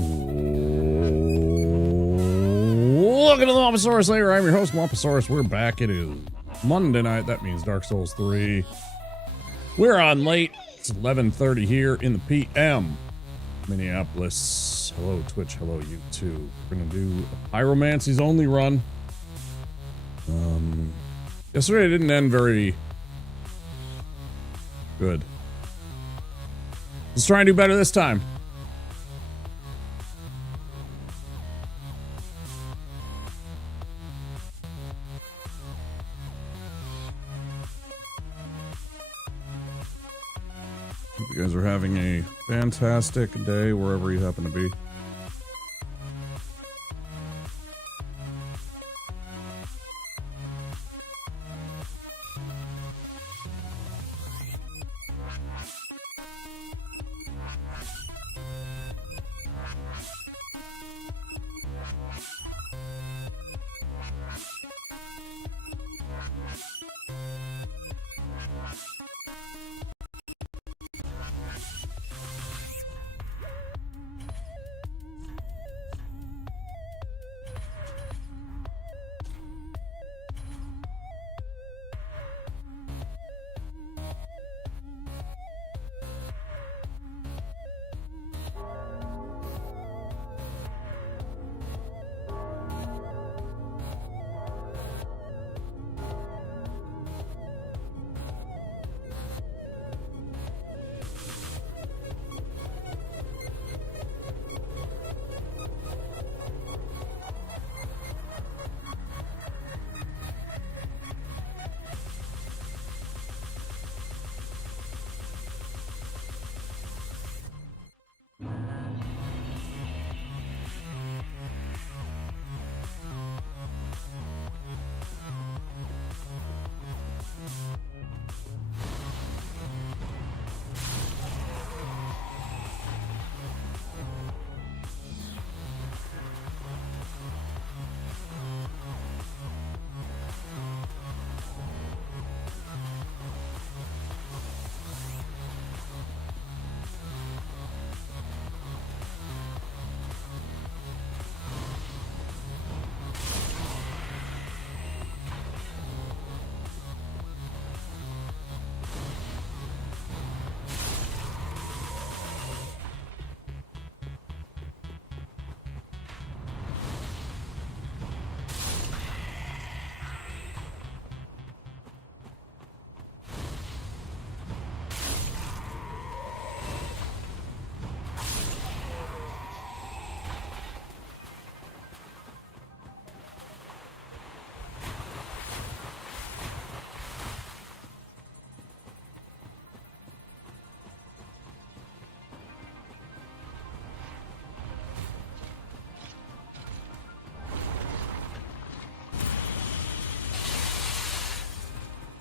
Welcome to the Wamposaurus Lair. I'm your host, Wamposaurus. We're back. It is Monday night. That means Dark Souls 3. We're on late. It's 11:30 here in the PM. Minneapolis. Hello, Twitch. Hello, YouTube. We're going to do a Pyromancies only run. Yesterday didn't end very good. Let's try and do better this time. Hope you guys are having a fantastic day wherever you happen to be.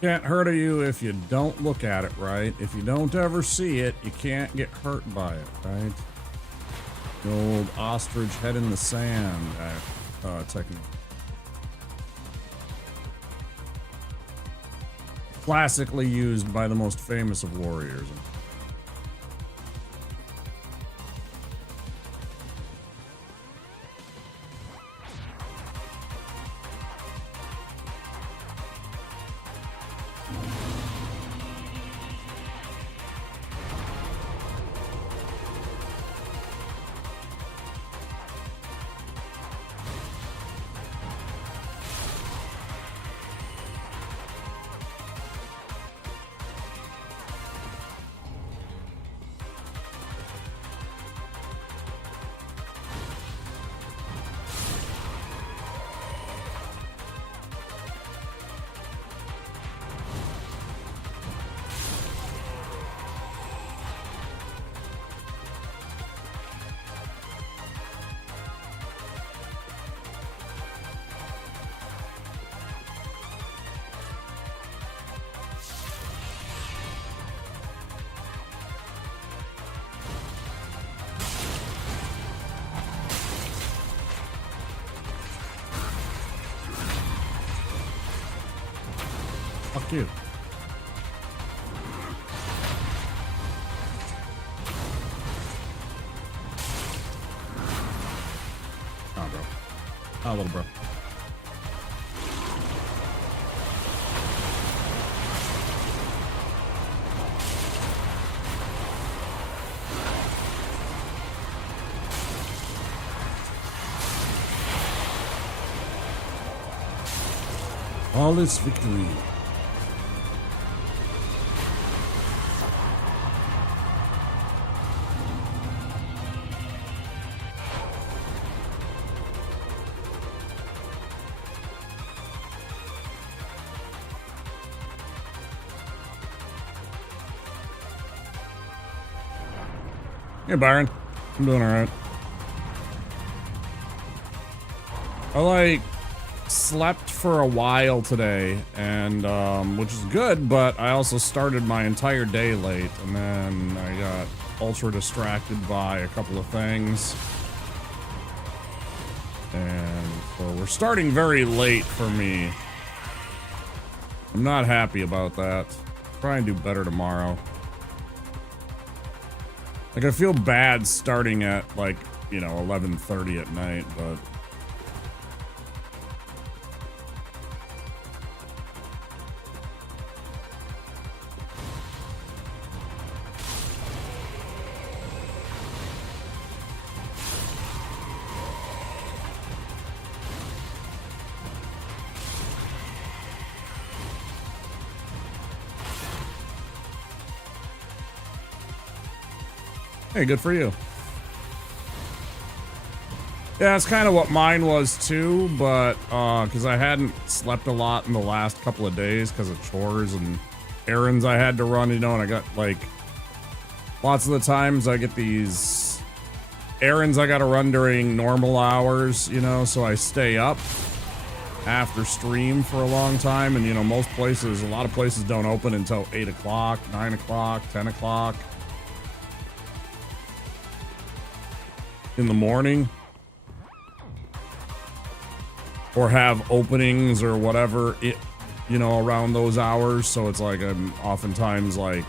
Can't hurt you if you don't look at it, right? If you don't ever see it, you can't get hurt by it, right? The old ostrich head in the sand technique. Classically used by the most famous of warriors. Fuck you. Oh, little bro. All is victory. Hey, Byron. I'm doing all right. I slept for a while today, and which is good, but I also started my entire day late, and then I got ultra distracted by a couple of things. And so we're starting very late for me. I'm not happy about that. Try and do better tomorrow. Like, I feel bad starting at, like, you know, 11:30 at night, but... Hey, good for you. Yeah, that's kind of what mine was too, but because I hadn't slept a lot in the last couple of days because of chores and errands I had to run, you know, and I got like lots of the times I get these errands I got to run during normal hours, you know, so I stay up after stream for a long time, and you know, most places, a lot of places don't open until 8 o'clock, 9 o'clock, 10 o'clock. In the morning, or have openings or whatever, it, you know, around those hours. So it's like I'm oftentimes like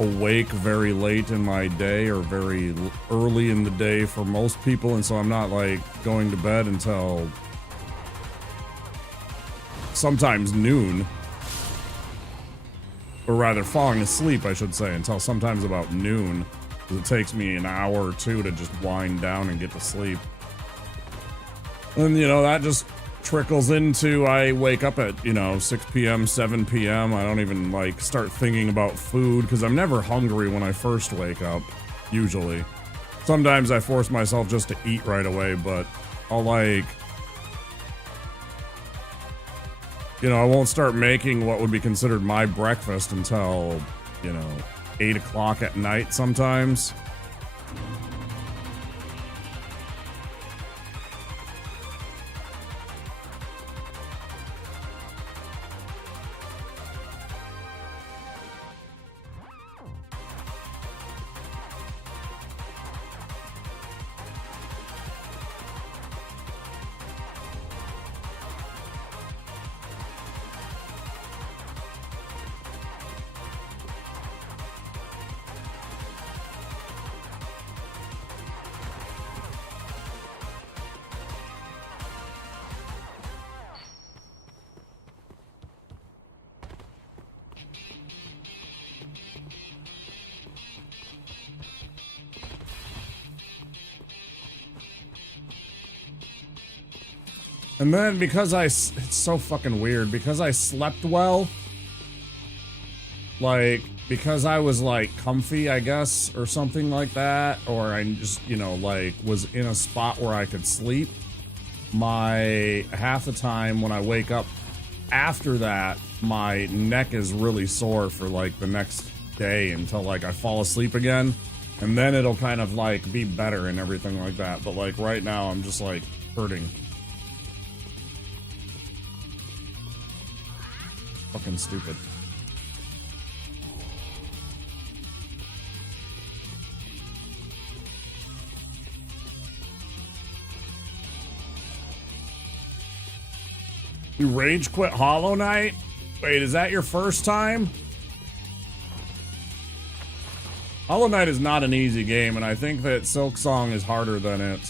awake very late in my day or very early in the day for most people, and so I'm not like going to bed until sometimes noon, or rather falling asleep, I should say, until sometimes about noon. It takes me an hour or two to just wind down and get to sleep. And, you know, that just trickles into I wake up at, you know, 6 p.m., 7 p.m. I don't even, like, start thinking about food because I'm never hungry when I first wake up, usually. Sometimes I force myself just to eat right away, but I'll, like... You know, I won't start making what would be considered my breakfast until, you know... 8 o'clock at night sometimes. And then because it's so fucking weird, because I slept well, like, because I was like comfy, I guess, or something like that, or I just, you know, like was in a spot where I could sleep, my half the time when I wake up after that, my neck is really sore for like the next day until like I fall asleep again, and then it'll kind of like be better and everything like that. But like right now I'm just like hurting. Fucking stupid. You rage quit Hollow Knight? Wait, is that your first time? Hollow Knight is not an easy game, and I think that Silk Song is harder than it.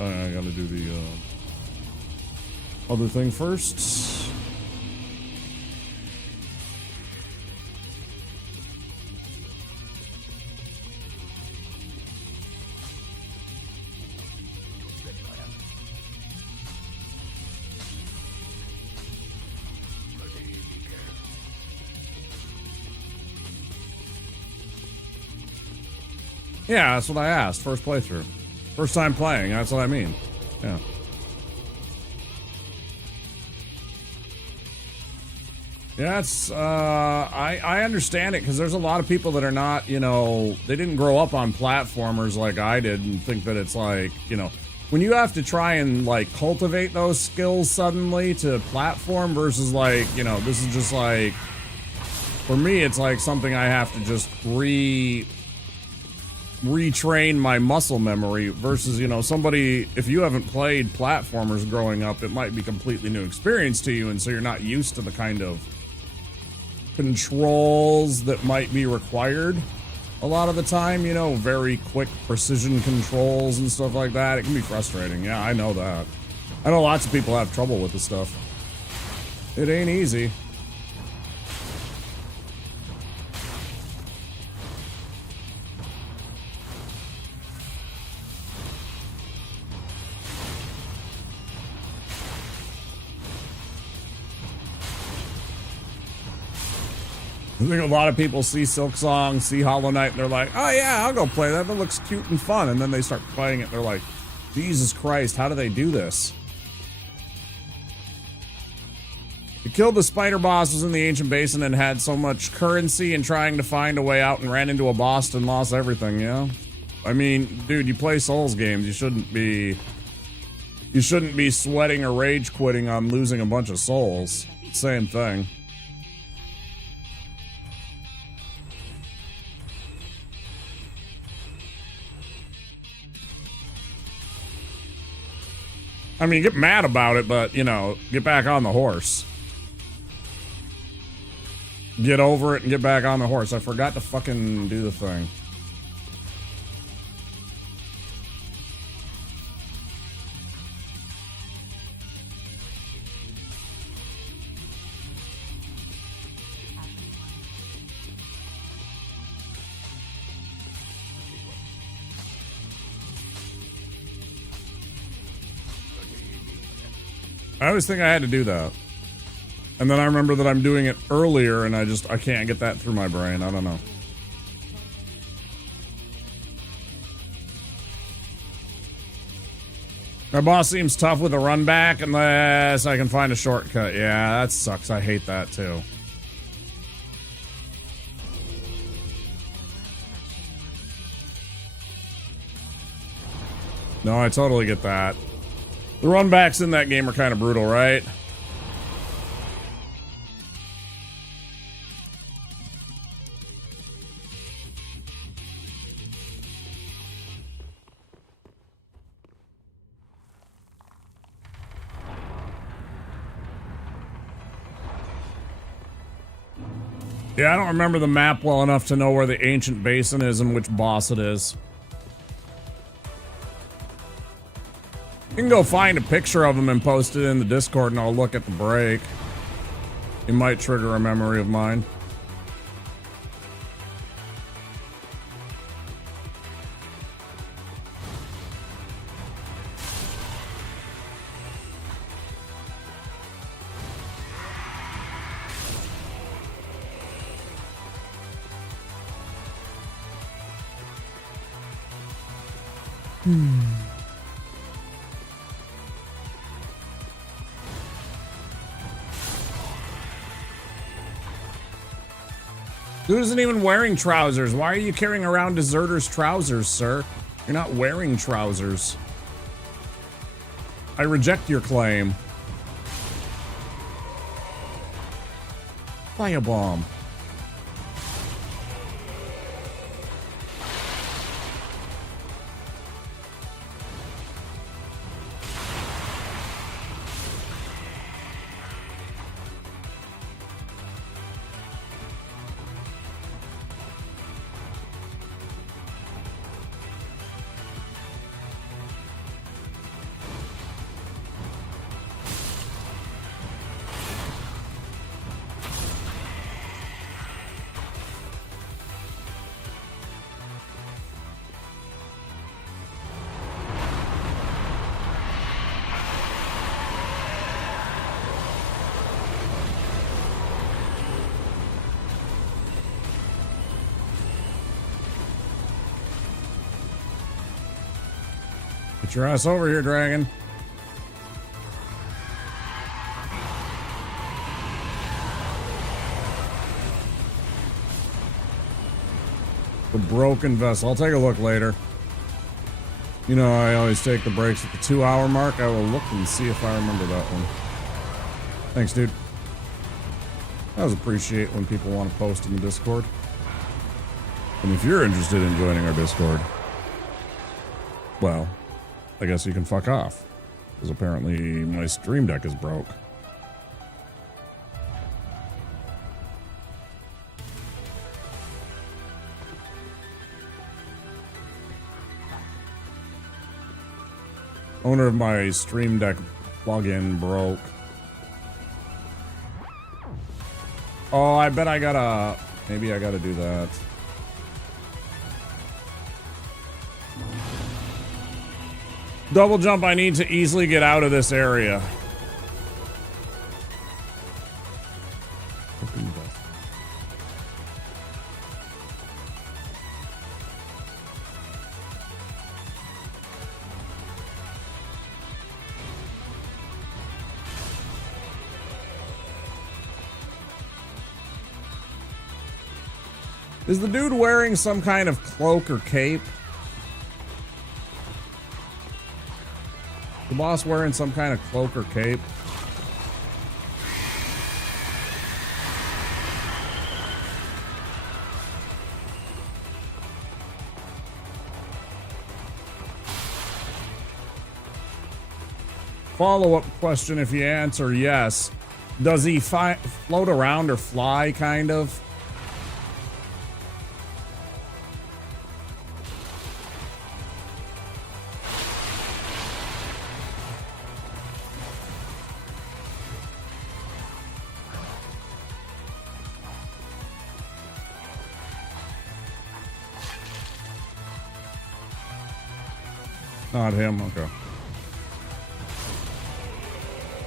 I gotta do the other thing first. Yeah, that's what I asked. First playthrough. First time playing, that's what I mean. Yeah. Yeah, it's, I understand it, because there's a lot of people that are not, you know, they didn't grow up on platformers like I did and think that it's like, you know, when you have to try and, like, cultivate those skills suddenly to platform versus, like, you know, this is just like, for me, it's like something I have to just retrain my muscle memory versus, you know, somebody, if you haven't played platformers growing up, it might be completely new experience to you, and so you're not used to the kind of controls that might be required a lot of the time, you know, very quick precision controls and stuff like that. It can be frustrating. Yeah, I know that. I know lots of people have trouble with this stuff. It ain't easy. I think a lot of people see Silk Song, see Hollow Knight, and they're like, oh yeah, I'll go play that. That looks cute and fun. And then they start playing it, and they're like, Jesus Christ, how do they do this? You killed the spider bosses in the Ancient Basin and had so much currency in trying to find a way out and ran into a boss and lost everything, yeah? I mean, dude, you play Souls games. You shouldn't be sweating or rage quitting on losing a bunch of souls. Same thing. I mean, get mad about it, but, you know, get back on the horse. Get over it and get back on the horse. I forgot to fucking do the thing. I always think I had to do that. And then I remember that I'm doing it earlier and I can't get that through my brain. I don't know. My boss seems tough with a run back unless I can find a shortcut. Yeah, that sucks. I hate that too. No, I totally get that. The runbacks in that game are kind of brutal, right? Yeah, I don't remember the map well enough to know where the Ancient Basin is and which boss it is. You can go find a picture of him and post it in the Discord and I'll look at the break. It might trigger a memory of mine. Dude isn't even wearing trousers. Why are you carrying around deserter's trousers, sir? You're not wearing trousers. I reject your claim. Firebomb. Get your ass over here, dragon. The broken vessel. I'll take a look later. You know, I always take the breaks at the 2-hour mark. I will look and see if I remember that one. Thanks, dude. I always appreciate when people want to post in the Discord. And if you're interested in joining our Discord, well, I guess you can fuck off. Because apparently my stream deck is broke. Owner of my stream deck plugin broke. Oh, I bet I gotta... Maybe I gotta do that. Double jump, I need to easily get out of this area. Is the dude wearing some kind of cloak or cape? The boss wearing some kind of cloak or cape? Follow-up question, if you answer yes. Does he float around or fly, kind of? Not him, okay.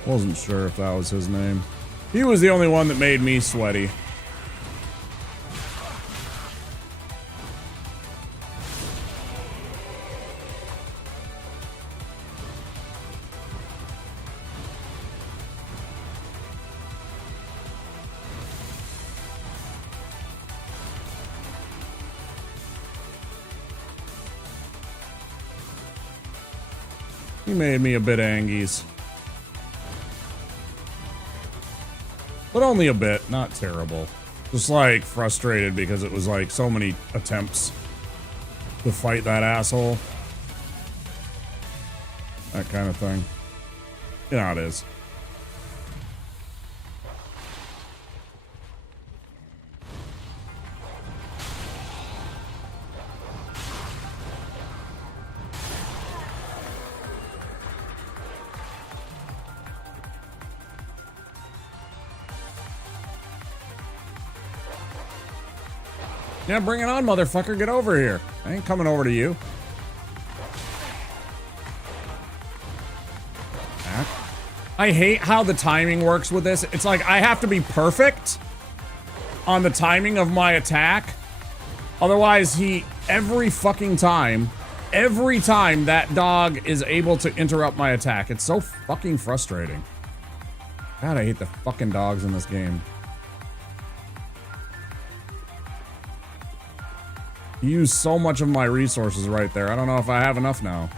Wasn't sure if that was his name. He was the only one that made me sweaty. He made me a bit angies. But only a bit, not terrible. Just like frustrated because it was like so many attempts to fight that asshole. That kind of thing. You know how it is. Yeah, bring it on, motherfucker. Get over here. I ain't coming over to you. I hate how the timing works with this. It's like I have to be perfect on the timing of my attack. Otherwise, every time that dog is able to interrupt my attack. It's so fucking frustrating. God, I hate the fucking dogs in this game. You use so much of my resources right there. I don't know if I have enough now.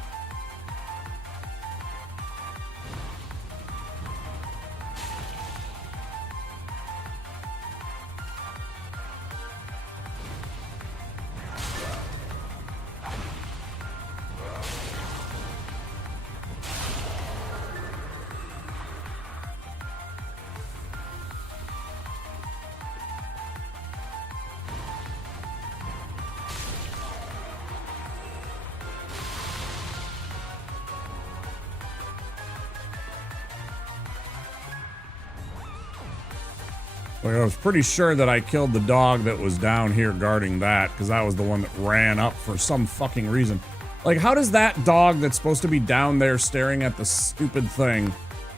Like, I was pretty sure that I killed the dog that was down here guarding that, because that was the one that ran up for some fucking reason. Like, how does that dog that's supposed to be down there staring at the stupid thing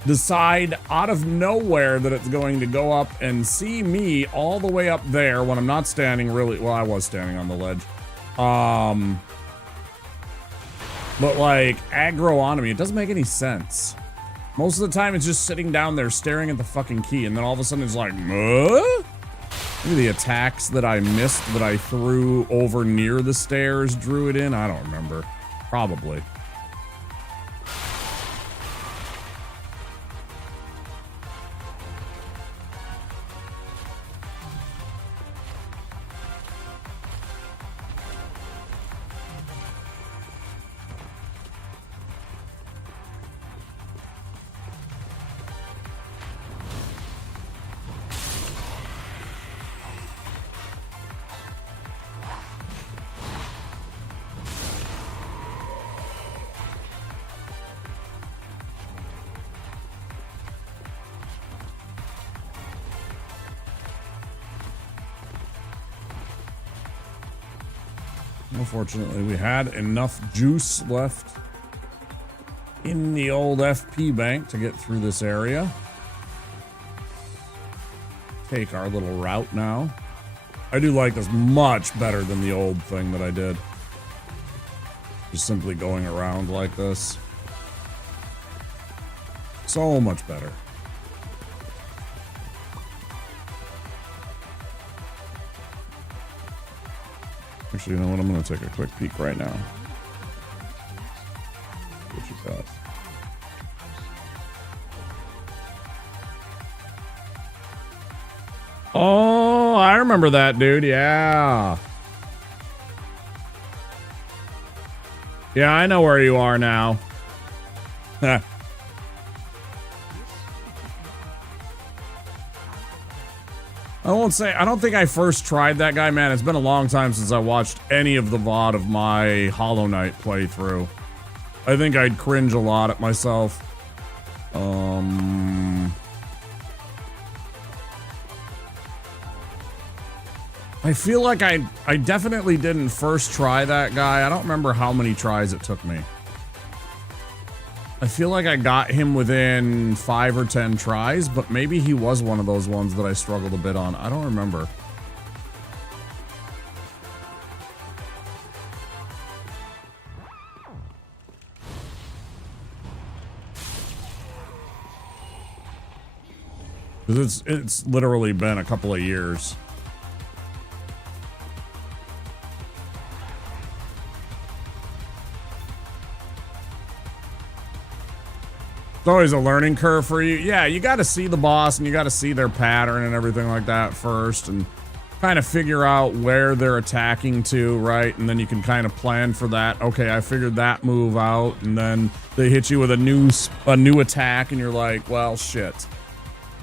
decide out of nowhere that it's going to go up and see me all the way up there when I'm not standing really... Well, I was standing on the ledge. But like aggro on me, it doesn't make any sense. Most of the time it's just sitting down there staring at the fucking key, and then all of a sudden it's like, maybe the attacks that I missed that I threw over near the stairs drew it in. I don't remember. Probably. Unfortunately, we had enough juice left in the old FP bank to get through this area. Take our little route now. I do like this much better than the old thing that I did. Just simply going around like this. So much better. Actually, you know what? I'm going to take a quick peek right now. What you got? Oh, I remember that, dude. Yeah. Yeah, I know where you are now. I won't say, I don't think I first tried that guy, man. It's been a long time since I watched any of the VOD of my Hollow Knight playthrough. I think I'd cringe a lot at myself. I feel like I definitely didn't first try that guy. I don't remember how many tries it took me. I feel like I got him within 5 or 10 tries, but maybe he was one of those ones that I struggled a bit on. I don't remember. It's literally been a couple of years. It's always a learning curve for you. Yeah, you got to see the boss and you got to see their pattern and everything like that first and kind of figure out where they're attacking to, right? And then you can kind of plan for that. Okay, I figured that move out, and then they hit you with a new attack and you're like, well, shit.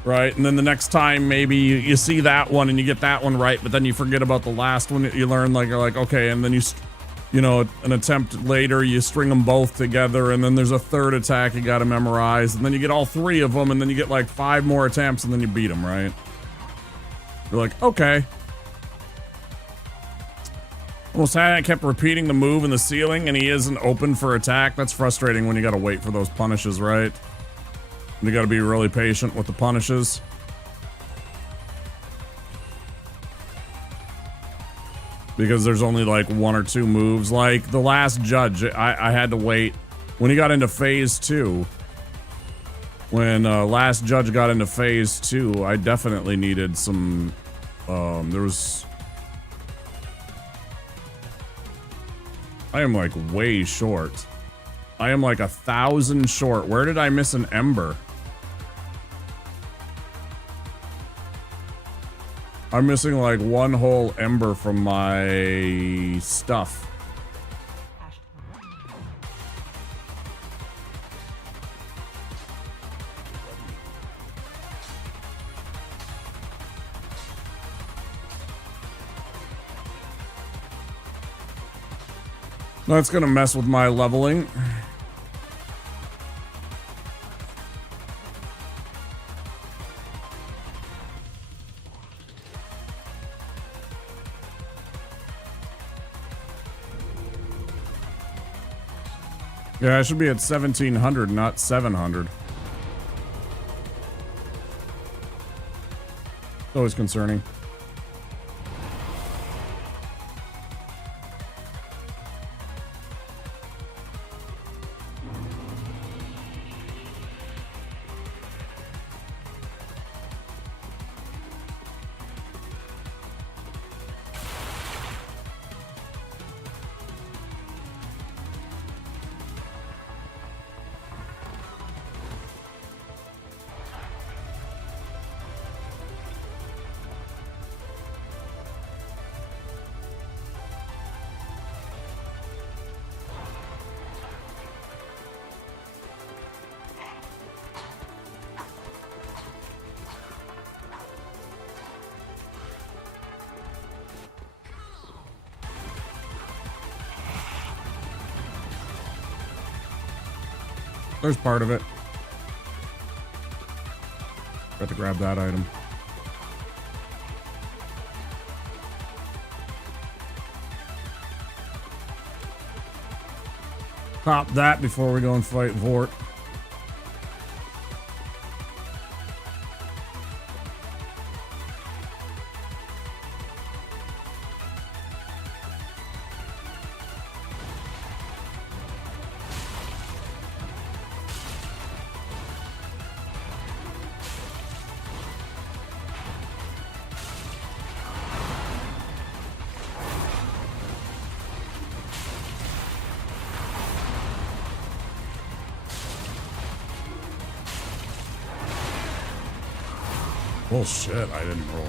Right? And then the next time maybe you see that one and you get that one right, but then you forget about the last one that you learn, like you're like, okay, and then you know, an attempt later, you string them both together, and then there's a third attack you got to memorize, and then you get all 3 of them, and then you get like 5 more attempts, and then you beat them, right? You're like, okay. Almost had I kept repeating the move in the ceiling, and he isn't open for attack. That's frustrating when you got to wait for those punishes, right? You got to be really patient with the punishes. Because there's only like 1 or 2 moves. Like the last judge, I had to wait. When he got into phase 2, when last judge got into phase 2, I definitely needed some, there was, I am like way short. I am like 1,000 short. Where did I miss an ember? I'm missing like 1 whole ember from my stuff. That's gonna mess with my leveling. Yeah, I should be at 1,700, not 700. It's always concerning. There's part of it. Got to grab that item. Pop that before we go and fight Vort. Bullshit, I didn't roll.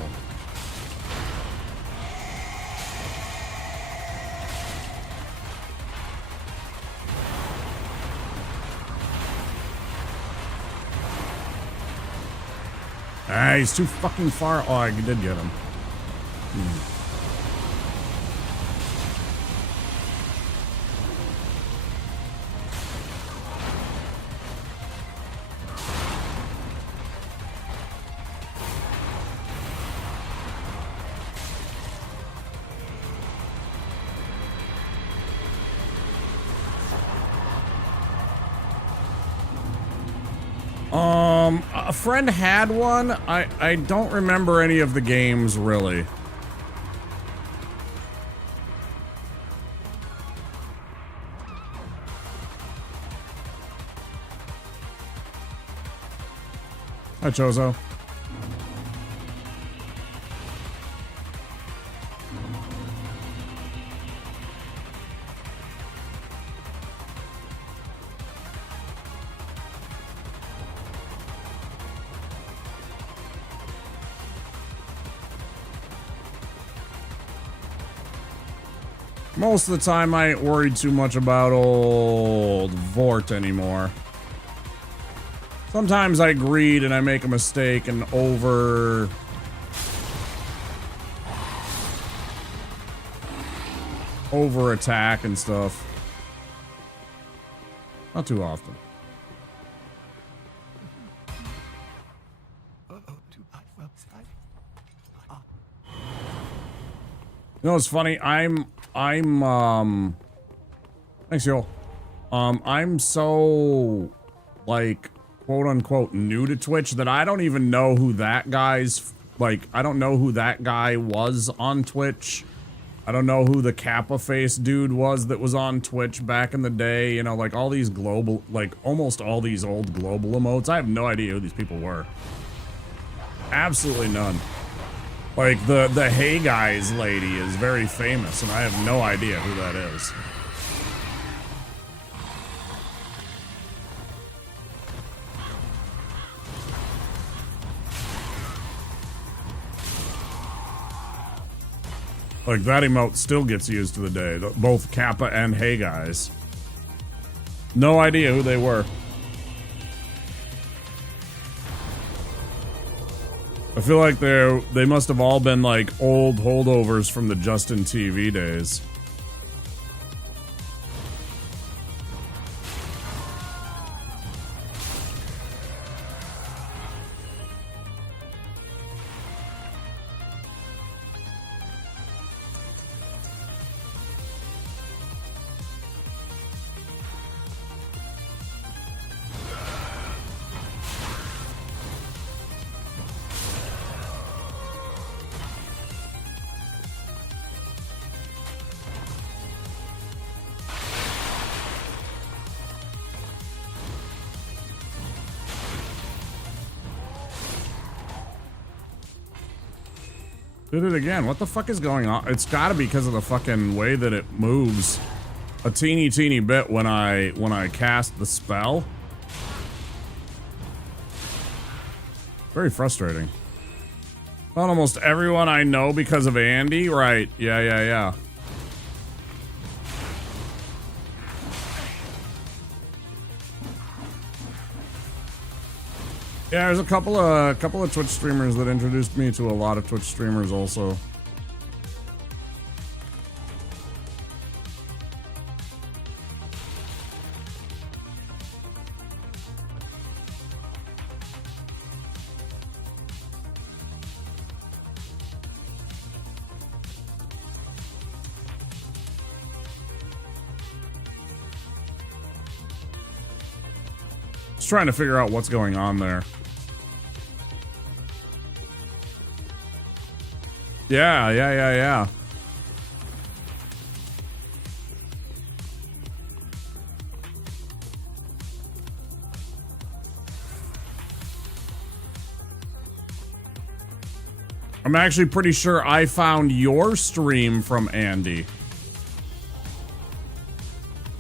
Ah, he's too fucking far. Oh, I did get him. A friend had one. I don't remember any of the games, really. Hi, Chozo. Most of the time, I ain't worried too much about old Vort anymore. Sometimes I greed and I make a mistake and over attack and stuff. Not too often. You know, it's funny. Thanks, yo. I'm so, like, quote unquote new to Twitch that I don't even know who that guy's, like, I don't know who that guy was on Twitch. I don't know who the Kappa face dude was that was on Twitch back in the day. You know, like all these global, like almost all these old global emotes. I have no idea who these people were. Absolutely none. Like the Hey Guys lady is very famous and I have no idea who that is. Like, that emote still gets used to the day. Both Kappa and Hey Guys. No idea who they were. I feel like they must have all been, like, old holdovers from the Justin TV days. Did it again. What the fuck is going on? It's gotta be because of the fucking way that it moves a teeny bit when I cast the spell. Very frustrating. Not almost everyone I know because of Andy, right? Yeah. Yeah, there's a couple of Twitch streamers that introduced me to a lot of Twitch streamers also. Just trying to figure out what's going on there. Yeah. I'm actually pretty sure I found your stream from Andy.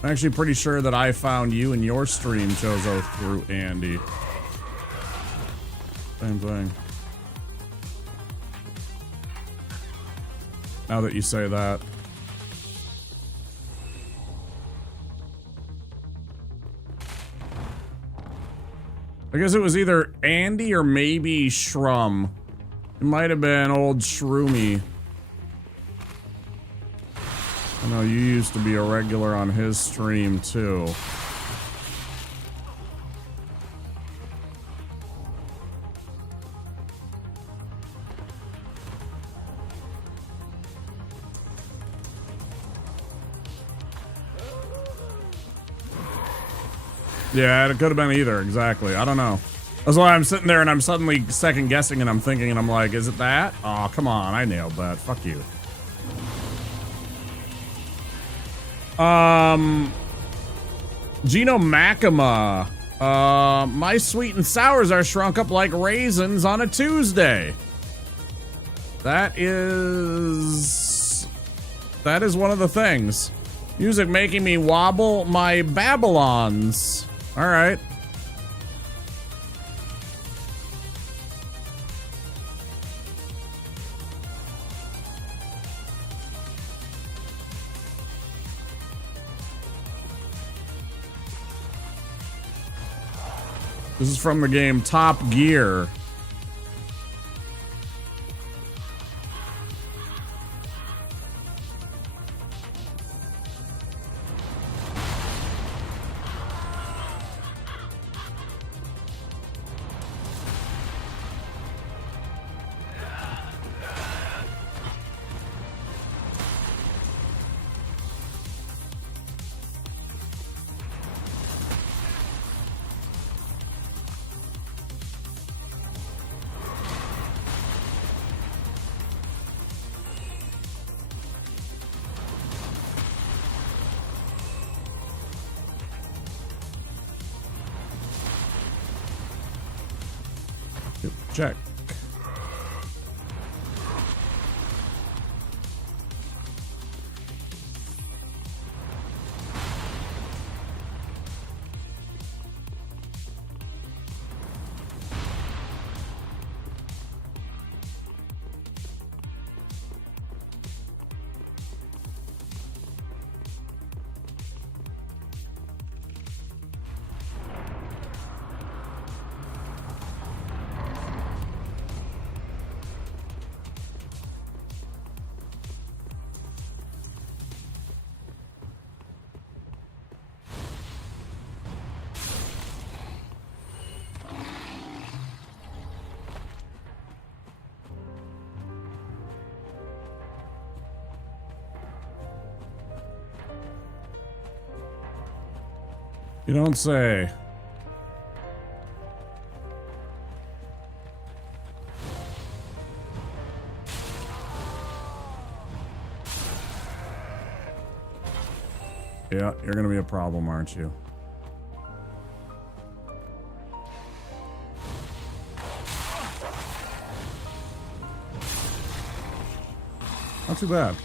I'm actually pretty sure that I found you in your stream, Chozo, through Andy. Same thing. Now that you say that. I guess it was either Andy or maybe Shrum. It might have been old Shroomy. I know you used to be a regular on his stream too. Yeah, it could have been either, exactly. I don't know. That's why I'm sitting there and I'm suddenly second guessing and I'm thinking and I'm like, is it that? Oh, come on, I nailed that. Fuck you. Gino Makima. My sweet and sours are shrunk up like raisins on a Tuesday. That is one of the things. Music making me wobble my Babylons. All right. This is from the game Top Gear. Check. You don't say. Yeah, you're gonna be a problem, aren't you? Not too bad.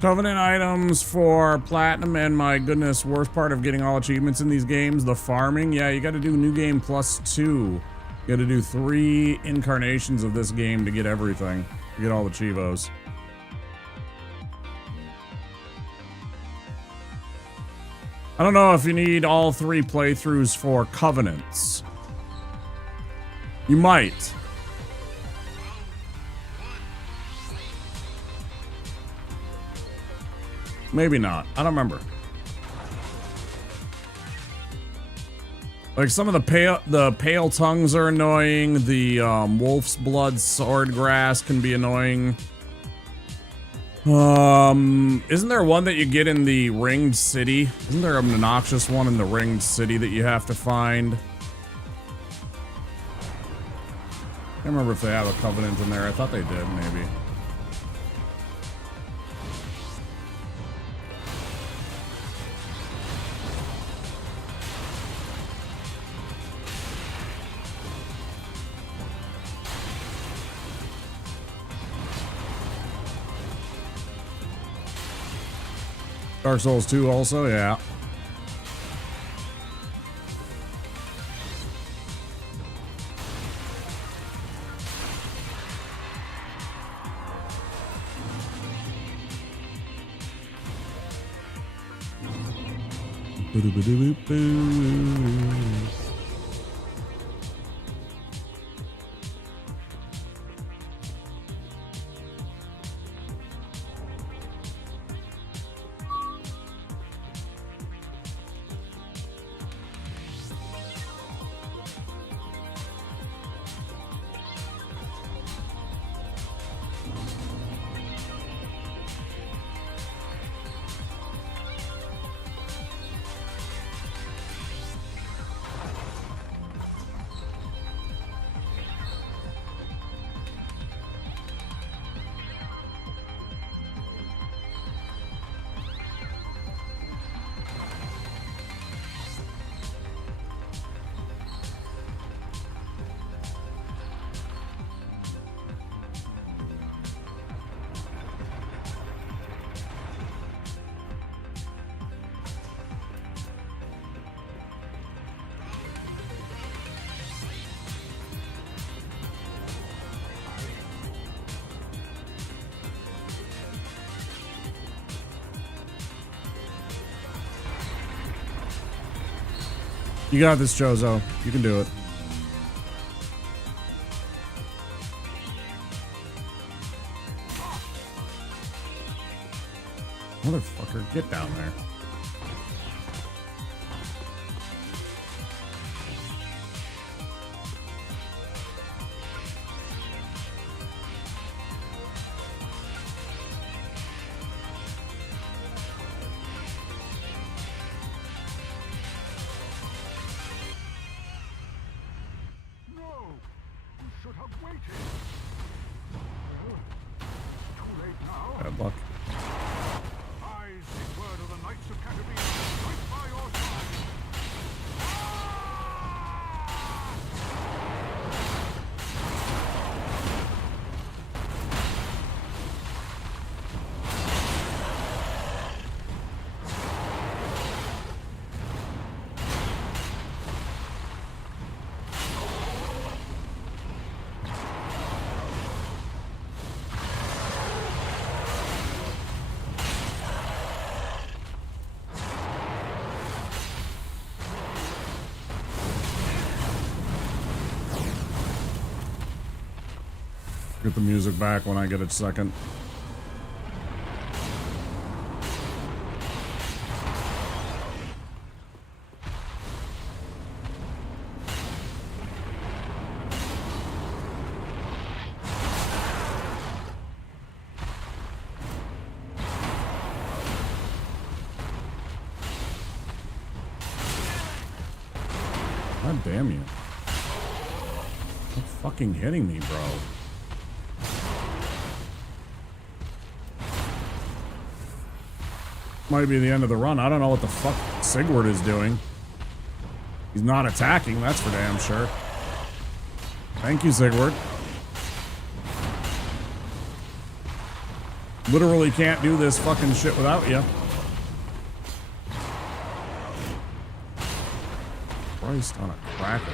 Covenant items for platinum, and my goodness, worst part of getting all achievements in these games, the farming. Yeah, you got to do new game +2. You got to do 3 incarnations of this game to get everything, to get all the Chivos. I don't know if you need all 3 playthroughs for Covenants. You might. Maybe not. I don't remember. Like some of the pale tongues are annoying. The wolf's blood swordgrass can be annoying. Isn't there one that you get in the ringed city? Isn't there an obnoxious one in the ringed city that you have to find? I can't remember if they have a covenant in there. I thought they did, maybe. Dark Souls 2 also, yeah. You got this, Jozo. You can do it. Motherfucker, get down there. Bad luck. Get the music back when I get a second. God damn you. Stop fucking hitting me, bro. Might be the end of the run. I don't know what the fuck Sigurd is doing. He's not attacking, that's for damn sure. Thank you, Sigurd. Literally can't do this fucking shit without you. Christ on a cracker.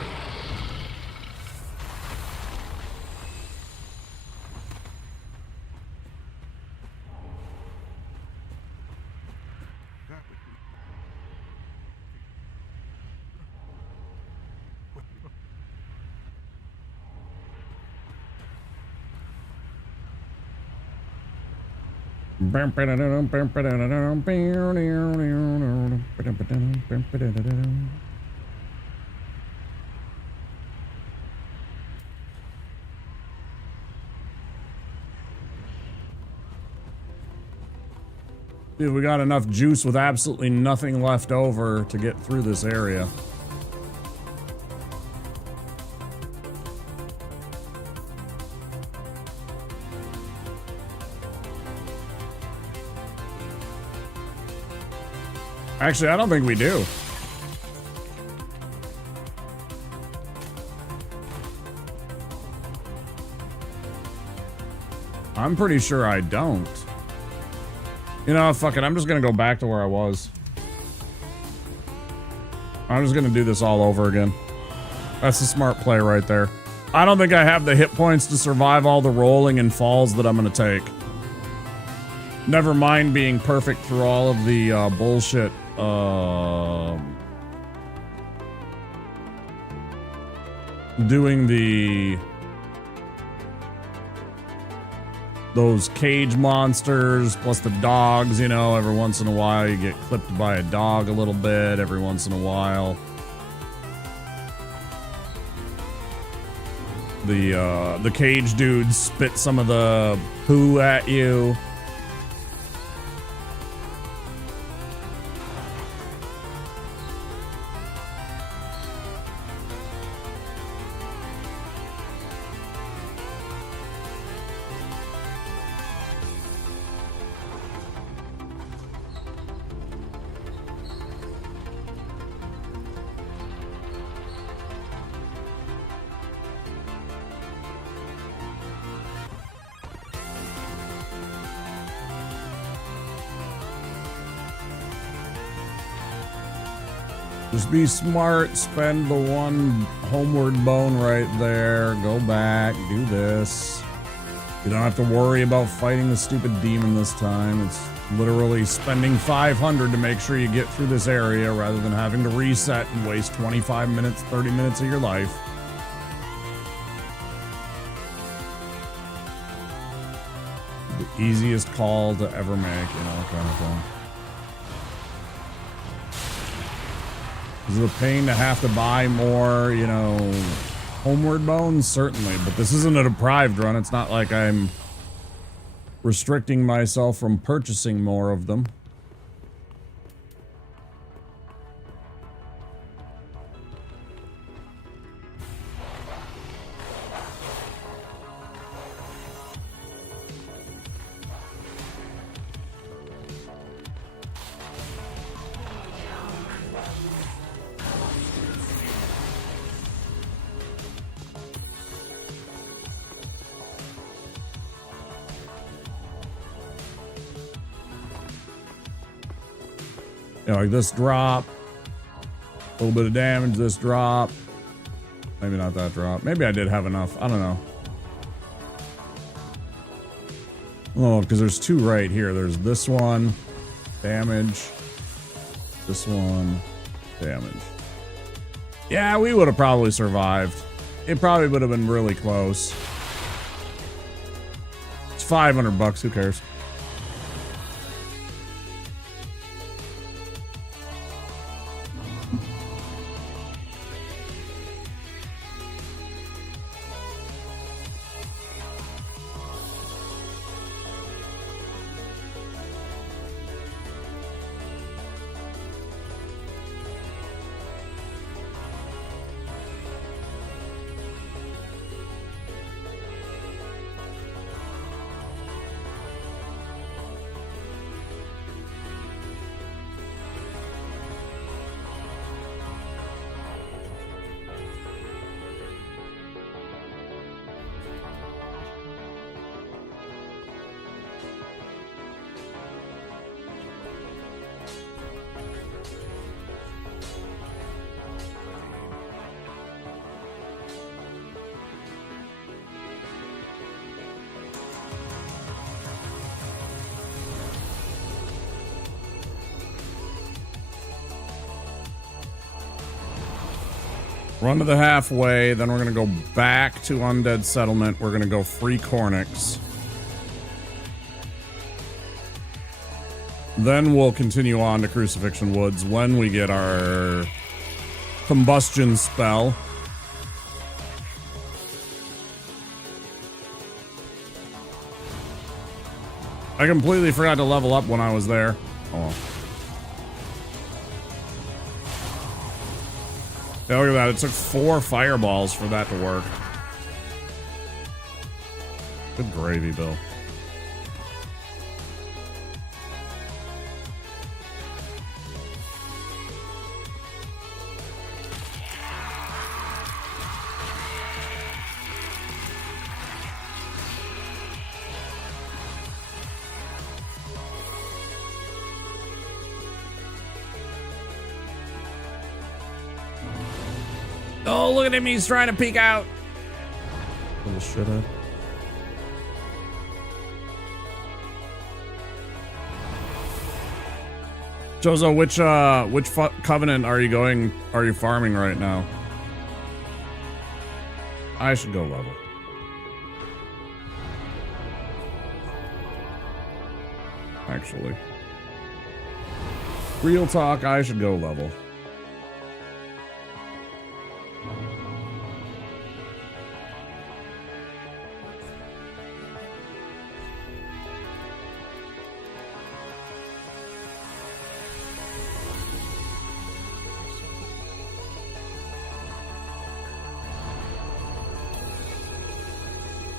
Dude, we got enough juice with absolutely nothing left over to get through this area. Actually, I don't think we do. I'm pretty sure I don't. You know, fuck it. I'm just gonna go back to where I was. I'm just gonna do this all over again. That's a smart play right there. I don't think I have the hit points to survive all the rolling and falls that I'm gonna take. Never mind being perfect through all of the bullshit. Doing those cage monsters plus the dogs, you know, every once in a while you get clipped by a dog a little bit every once in a while. The cage dudes spit some of the poo at you. Just be smart, spend the one homeward bone right there, go back, do this. You don't have to worry about fighting the stupid demon this time. It's literally spending 500 to make sure you get through this area rather than having to reset and waste 25 minutes, 30 minutes of your life. The easiest call to ever make, you know, kind of thing. Is it a pain to have to buy more, you know, homeward bones? Certainly, but this isn't a deprived run. It's not like I'm restricting myself from purchasing more of them. You know, like this drop, a little bit of damage, this drop, maybe not that drop. Maybe I did have enough. I don't know. Oh, because there's two right here. There's this one, damage, this one, damage. Yeah, we would have probably survived. It probably would have been really close. It's 500 bucks. Who cares? Run to the halfway, then we're gonna go back to Undead Settlement. We're gonna go free Cornix. Then we'll continue on to Crucifixion Woods when we get our combustion spell. I completely forgot to level up when I was there. Oh. Yeah, look at that. It took 4 fireballs for that to work. Good gravy, Bill. Oh, look at him. He's trying to peek out. Little shithead. Jozo, which covenant are you farming right now? I should go level. Actually. Real talk, I should go level.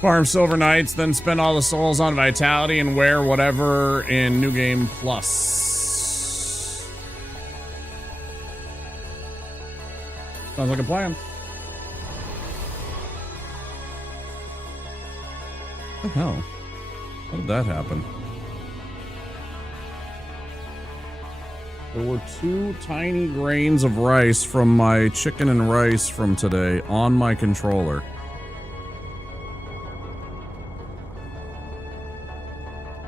Farm Silver Knights, then spend all the souls on Vitality and wear whatever in New Game Plus. Sounds like a plan. What the hell? How did that happen? There were 2 tiny grains of rice from my chicken and rice from today on my controller.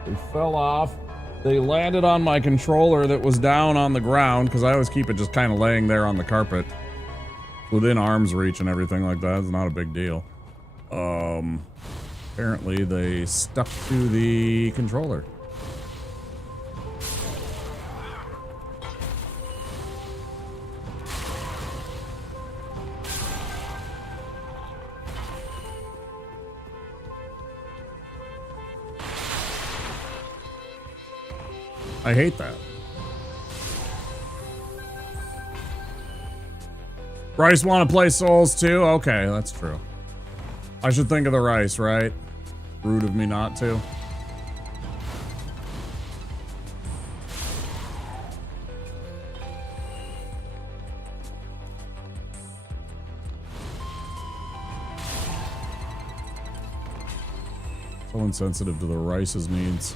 They fell off. They landed on my controller that was down on the ground, because I always keep it just kind of laying there on the carpet. Within arm's reach and everything like that. It's not a big deal. Apparently they stuck to the controller. I hate that. Rice want to play Souls too? Okay, that's true. I should think of the rice, right? Rude of me not to. So insensitive to the rice's needs.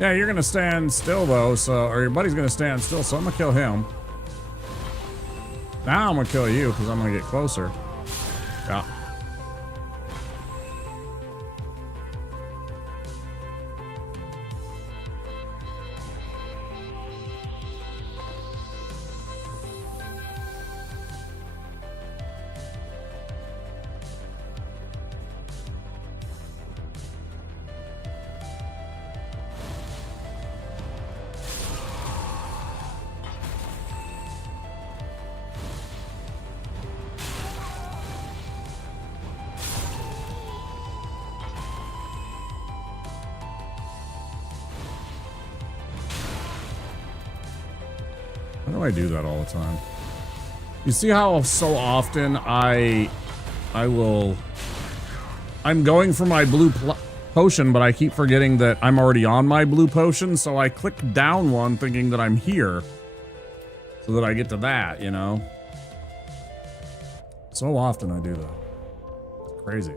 Yeah, you're gonna stand still though, or your buddy's gonna stand still, so I'm gonna kill him. Now I'm gonna kill you, because I'm gonna get closer. Yeah. Why do I do that all the time? You see how so often I'm going for my blue potion, but I keep forgetting that I'm already on my blue potion, so I click down one thinking that I'm here so that I get to that, you know? So often I do that. It's crazy.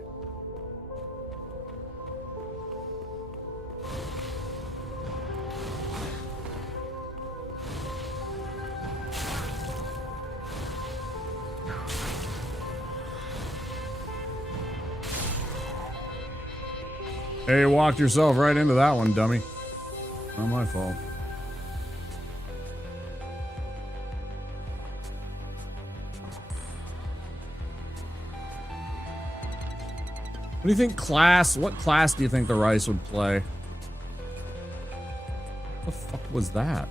Hey, you walked yourself right into that one, dummy. Not my fault. What do you think what class do you think the rice would play? What the fuck was that?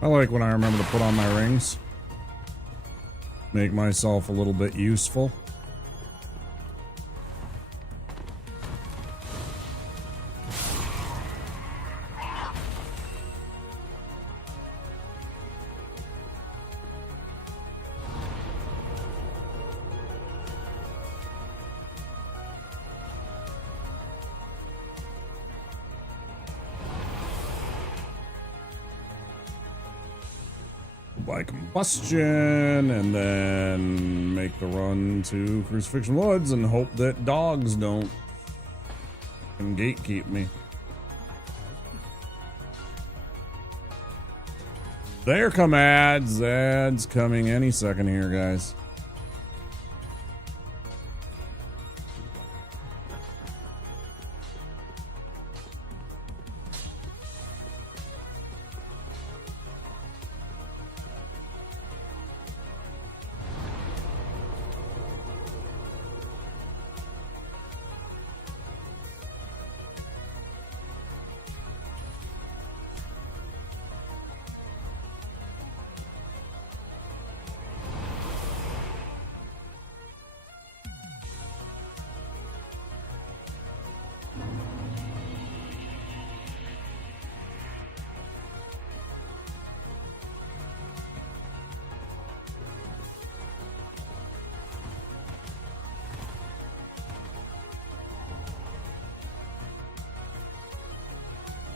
I like when I remember to put on my rings. Make myself a little bit useful. By combustion, and then make the run to Crucifixion Woods and hope that dogs don't gatekeep me. There come ads. Ads coming any second here, guys.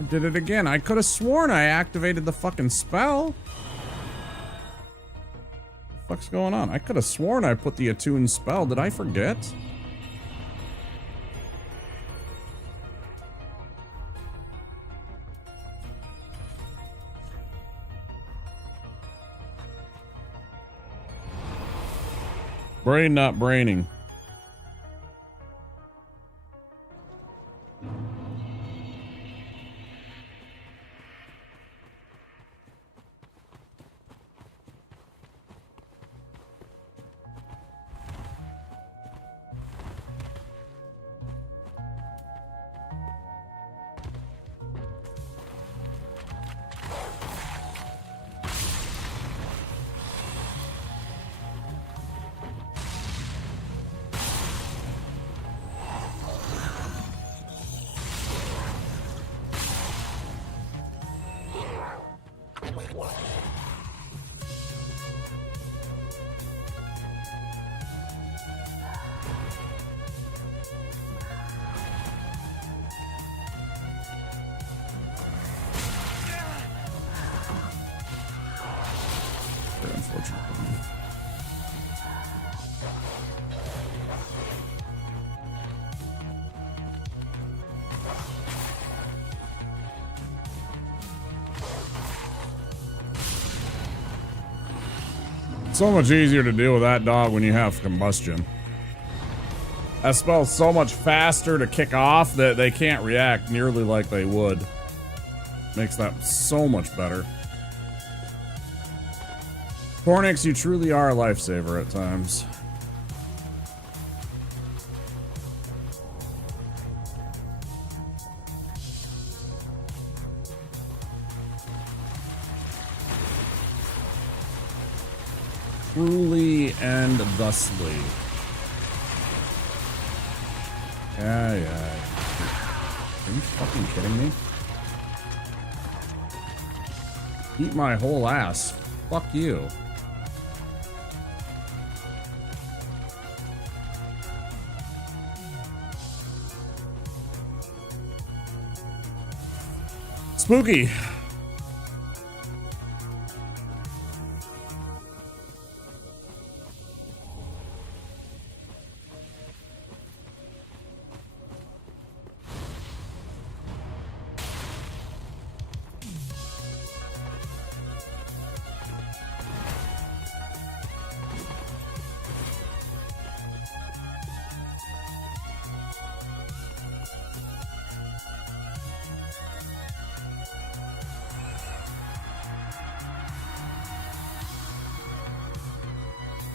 Did it again. I could have sworn I activated the fucking spell. What the fuck's going on? I could have sworn I put the attune spell. Did I forget? Brain not braining. Very unfortunate. So much easier to deal with that dog when you have combustion. That spell's so much faster to kick off that they can't react nearly like they would. Makes that so much better. Pornix, you truly are a lifesaver at times. Truly and thusly. Yeah. Are you fucking kidding me? Eat my whole ass. Fuck you. Spooky.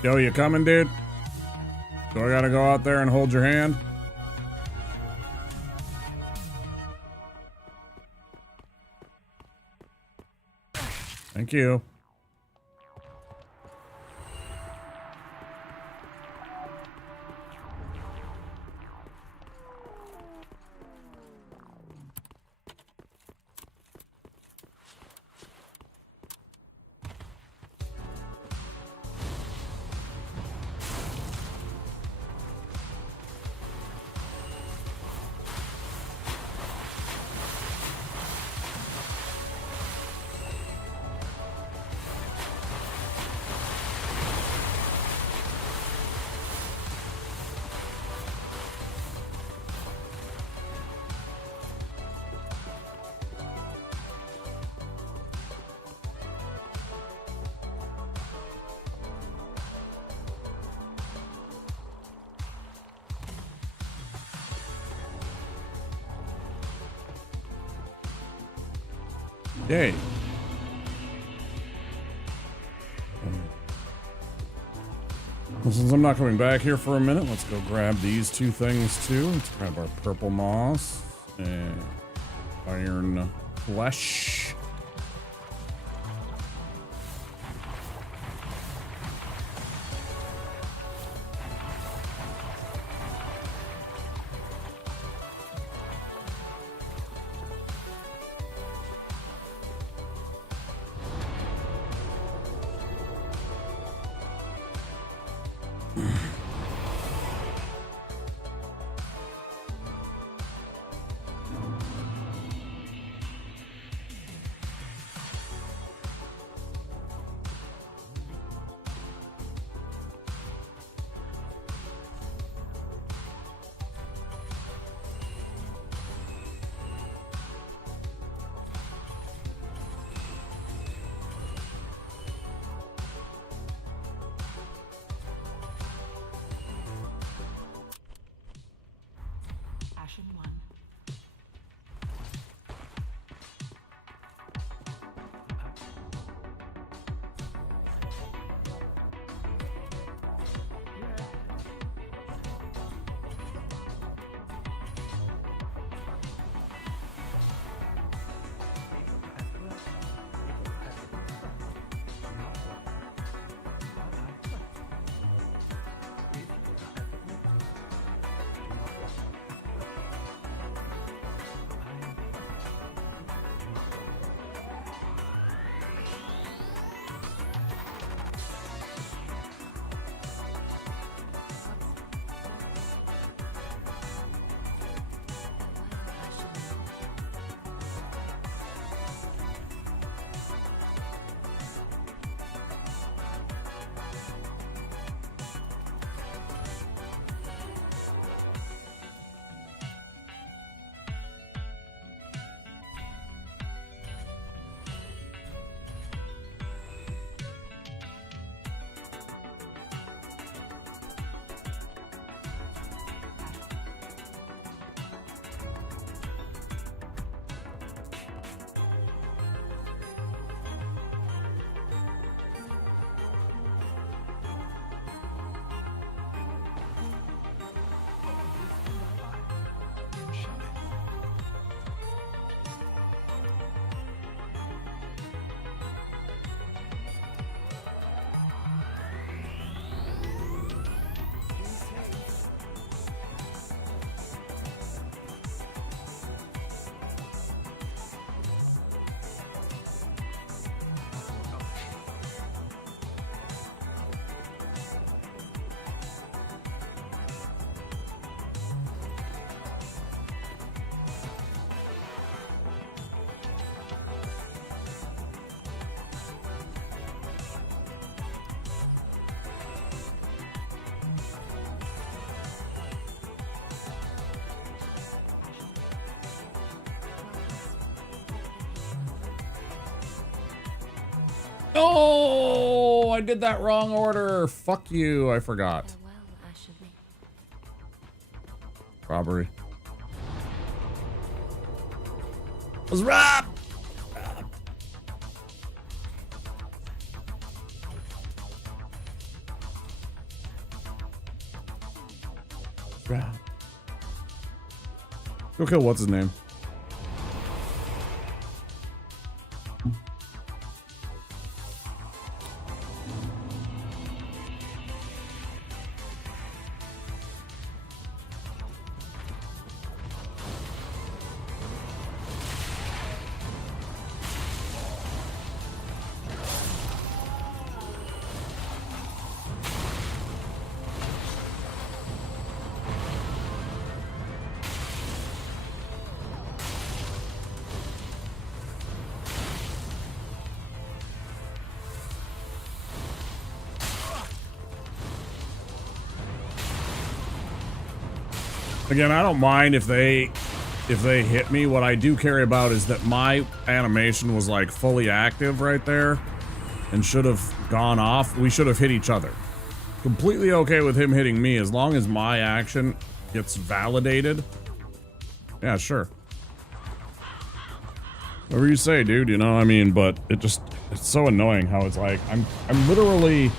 Yo, you coming, dude? Do I gotta go out there and hold your hand? Thank you. Yay. Well, since I'm not coming back here for a minute, let's go grab these two things too. Let's grab our purple moss and iron flesh. Oh, I did that wrong order. Fuck you, I forgot. Robbery. Was robbed. Go kill what's his name? Again, I don't mind if they hit me. What I do care about is that my animation was like fully active right there and should have gone off. We should have hit each other. Completely okay with him hitting me as long as my action gets validated. Yeah, sure. Whatever you say, dude, you know, I mean, but it's so annoying how it's like I'm literally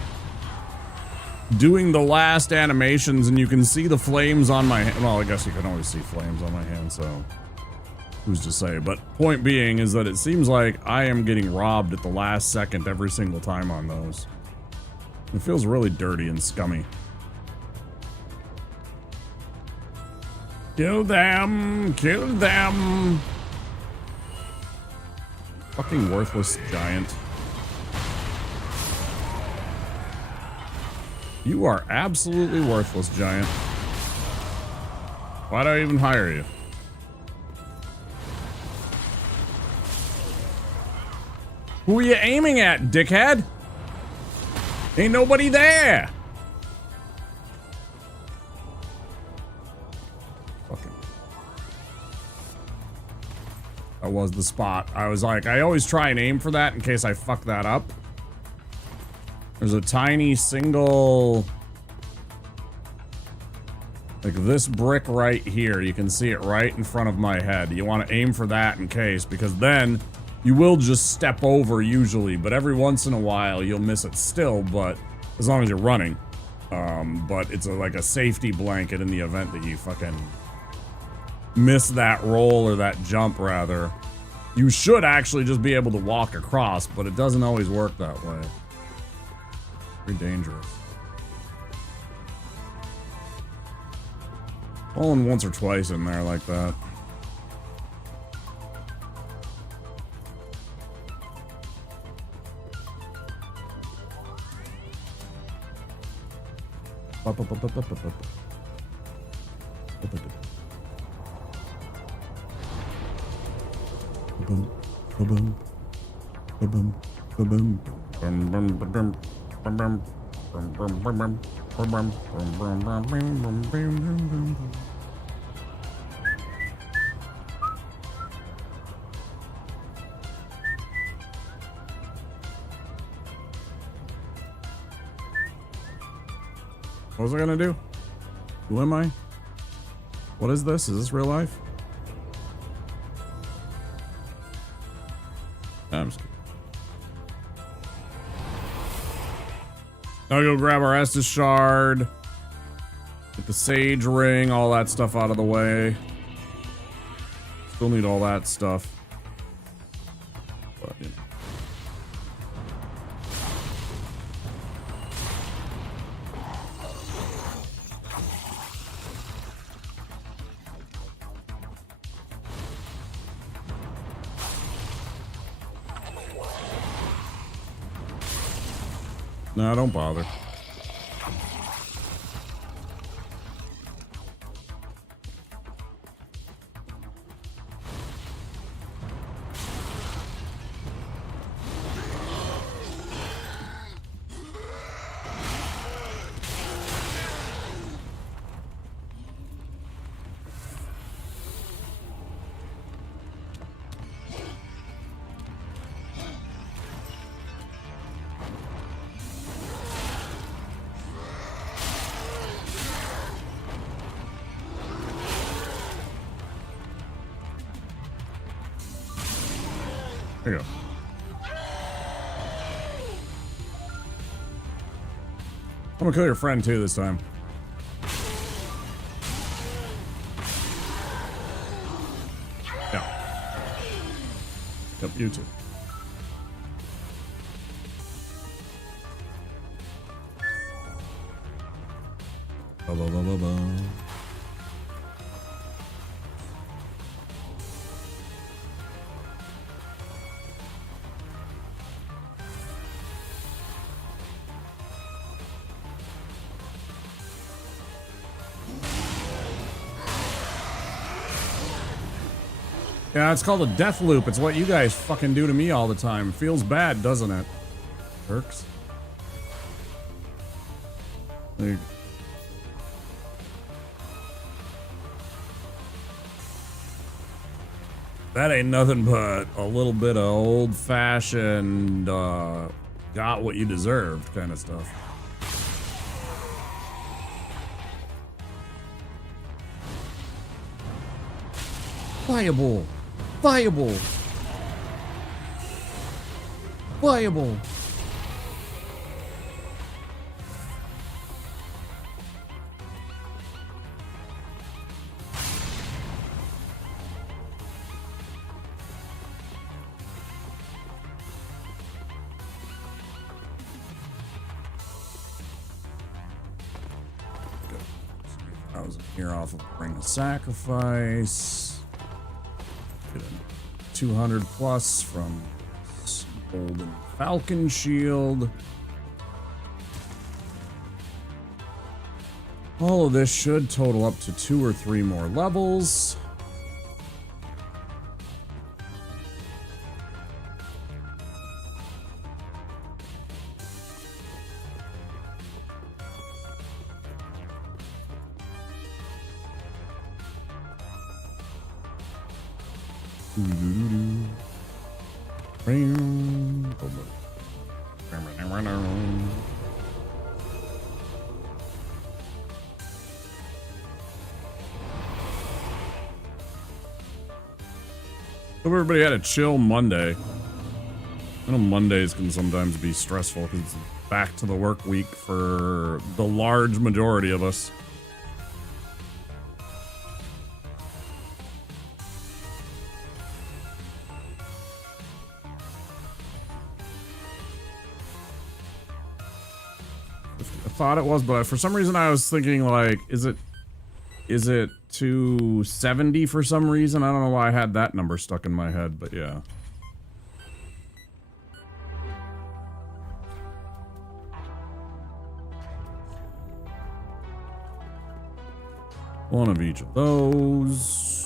doing the last animations and you can see the flames on my hand. Well, I guess you can always see flames on my hand, so who's to say? But point being is that it seems like I am getting robbed at the last second every single time on those. It feels really dirty and scummy. Kill them! Kill them! Fucking worthless giant. You are absolutely worthless, giant. Why'd I even hire you? Who are you aiming at, dickhead? Ain't nobody there! Fucking. That was the spot. I was like, I always try and aim for that in case I fuck that up. There's a tiny single, like this brick right here. You can see it right in front of my head. You want to aim for that in case, because then you will just step over usually, but every once in a while you'll miss it still, but as long as you're running. But it's like a safety blanket in the event that you fucking miss that roll or that jump rather. You should actually just be able to walk across, but it doesn't always work that way. Very dangerous. Fallen once or twice in there like that. What was I gonna do? Who am I? What is this? Is this real life? I'm just kidding. Now go grab our Estus shard. Get the sage ring, all that stuff out of the way. Still need all that stuff. But, you know. No, don't bother. There you go. I'm gonna kill your friend too this time. Yeah. Yep, you too. Ba, ba, ba, ba, ba. Yeah, it's called a death loop. It's what you guys fucking do to me all the time. Feels bad, doesn't it? Jerks. Like, that ain't nothing but a little bit of old-fashioned, got what you deserved kind of stuff. Viable. Viable. Viable. I was here off of Ring of Sacrifice. Get a 200 plus from Golden Falcon Shield. All of this should total up to 2 or 3 more levels. Hope everybody had a chill Monday. I know Mondays can sometimes be stressful because it's back to the work week for the large majority of us. I thought it was, but for some reason I was thinking like, is it 270 for some reason? I don't know why I had that number stuck in my head, but yeah. One of each of those.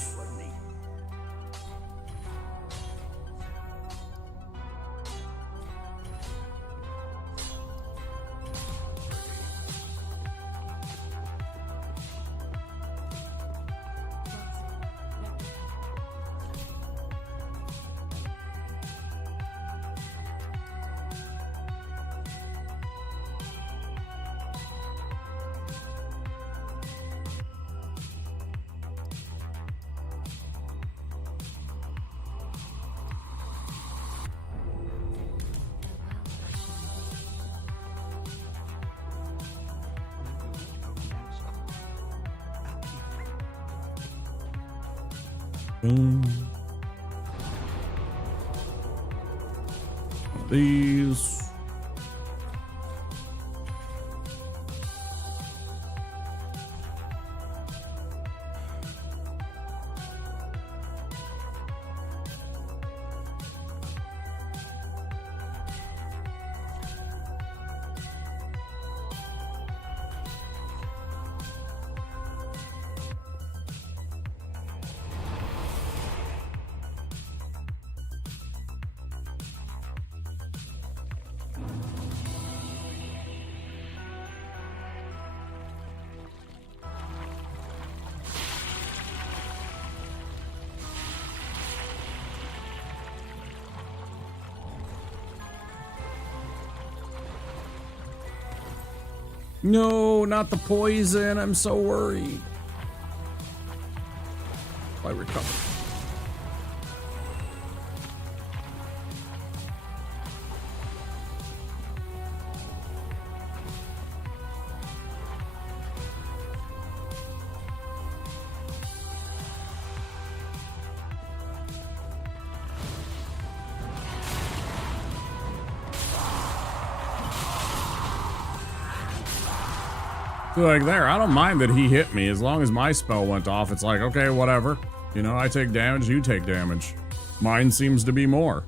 These. No, not the poison. I'm so worried. I recover. Like there, I don't mind that he hit me as long as my spell went off. It's like, okay, whatever. You know, I take damage, you take damage. Mine seems to be more.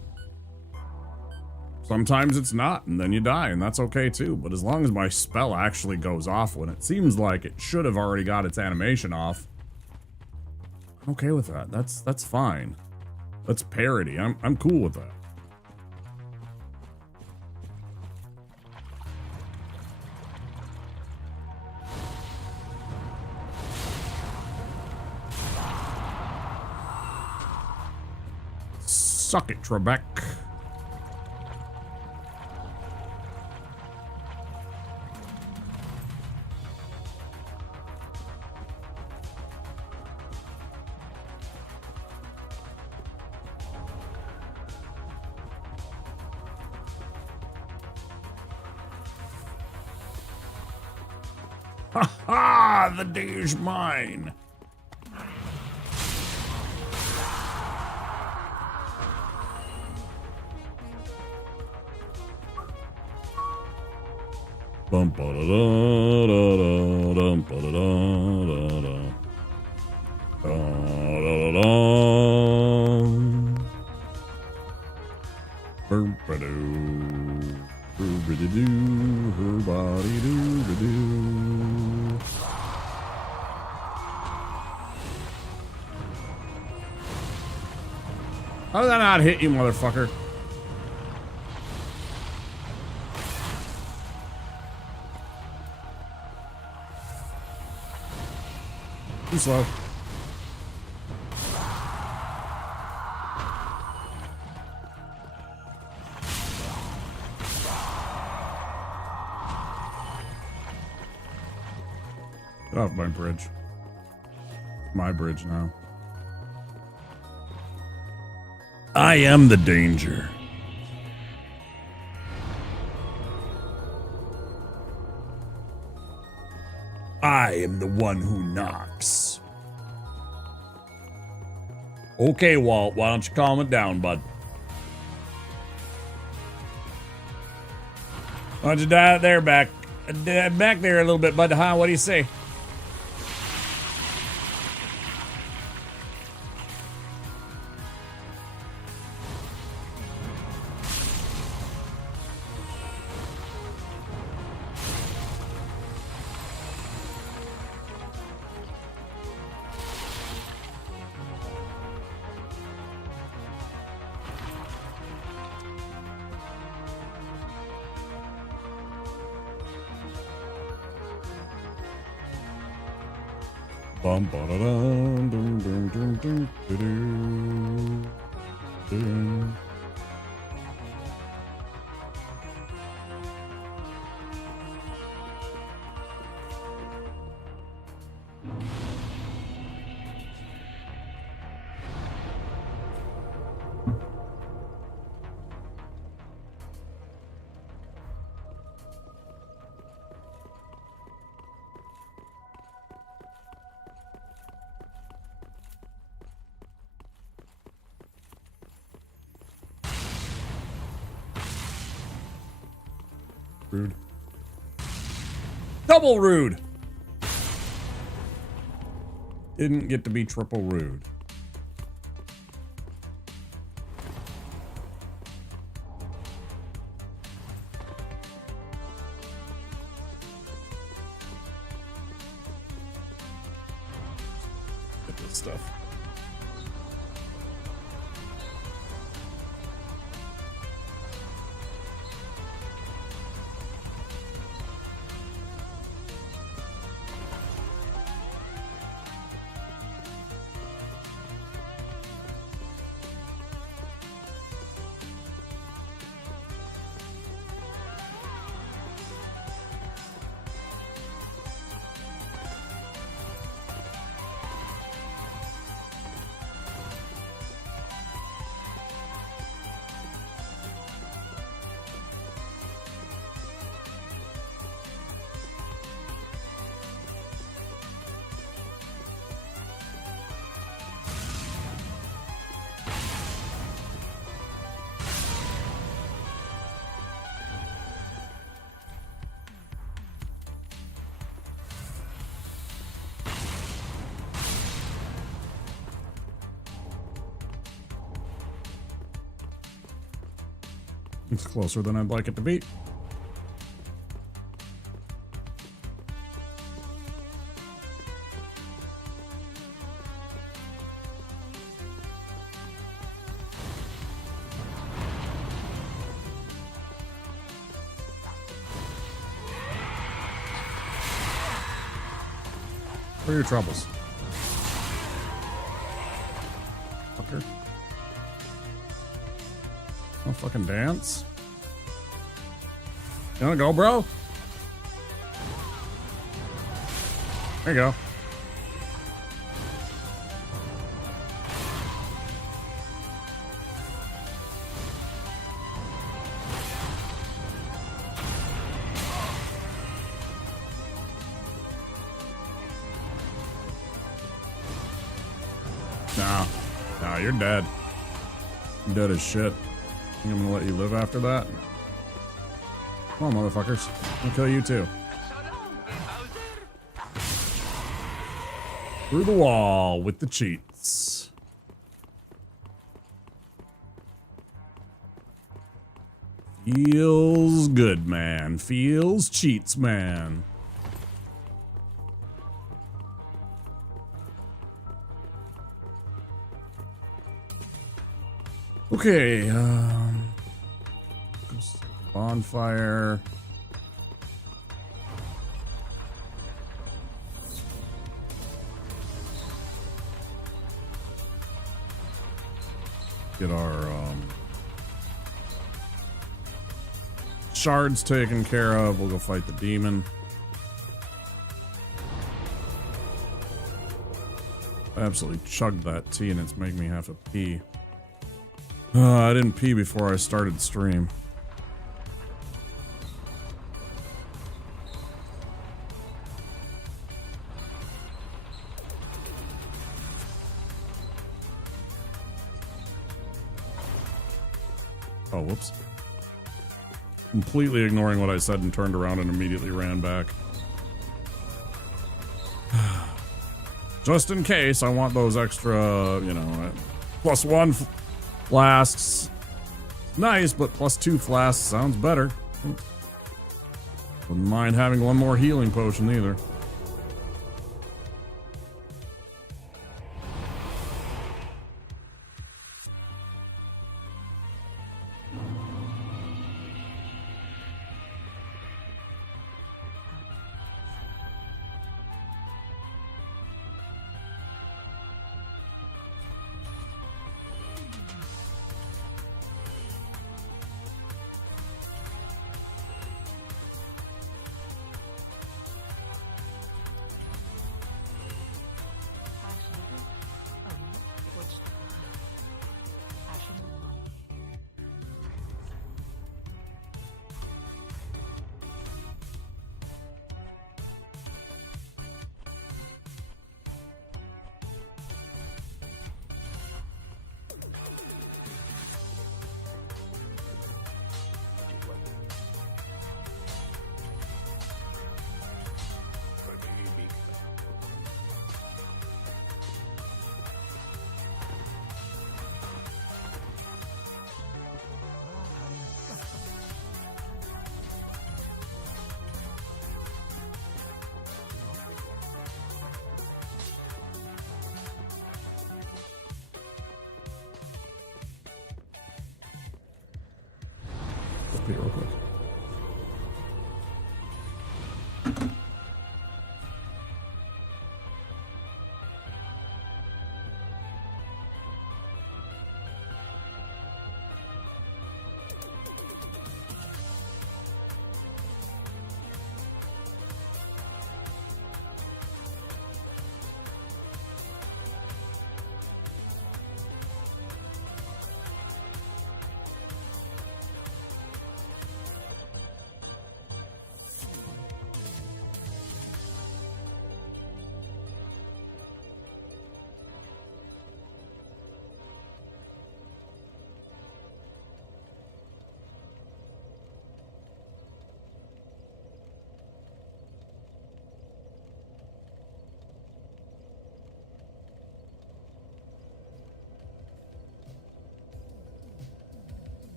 Sometimes it's not, and then you die, and that's okay too. But as long as my spell actually goes off when it seems like it should have already got its animation off, I'm okay with that. That's fine. That's parity. I'm cool with that. Suck it, Trebek. Ha ha! The day is mine. Bum ba da da da da dum ba da da da da da da bum ba doo ba da doo her body doo ba doo. How did that not hit you, motherfucker? Too slow. Get off my bridge. My bridge now. I am the danger. I am the one who knocks. Okay, Walt, why don't you calm it down, bud? Why don't you die there back there a little bit, bud, huh? What do you say? Bum ba da dum dum dum dum dum dum dum. Rude. Double rude. Didn't get to be triple rude. Get this stuff. It's closer than I'd like it to be. What are your troubles? Fucker. Don't fucking dance. You wanna go, bro? There you go. No, you're dead. You're dead as shit. Think I'm gonna let you live after that? Come on, motherfuckers. I'll kill you too. Through the wall with the cheats. Feels good, man. Feels cheats, man. Okay, bonfire. Get our shards taken care of. We'll go fight the demon. I absolutely chugged that tea and it's making me have to pee. I didn't pee before I started the stream. Oh, whoops. Completely ignoring what I said and turned around and immediately ran back. Just in case, I want those extra, you know, +1 flasks. Nice, but +2 flasks sounds better. Wouldn't mind having one more healing potion either. Real quick.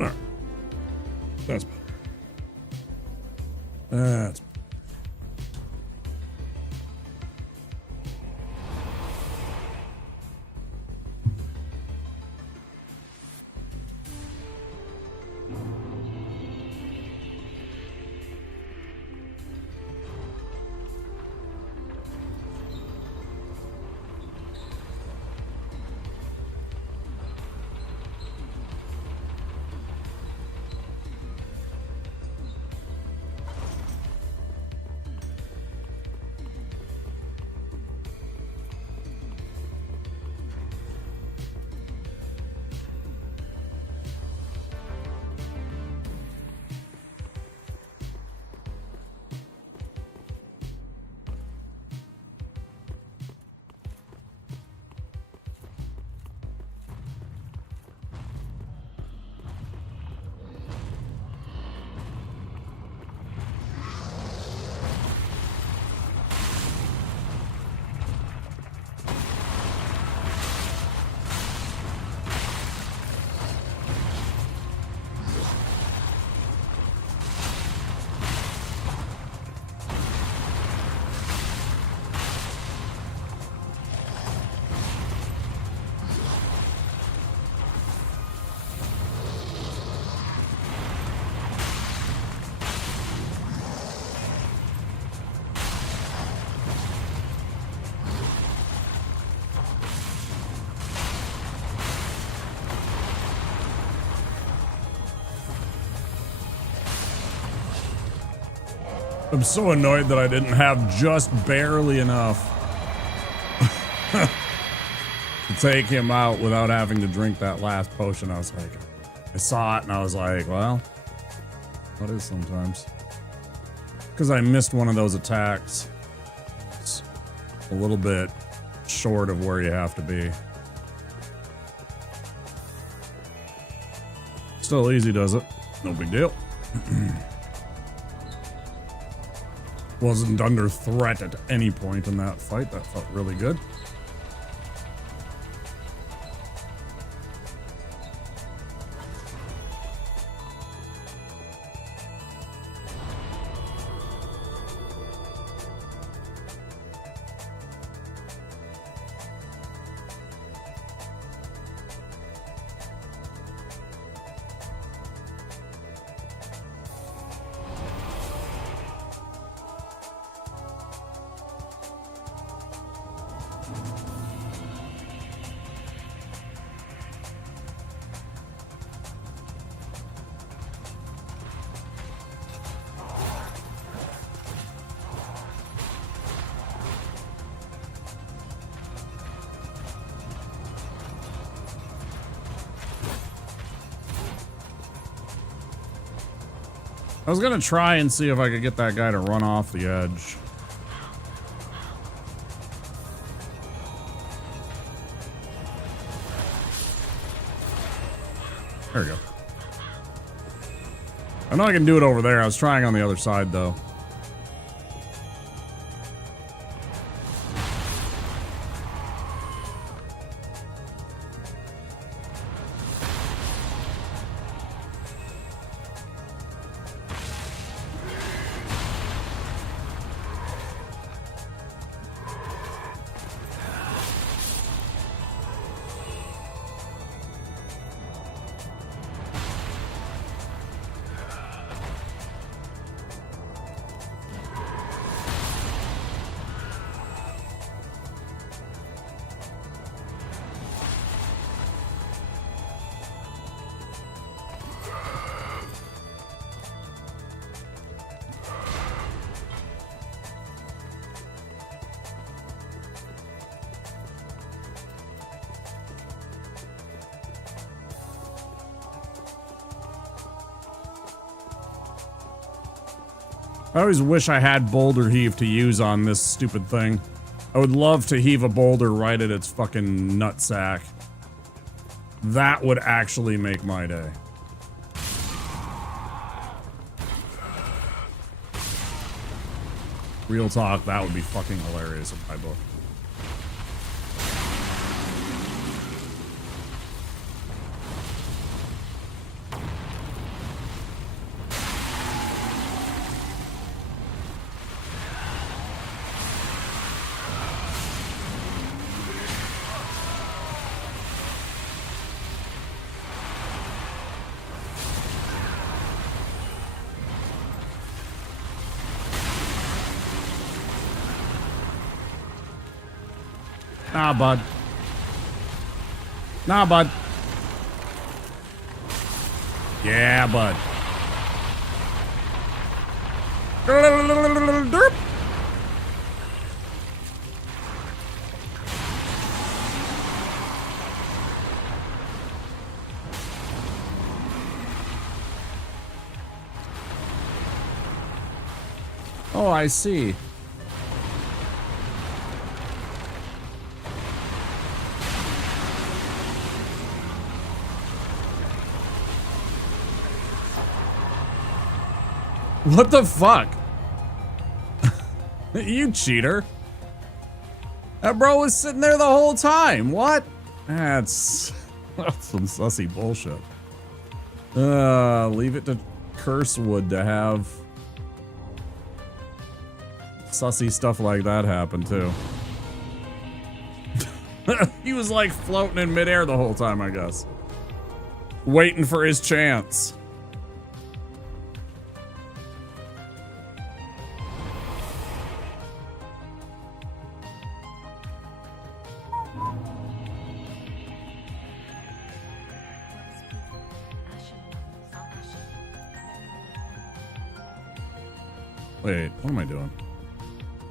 Alright. That's better. That's I'm so annoyed that I didn't have just barely enough to take him out without having to drink that last potion. I was like, I saw it and I was like, well, what is sometimes? Because I missed one of those attacks. It's a little bit short of where you have to be. Still easy does it. No big deal. Wasn't under threat at any point in that fight. That felt really good. I was gonna try and see if I could get that guy to run off the edge. There we go. I know I can do it over there. I was trying on the other side though. I always wish I had boulder heave to use on this stupid thing. I would love to heave a boulder right at its fucking nutsack. That would actually make my day. Real talk, that would be fucking hilarious in my book. Nah, bud. Nah, bud. Yeah, bud. Derp. Oh, I see. What the fuck? You cheater. That bro was sitting there the whole time. What? That's some sussy bullshit. Leave it to Cursewood to have sussy stuff like that happen too. He was like floating in midair the whole time, I guess. Waiting for his chance. Wait, what am I doing?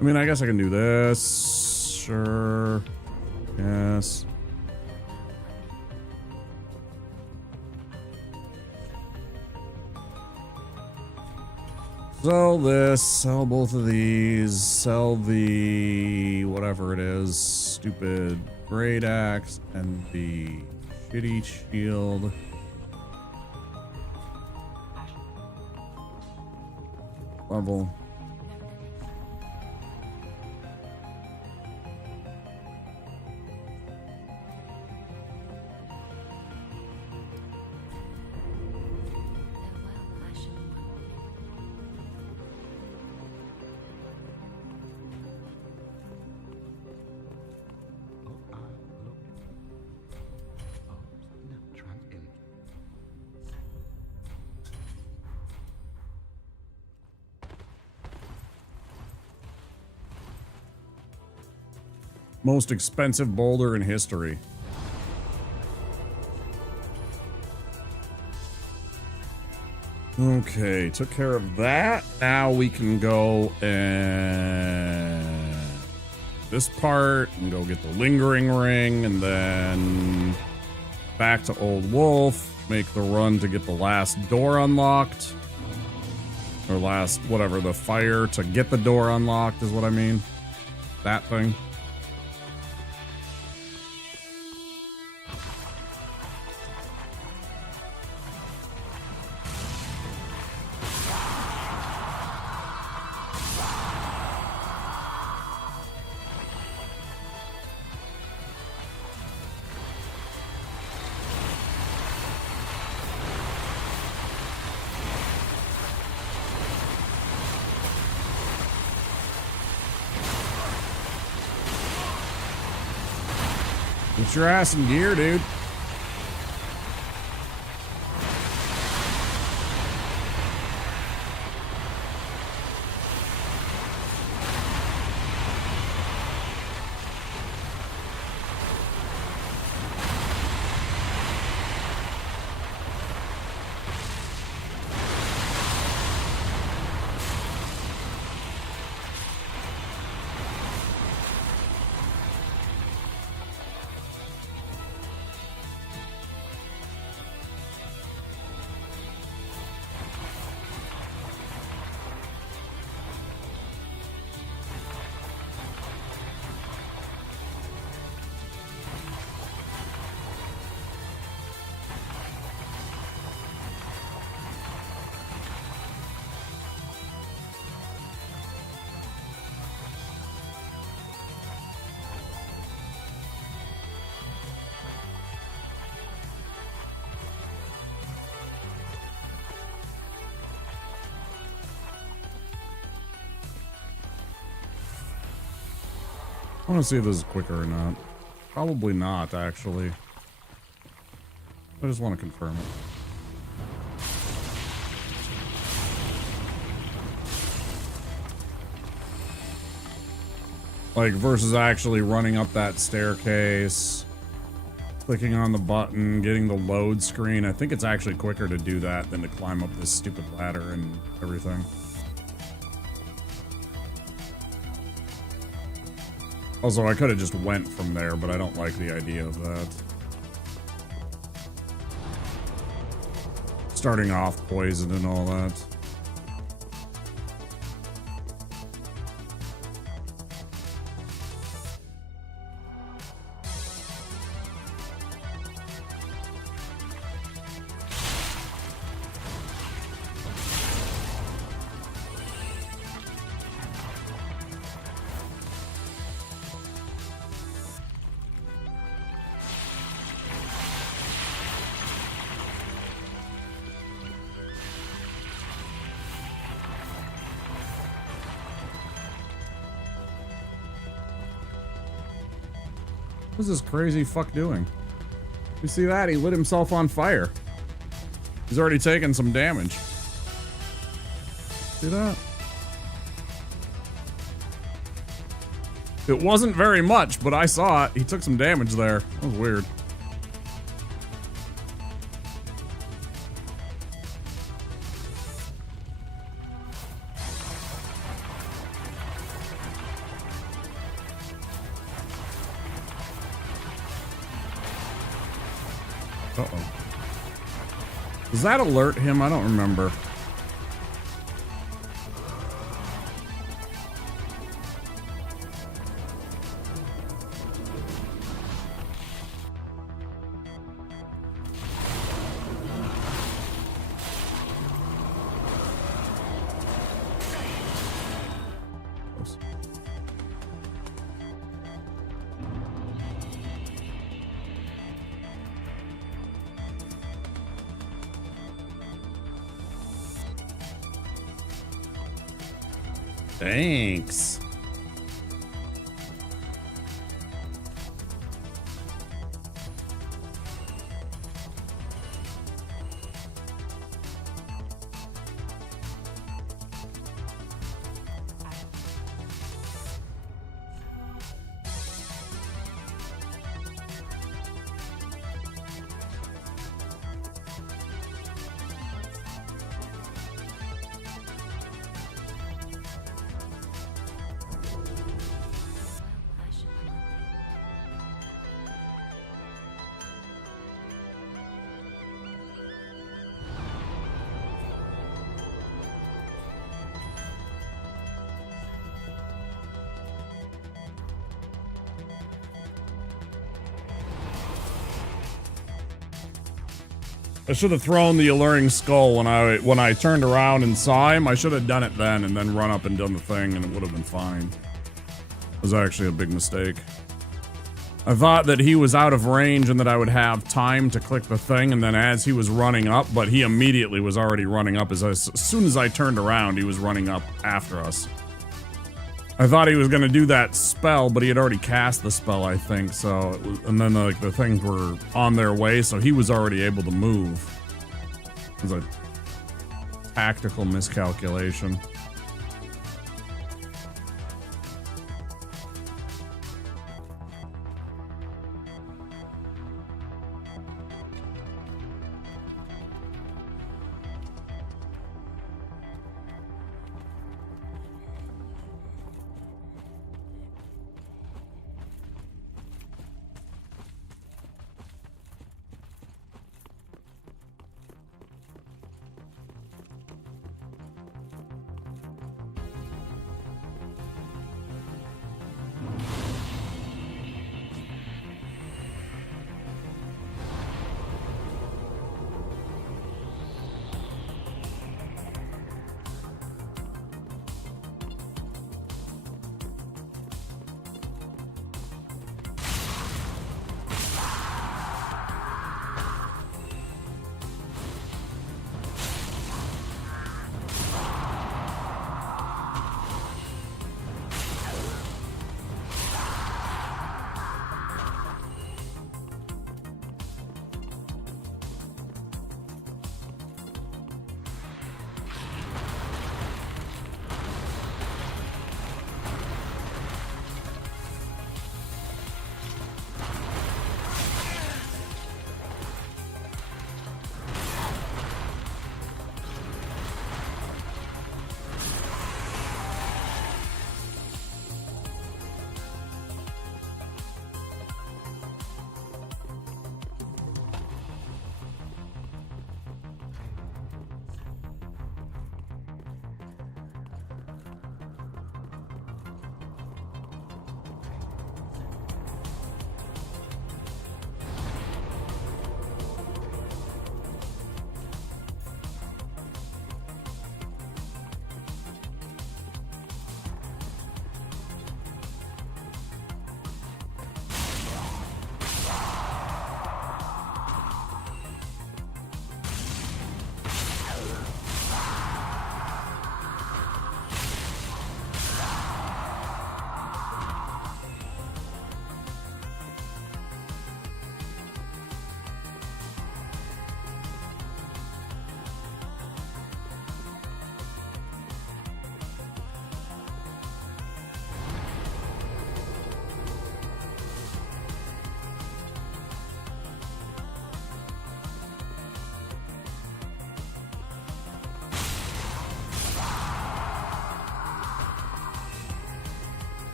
I mean, I guess I can do this. Sure. Yes. Sell this, sell both of these, sell the whatever it is, stupid great axe and the shitty shield. Level. Most expensive boulder in history. Okay, took care of that. Now we can go and this part and go get the lingering ring and then back to Old Wolf, make the run to get the last door unlocked. Or last, whatever, the fire to get the door unlocked is what I mean. That thing. Get your ass in gear, dude. I want to see if this is quicker or not. Probably not, actually. I just want to confirm it. Like, versus actually running up that staircase, clicking on the button, getting the load screen. I think it's actually quicker to do that than to climb up this stupid ladder and everything. Also, I could have just went from there, but I don't like the idea of that. Starting off poisoned and all that. What's this crazy fuck doing? You see that? He lit himself on fire. He's already taken some damage. See that? It wasn't very much, but I saw it. He took some damage there. That was weird. Uh-oh. Does that alert him? I don't remember. Thanks. I should have thrown the alluring skull when I turned around and saw him. I should have done it then and then run up and done the thing and it would have been fine. It was actually a big mistake. I thought that he was out of range and that I would have time to click the thing, and then as he was running up, but he immediately was already running up. As soon as I turned around, he was running up after us. I thought he was going to do that spell, but he had already cast the spell, I think, so... And then, like, the things were on their way, so he was already able to move. It was a tactical miscalculation.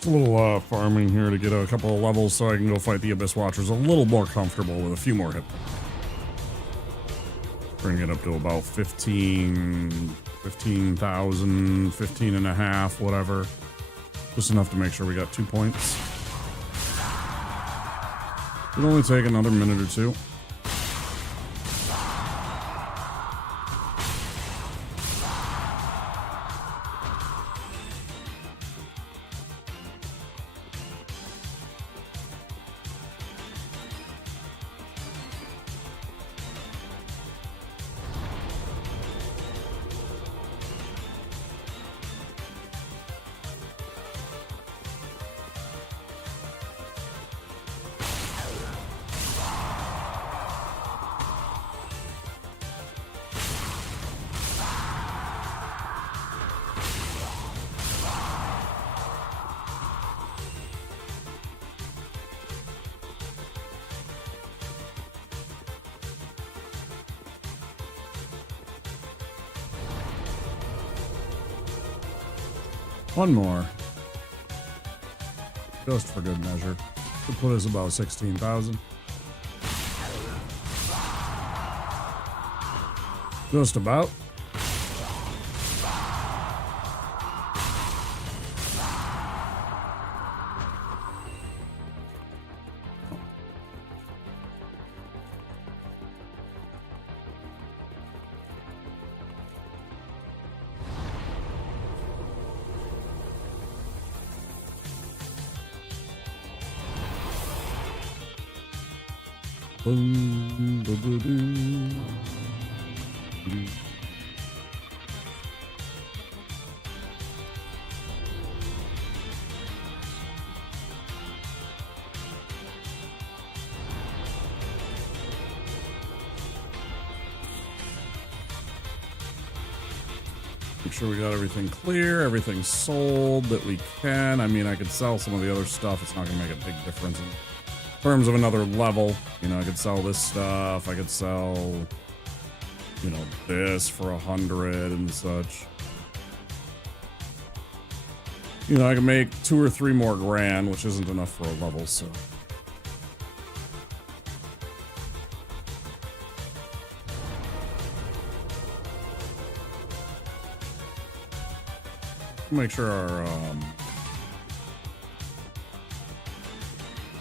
It's a little farming here to get a couple of levels so I can go fight the Abyss Watchers a little more comfortable with a few more hit points. Bring it up to about 15,000, 15 and a half, whatever. Just enough to make sure we got 2 points. It'll only take another minute or two. One more. Just for good measure. To put us about 16,000. Just about. Boom, boom, boom, boom. Make sure we got everything clear, everything sold that we can. I mean, I could sell some of the other stuff. It's not going to make a big difference in terms of another level. You know, I could sell this stuff. I could sell, you know, this for 100 and such. You know, I can make 2 or 3 more grand, which isn't enough for a level, so. Make sure our,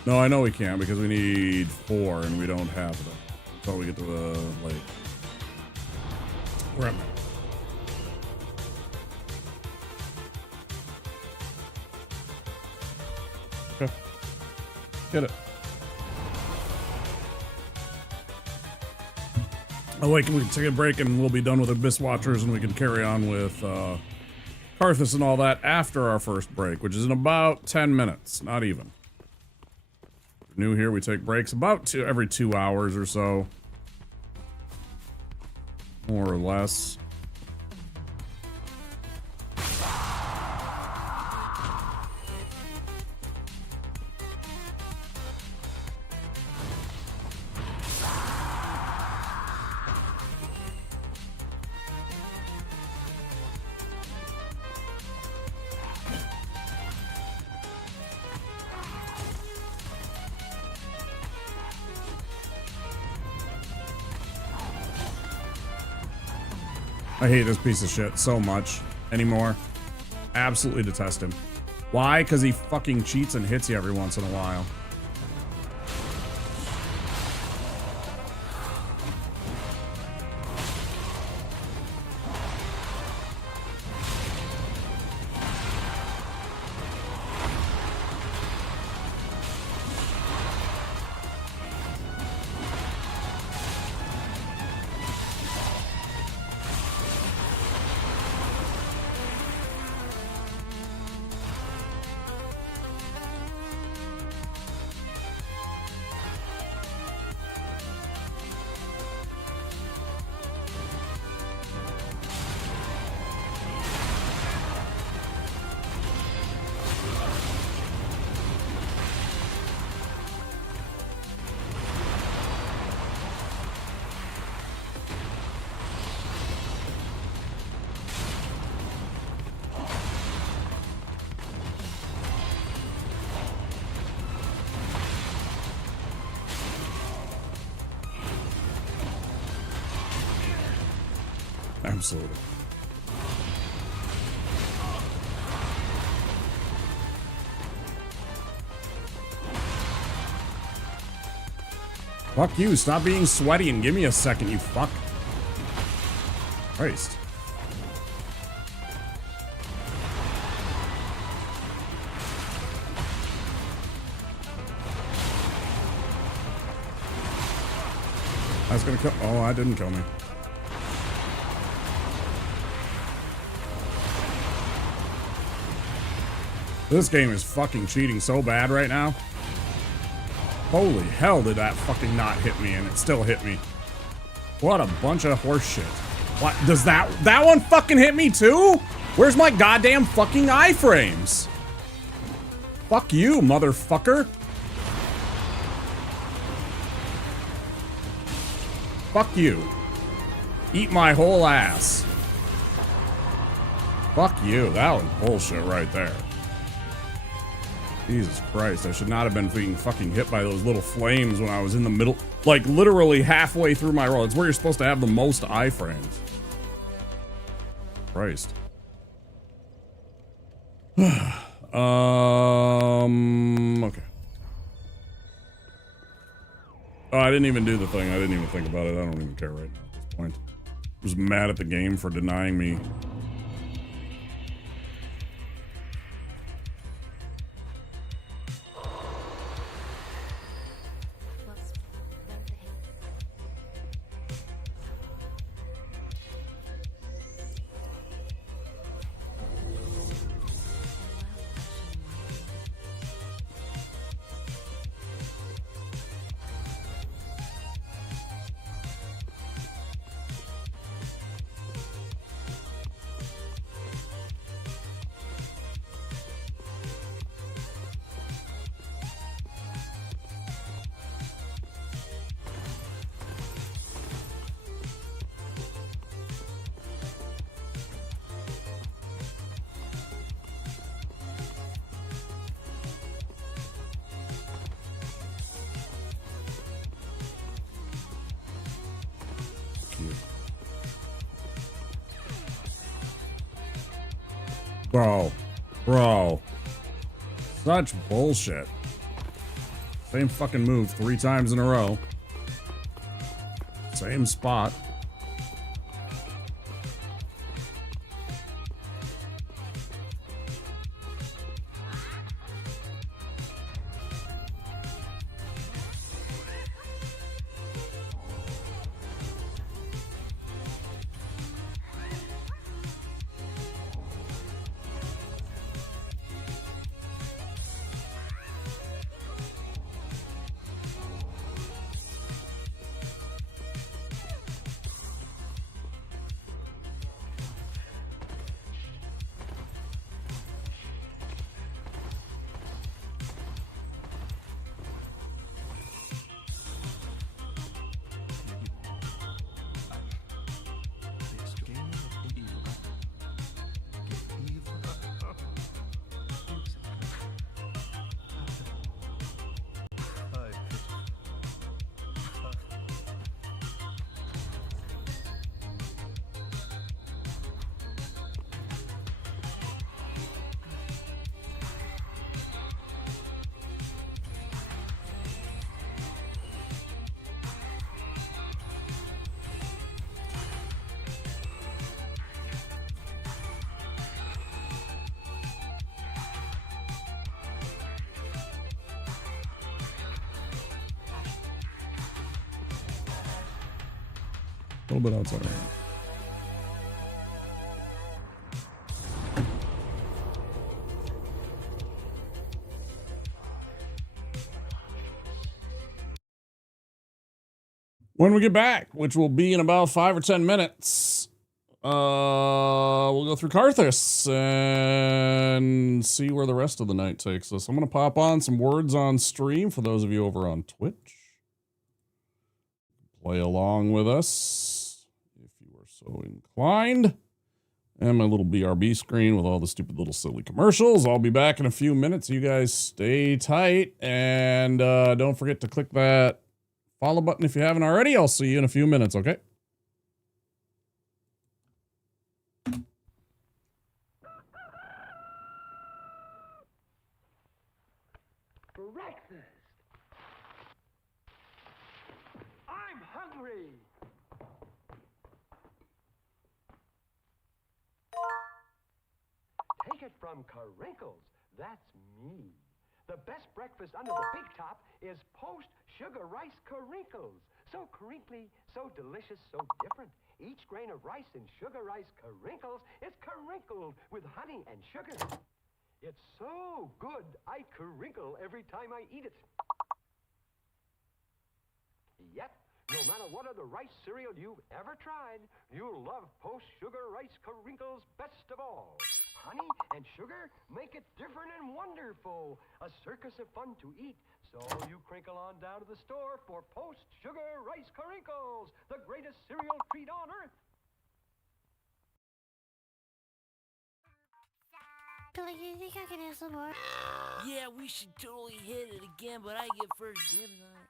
no, I know we can't because we need 4 and we don't have them until we get to the lake. Where am I? Okay. Get it. Oh wait, we can take a break and we'll be done with Abyss Watchers and we can carry on with Karthus and all that after our first break, which is in about 10 minutes, not even. New here, we take breaks about every 2 hours or so, more or less. I hate this piece of shit so much anymore. Absolutely detest him. Why? Because he fucking cheats and hits you every once in a while. Absolutely. Fuck you, stop being sweaty and give me a second, you fuck. Christ. I was gonna kill. Oh, I didn't kill me. This game is fucking cheating so bad right now. Holy hell, did that fucking not hit me, and it still hit me. What a bunch of horse shit. What does that one fucking hit me too? Where's my goddamn fucking iframes? Fuck you, motherfucker. Fuck you. Eat my whole ass. Fuck you. That was bullshit right there. Jesus Christ, I should not have been being fucking hit by those little flames when I was in the middle, like literally halfway through my roll. It's where you're supposed to have the most iframes. Christ. Okay. Oh, I didn't even do the thing. I didn't even think about it. I don't even care right now at this point. I was mad at the game for denying me. Bro. Such bullshit. Same fucking move 3 times in a row. Same spot. A little bit outside. When we get back, which will be in about 5 or 10 minutes, we'll go through Karthus and see where the rest of the night takes us. I'm going to pop on some words on stream for those of you over on Twitch. Play along with us if you are so inclined. And my little BRB screen with all the stupid little silly commercials. I'll be back in a few minutes. You guys stay tight. And don't forget to click that follow button if you haven't already. I'll see you in a few minutes, okay? lottery. Take it from Crinkles. That's me. The best breakfast under the big top is post-sugar rice Crinkles. So crinkly, so delicious, so different. Each grain of rice in sugar rice Crinkles is crinkled with honey and sugar. It's so good, I crinkle every time I eat it. Yep, no matter what other rice cereal you've ever tried, you'll love post-sugar rice Crinkles best of all. Honey and sugar make it different and wonderful. A circus of fun to eat. So you crinkle on down to the store for post-sugar rice Crinkles, the greatest cereal treat on earth. Billy, you think I can have some more? Yeah, we should totally hit it again, but I get first dibs on it.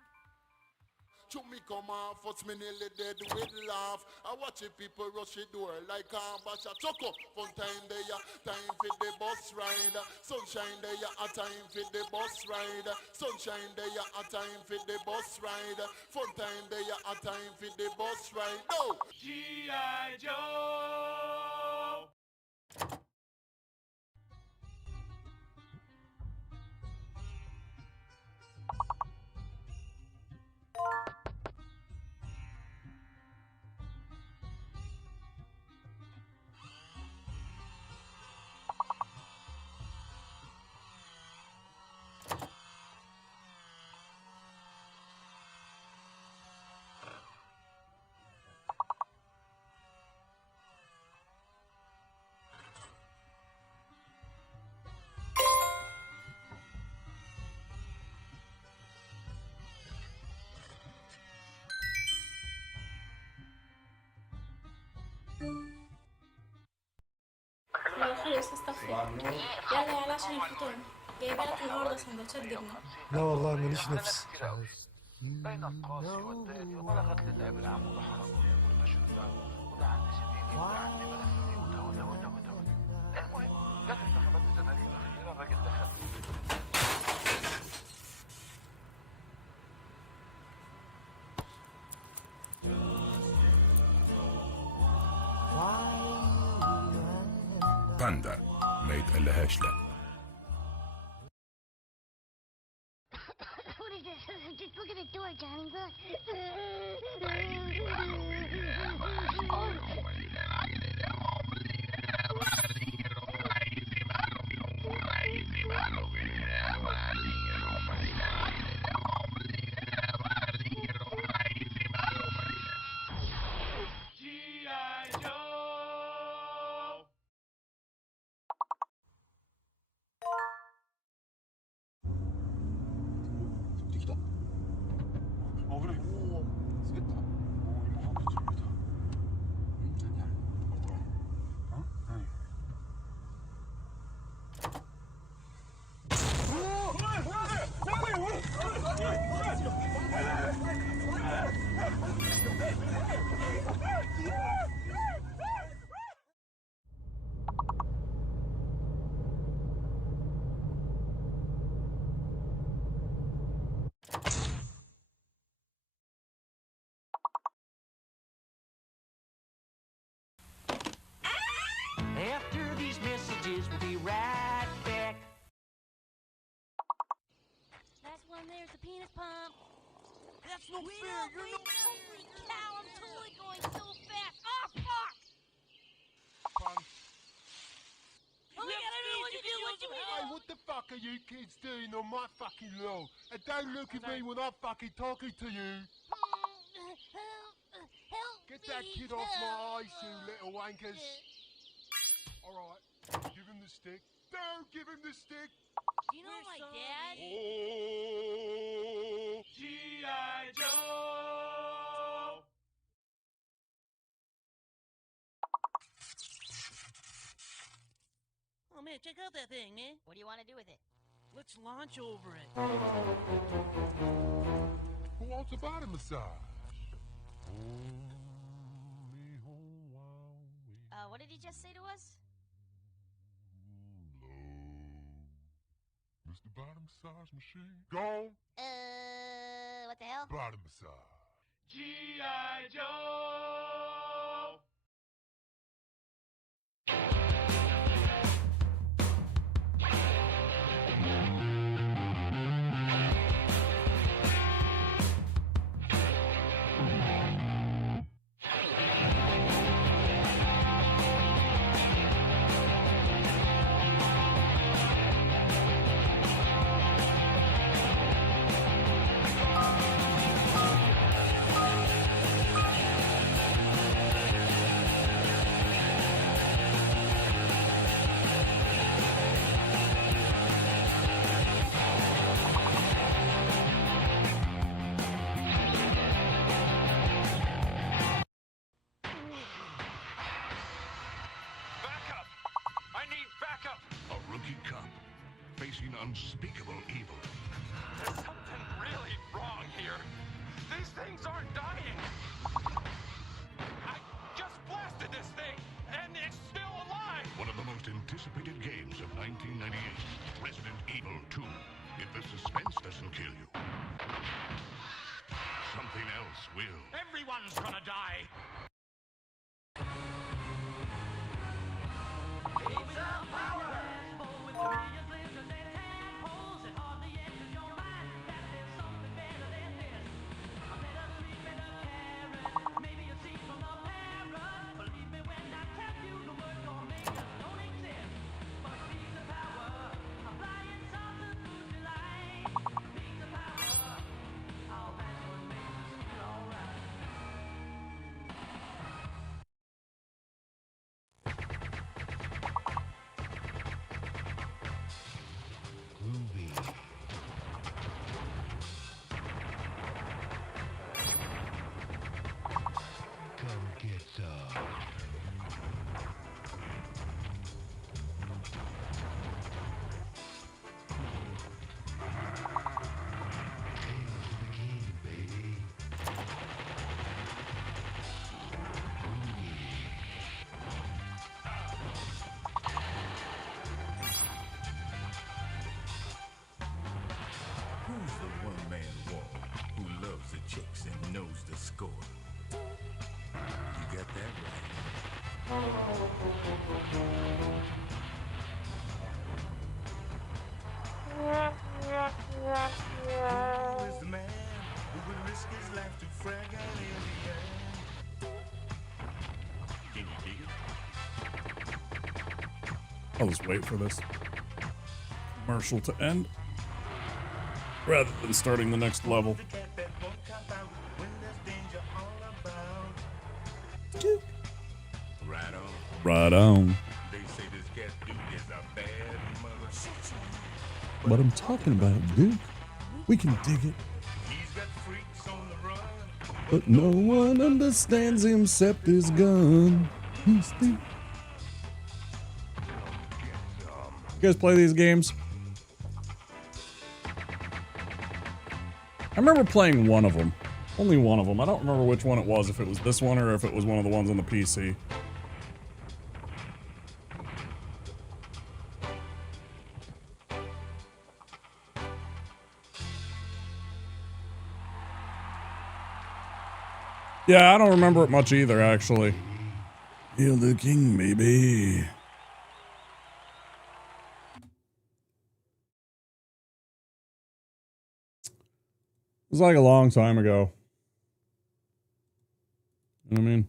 To me come off, what's me nearly dead with laugh. I watch it people rush the door like a bash a chuck up. Fun time there, time for the bus ride. Sunshine there, a time for the bus ride. Sunshine there, a time for the bus ride. Fun time there, a time for the bus ride. No! G.I. Joe! لو خلص استغفر. يلا يلا عشان الفطور. جايبه لك النهارده سندوتشات جبنه. لا والله ماليش نفس. بين القاصي والداني وبلغت للعب العام وحرام ومرتشد ودعا سيدي ودعا ملفي وده المهم جت انتخابات الزمالك الاخيره الراجل دخل باندا ما يتقلهاش لا. What is this? Just look at the door, Johnny. Look. G.I. Joe! After these messages, we'll be right back. Last one there's the penis pump. That's no fair. You're not. Holy cow, I'm totally going so fast. Oh, fuck! Oh my god, I don't know what to do. What do we do? Hey, what the fuck are you kids doing on my fucking lawn? And don't look at me when I'm fucking talking to you. Help Get me, that kid off my help. eyes, you little wankers. Alright, give him the stick. Don't give him the stick. Do you know my dad? Oh, G.I. Joe! Oh man, check out that thing, man. What do you want to do with it? Let's launch over it. Who wants a body massage? What did he just say to us? Mr. Body Massage Machine. Gone. What the hell? Body massage. G.I. Joe! Backup! I need backup! A rookie cop facing unspeakable evil. There's something really wrong here. These things aren't dying. I just blasted this thing, and it's still alive. One of the most anticipated games of 1998, Resident Evil 2. If the suspense doesn't kill you, something else will. Everyone's gonna die. Who's the one-man war who loves the chicks and knows the score? You got that right. Who is the man who would risk his life to frag out Indiana? Can you dig it? I'll just wait for this commercial to end rather than starting the next level. Right on. Right on. They say this cat Duke is a bad mother. What I'm talking about, Duke. We can dig it. He's got freaks on the run. But no one understands him except his gun. He's the... You guys play these games? I remember playing one of them. Only one of them. I don't remember which one it was, if it was this one or if it was one of the ones on the PC. Yeah, I don't remember it much either, actually. You're the king, baby. It was like a long time ago. You know what I mean?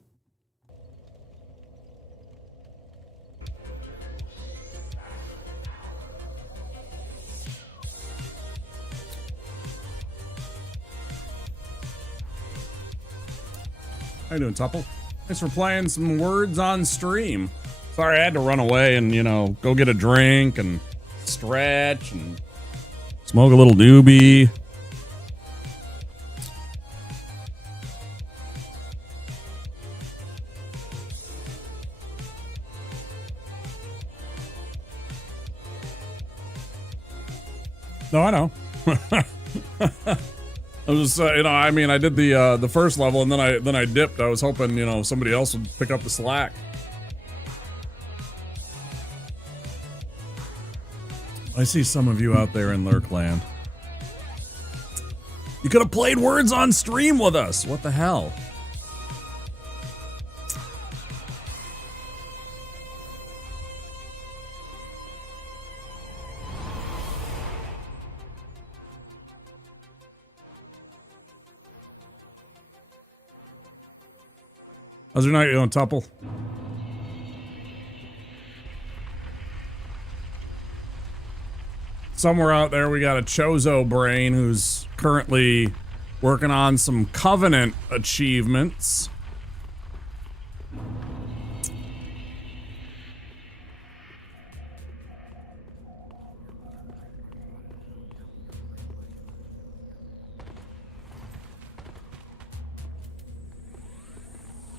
How you doing, Tupple? Thanks for playing some words on stream. Sorry, I had to run away and, you know, go get a drink and stretch and smoke a little doobie. No, I know. I was just, you know, I mean, I did the first level and then I dipped. I was hoping, you know, somebody else would pick up the slack. I see some of you out there in Lurkland. You could have played words on stream with us. What the hell? How's your night going, Tupple? Somewhere out there, we got a Chozo brain who's currently working on some Covenant achievements.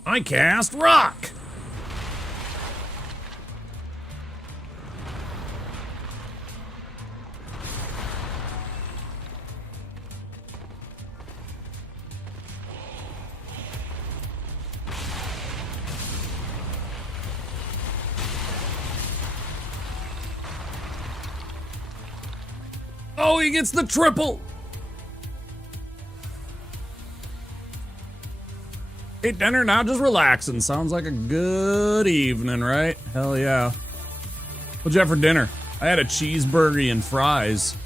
I cast rock. Oh, he gets the triple. Ate dinner, now just relaxing. Sounds like a good evening, right? Hell yeah. What'd you have for dinner? I had a cheeseburger and fries.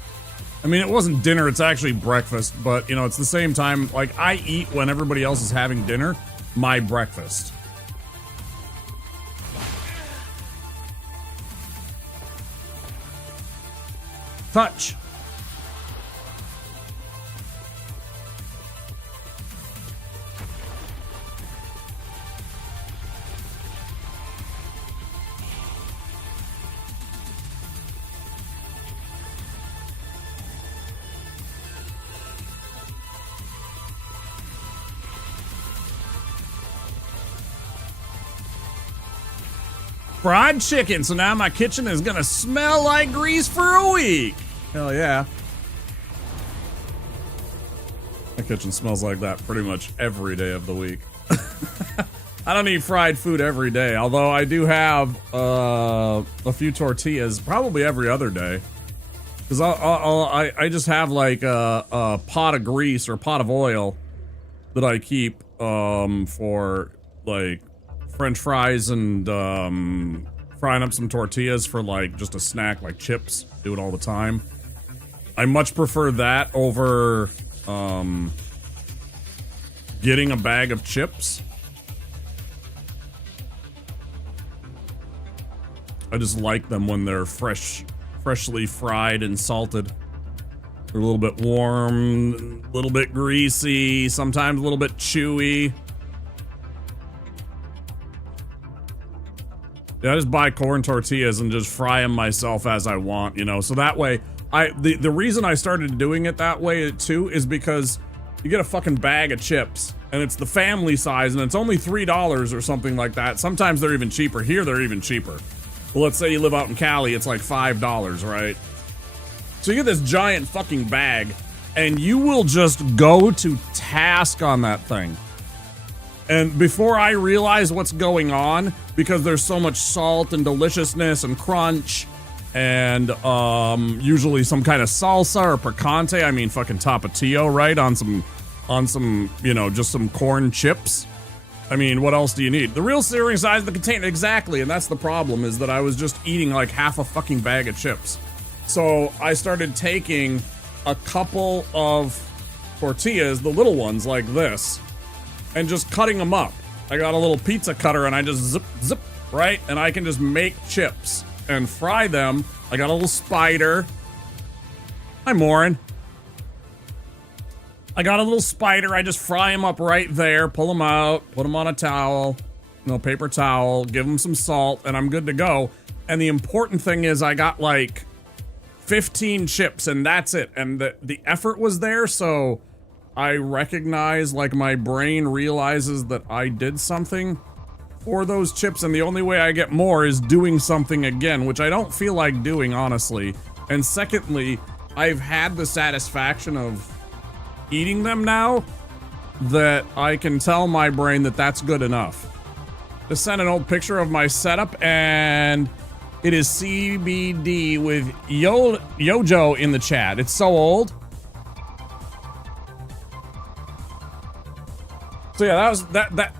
I mean, it wasn't dinner, it's actually breakfast, but, you know, it's the same time. Like, I eat when everybody else is having dinner, my breakfast. Touch. Fried chicken, so now my kitchen is gonna smell like grease for a week. Hell yeah. My kitchen smells like that pretty much every day of the week. I don't eat fried food every day, although I do have a few tortillas probably every other day. Because I just have like a pot of grease or pot of oil that I keep for like French fries and frying up some tortillas for like just a snack, like chips. Do it all the time. I much prefer that over getting a bag of chips. I just like them when they're freshly fried and salted. They're a little bit warm, a little bit greasy, sometimes a little bit chewy. Yeah, I just buy corn tortillas and just fry them myself as I want, you know. So that way, the reason I started doing it that way too is because you get a fucking bag of chips and it's the family size and it's only $3 or something like that. Sometimes they're even cheaper. Here, they're even cheaper. Well, let's say you live out in Cali, it's like $5, right? So you get this giant fucking bag and you will just go to task on that thing. And before I realize what's going on, because there's so much salt and deliciousness and crunch and usually some kind of salsa or picante, I mean fucking tapatio, right? On some, you know, just some corn chips. I mean, what else do you need? The real serving size of the container, exactly, and that's the problem, is that I was just eating like half a fucking bag of chips. So I started taking a couple of tortillas, the little ones like this, and just cutting them up. I got a little pizza cutter and I just zip, right? And I can just make chips and fry them. I got a little spider. Hi, Morin. I got a little spider. I just fry them up right there, pull them out, put them on a towel, paper towel, give them some salt, and I'm good to go. And the important thing is I got like 15 chips and that's it. And the effort was there, so I recognize, like, my brain realizes that I did something for those chips, and the only way I get more is doing something again, which I don't feel like doing, honestly. And secondly, I've had the satisfaction of eating them now that I can tell my brain that that's good enough. Just sent an old picture of my setup, and it is CBD with Yojo in the chat. It's so old. So yeah,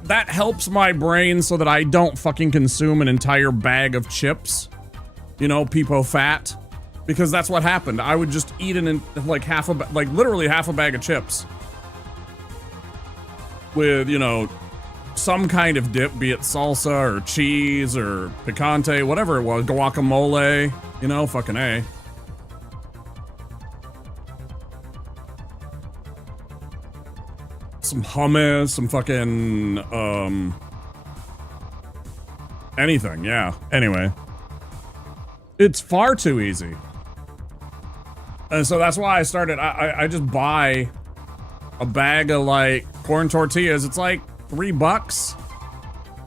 that helps my brain so that I don't fucking consume an entire bag of chips. You know, peepo fat. Because that's what happened. I would just eat like literally half a bag of chips. With, you know, some kind of dip, be it salsa or cheese or picante, whatever it was, guacamole, you know, fucking A. Some hummus, some fucking, anything, yeah. Anyway. It's far too easy. And so that's why I started, I just buy a bag of, like, corn tortillas. It's like $3.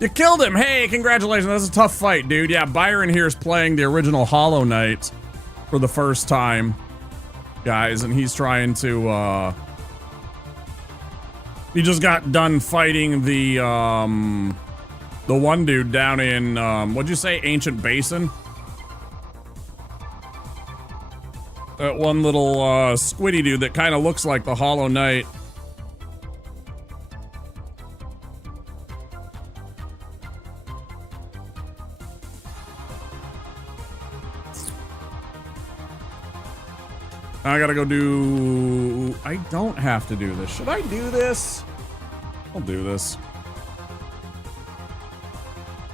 You killed him! Hey, congratulations, that's a tough fight, dude. Yeah, Byron here is playing the original Hollow Knight for the first time, guys, and he's trying to, he just got done fighting the one dude down in, what'd you say, Ancient Basin? That one little, squiddy dude that kind of looks like the Hollow Knight. I gotta go do... I don't have to do this. Should I do this? I'll do this.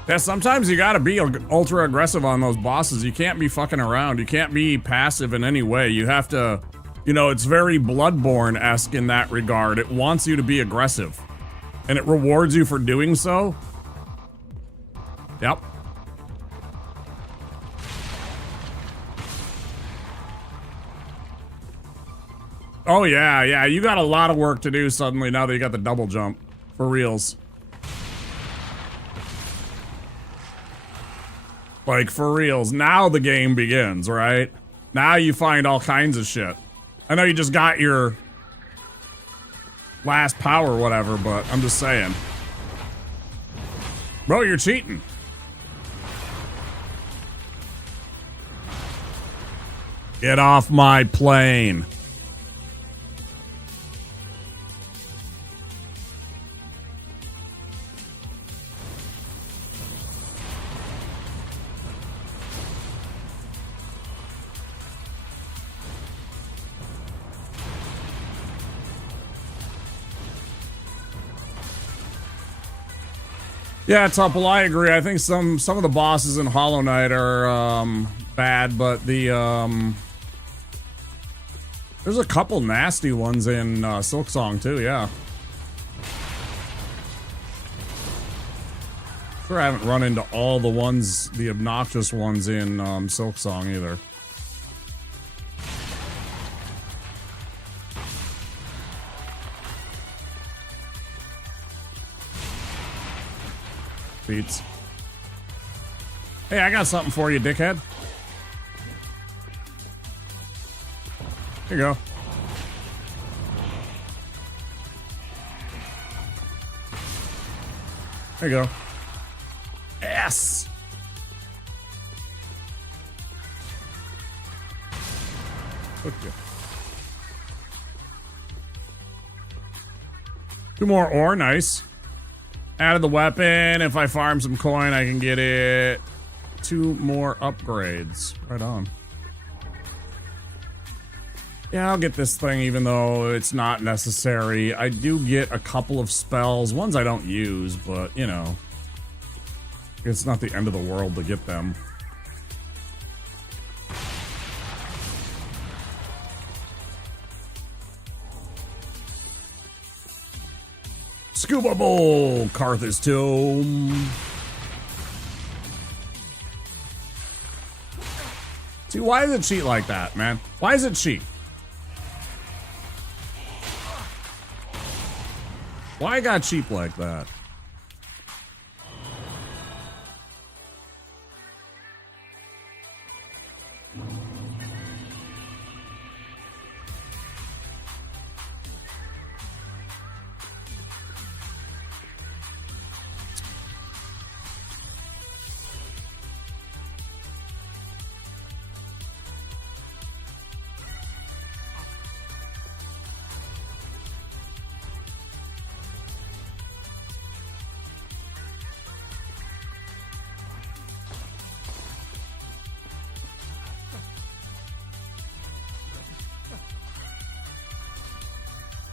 Yeah, sometimes you gotta be ultra aggressive on those bosses. You can't be fucking around. You can't be passive in any way. You have to... You know, it's very Bloodborne-esque in that regard. It wants you to be aggressive. And it rewards you for doing so. Yep. Oh, yeah, yeah. You got a lot of work to do suddenly now that you got the double jump. For reals. Like, for reals. Now the game begins, right? Now you find all kinds of shit. I know you just got your last power or whatever, but I'm just saying. Bro, you're cheating. Get off my plane. Yeah, Tupple, I agree. I think some of the bosses in Hollow Knight are bad, but the there's a couple nasty ones in Silksong too, yeah. Sure, I haven't run into all the ones, the obnoxious ones in Silksong either. Beats. Hey, I got something for you, dickhead. Here you go. There you go. Yes! Look at you. 2 more ore, nice. Added the weapon. If I farm some coin, I can get it. 2 more upgrades. Right on. Yeah, I'll get this thing even though it's not necessary. I do get a couple of spells. Ones I don't use, but, you know. It's not the end of the world to get them. Scuba Bowl, Carthus Tomb. See, why does it cheat like that, man? Why is it cheat? Why got cheap like that?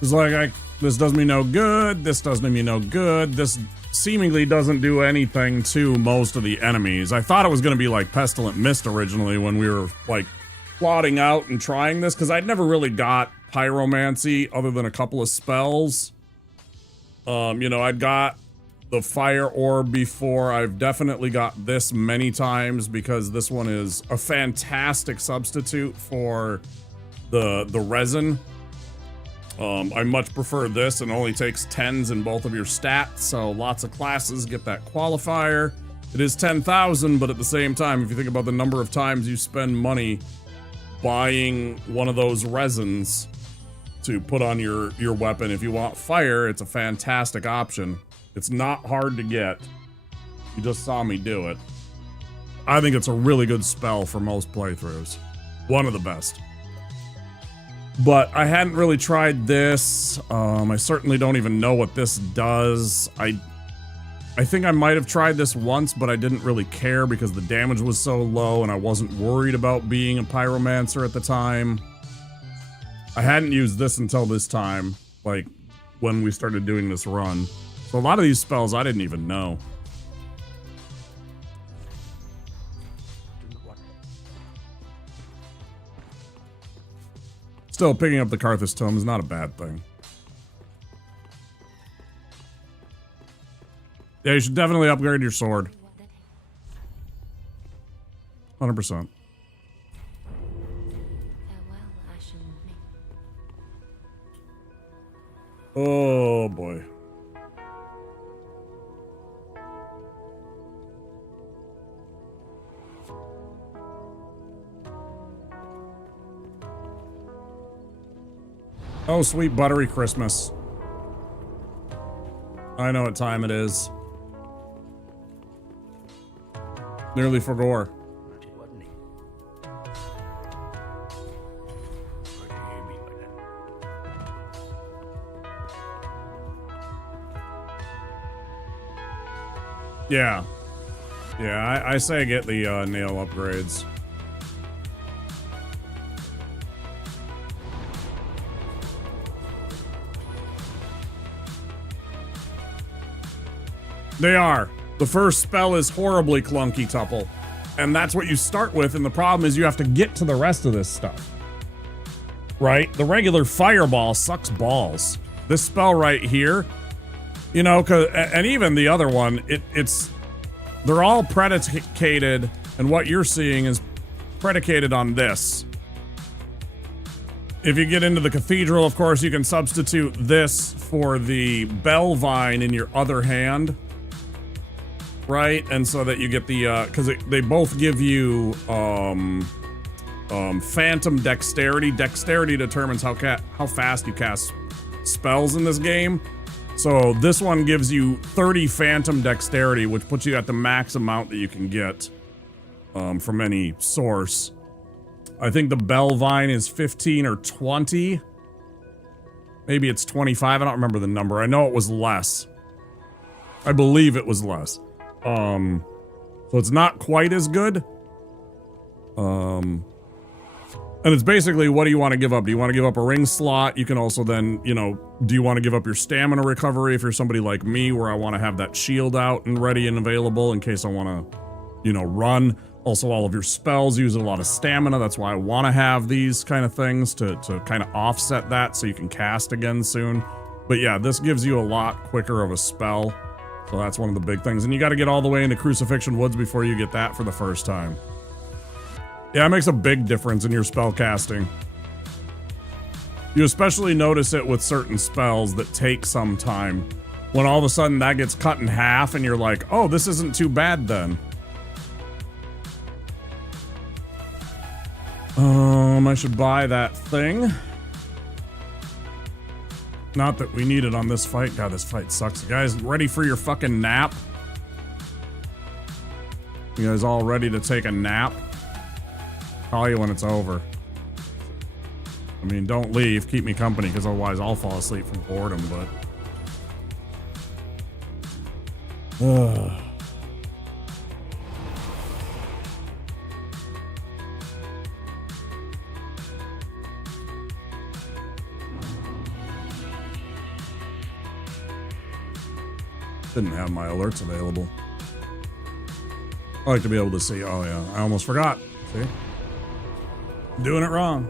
It's like, this does me no good, this does me no good, this seemingly doesn't do anything to most of the enemies. I thought it was going to be like Pestilent Mist originally when we were, like, plotting out and trying this, because I'd never really got Pyromancy other than a couple of spells. You know, I'd got the Fire Orb before. I've definitely got this many times because this one is a fantastic substitute for the resin. I much prefer this, and only takes 10s in both of your stats, so lots of classes get that qualifier. It is 10,000, but at the same time, if you think about the number of times you spend money buying one of those resins to put on your weapon, if you want fire, it's a fantastic option. It's not hard to get. You just saw me do it. I think it's a really good spell for most playthroughs. One of the best. But I hadn't really tried this. I certainly don't even know what this does. I think I might have tried this once, but I didn't really care because the damage was so low and I wasn't worried about being a pyromancer at the time. I hadn't used this until this time, like when we started doing this run. So a lot of these spells I didn't even know. Still, picking up the Karthus Tome is not a bad thing. Yeah, you should definitely upgrade your sword. 100%. Oh boy. Oh, sweet buttery Christmas. I know what time it is. Nearly forgot. Yeah. Yeah, I say get the nail upgrades. They are. The first spell is horribly clunky, Tuple. And that's what you start with, and the problem is you have to get to the rest of this stuff. Right? The regular fireball sucks balls. This spell right here, you know, and even the other one, they're all predicated, and what you're seeing is predicated on this. If you get into the cathedral, of course, you can substitute this for the bell vine in your other hand. Right, and so that you get the because they both give you phantom dexterity. Dexterity determines how fast you cast spells in this game. So this one gives you 30 phantom dexterity, which puts you at the max amount that you can get from any source. I think the bell vine is 15 or 20. Maybe it's 25. I don't remember the number. I know it was less. I believe it was less. So it's not quite as good. And it's basically, what do you want to give up? Do you want to give up a ring slot? You can also then, you know, do you want to give up your stamina recovery if you're somebody like me where I want to have that shield out and ready and available in case I want to, you know, run. Also, all of your spells use a lot of stamina. That's why I want to have these kind of things to kind of offset that so you can cast again soon. But yeah, this gives you a lot quicker of a spell. So that's one of the big things. And you got to get all the way into Crucifixion Woods before you get that for the first time. Yeah, it makes a big difference in your spell casting. You especially notice it with certain spells that take some time. When all of a sudden that gets cut in half and you're like, oh, this isn't too bad then. I should buy that thing. Not that we need it on this fight. God, this fight sucks. You guys ready for your fucking nap? You guys all ready to take a nap? Call you when it's over. I mean, don't leave. Keep me company, because otherwise I'll fall asleep from boredom, but... Didn't have my alerts available. I like to be able to see. Oh yeah, I almost forgot. See? Doing it wrong.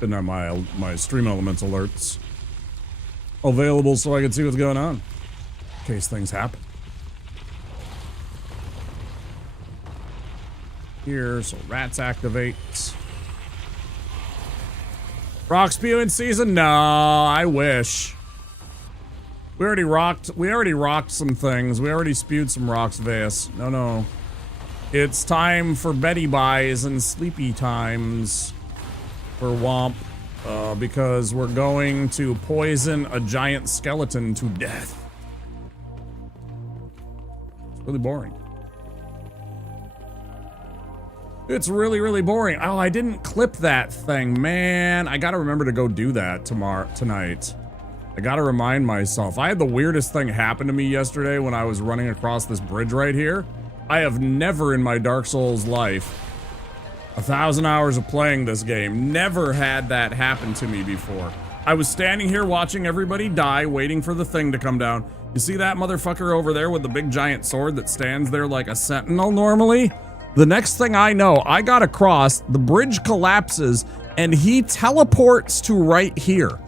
Didn't have my stream elements alerts available so I could see what's going on in case things happen. Here, so rats activate. Rock spewing season? No, I wish. We already rocked some things. We already spewed some rocks, Vas. No. It's time for Betty buys and sleepy times for Womp. Because we're going to poison a giant skeleton to death. It's really boring. It's really, really boring. Oh, I didn't clip that thing, man. I gotta remember to go do that tonight. I gotta remind myself. I had the weirdest thing happen to me yesterday when I was running across this bridge right here. I have never in my Dark Souls life, 1,000 hours of playing this game, never had that happen to me before. I was standing here watching everybody die, waiting for the thing to come down. You see that motherfucker over there with the big giant sword that stands there like a sentinel normally? The next thing I know, I got across, the bridge collapses, and he teleports to right here.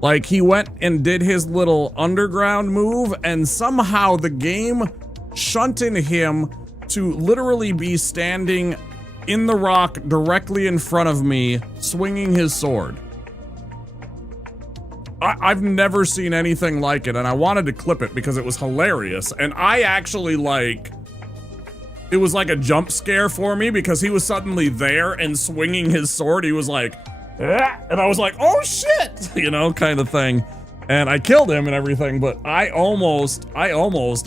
Like, he went and did his little underground move, and somehow the game shunted him to literally be standing in the rock directly in front of me, swinging his sword. I've never seen anything like it, and I wanted to clip it because it was hilarious, and I actually, like... It was like a jump scare for me because he was suddenly there and swinging his sword. He was like, ah, and I was like, oh shit, you know, kind of thing. And I killed him and everything, but I almost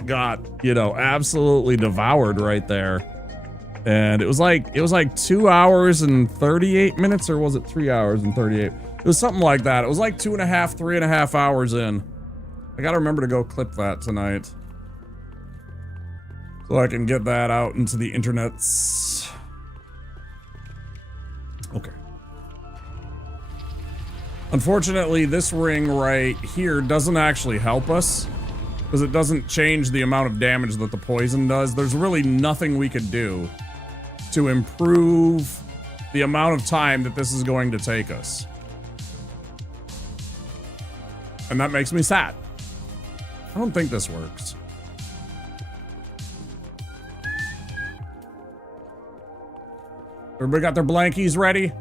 got, you know, absolutely devoured right there. And it was like 2 hours and 38 minutes, or was it 3 hours and 38? It was something like that. It was like 2.5, 3.5 hours in. I gotta remember to go clip that tonight, so I can get that out into the internets. Okay. Unfortunately, this ring right here doesn't actually help us, because it doesn't change the amount of damage that the poison does. There's really nothing we could do to improve the amount of time that this is going to take us. And that makes me sad. I don't think this works. Everybody got their blankies ready?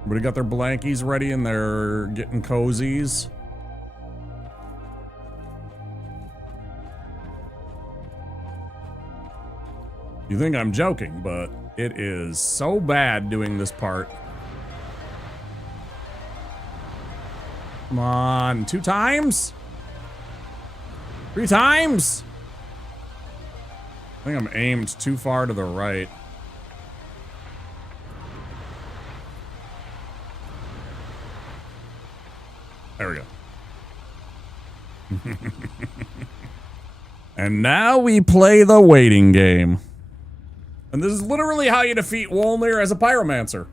Everybody got their blankies ready and they're getting cozies? You think I'm joking, but it is so bad doing this part. Come on, 2 times? 3 times? I think I'm aimed too far to the right. There we go. And now we play the waiting game. And this is literally how you defeat Wolnir as a pyromancer.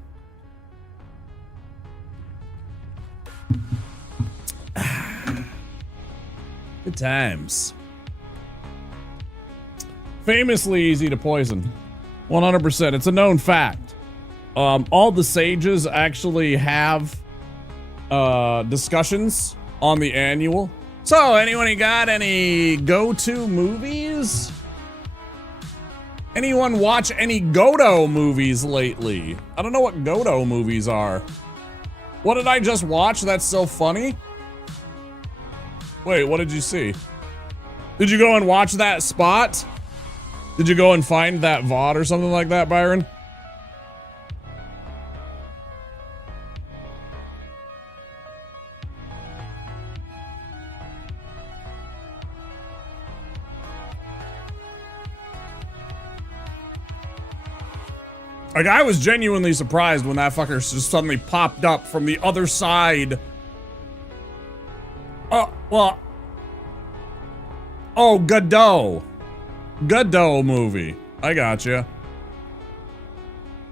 Good times. Famously easy to poison. 100%. It's a known fact. All the sages actually have discussions on the annual. So, anyone got any go-to movies? Anyone watch any Godot movies lately? I don't know what Godot movies are. What did I just watch that's so funny? Wait, what did you see? Did you go and watch that spot? Did you go and find that VOD or something like that, Byron? Like, I was genuinely surprised when that fucker just suddenly popped up from the other side. Oh, well. Oh, Godot. Godot movie. I gotcha.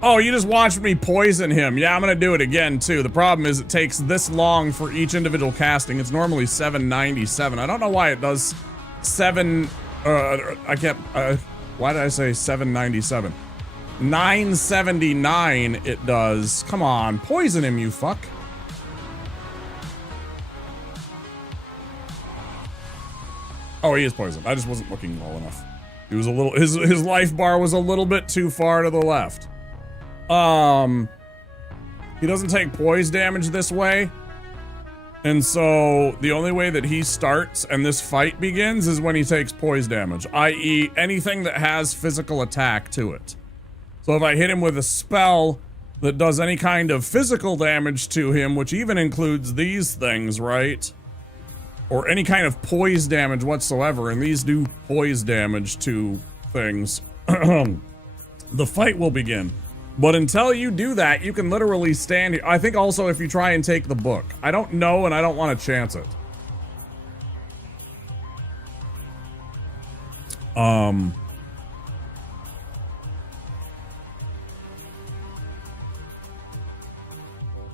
Oh, you just watched me poison him. Yeah, I'm gonna do it again too. The problem is it takes this long for each individual casting. It's normally 797. I don't know why it does 7. I can't. Why did I say 797? 979 it does. Come on, poison him, you fuck. Oh, he is poisoned. I just wasn't looking well enough. He was a little. His life bar was a little bit too far to the left. He doesn't take poise damage this way. And so the only way that he starts and this fight begins is when he takes poise damage, i.e. anything that has physical attack to it. So if I hit him with a spell that does any kind of physical damage to him, which even includes these things, right? Or any kind of poise damage whatsoever, and these do poise damage to things, the fight will begin. But until you do that, you can literally stand here. I think also if you try and take the book. I don't know and I don't want to chance it.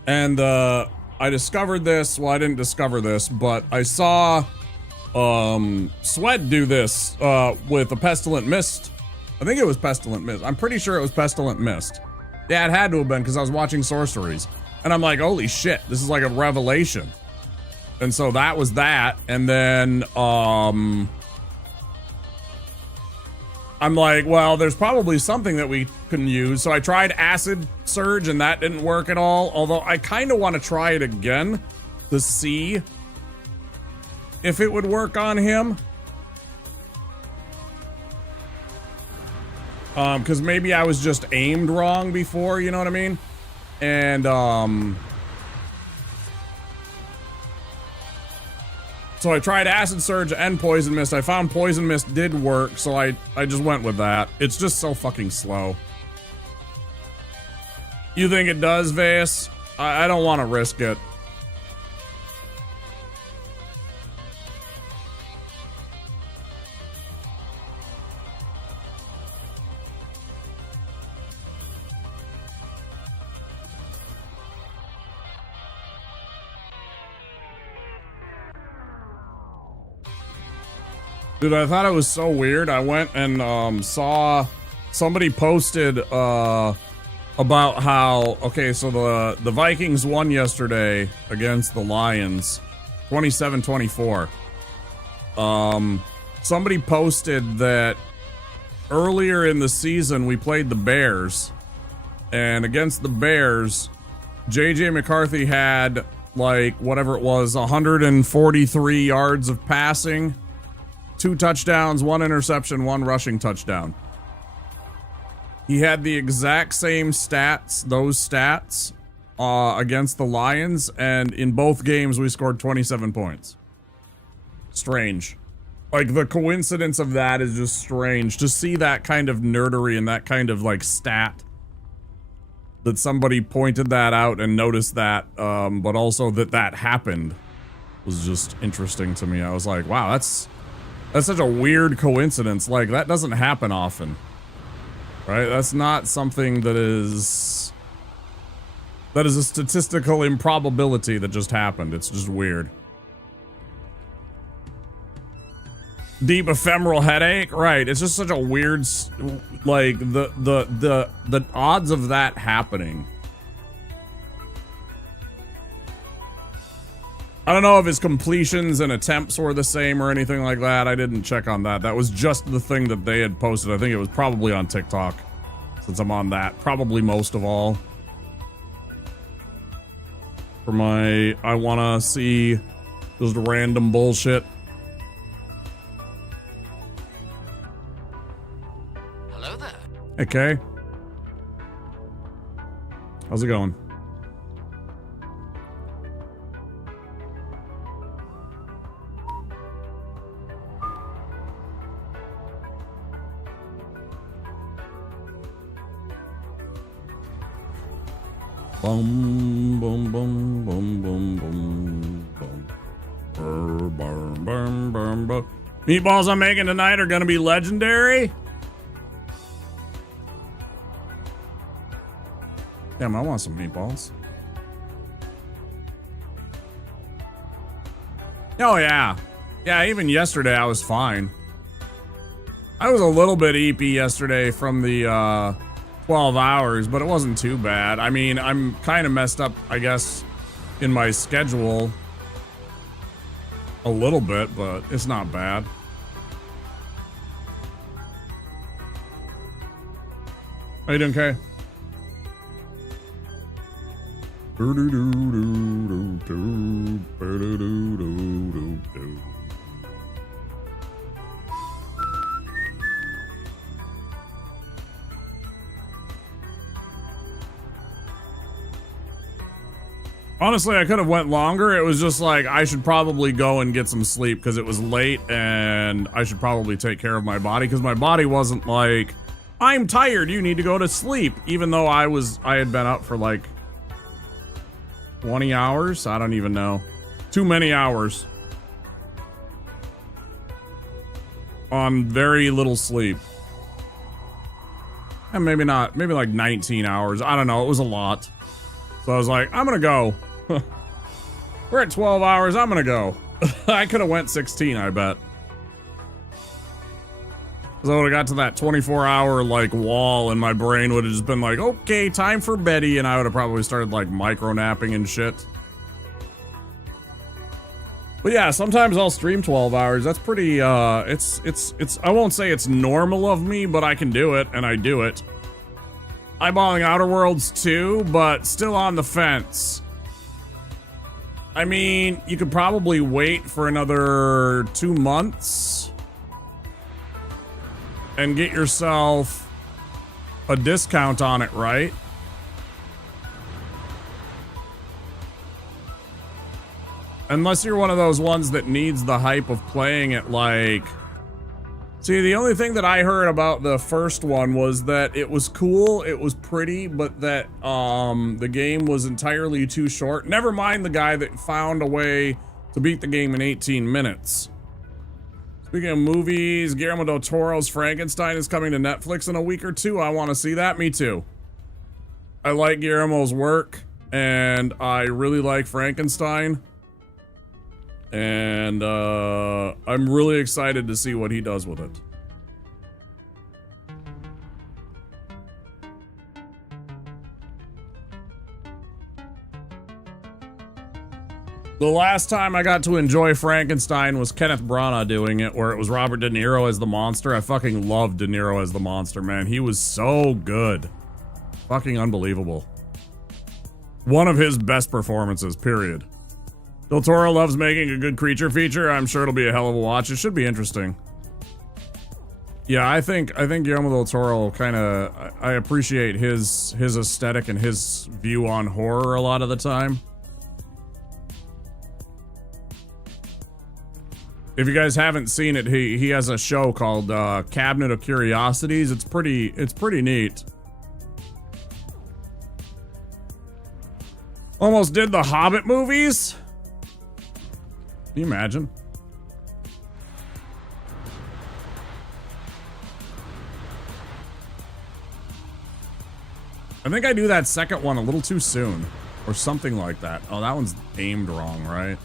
And I discovered this. Well, I didn't discover this, but I saw Sweat do this with a Pestilent Mist. I think it was Pestilent Mist. I'm pretty sure it was Pestilent Mist. Yeah, it had to have been because I was watching Sorceries. And I'm like, holy shit, this is like a revelation. And so that was that. And then I'm like, well, there's probably something that we can use. So I tried Acid Surge and that didn't work at all. Although I kind of want to try it again to see if it would work on him. Because maybe I was just aimed wrong before, you know what I mean? And, so I tried Acid Surge and Poison Mist. I found Poison Mist did work, so I just went with that. It's just so fucking slow. You think it does, Vase? I don't want to risk it. Dude, I thought it was so weird. I went and saw somebody posted about how, okay, so the Vikings won yesterday against the Lions 27-24. Somebody posted that earlier in the season we played the Bears, and against the Bears, JJ McCarthy had like whatever it was, 143 yards of passing, 2 touchdowns, 1 interception, 1 rushing touchdown. He had the exact same stats, those stats, against the Lions, and in both games we scored 27 points. Strange. Like, the coincidence of that is just strange. To see that kind of nerdery and that kind of, like, stat. That somebody pointed that out and noticed that, but also that happened was just interesting to me. I was like, wow, that's such a weird coincidence. Like, that doesn't happen often. Right? That's not something that is a statistical improbability that just happened. It's just weird. Deep ephemeral headache? Right. It's just such a weird, like, the odds of that happening. I don't know if his completions and attempts were the same or anything like that. I didn't check on that. That was just the thing that they had posted. I think it was probably on TikTok, since I'm on that. Probably most of all. For my, I want to see just random bullshit. Hello there. Hey, Kay. How's it going? Boom, boom, boom, boom, boom, boom, boom. Burr, burr, burr, burr, burr. Meatballs I'm making tonight are gonna be legendary. Damn, I want some meatballs. Oh, yeah. Yeah, even yesterday I was fine. I was a little bit eepy yesterday from the 12 hours, but it wasn't too bad. I mean, I'm kind of messed up, I guess, in my schedule a little bit, but it's not bad. How you doing, Kay? Honestly, I could have went longer. It was just like, I should probably go and get some sleep because it was late and I should probably take care of my body because my body wasn't like, I'm tired, you need to go to sleep. Even though I had been up for like 20 hours. I don't even know. Too many hours. On very little sleep. And maybe not, maybe like 19 hours. I don't know, it was a lot. So I was like, I'm gonna go. We're at 12 hours, I'm gonna go. I could have went 16, I bet. Because I would have got to that 24-hour, like, wall, and my brain would have just been like, okay, time for Betty, and I would have probably started, like, micro-napping and shit. But yeah, sometimes I'll stream 12 hours. That's pretty, it's, I won't say it's normal of me, but I can do it, and I do it. Eyeballing Outer Worlds 2, but still on the fence. I mean, you could probably wait for another 2 months and get yourself a discount on it, right? Unless you're one of those ones that needs the hype of playing it like... See, the only thing that I heard about the first one was that it was cool, it was pretty, but that the game was entirely too short. Never mind the guy that found a way to beat the game in 18 minutes. Speaking of movies, Guillermo del Toro's Frankenstein is coming to Netflix in a week or two. I want to see that. Me too. I like Guillermo's work, and I really like Frankenstein. And I'm really excited to see what he does with it. The last time I got to enjoy Frankenstein was Kenneth Branagh doing it, where it was Robert De Niro as the monster. I fucking loved De Niro as the monster, man. He was so good. Fucking unbelievable. One of his best performances, period. Del Toro loves making a good creature feature. I'm sure it'll be a hell of a watch. It should be interesting. Yeah, I think Guillermo del Toro kind of... I appreciate his aesthetic and his view on horror a lot of the time. If you guys haven't seen it, he has a show called Cabinet of Curiosities. It's pretty neat. Almost did the Hobbit movies. Can you imagine? I think I do that second one a little too soon. Or something like that. Oh, that one's aimed wrong, right?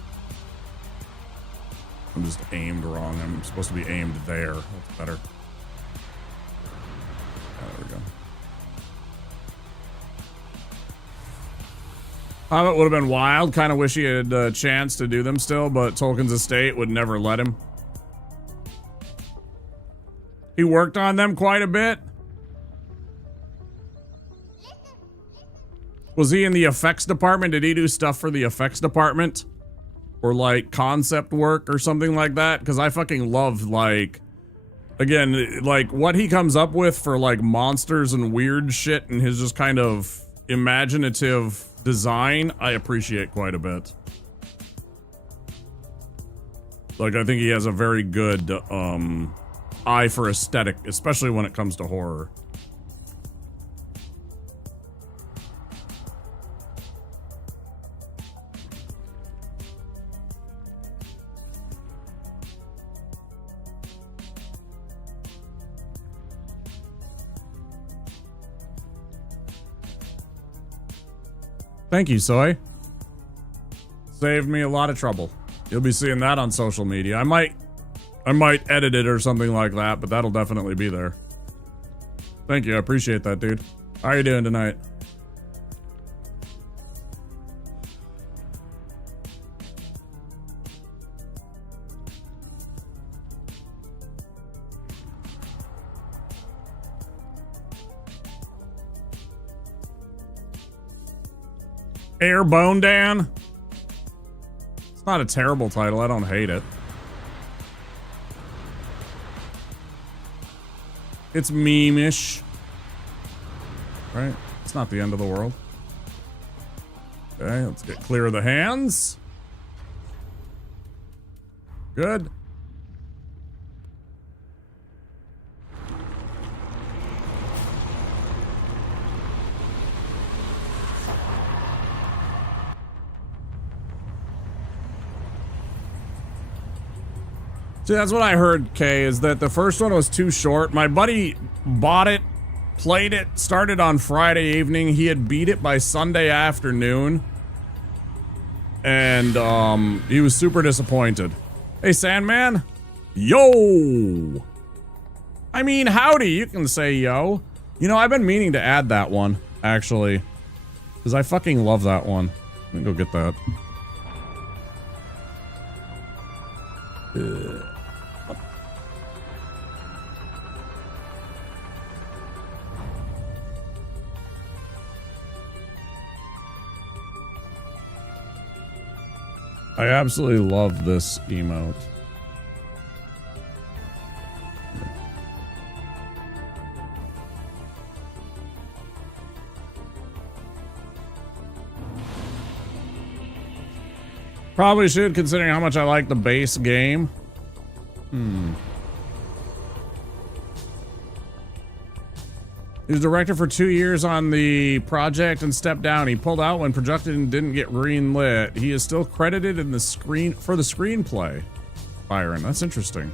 I'm just aimed wrong. I'm supposed to be aimed there. That's better. Oh, there we go. Hobbit would have been wild. Kind of wish he had a chance to do them still, but Tolkien's estate would never let him. He worked on them quite a bit. Was he in the effects department? Did he do stuff for the effects department? Or like concept work or something like that? Because I fucking love, like, again, like what he comes up with for like monsters and weird shit and his just kind of imaginative design, I appreciate quite a bit. Like, I think he has a very good eye for aesthetic, especially when it comes to horror. Thank you, Soy. Saved me a lot of trouble. You'll be seeing that on social media. I might edit it or something like that, but that'll definitely be there. Thank you. I appreciate that, dude. How are you doing tonight? Airbone Dan? It's not a terrible title. I don't hate it. It's meme-ish. Right? It's not the end of the world. Okay, let's get clear of the hands. Good. See, that's what I heard, Kay, is that the first one was too short. My buddy bought it, played it, started on Friday evening. He had beat it by Sunday afternoon. And, he was super disappointed. Hey, Sandman. Yo! I mean, howdy, you can say yo. You know, I've been meaning to add that one, actually. Because I fucking love that one. Let me go get that. I absolutely love this emote. Probably should, considering how much I like the base game. He was director for 2 years on the project and stepped down. He pulled out when production didn't get greenlit. He is still credited in the screenplay. Byron, that's interesting.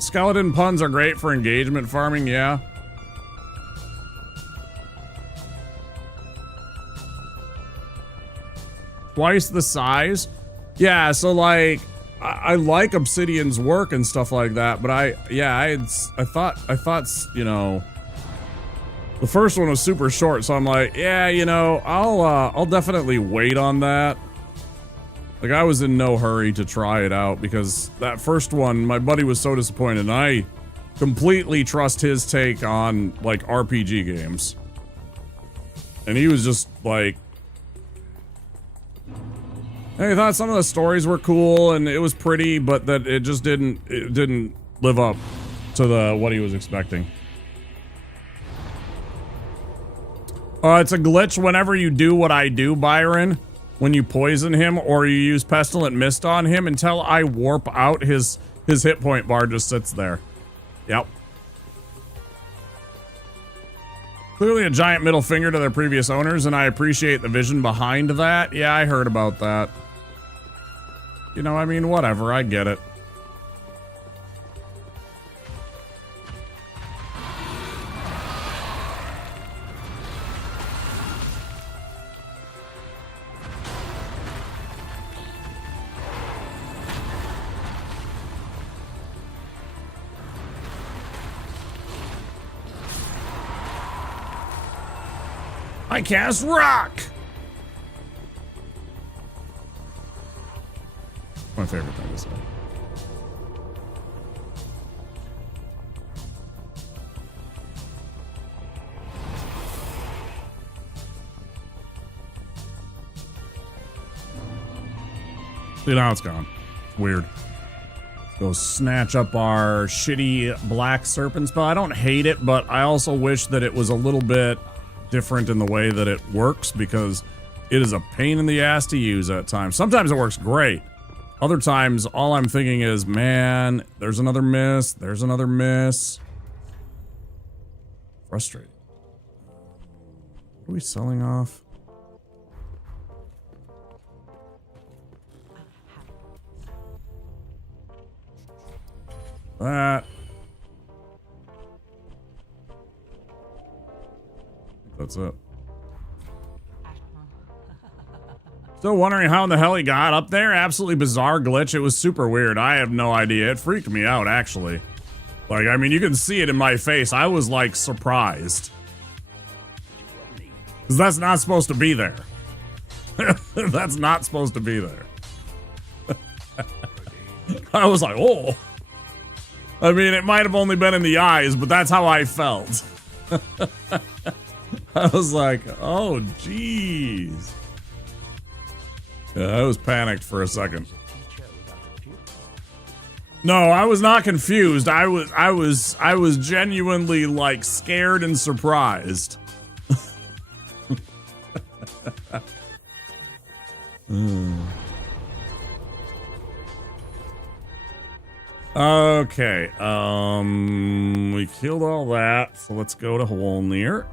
Skeleton puns are great for engagement farming, yeah. Twice the size? Yeah, so like I like Obsidian's work and stuff like that, but I thought, you know, the first one was super short, so I'm like, yeah, you know, I'll definitely wait on that. Like, I was in no hurry to try it out because that first one, my buddy was so disappointed, and I completely trust his take on, like, RPG games. And he was just like, I thought some of the stories were cool and it was pretty, but that it just didn't live up to what he was expecting. It's a glitch whenever you do what I do, Byron. When you poison him or you use Pestilent Mist on him until I warp out, his hit point bar just sits there. Yep. Clearly a giant middle finger to their previous owners, and I appreciate the vision behind that. Yeah, I heard about that. You know, I mean, whatever, I get it. I cast rock. My favorite thing to say. See, now it's gone. Weird. Go snatch up our shitty black serpent spell. I don't hate it, but I also wish that it was a little bit different in the way that it works, because it is a pain in the ass to use at times. Sometimes it works great. Other times, all I'm thinking is, man, there's another miss. There's another miss. Frustrating. What are we selling off? That. That's it. Still wondering how in the hell he got up there? Absolutely bizarre glitch. It was super weird. I have no idea. It freaked me out, actually. Like, I mean, you can see it in my face. I was, like, surprised. Because that's not supposed to be there. That's not supposed to be there. I was like, oh. I mean, it might have only been in the eyes, but that's how I felt. I was like, oh, jeez. Yeah, I was panicked for a second. No, I was not confused. I was genuinely like scared and surprised. Okay, we killed all that, so let's go to Holnir.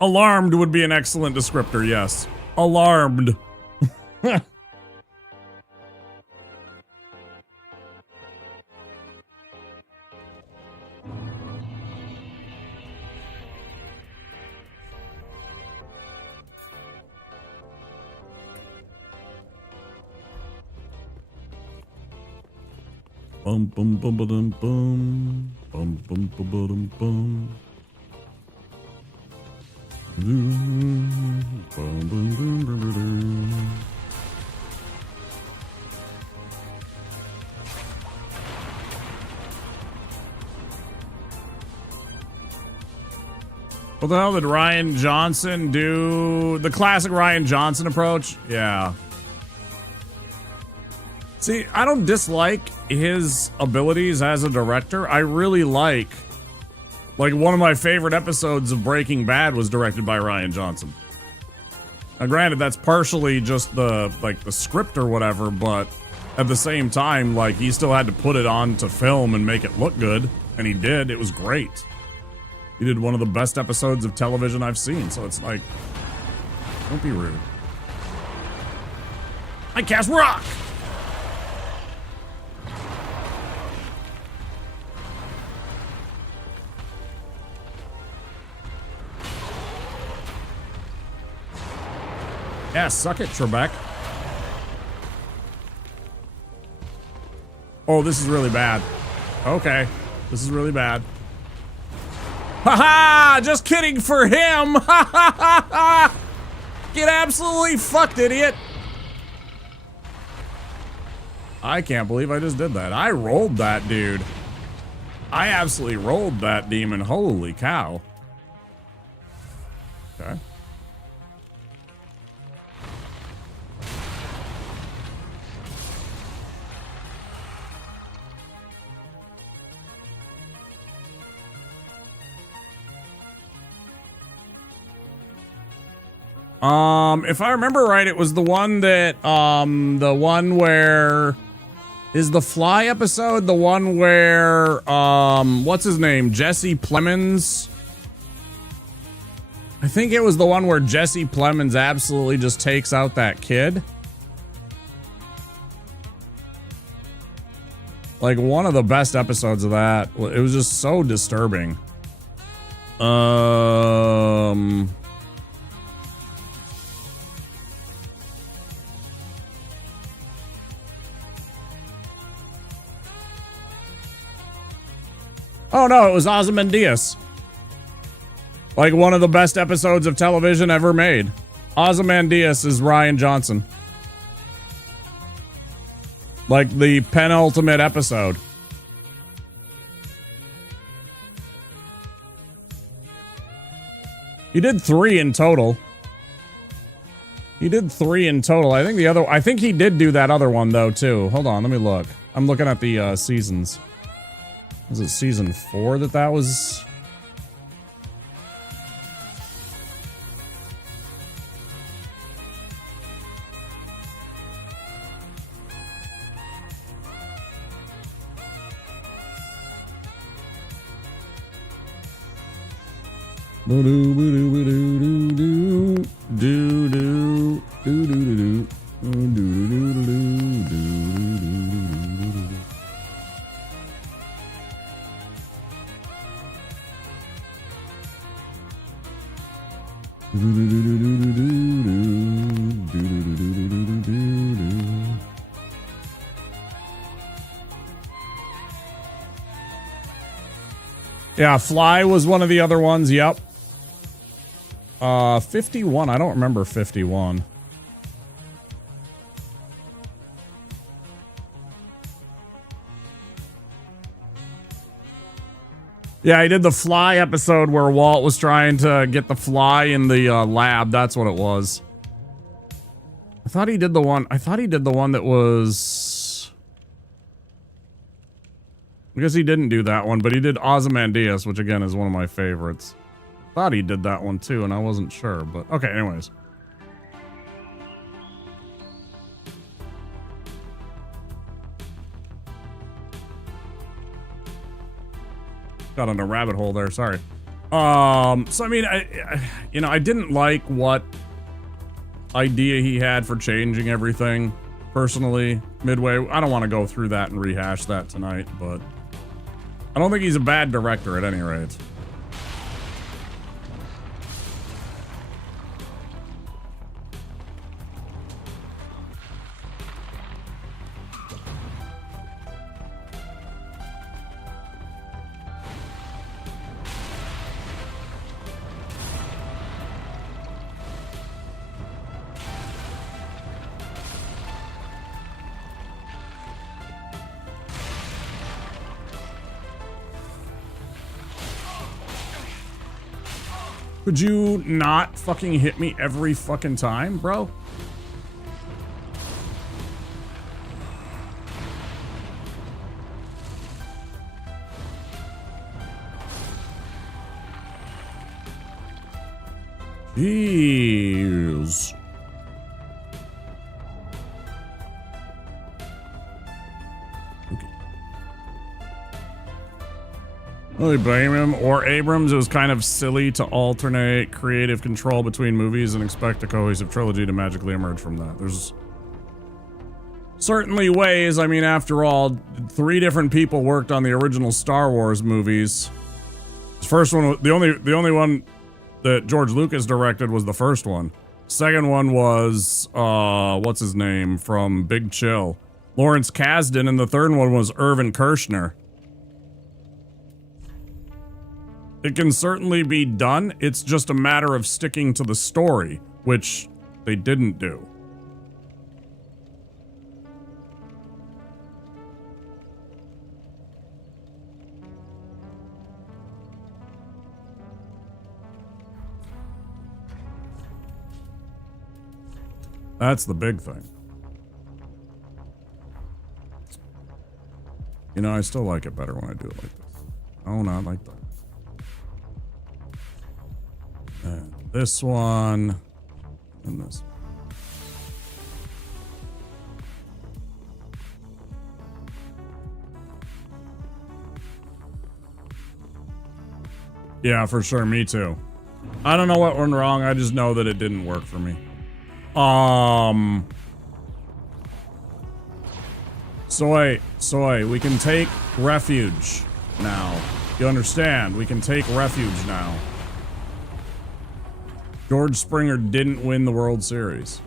Alarmed would be an excellent descriptor, yes. Alarmed. Bum bum bum bum bum bum bum bum bum bum. What the hell did Ryan Johnson do? The classic Ryan Johnson approach? Yeah. See, I don't dislike his abilities as a director. I really like one of my favorite episodes of Breaking Bad was directed by Ryan Johnson. Now, granted, that's partially just the script or whatever, but at the same time, like, he still had to put it on to film and make it look good, and he did. It was great. He did one of the best episodes of television I've seen, so it's like, don't be rude. I cast rock! Yeah, suck it, Trebek. Oh, this is really bad. Okay, this is really bad. Haha! Just kidding for him! Ha ha ha ha! Get absolutely fucked, idiot! I can't believe I just did that. I rolled that dude. I absolutely rolled that demon. Holy cow. Okay. If I remember right, it was the one that, the one where, is the Fly episode the one where, what's his name? Jesse Plemons? I think it was the one where Jesse Plemons absolutely just takes out that kid. Like, one of the best episodes of that. It was just so disturbing. Oh no, it was Ozymandias. Like one of the best episodes of television ever made. Ozymandias is Ryan Johnson. Like the penultimate episode. He did 3 in total. He did 3 in total. I think he did do that other one though too. Hold on, let me look. I'm looking at the seasons. Was it season 4 that was? Yeah, Fly was one of the other ones. Yep. 51. I don't remember 51. Yeah, I did the Fly episode where Walt was trying to get the fly in the lab. That's what it was. I thought he did the one that was... I guess he didn't do that one, but he did Ozymandias, which again is one of my favorites. Thought he did that one too, and I wasn't sure, but okay, anyways. Got on a rabbit hole there, sorry. So I mean, I didn't like what idea he had for changing everything personally midway. I don't want to go through that and rehash that tonight, but I don't think he's a bad director at any rate. Could you not fucking hit me every fucking time, bro? Jeez. Really blame him or Abrams. It was kind of silly to alternate creative control between movies and expect a cohesive trilogy to magically emerge from that. There's certainly ways. I mean, after all, 3 different people worked on the original Star Wars movies. The first one, the only one that George Lucas directed was the first one. Second one was what's his name from Big Chill, Lawrence Kasdan, and the third one was Irvin Kershner. It can certainly be done. It's just a matter of sticking to the story, which they didn't do. That's the big thing. You know, I still like it better when I do it like this. Oh, not like that. And this one, and this. Yeah, for sure. Me too. I don't know what went wrong. I just know that it didn't work for me. Soy, we can take refuge now. You understand? We can take refuge now. George Springer didn't win the World Series.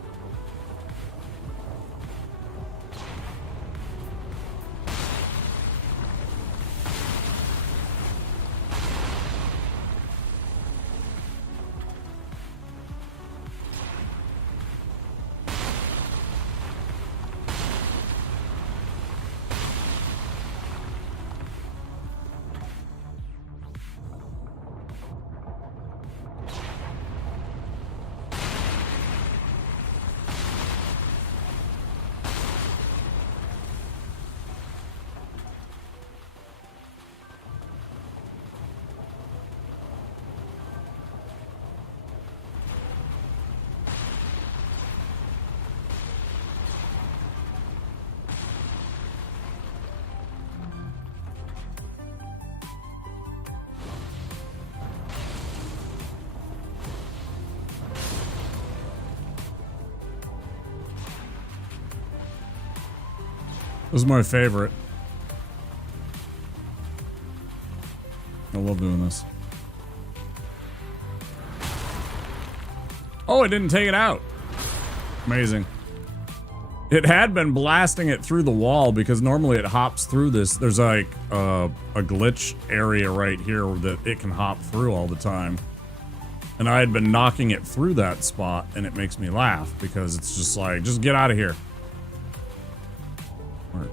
This is my favorite. I love doing this. Oh, it didn't take it out. Amazing. It had been blasting it through the wall because normally it hops through this. There's like a glitch area right here that it can hop through all the time. And I had been knocking it through that spot, and it makes me laugh because it's just like, just get out of here. Right.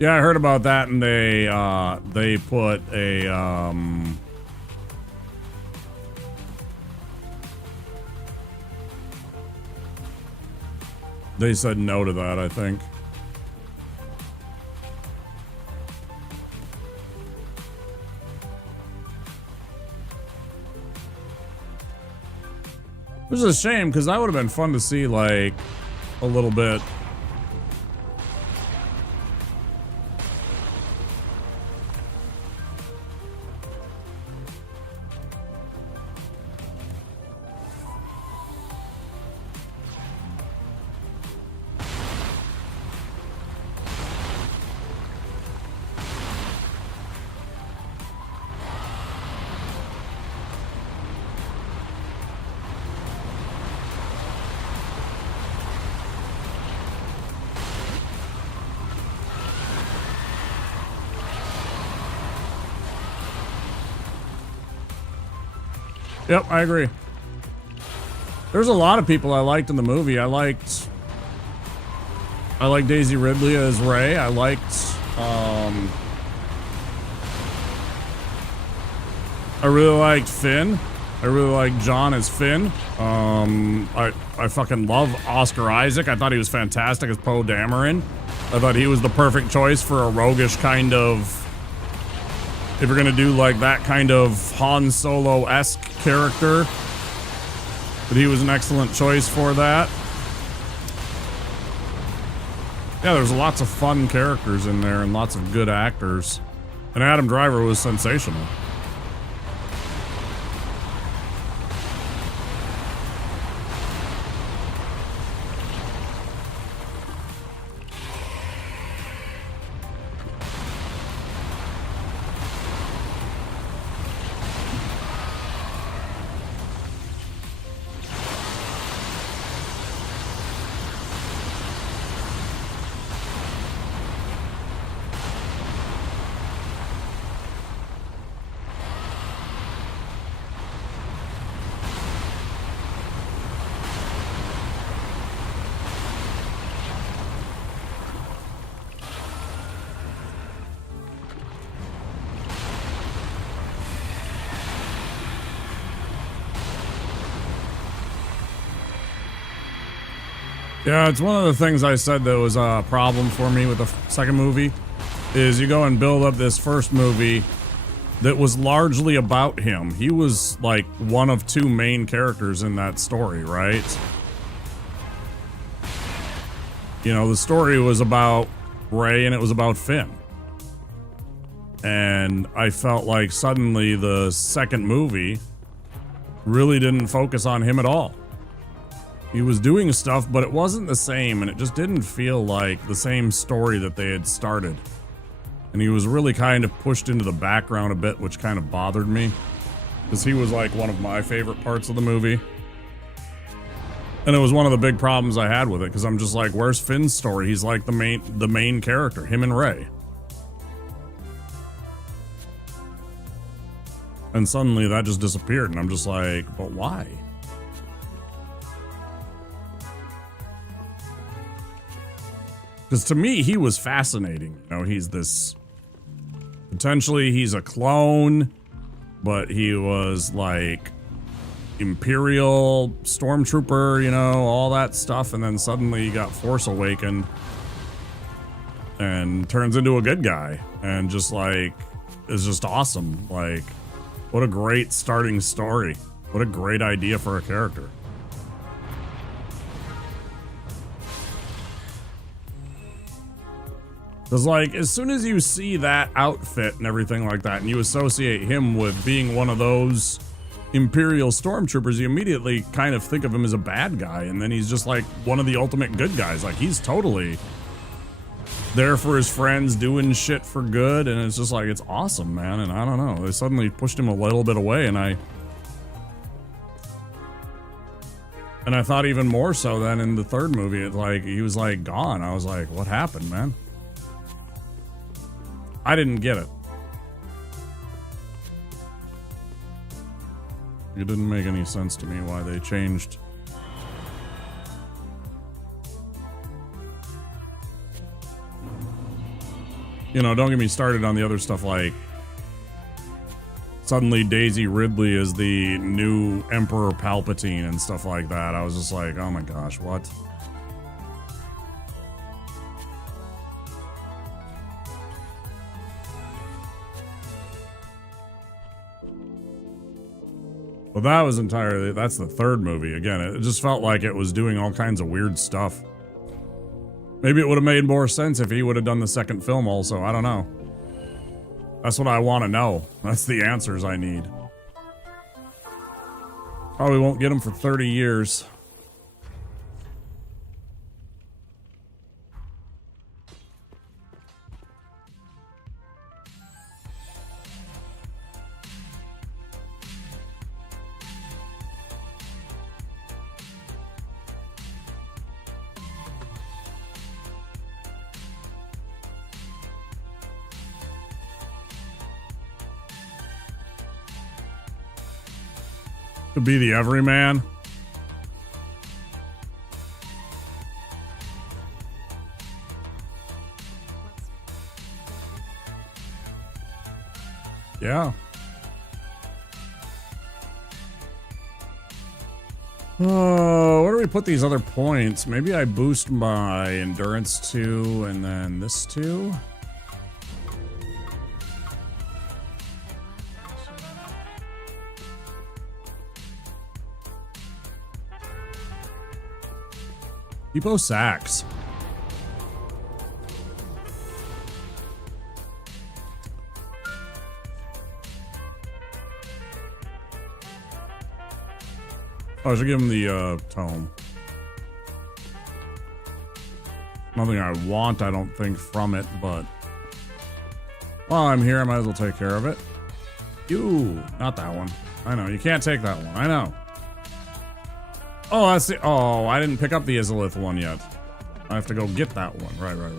Yeah, I heard about that, and they put a they said no to that, I think. Which is a shame, because that would have been fun to see, like, a little bit. Yep, I agree. There's a lot of people I liked in the movie. I liked Daisy Ridley as Rey. I liked I really liked Finn. I really liked John as Finn. I fucking love Oscar Isaac. I thought he was fantastic as Poe Dameron. I thought he was the perfect choice for a roguish kind of, if you're gonna do like that kind of Han Solo-esque character, but he was an excellent choice for that. Yeah, there's lots of fun characters in there and lots of good actors. And Adam Driver was sensational. Yeah, it's one of the things I said that was a problem for me with the second movie, is you go and build up this first movie that was largely about him. He was like one of two main characters in that story, right? You know, the story was about Rey and it was about Finn. And I felt like suddenly the second movie really didn't focus on him at all. He was doing stuff, but it wasn't the same, and it just didn't feel like the same story that they had started. And he was really kind of pushed into the background a bit, which kind of bothered me, because he was like one of my favorite parts of the movie. And it was one of the big problems I had with it, because I'm just like, where's Finn's story? He's like the main character, him and Rey. And suddenly that just disappeared, and I'm just like, but why? Because to me, he was fascinating. You know, he's this, potentially he's a clone, but he was like Imperial Stormtrooper, you know, all that stuff. And then suddenly you got Force Awakened and turns into a good guy. And just like, is just awesome. Like, what a great starting story. What a great idea for a character. Because, like, as soon as you see that outfit and everything like that, and you associate him with being one of those Imperial Stormtroopers, you immediately kind of think of him as a bad guy, and then he's just, like, one of the ultimate good guys. Like, he's totally there for his friends, doing shit for good, and it's just like, it's awesome, man, and I don't know. They suddenly pushed him a little bit away, and And I thought even more so than in the third movie. It, like, he was like gone. I was like, what happened, man? I didn't get it. It didn't make any sense to me why they changed. You know, don't get me started on the other stuff, like suddenly Daisy Ridley is the new Emperor Palpatine and stuff like that. I was just like, oh my gosh, what? Well, that was entirely, that's the third movie. Again, it just felt like it was doing all kinds of weird stuff. Maybe it would have made more sense if he would have done the second film also. I don't know. That's what I want to know. That's the answers I need. Probably won't get them for 30 years. To be the everyman. Yeah. Oh, where do we put these other points? Maybe I boost my endurance 2 and then this 2. Depot sacks. Oh, I should give him the tome. Nothing I want, I don't think, from it, but while I'm here, I might as well take care of it. Ew, not that one. I know, you can't take that one. I know. Oh, that's the. Oh, I didn't pick up the Izalith one yet. I have to go get that one. Right. Right.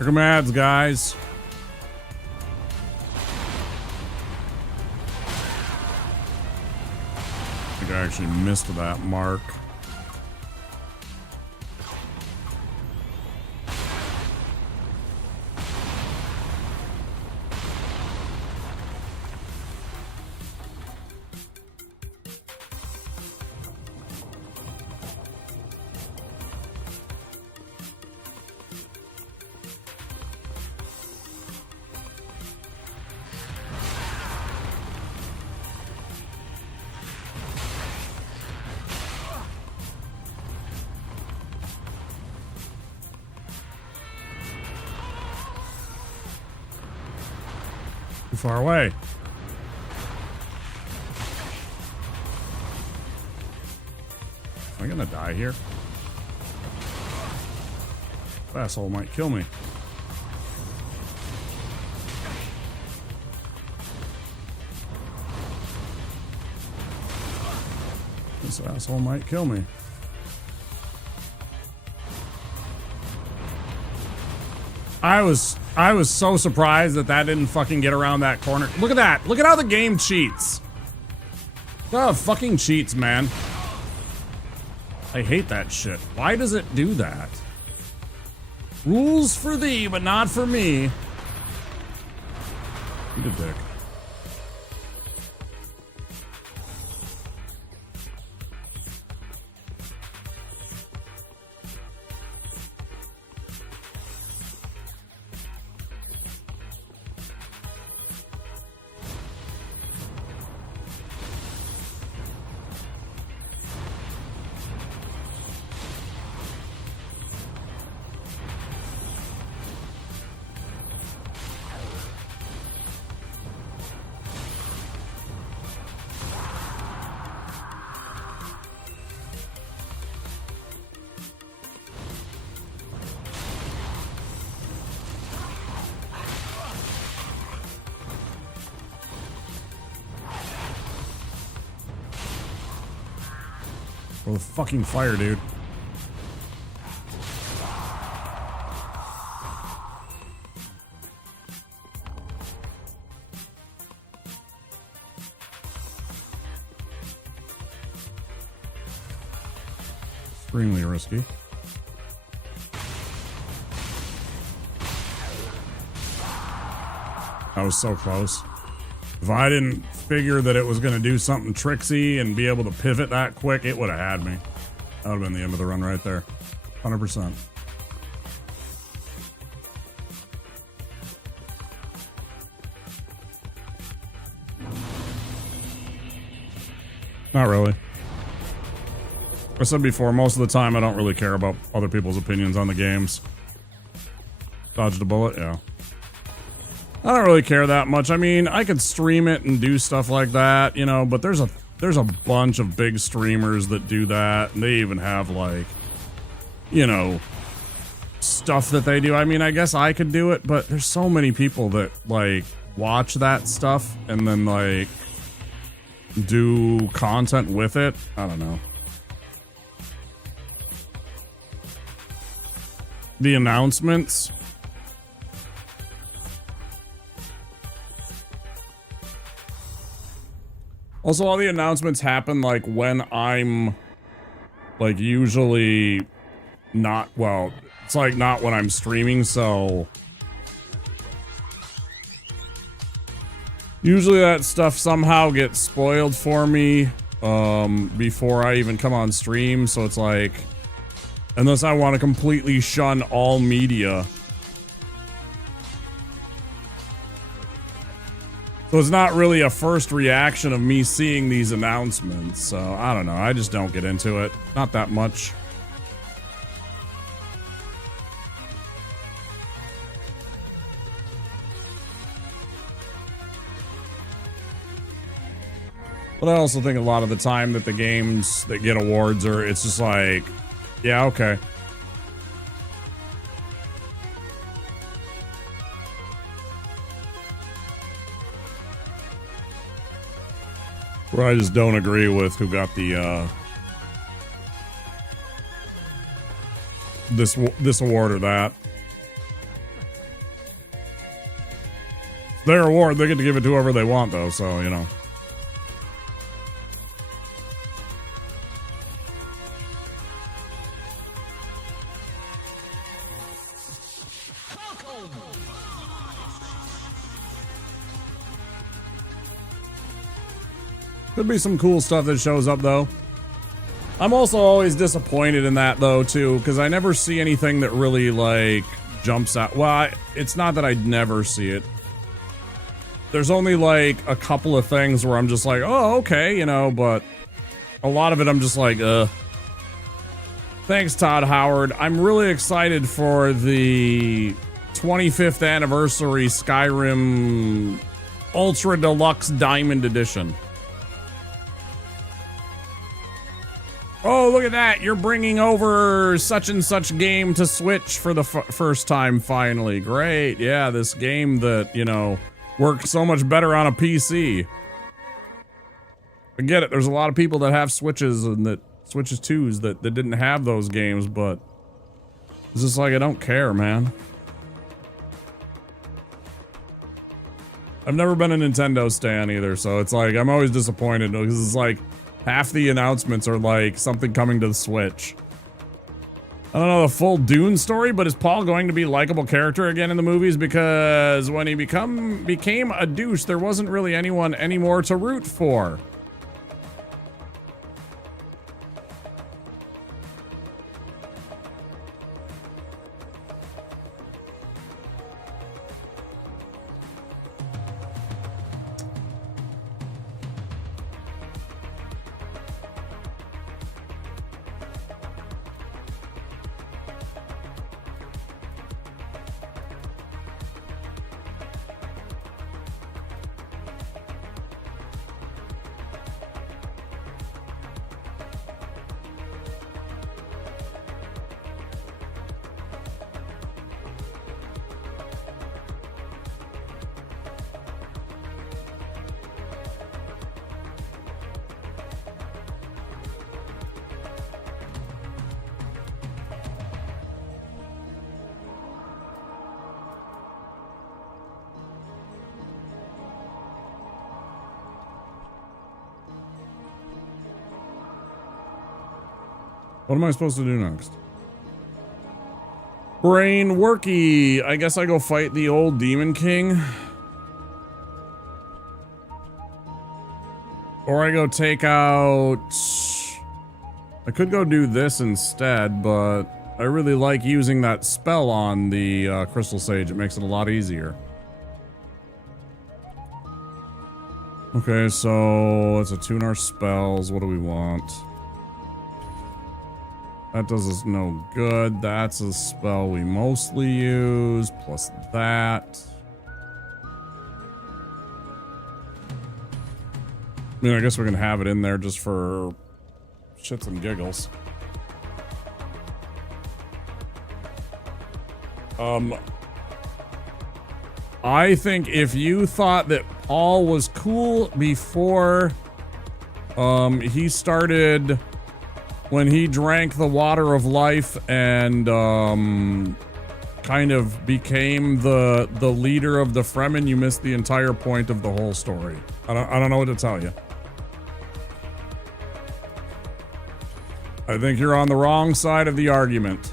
Here come ads, guys. I think I actually missed that mark. Too far away. Am I gonna die here? This asshole might kill me. This asshole might kill me. I was so surprised that didn't fucking get around that corner. Look at that. Look at how the game cheats. Look how it fucking cheats, man. I hate that shit. Why does it do that? Rules for thee, but not for me. Eat a dick. Oh, the fucking fire, dude. Extremely risky. That was so close. If I didn't figure that it was going to do something tricksy and be able to pivot that quick, it would have had me. That would have been the end of the run right there. 100%. Not really. I said before, most of the time I don't really care about other people's opinions on the games. Dodged a bullet? Yeah. I don't really care that much. I mean, I could stream it and do stuff like that, you know, but there's a bunch of big streamers that do that, and they even have, like, you know, stuff that they do. I mean, I guess I could do it, but there's so many people that, like, watch that stuff and then, like, do content with it. I don't know. The announcements. Also, all the announcements happen, like, when I'm, like, usually not, well, it's, like, not when I'm streaming, so usually that stuff somehow gets spoiled for me, before I even come on stream, so it's, like, unless I want to completely shun all media. So it's not really a first reaction of me seeing these announcements. So I don't know. I just don't get into it. Not that much. But I also think a lot of the time that the games that get awards are, it's just like, yeah, okay. Where I just don't agree with who got the, this award or that. Their award, they get to give it to whoever they want, though, so, you know. Could be some cool stuff that shows up, though. I'm also always disappointed in that, though, too, because I never see anything that really, like, jumps out. Well, it's not that I never see it. There's only, like, a couple of things where I'm just like, oh, okay, you know, but a lot of it I'm just like, Thanks, Todd Howard. I'm really excited for the 25th anniversary Skyrim Ultra Deluxe Diamond Edition. Oh, look at that. You're bringing over such and such game to Switch for the first time, finally. Great. Yeah, this game that, you know, works so much better on a PC. I get it. There's a lot of people that have Switches and that Switches 2s that didn't have those games, but it's just like, I don't care, man. I've never been a Nintendo stan either, so it's like, I'm always disappointed because it's like, half the announcements are like something coming to the Switch. I don't know the full Dune story, but is Paul going to be a likable character again in the movies? Because when he became a douche, there wasn't really anyone anymore to root for. What am I supposed to do next? Brain worky. I guess I go fight the old Demon King. Or I go take out... I could go do this instead, but I really like using that spell on the Crystal Sage. It makes it a lot easier. Okay, so let's attune our spells. What do we want? That does us no good. That's a spell we mostly use, plus that. I mean, I guess we can have it in there just for shits and giggles. I think if you thought that Paul was cool before he started, when he drank the water of life and kind of became the leader of the Fremen, you missed the entire point of the whole story. I don't know what to tell you. I think you're on the wrong side of the argument.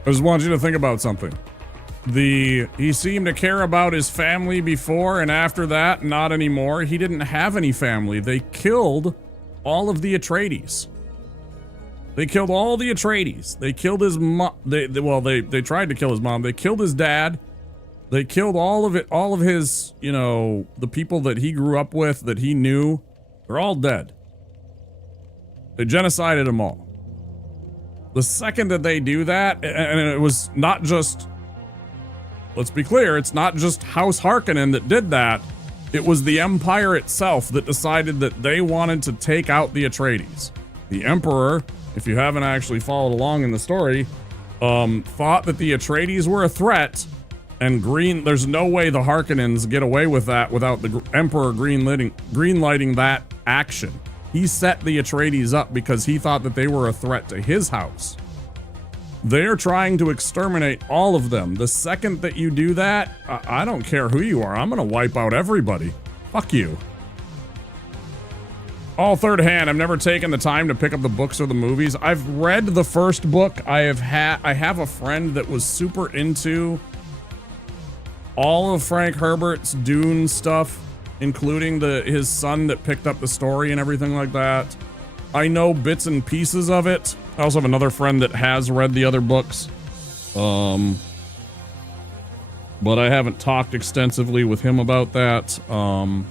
I just want you to think about something. He seemed to care about his family before, and after that, not anymore. He didn't have any family. They killed all of the Atreides. They killed all the Atreides. They killed his mom. They tried to kill his mom. They killed his dad. They killed all of his, you know, the people that he grew up with, that he knew. They're all dead. They genocided them all. The second that they do that, and it was not just, let's be clear, it's not just House Harkonnen that did that. It was the Empire itself that decided that they wanted to take out the Atreides. The Emperor, if you haven't actually followed along in the story, thought that the Atreides were a threat, and there's no way the Harkonnens get away with that without the Emperor greenlighting that action. He set the Atreides up because he thought that they were a threat to his house. They're trying to exterminate all of them. The second that you do that, I don't care who you are. I'm going to wipe out everybody. Fuck you. All third hand. I've never taken the time to pick up the books or the movies. I've read the first book. I have a friend that was super into all of Frank Herbert's Dune stuff, including his son that picked up the story and everything like that. I know bits and pieces of it. I also have another friend that has read the other books. But I haven't talked extensively with him about that. And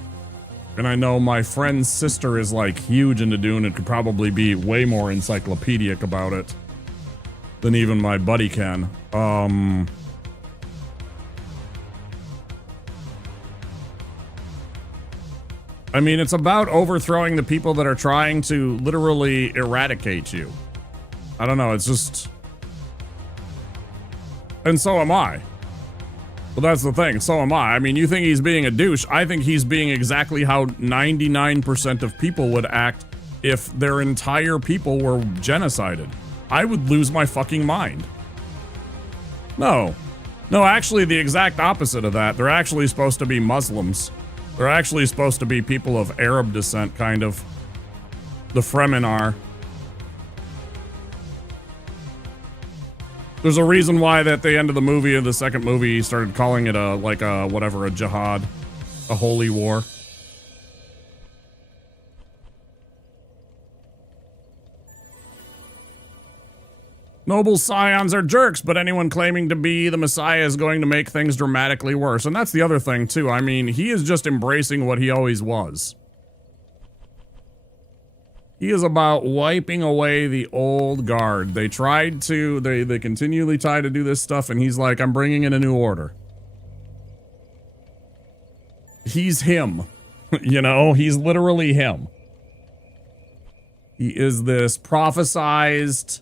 I know my friend's sister is like huge into Dune and could probably be way more encyclopedic about it than even my buddy can. I mean, it's about overthrowing the people that are trying to literally eradicate you. I don't know, it's just... And so am I. Well, that's the thing, so am I. I mean, you think he's being a douche. I think he's being exactly how 99% of people would act if their entire people were genocided. I would lose my fucking mind. No. No, actually, the exact opposite of that. They're actually supposed to be Muslims. They're actually supposed to be people of Arab descent, kind of. The Fremen are. There's a reason why at the end of the movie, of the second movie, he started calling it a jihad. A holy war. Noble scions are jerks, but anyone claiming to be the Messiah is going to make things dramatically worse. And that's the other thing, too. I mean, he is just embracing what he always was. He is about wiping away the old guard. They tried to, they continually try to do this stuff, and he's like, I'm bringing in a new order. He's him. You know, he's literally him. He is this prophesized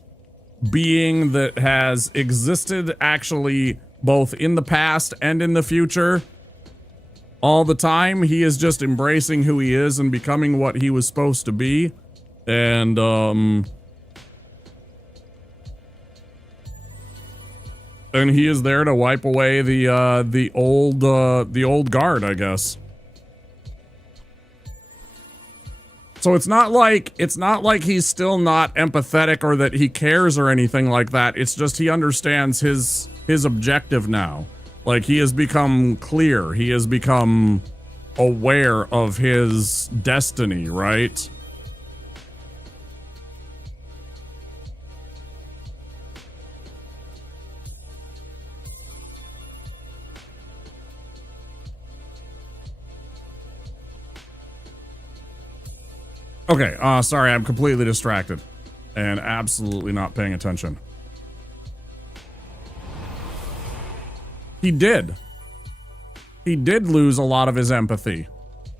being that has existed actually both in the past and in the future. All the time, he is just embracing who he is and becoming what he was supposed to be. And, and he is there to wipe away the old guard, I guess. So it's not like he's still not empathetic or that he cares or anything like that. It's just he understands his objective now. Like, he has become clear. He has become aware of his destiny, right? Okay, sorry, I'm completely distracted and absolutely not paying attention. He did. He did lose a lot of his empathy.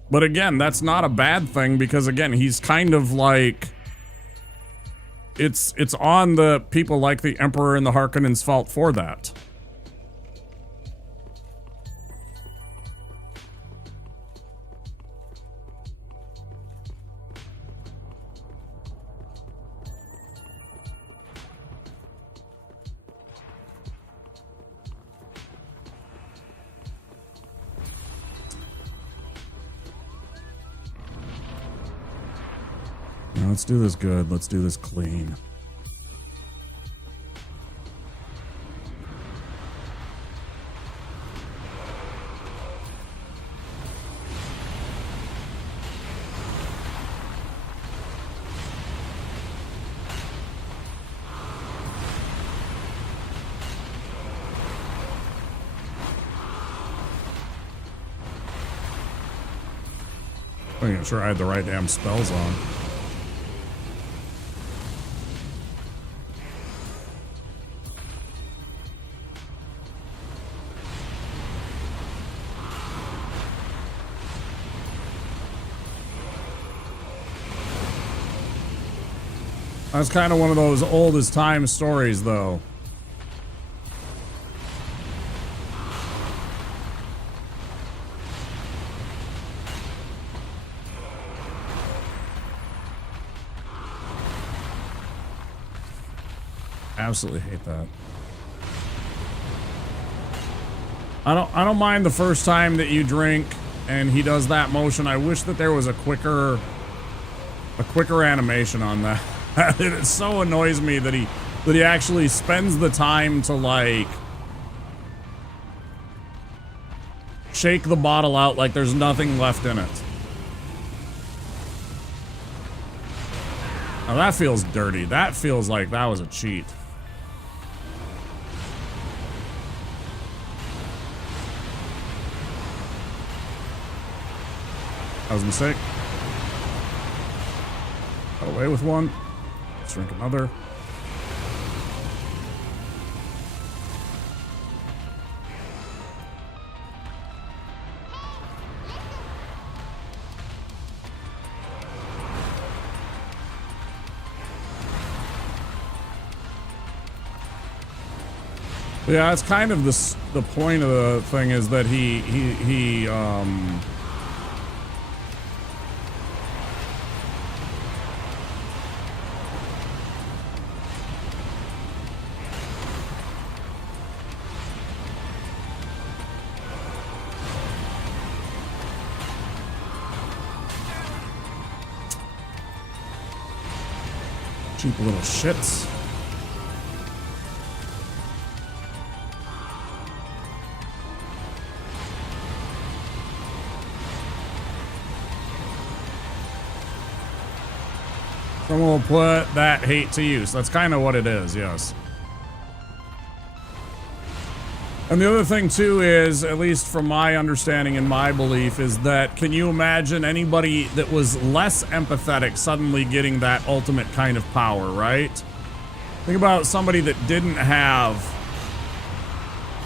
But again, that's not a bad thing because again, he's kind of like it's on the people like the Emperor and the Harkonnen's fault for that. Now, let's do this good. Let's do this clean. I'm not sure I had the right damn spells on. That's kind of one of those old as time stories, though. Absolutely hate that. I don't mind the first time that you drink and he does that motion. I wish that there was a quicker animation on that. It so annoys me that he actually spends the time to like shake the bottle out like there's nothing left in it. Now that feels dirty. That feels like that was a cheat. That was a mistake. Got away with one. Let's drink another. Yeah, it's kind of the point of the thing is that he cheap little shits. Someone will put that hate to use. That's kind of what it is, yes. And the other thing too is, at least from my understanding and my belief, is that can you imagine anybody that was less empathetic suddenly getting that ultimate kind of power, right? Think about somebody that didn't have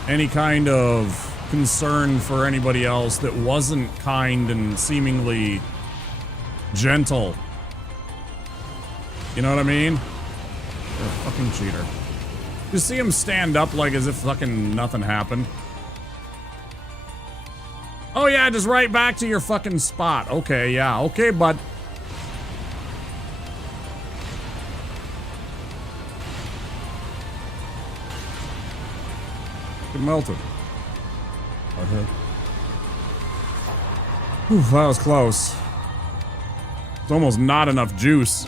any kind of concern for anybody else, that wasn't kind and seemingly gentle. You know what I mean? You're a fucking cheater. You see him stand up like as if fucking nothing happened. Oh yeah, just right back to your fucking spot. Okay, yeah. Okay, bud. It melted. Okay. Whew, that was close. It's almost not enough juice.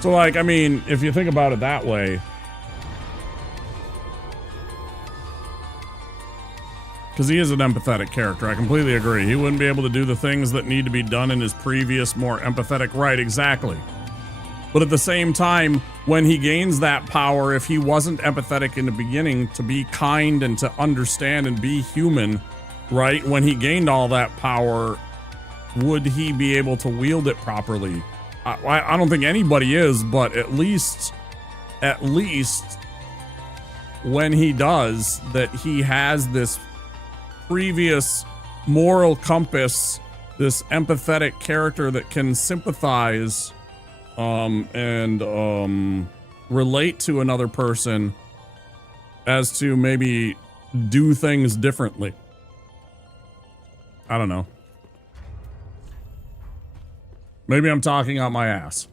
So, like, I mean, if you think about it that way. Because he is an empathetic character, I completely agree. He wouldn't be able to do the things that need to be done in his previous, more empathetic right, exactly. But at the same time, when he gains that power, if he wasn't empathetic in the beginning, to be kind and to understand and be human, right? When he gained all that power, would he be able to wield it properly? I don't think anybody is, but at least when he does, that he has this previous moral compass, this empathetic character that can sympathize and relate to another person as to maybe do things differently. I don't know. Maybe I'm talking out my ass.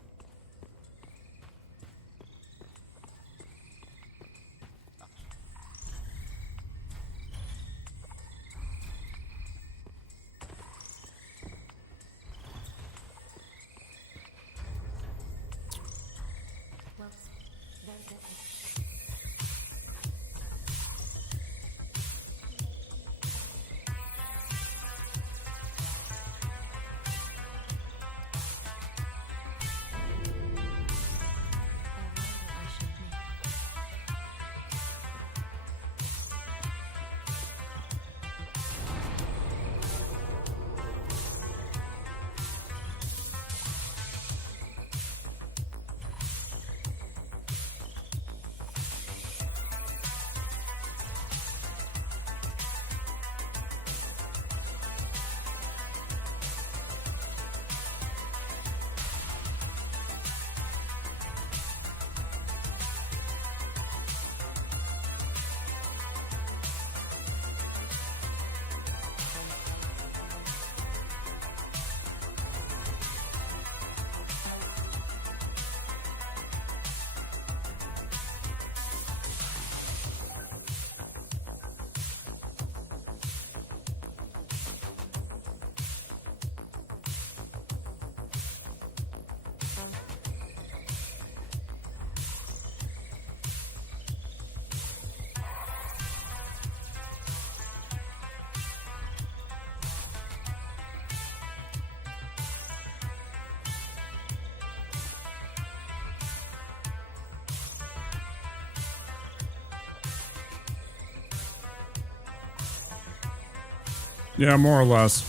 Yeah, more or less.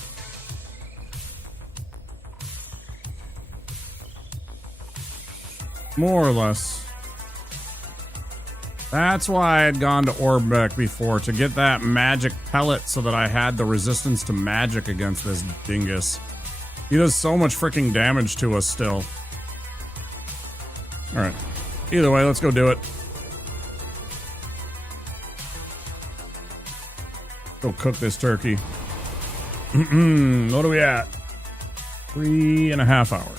More or less. That's why I had gone to Orbeck before, to get that magic pellet so that I had the resistance to magic against this dingus. He does so much freaking damage to us still. Alright. Either way, let's go do it. Go cook this turkey. What are we at? 3.5 hours.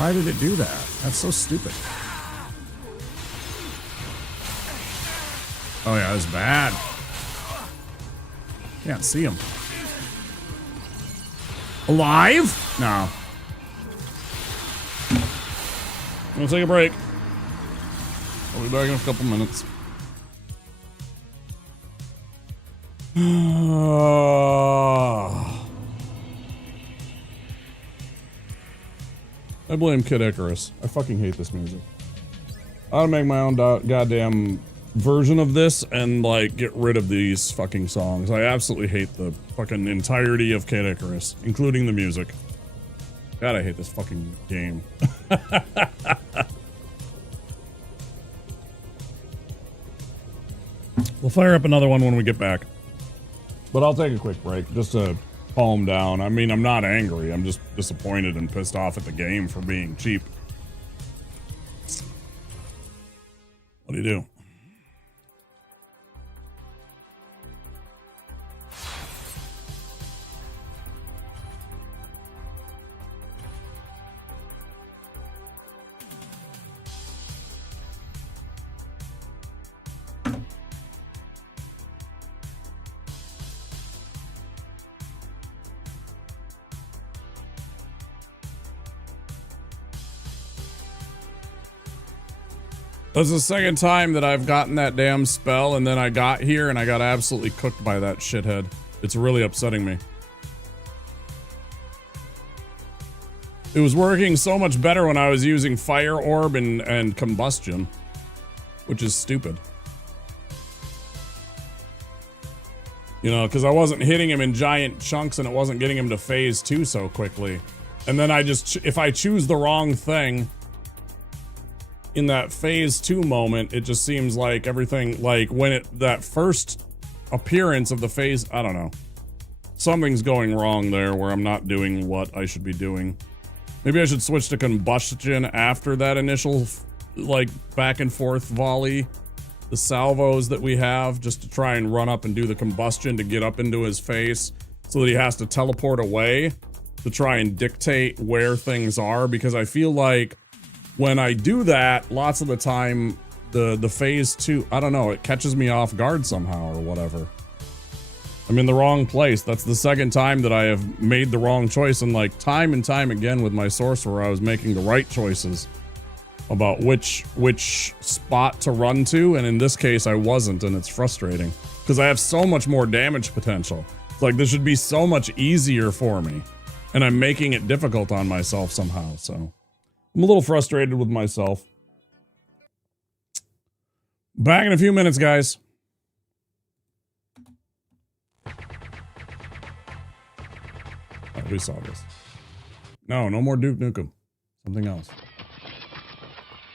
Why did it do that? That's so stupid. Oh yeah, it's bad. Can't see him. Alive? No. I'm gonna take a break. I'll be back in a couple minutes. I blame Kid Icarus. I fucking hate this music. I ought to make my own goddamn version of this and like get rid of these fucking songs. I absolutely hate the fucking entirety of Kid Icarus, including the music. God, I hate this fucking game. We'll fire up another one when we get back. But I'll take a quick break just to calm down. I mean, I'm not angry. I'm just disappointed and pissed off at the game for being cheap. What do you do? That's the second time that I've gotten that damn spell, and then I got here and I got absolutely cooked by that shithead. It's really upsetting me. It was working so much better when I was using Fire Orb and Combustion, which is stupid. You know, because I wasn't hitting him in giant chunks and it wasn't getting him to phase 2 so quickly. And then I just, if I choose the wrong thing, in that phase 2 moment, it just seems like everything, like when that first appearance of the phase, I don't know. Something's going wrong there where I'm not doing what I should be doing. Maybe I should switch to Combustion after that initial, like, back and forth volley. The salvos that we have, just to try and run up and do the Combustion to get up into his face so that he has to teleport away to try and dictate where things are, because I feel like when I do that, lots of the time, the phase 2, I don't know, it catches me off guard somehow or whatever. I'm in the wrong place. That's the second time that I have made the wrong choice, and like time and time again with my sorcerer, I was making the right choices about which spot to run to, and in this case, I wasn't, and it's frustrating because I have so much more damage potential. It's like this should be so much easier for me, and I'm making it difficult on myself somehow, so I'm a little frustrated with myself. Back in a few minutes, guys. Oh, we saw this. No more Duke Nukem. Something else.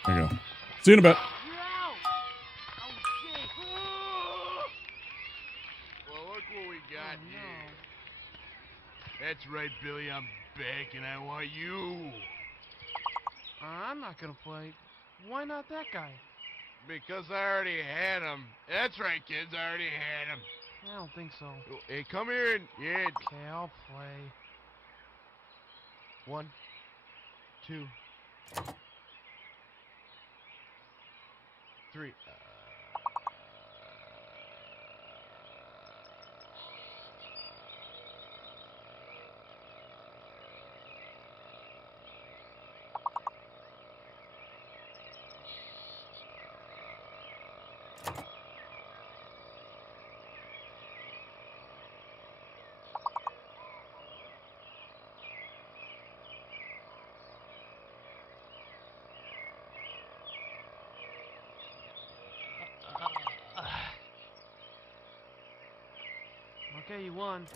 There you go. See you in a bit. Well, look what we got here. That's right, Billy. I'm back, and I want you. I'm not gonna play. Why not that guy? Because I already had him. That's right, kids. I already had him. I don't think so. Hey, come here and... Yeah. Okay, I'll play. 1, 2, 3. Okay, you won.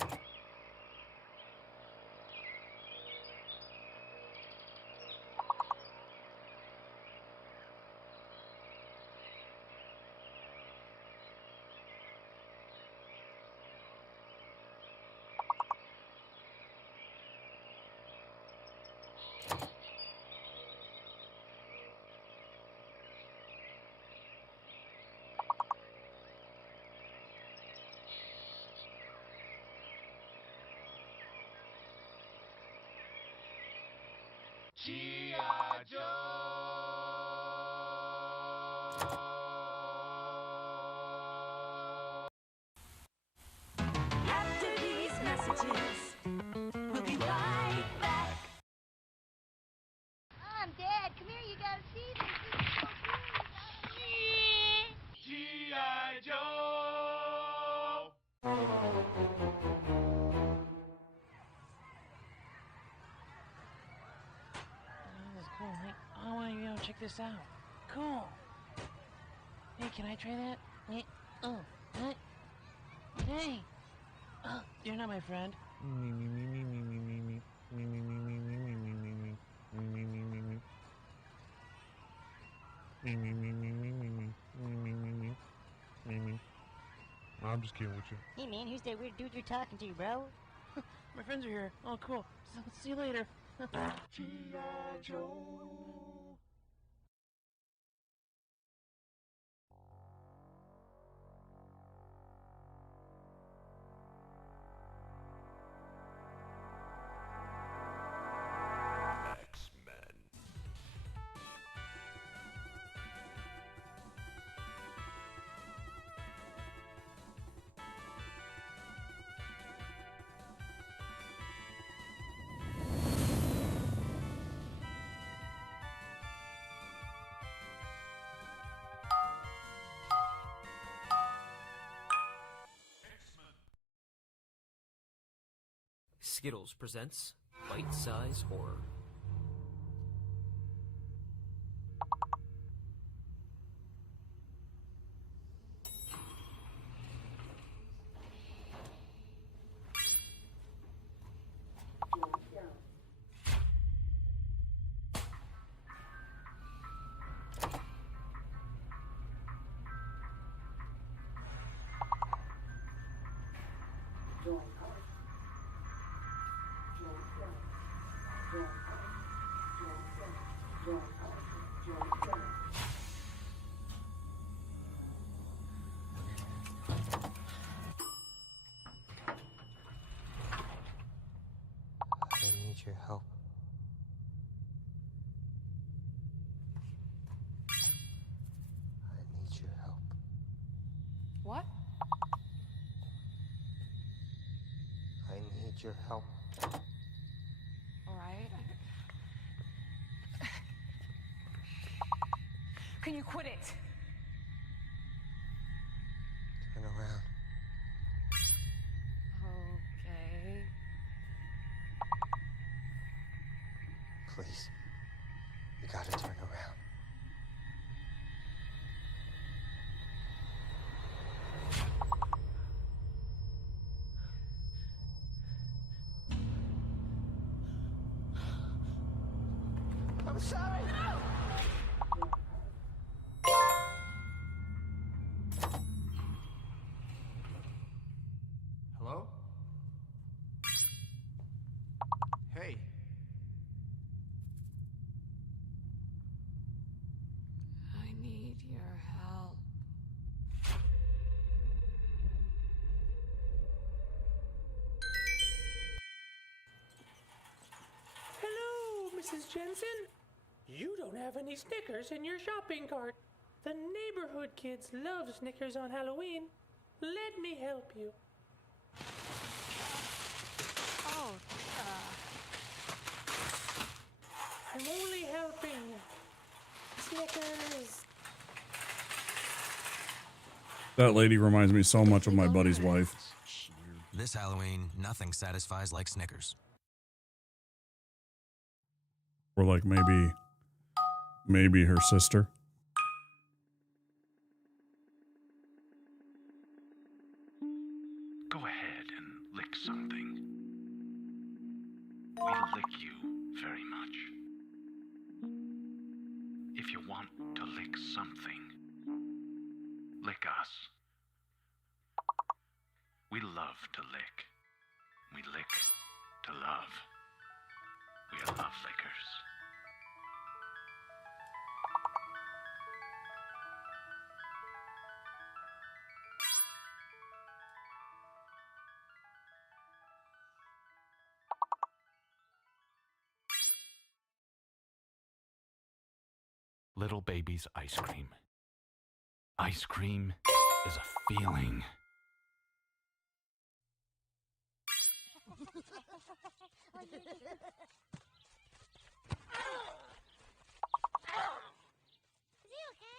this out. Cool. Hey, can I try that? Oh, what? Hey. Oh, you're not my friend. I'm just kidding with you. Hey man, who's that weird dude you're talking to, bro? My friends are here. Oh, cool. So, see you later. G.I. Joe. Skittles presents Bite Size Horror. I need your help. I need your help. What? I need your help. All right. Can you quit it? Turn around. Okay. Please. You gotta turn around. I'm sorry! Hello? Hey. I need your help. Hello, Mrs. Jensen. You don't have any Snickers in your shopping cart. The neighborhood kids love Snickers on Halloween. Let me help you. Oh, I'm only helping. Snickers. That lady reminds me so much of my buddy's wife. This Halloween, nothing satisfies like Snickers. Or like maybe her sister. Go ahead and lick something. We lick you very much. If you want to lick something, lick us. We love to lick. We lick to love. We are love lickers. Little baby's ice cream. Ice cream is a feeling.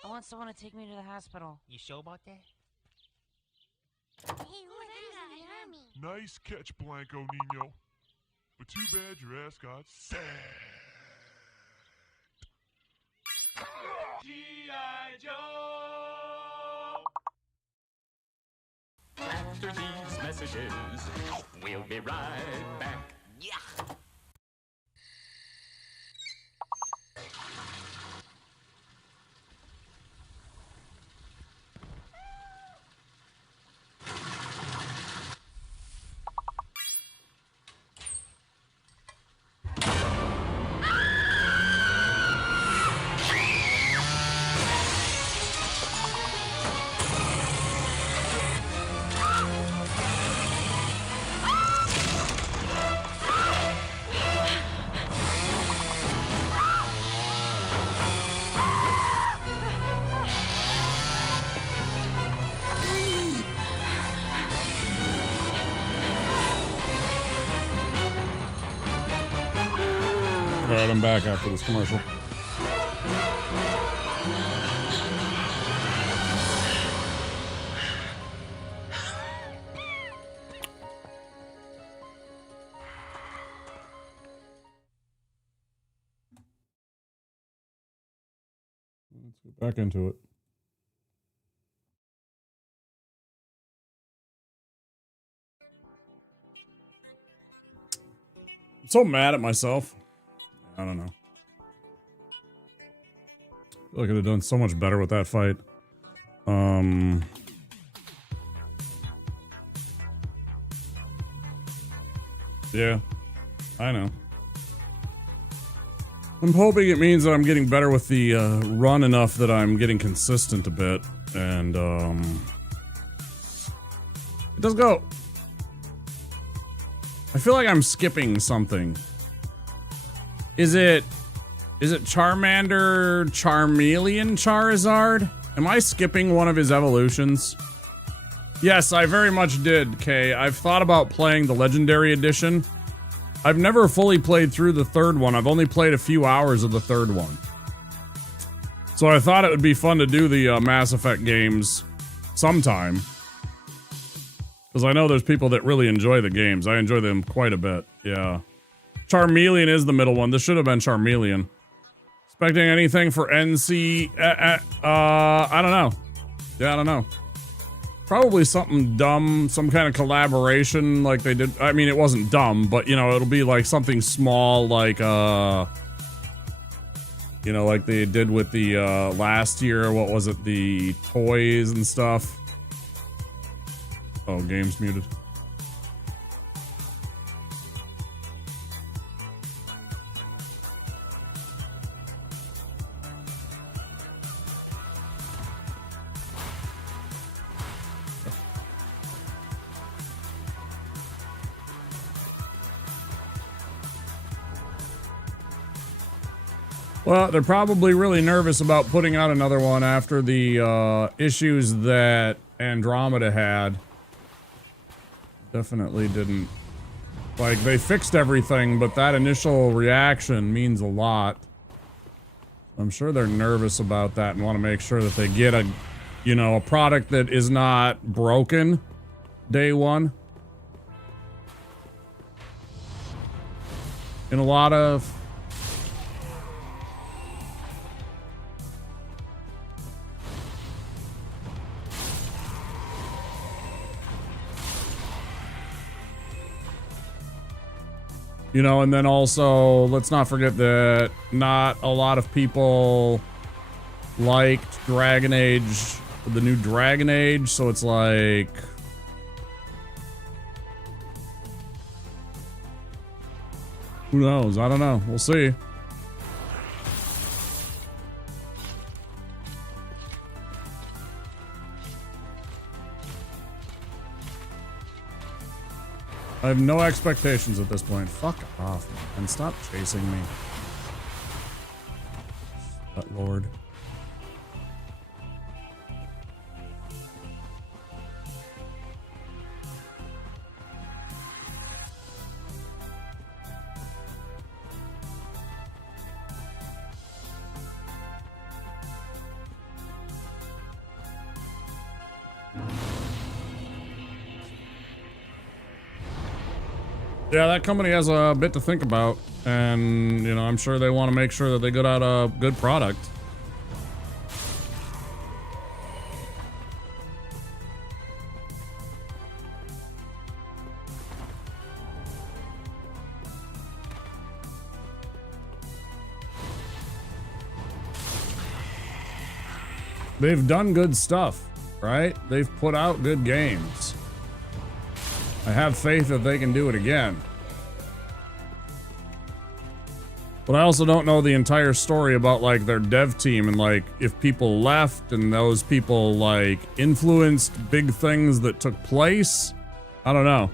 I want someone to take me to the hospital. You sure about that? Hey, who's that? Nice catch, Blanco Nino. But too bad your ass got sad. After these messages, we'll be right back. Yeah. All right, I'm back after this commercial. Let's get back into it. I'm so mad at myself. I don't know. I feel like I could have done so much better with that fight. Yeah, I know. I'm hoping it means that I'm getting better with the run enough that I'm getting consistent a bit, and it does go. I feel like I'm skipping something. Is it Charmander, Charmeleon, Charizard? Am I skipping one of his evolutions? Yes, I very much did, Kay. I've thought about playing the Legendary Edition. I've never fully played through the third one. I've only played a few hours of the third one. So I thought it would be fun to do the Mass Effect games sometime. Because I know there's people that really enjoy the games. I enjoy them quite a bit. Yeah. Charmeleon is the middle one. This should have been Charmeleon. Expecting anything for NC? I don't know. Yeah, I don't know. Probably something dumb, some kind of collaboration like they did. I mean, it wasn't dumb, but, you know, it'll be like something small like, you know, like they did with the last year. What was it? The toys and stuff. Oh, game's muted. Well, they're probably really nervous about putting out another one after the issues that Andromeda had. Definitely didn't. Like, they fixed everything, but that initial reaction means a lot. I'm sure they're nervous about that and want to make sure that they get a, you know, a product that is not broken day one. In a lot of... You know, and then also, let's not forget that not a lot of people liked Dragon Age, the new Dragon Age, so it's like... Who knows? I don't know. We'll see. I have no expectations at this point. Fuck off, man. And stop chasing me. That lord. Yeah, that company has a bit to think about, and, you know, I'm sure they want to make sure that they get out a good product. they've done good stuff, right? They've put out good games. I have faith that they can do it again. But I also don't know the entire story about like their dev team and like if people left and those people like influenced big things that took place. I don't know.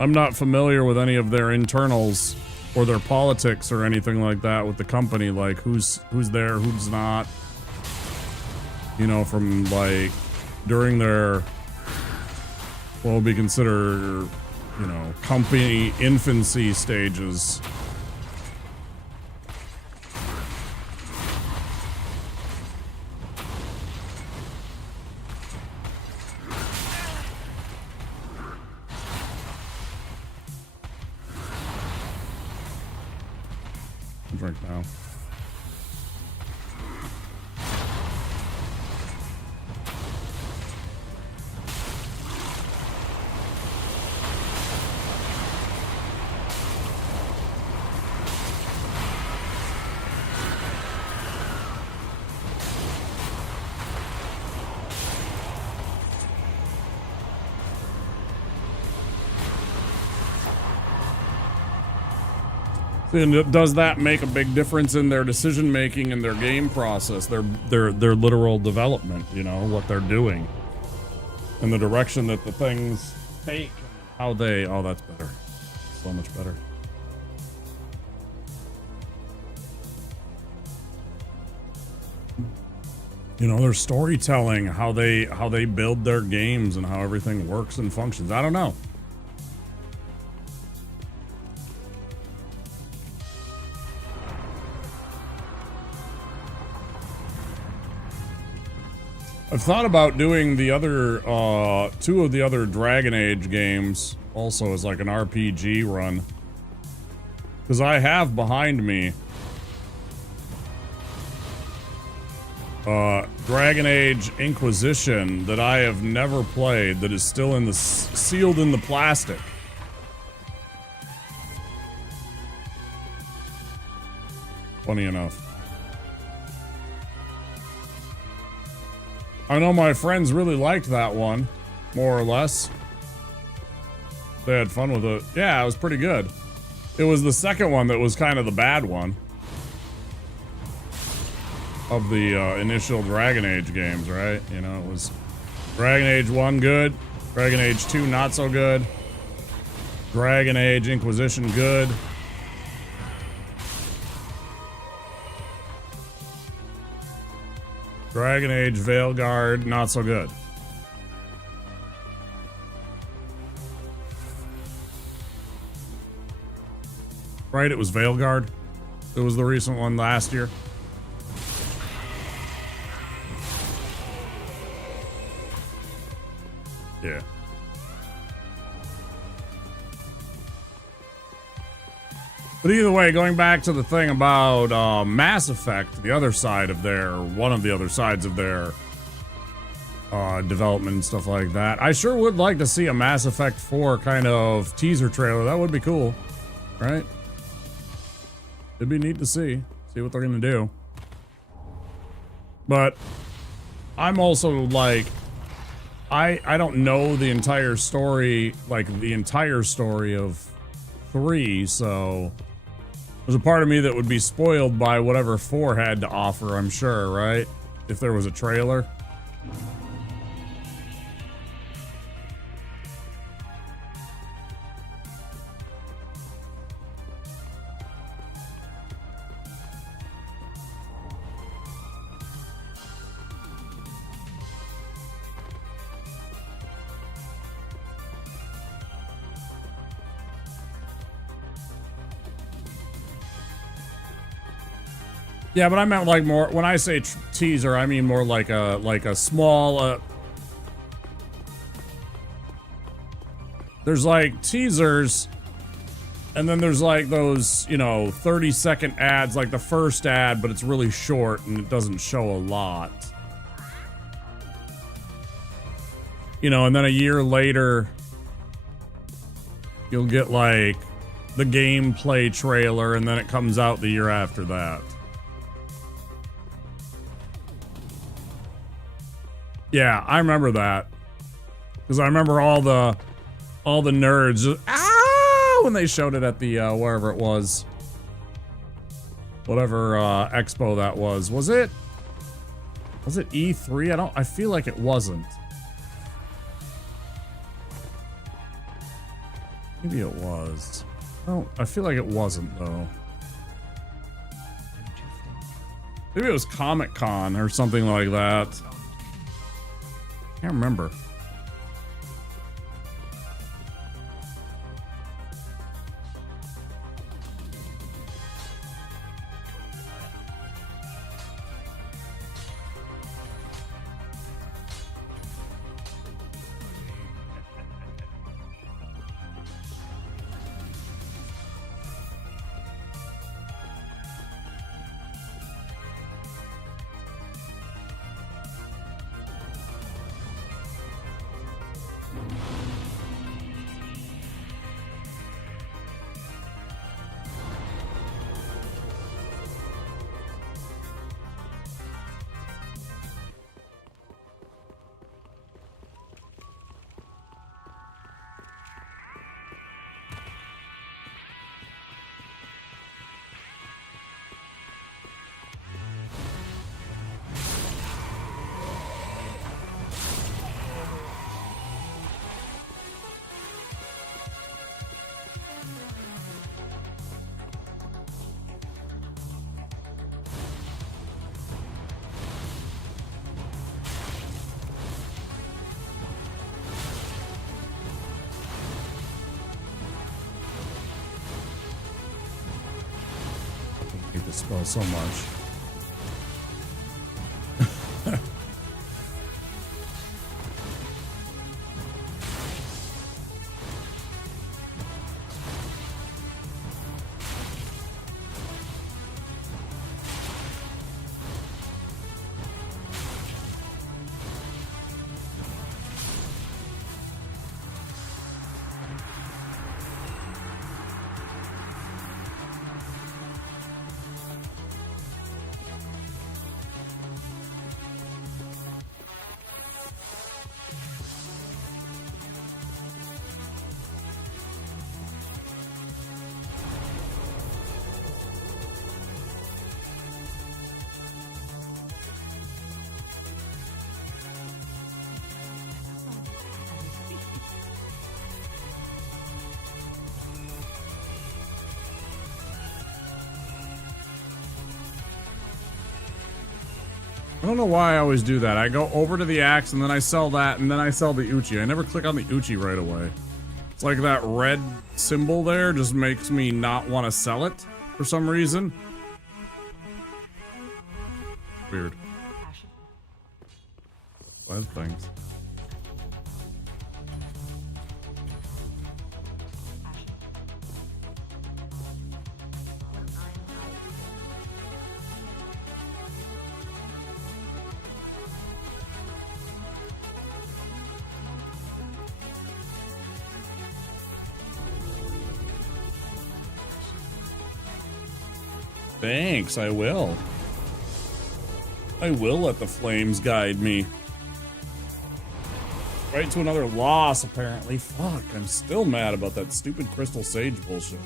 I'm not familiar with any of their internals or their politics or anything like that with the company, like who's there, who's not. You know, from like during their what would be considered, you know, company infancy stages. Drink now. And does that make a big difference in their decision making and their game process, their literal development, you know, what they're doing and the direction that the things take, how they, oh, that's better. So much better. You know, their storytelling, how they build their games and how everything works and functions. I don't know. I've thought about doing the other, two of the other Dragon Age games also as like an RPG run. Because I have behind me Dragon Age Inquisition that I have never played, that is still in the sealed in the plastic. Funny enough. I know my friends really liked that one, more or less. They had fun with it. Yeah, it was pretty good. It was the second one that was kind of the bad one of the initial Dragon Age games, right? You know, it was Dragon Age 1 good, Dragon Age 2 not so good, Dragon Age Inquisition good. Dragon Age Veilguard, not so good. Right, it was Veilguard. It was the recent one last year. Yeah. But either way, going back to the thing about Mass Effect, the other side of their, one of the other sides of their development and stuff like that, I sure would like to see a Mass Effect 4 kind of teaser trailer. That would be cool, right? It'd be neat to see what they're gonna do. But I'm also like, I don't know the entire story, like the entire story of 3, so there's a part of me that would be spoiled by whatever 4 had to offer, I'm sure, right? If there was a trailer. Yeah, but I meant like more, when I say teaser, I mean more like a small, there's like teasers, and then there's like those, you know, 30-second ads, like the first ad, but it's really short and it doesn't show a lot. You know, and then a year later, you'll get like the gameplay trailer, and then it comes out the year after that. Yeah, I remember that. Because I remember all the nerds just, when they showed it at the wherever it was. Whatever expo that was. Was it E3? I feel like it wasn't. Maybe it was. Oh, I feel like it wasn't though. Maybe it was Comic-Con or something like that. Can't remember. I hate this spell so much. I don't know why I always do that. I go over to the axe and then I sell that and then I sell the Uchi. I never click on the Uchi right away. It's like that red symbol there just makes me not want to sell it for some reason. Weird. Bad things. Thanks, I will. I will let the flames guide me. Right to another loss, apparently. Fuck, I'm still mad about that stupid Crystal Sage bullshit.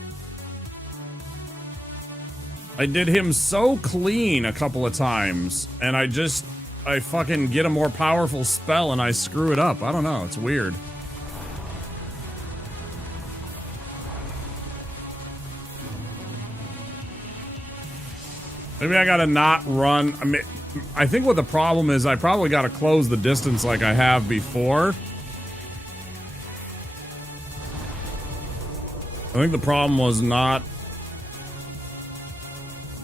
I did him so clean a couple of times, and I fucking get a more powerful spell and I screw it up. I don't know, it's weird. Maybe I gotta not run. I mean, I think what the problem is, I probably gotta close the distance like I have before. I think the problem was not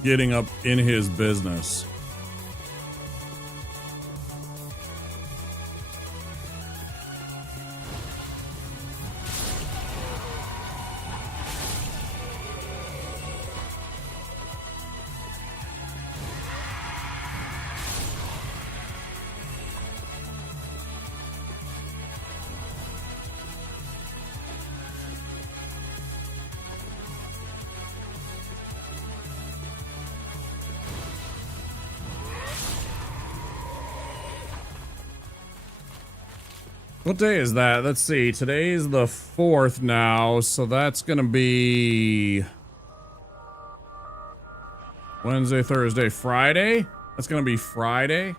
getting up in his business. What day is that? Let's see. Today's the 4th now, so that's gonna be Wednesday, Thursday, Friday. That's gonna be Friday.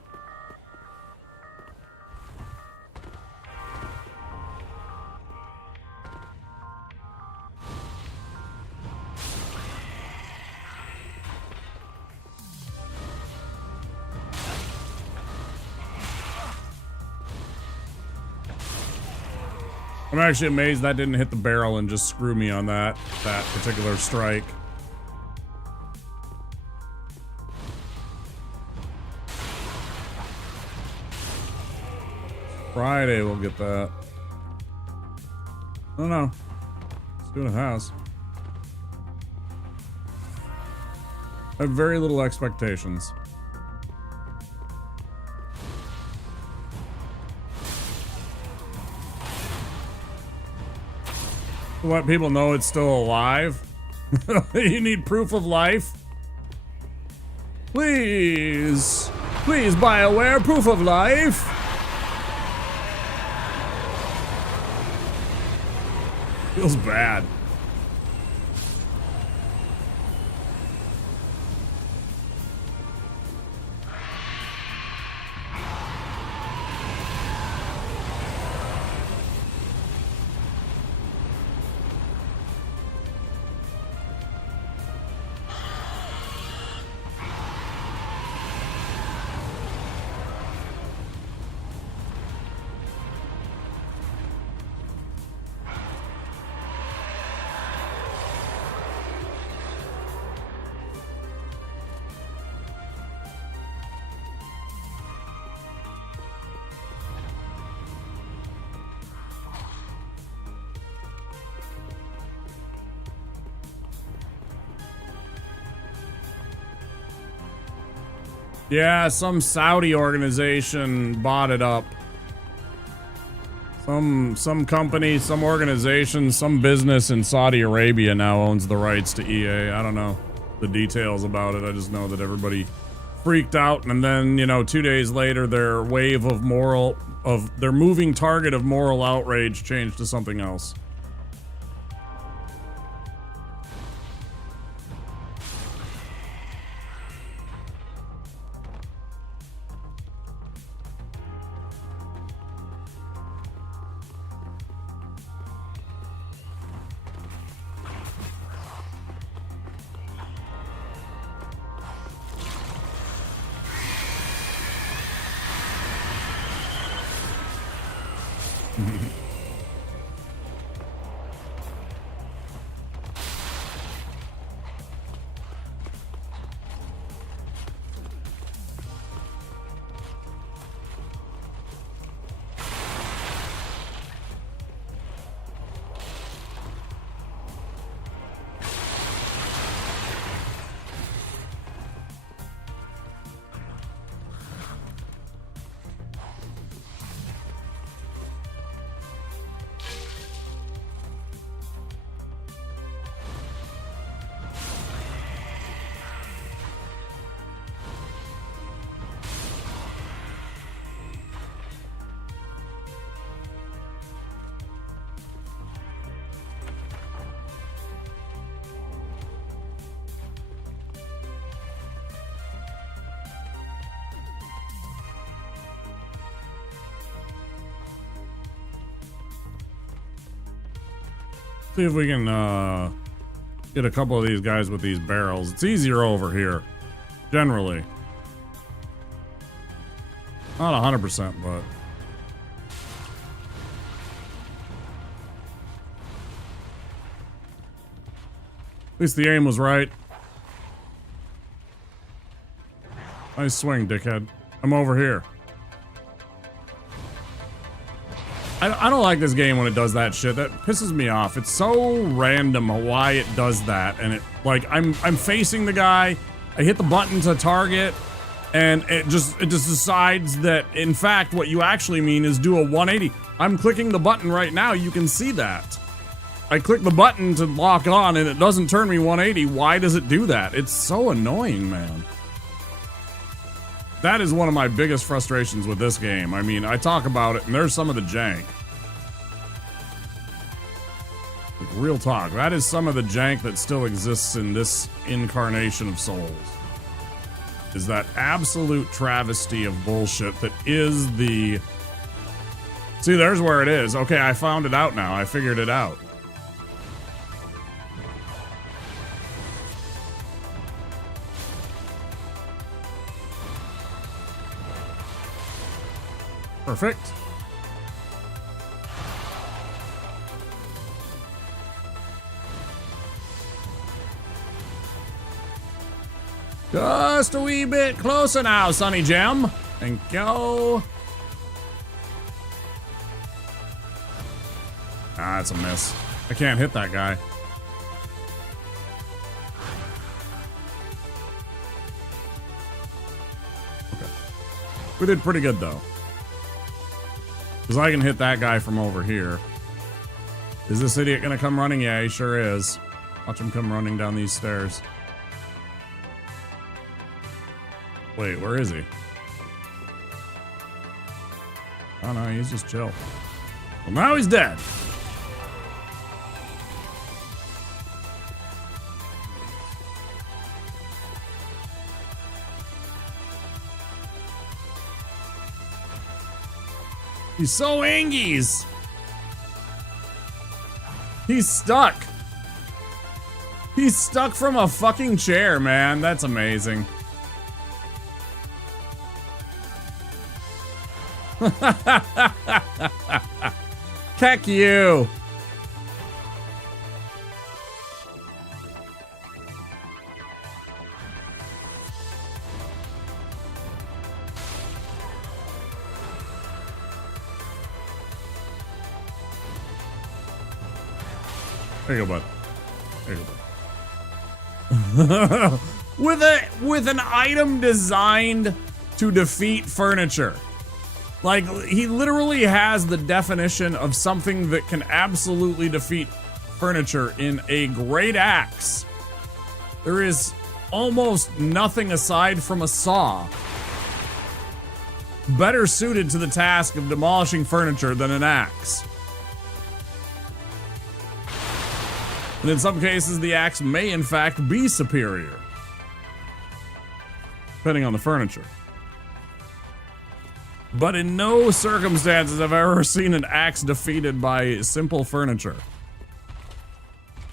I'm actually amazed that didn't hit the barrel and just screw me on that particular strike. Friday we'll get that. I don't know. Let's do what it has. I have very little expectations. Let people know it's still alive. You need proof of life. Please. Please, BioWare, proof of life. Feels bad. Yeah, some Saudi organization bought it up. Some company, some organization, some business in Saudi Arabia now owns the rights to EA. I don't know the details about it. I just know that everybody freaked out, and then, you know, 2 days later, their wave of their moving target of moral outrage changed to something else. See if we can get a couple of these guys with these barrels. It's easier over here, generally. Not 100%, but... At least the aim was right. Nice swing, dickhead. I'm over here. I don't like this game when it does that shit. That pisses me off. It's so random why it does that. And it, like, I'm facing the guy, I hit the button to target, and it just decides that, in fact, what you actually mean is do a 180. I'm clicking the button right now, you can see that. I click the button to lock on and it doesn't turn me 180. Why does it do that? It's so annoying, man. That is one of my biggest frustrations with this game. I mean, I talk about it, and there's some of the jank. Like, real talk. That is some of the jank that still exists in this incarnation of Souls. Is that absolute travesty of bullshit that is the... See, there's where it is. Okay, I found it out now. I figured it out. Perfect. Just a wee bit closer now, Sonny Jim. Thank you. Ah, that's a miss. I can't hit that guy. Okay. We did pretty good, though. Because I can hit that guy from over here. Is this idiot gonna come running? Yeah, he sure is. Watch him come running down these stairs. Wait, where is he? Oh no, he's just chill. Well, now he's dead. He's so angies. He's stuck. He's stuck from a fucking chair, man. That's amazing. Heck you. There you go, bud. There you go, bud. with an item designed to defeat furniture. Like, he literally has the definition of something that can absolutely defeat furniture in a great axe. There is almost nothing aside from a saw better suited to the task of demolishing furniture than an axe. And in some cases, the axe may in fact be superior, depending on the furniture. But in no circumstances have I ever seen an axe defeated by simple furniture.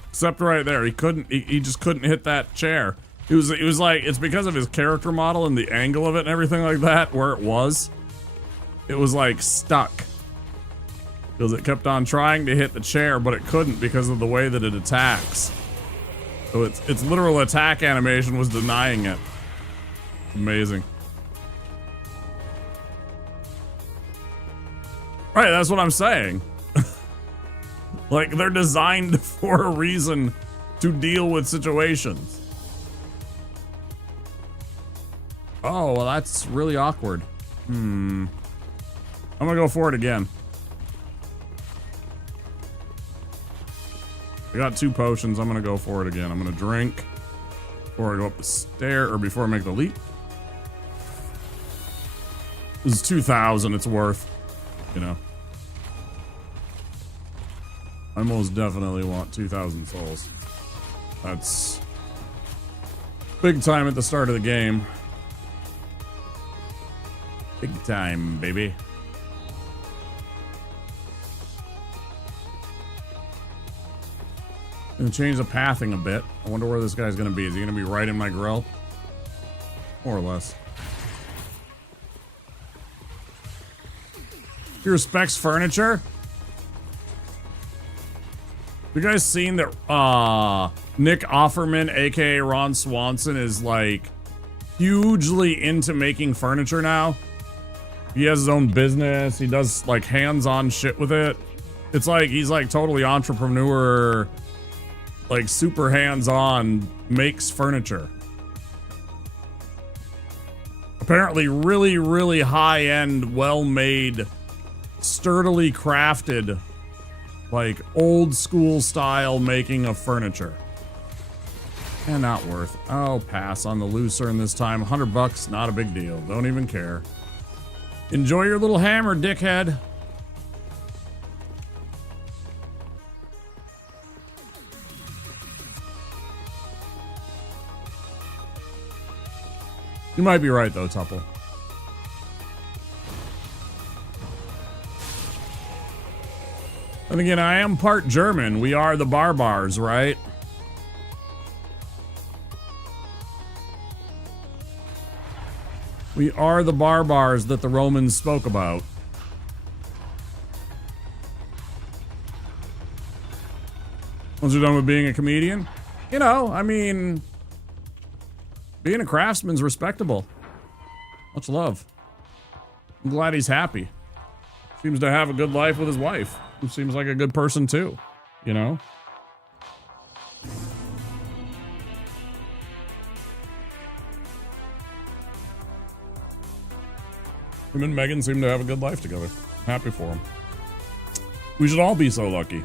Except right there, he just couldn't hit that chair. It was like, it's because of his character model and the angle of it and everything like that, where it was like stuck. Because it kept on trying to hit the chair, but it couldn't because of the way that it attacks. So its literal attack animation was denying it. Amazing. Right, that's what I'm saying. Like, they're designed for a reason to deal with situations. Oh, well, that's really awkward. I'm gonna go for it again. I got 2 potions. I'm gonna go for it again. I'm gonna drink before I go up the stair, or before I make the leap. This is 2,000. It's worth, you know. I most definitely want 2,000 souls. That's big time at the start of the game. Big time, baby. Gonna change the pathing a bit. I wonder where this guy's gonna be. Is he gonna be right in my grill? More or less. He respects furniture? You guys seen that Nick Offerman, aka Ron Swanson, is like hugely into making furniture now? He has his own business. He does like hands-on shit with it. It's like he's like totally entrepreneur, like super hands-on, makes furniture. Apparently really, really high-end, well-made, sturdily crafted, like old school style making of furniture. And not worth. I'll pass on the Lucerne this time. $100, not a big deal. Don't even care. Enjoy your little hammer, dickhead. You might be right, though, Tupple. And again, I am part German. We are the Barbars, right? We are the Barbars that the Romans spoke about. Once you're done with being a comedian, you know, I mean, being a craftsman's respectable. Much love. I'm glad he's happy. Seems to have a good life with his wife, who seems like a good person too, you know? Him and Megan seem to have a good life together. Happy for him. We should all be so lucky.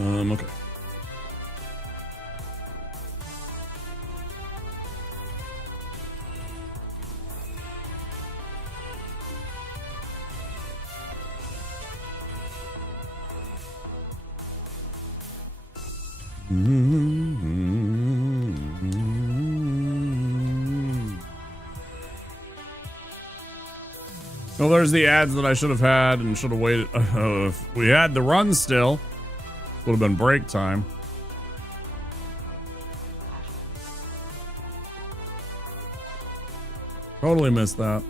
Okay. Well, there's the ads that I should have had and should have waited. If we had the run still, would have been break time. Totally missed that.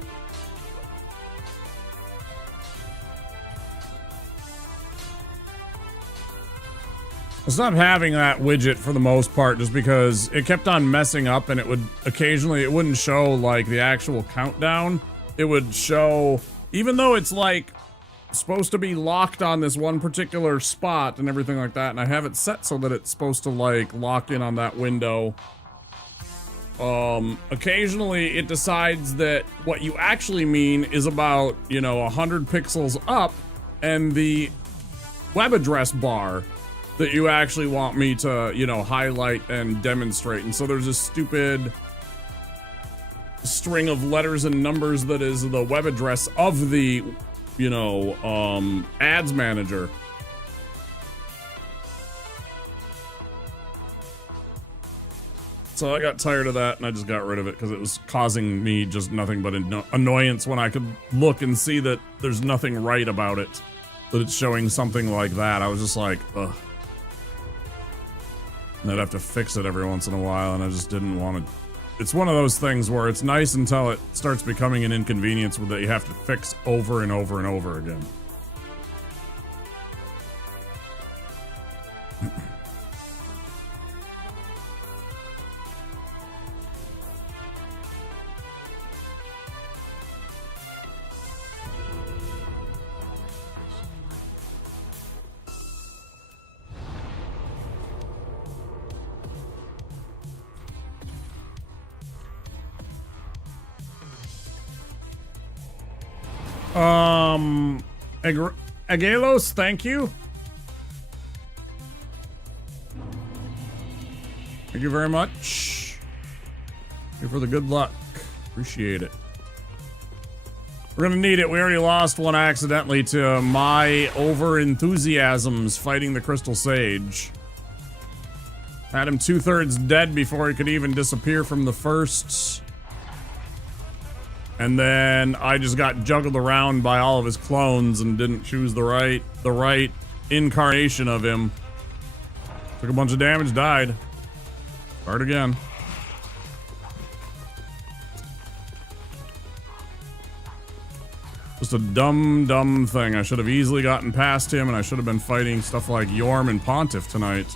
I stopped having that widget for the most part just because it kept on messing up, and it would occasionally, it wouldn't show like the actual countdown. It would show, even though it's like supposed to be locked on this one particular spot and everything like that, and I have it set so that it's supposed to like lock in on that window. Occasionally it decides that what you actually mean is about, you know, 100 pixels up, and the web address bar that you actually want me to, you know, highlight and demonstrate. And so there's a stupid string of letters and numbers that is the web address of the, you know, ads manager. So I got tired of that and I just got rid of it because it was causing me just nothing but annoyance when I could look and see that there's nothing right about it, that it's showing something like that. I was just like, ugh. And I'd have to fix it every once in a while, and I just didn't want to. It's one of those things where it's nice until it starts becoming an inconvenience that you have to fix over and over and over again. Agelos, thank you. Thank you very much. Thank you for the good luck. Appreciate it. We're gonna need it. We already lost one accidentally to my over-enthusiasms fighting the Crystal Sage. Had him 2/3 dead before he could even disappear from the first. And then I just got juggled around by all of his clones and didn't choose the right incarnation of him. Took a bunch of damage, died. Start again. Just a dumb thing. I should have easily gotten past him, and I should have been fighting stuff like Yorm and Pontiff tonight.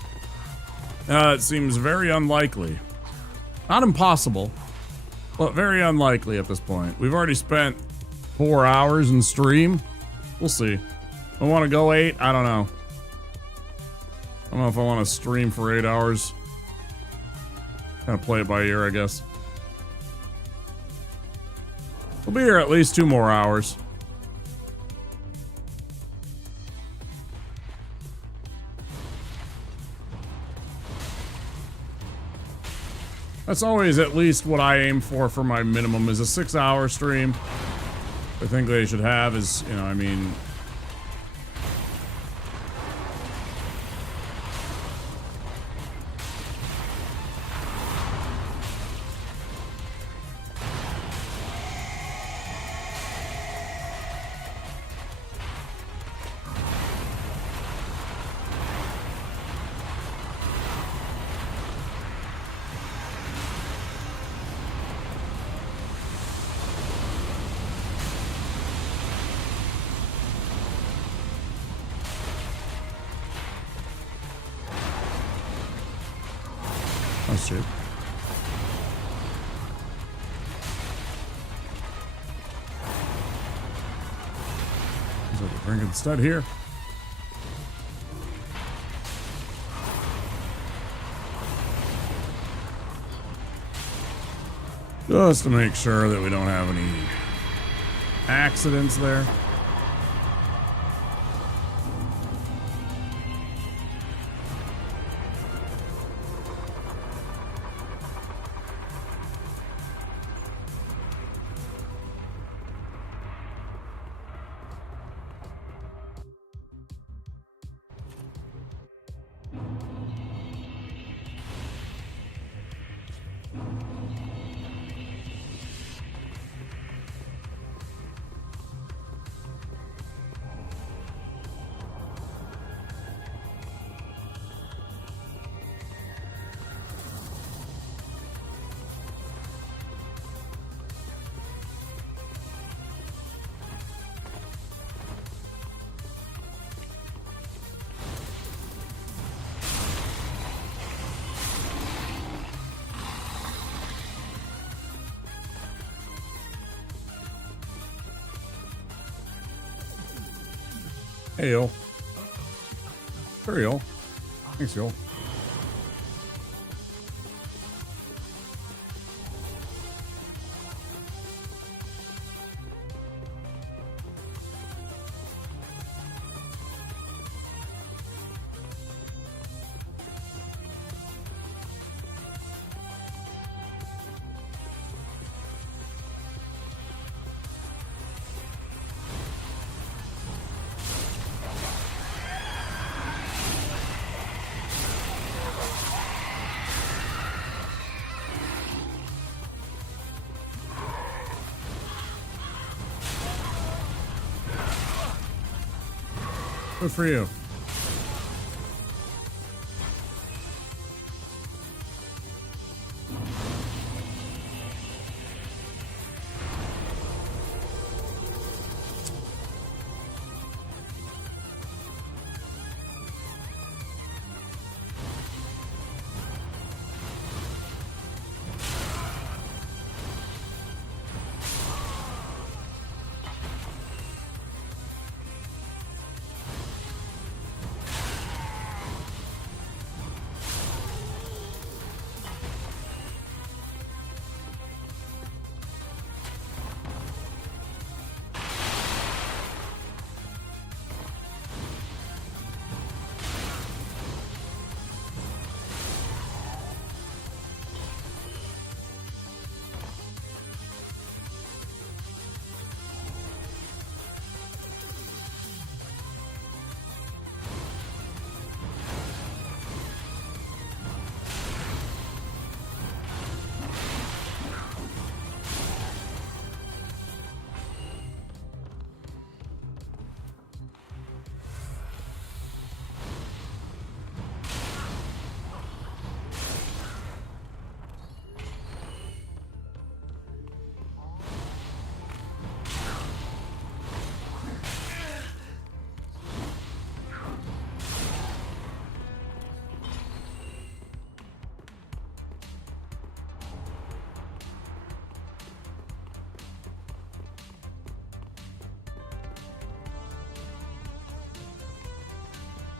It seems very unlikely. Not impossible. Well, very unlikely at this point. We've already spent 4 hours in stream. We'll see. I want to go 8? I don't know. I don't know if I want to stream for 8 hours. Kind of play it by ear, I guess. We'll be here at least 2 more hours. That's always at least what I aim for my minimum is a 6-hour stream. I think they should have is, you know, I mean... That's true. So we're drinking stud here. Just to make sure that we don't have any accidents there. Hey, yo. There you go. Thanks, yo. Good for you.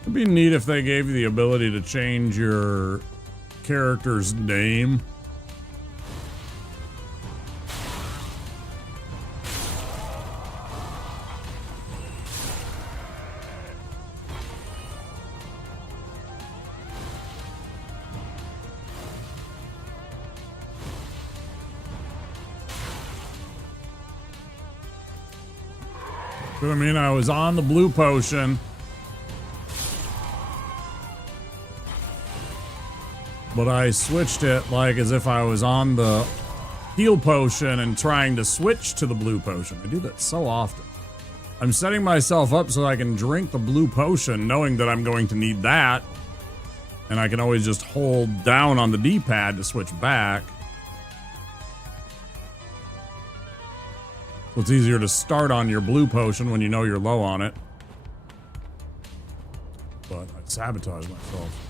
It'd be neat if they gave you the ability to change your character's name. I mean, I was on the blue potion. But I switched it like as if I was on the heal potion and trying to switch to the blue potion. I do that so often. I'm setting myself up so I can drink the blue potion knowing that I'm going to need that. And I can always just hold down on the D-pad to switch back. So it's easier to start on your blue potion when you know you're low on it. But I sabotage myself.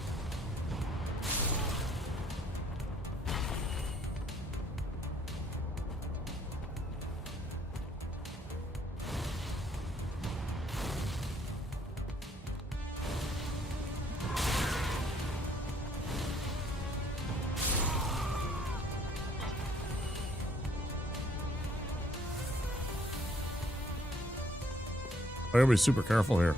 I gotta be super careful here.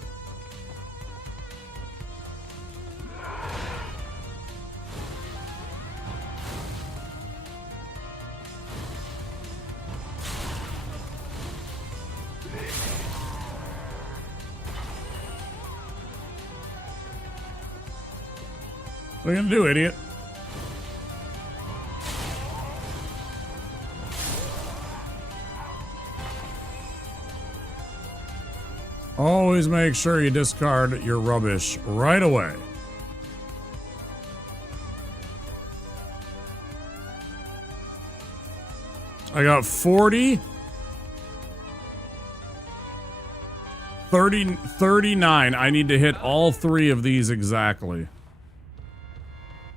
What are you gonna do, idiot? Always make sure you discard your rubbish right away. I got 40, 30, 39. I need to hit all 3 of these exactly.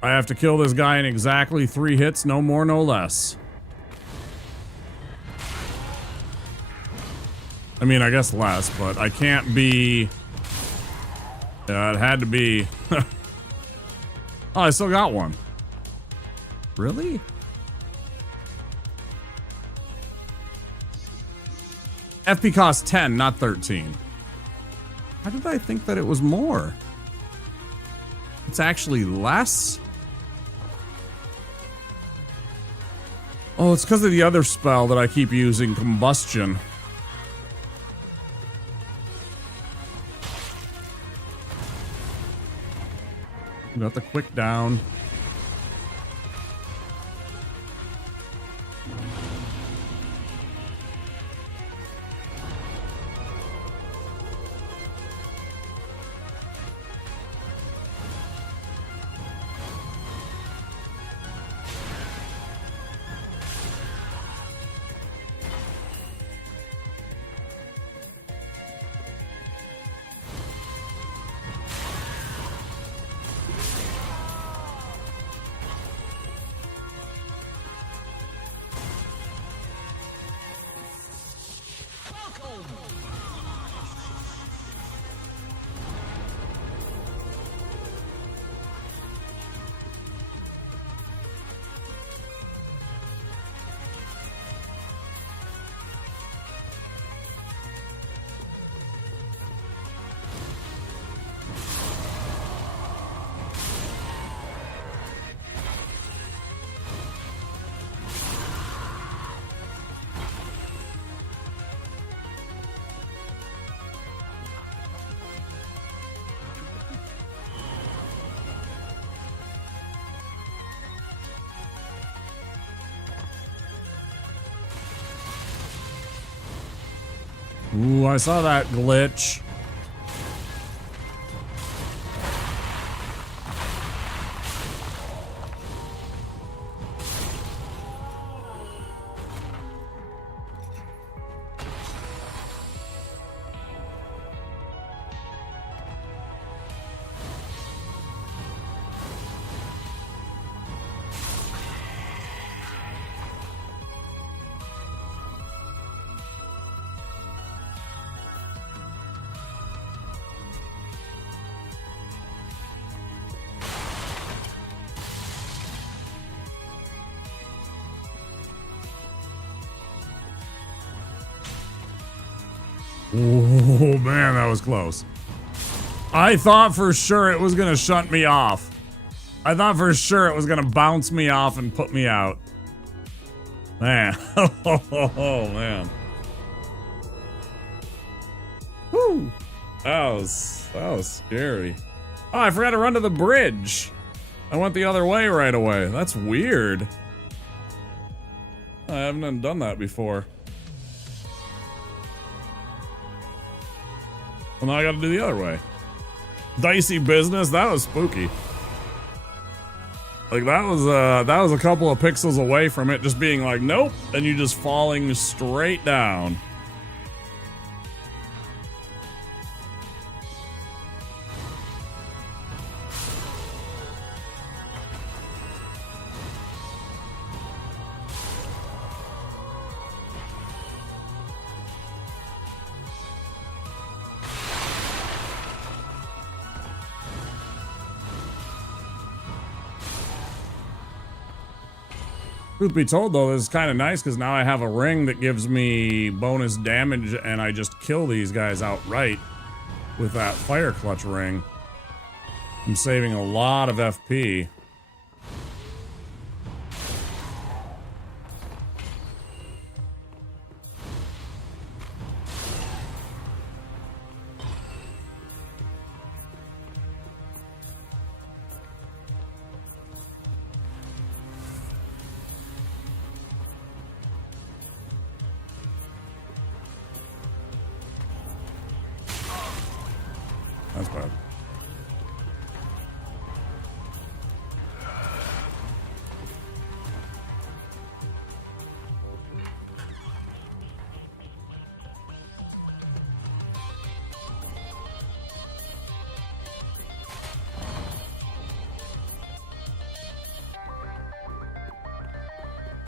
I have to kill this guy in exactly 3 hits, no more, no less. I mean, I guess less, but I can't be... it had to be... oh, I still got one. Really? FP cost 10, not 13. How did I think that it was more? It's actually less? Oh, it's because of the other spell that I keep using, Combustion. Got the quick down. Ooh, I saw that glitch. Oh man, that was close. I thought for sure it was gonna shut me off. I thought for sure it was gonna bounce me off and put me out. Man. Oh man. Woo! That was scary. Oh, I forgot to run to the bridge. I went the other way right away. That's weird. I haven't done that before. Well, now I gotta do the other way. Dicey business. That was spooky. Like that was a couple of pixels away from it just being like, nope, and you just falling straight down. Truth be told, though, this is kind of nice because now I have a ring that gives me bonus damage and I just kill these guys outright with that fire clutch ring. I'm saving a lot of FP. That's bad.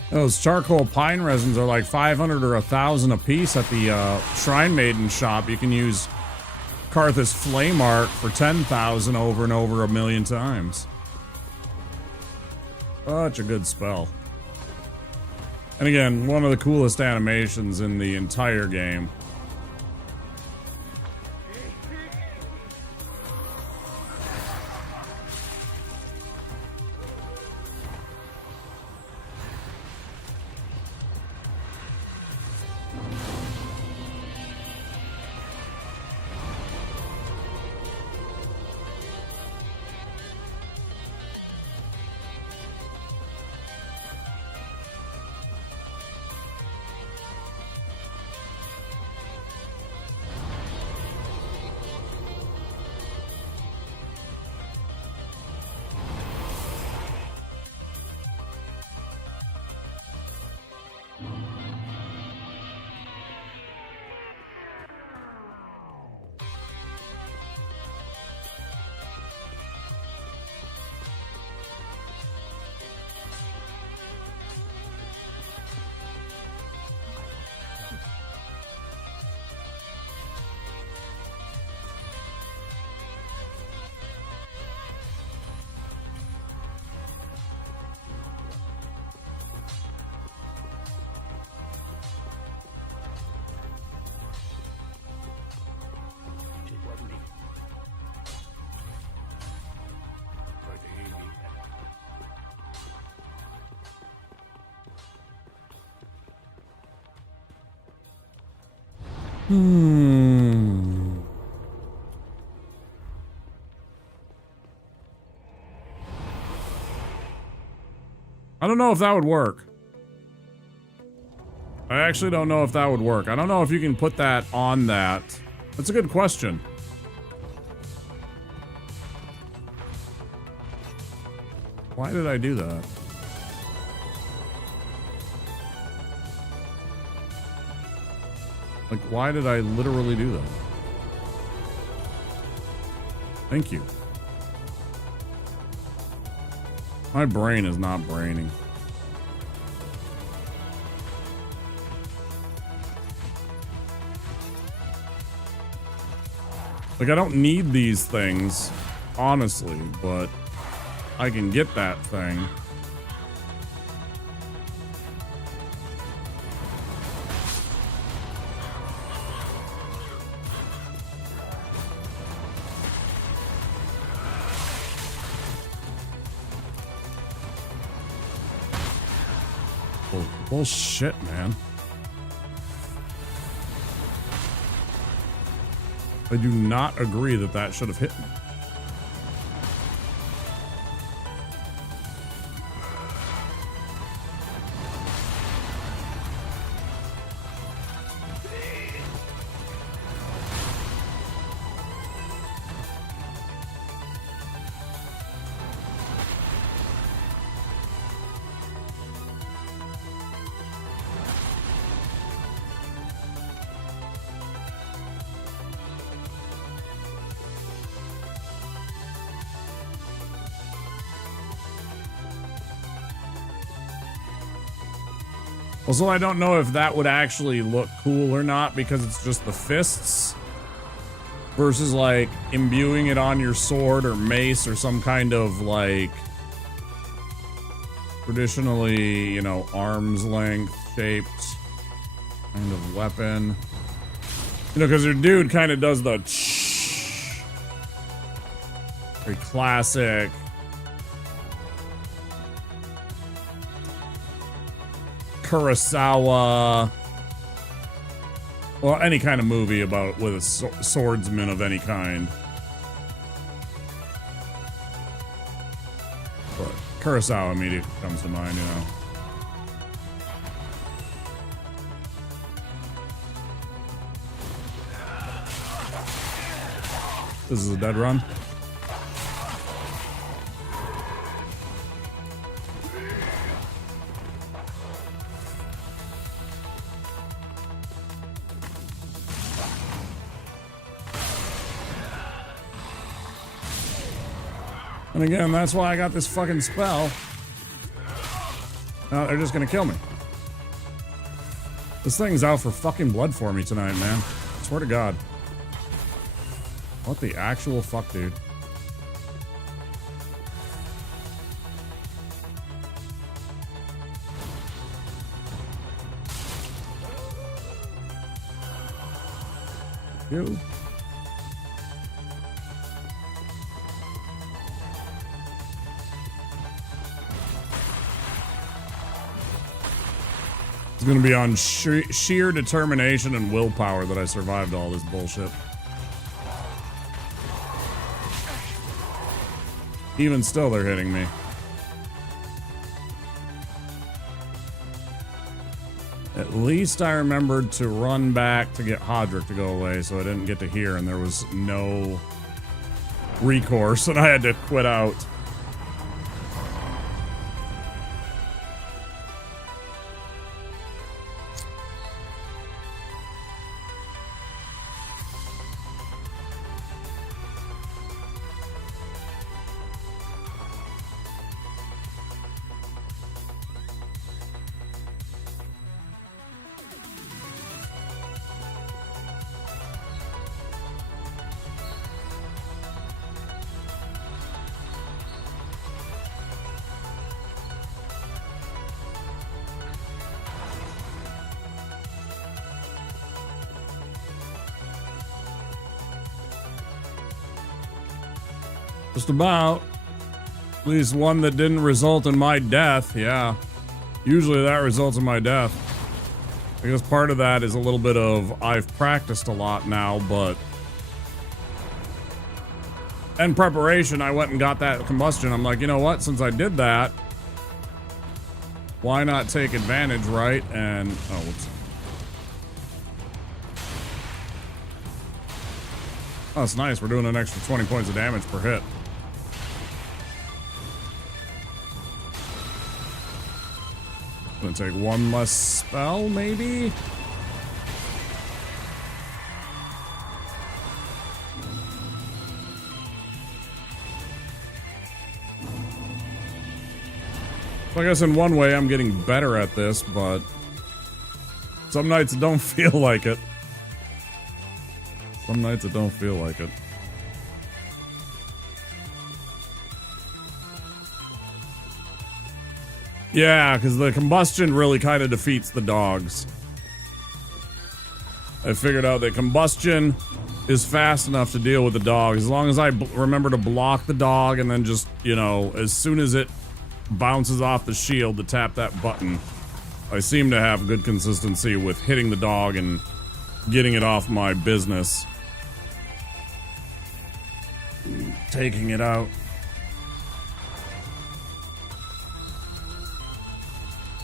Those charcoal pine resins are like 500 or 1,000 a piece at the Shrine Maiden shop. You can use Karthus Flame Art for 10,000 over and over 1,000,000 times. Such a good spell. And again, one of the coolest animations in the entire game. I don't know if that would work. I actually don't know if that would work. I don't know if you can put that on that. That's a good question. Why did I do that? Like, why did I literally do that? Thank you. My brain is not braining. Like, I don't need these things, honestly, but I can get that thing. Bullshit, man. I do not agree that that should have hit me. Also, I don't know if that would actually look cool or not because it's just the fists versus like imbuing it on your sword or mace or some kind of like traditionally, you know, arm's length shaped kind of weapon. You know, because your dude kind of does the very classic Kurosawa, well, any kind of movie about with a swordsman of any kind. But Kurosawa immediately comes to mind, you know. This is a dead run. And again, that's why I got this fucking spell. Now they're just gonna kill me. This thing's out for fucking blood for me tonight, man. I swear to God. What the actual fuck, dude? You. It's gonna be on sheer determination and willpower that I survived all this bullshit. Even still, they're hitting me. At least I remembered to run back to get Hodrick to go away, so I didn't get to hear, and there was no recourse, and I had to quit out. Just about. At least one that didn't result in my death, yeah. Usually that results in my death. I guess part of that is a little bit of I've practiced a lot now, but in preparation, I went and got that combustion. I'm like, you know what? Since I did that, why not take advantage, right? And, oh, whoops. Oh, that's nice. We're doing an extra 20 points of damage per hit. Gonna take one less spell, maybe? I guess in one way I'm getting better at this, but some nights it don't feel like it. Some nights it don't feel like it. Yeah, because the combustion really kind of defeats the dogs. I figured out that combustion is fast enough to deal with the dog. As long as I remember to block the dog and then just, you know, as soon as it bounces off the shield to tap that button, I seem to have good consistency with hitting the dog and getting it off my business. Taking it out.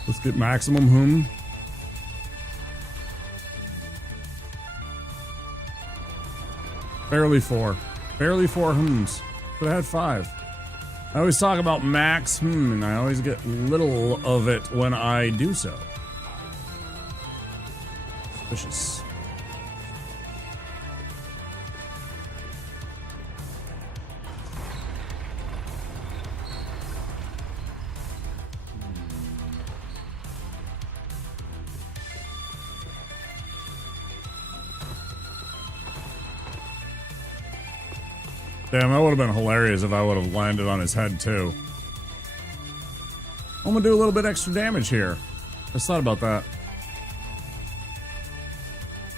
Let's get maximum Barely 4. Barely 4 hums. But I had 5. I always talk about max and I always get little of it when I do so. Suspicious. Damn, that would have been hilarious if I would have landed on his head, too. I'm gonna do a little bit extra damage here. Just thought about that.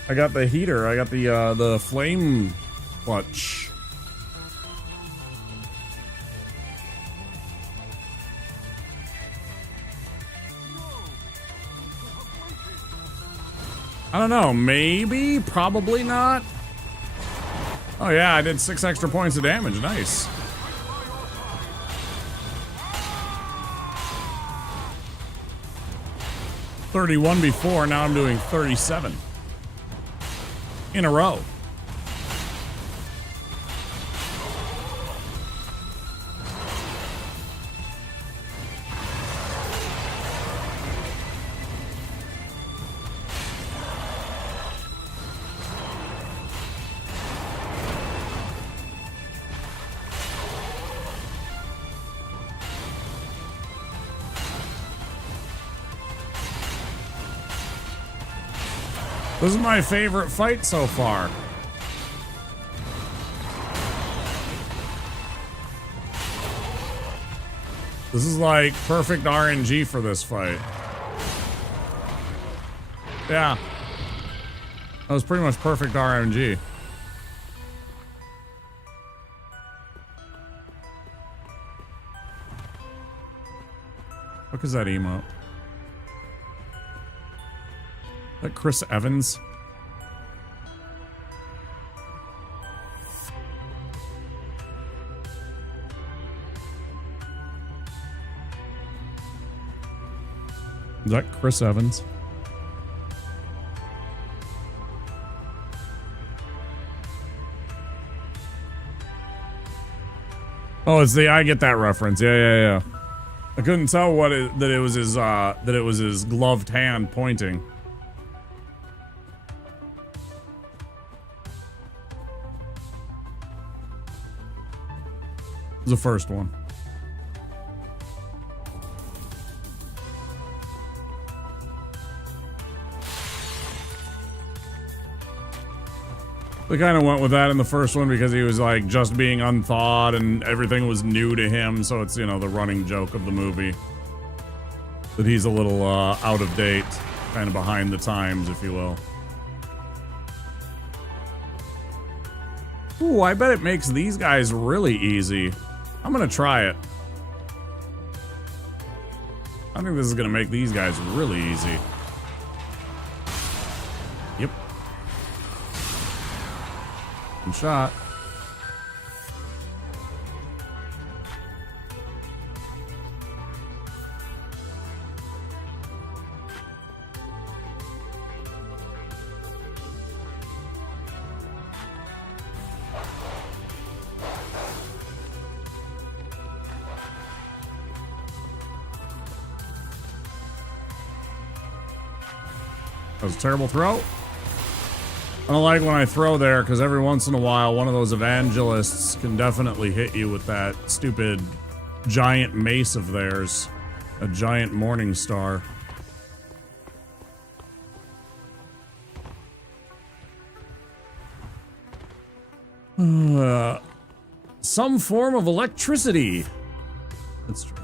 I got the heater. I got the flame clutch. I don't know. Maybe? Probably not. Oh yeah, I did 6 extra points of damage. Nice. $31 before, now I'm doing 37 in a row. This is my favorite fight so far. This is like perfect RNG for this fight. Yeah. That was pretty much perfect RNG. What is that emote? That Chris Evans? Is that Chris Evans? Oh, it's the I get that reference. Yeah. I couldn't tell that it was his gloved hand pointing. The first one. They kind of went with that in the first one because he was like just being unthawed and everything was new to him, so it's, you know, the running joke of the movie. That he's a little out of date, kind of behind the times, if you will. Ooh, I bet it makes these guys really easy. I'm gonna try it. I think this is gonna make these guys really easy. Yep. Good shot. That was a terrible throw. I don't like when I throw there because every once in a while one of those evangelists can definitely hit you with that stupid giant mace of theirs. A giant morning star. Some form of electricity. That's true.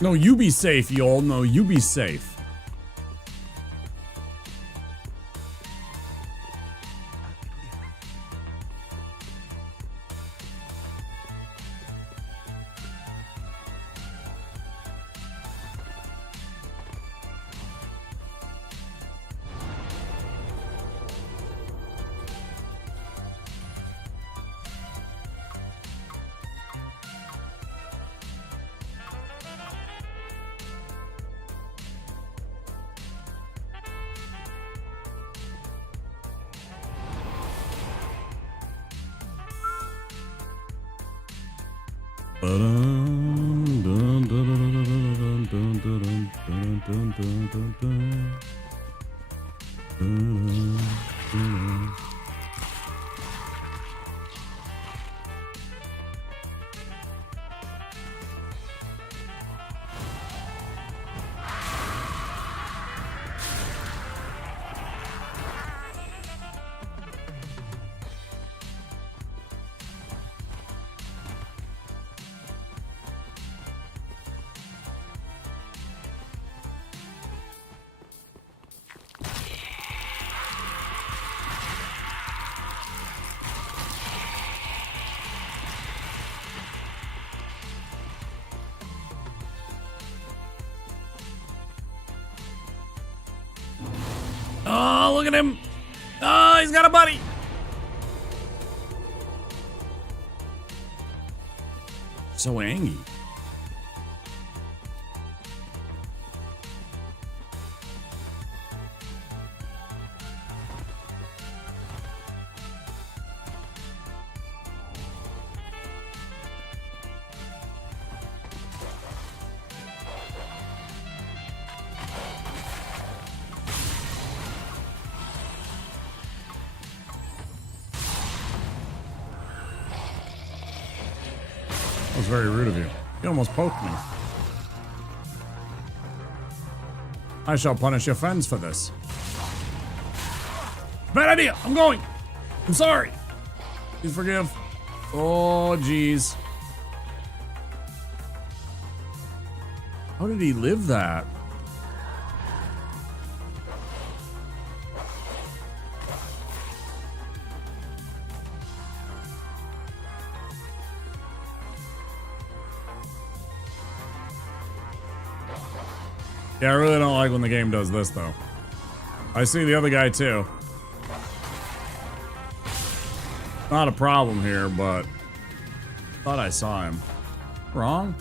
No, you be safe, y'all. No, you be safe. Oh, look at him. Oh, he's got a buddy. So angry. That was very rude of you. You almost poked me. I shall punish your friends for this. Bad idea. I'm going. I'm sorry. Please forgive. Oh, jeez. How did he live that? Yeah, I really don't like when the game does this, though. I see the other guy, too. Not a problem here, but thought I saw him. Wrong?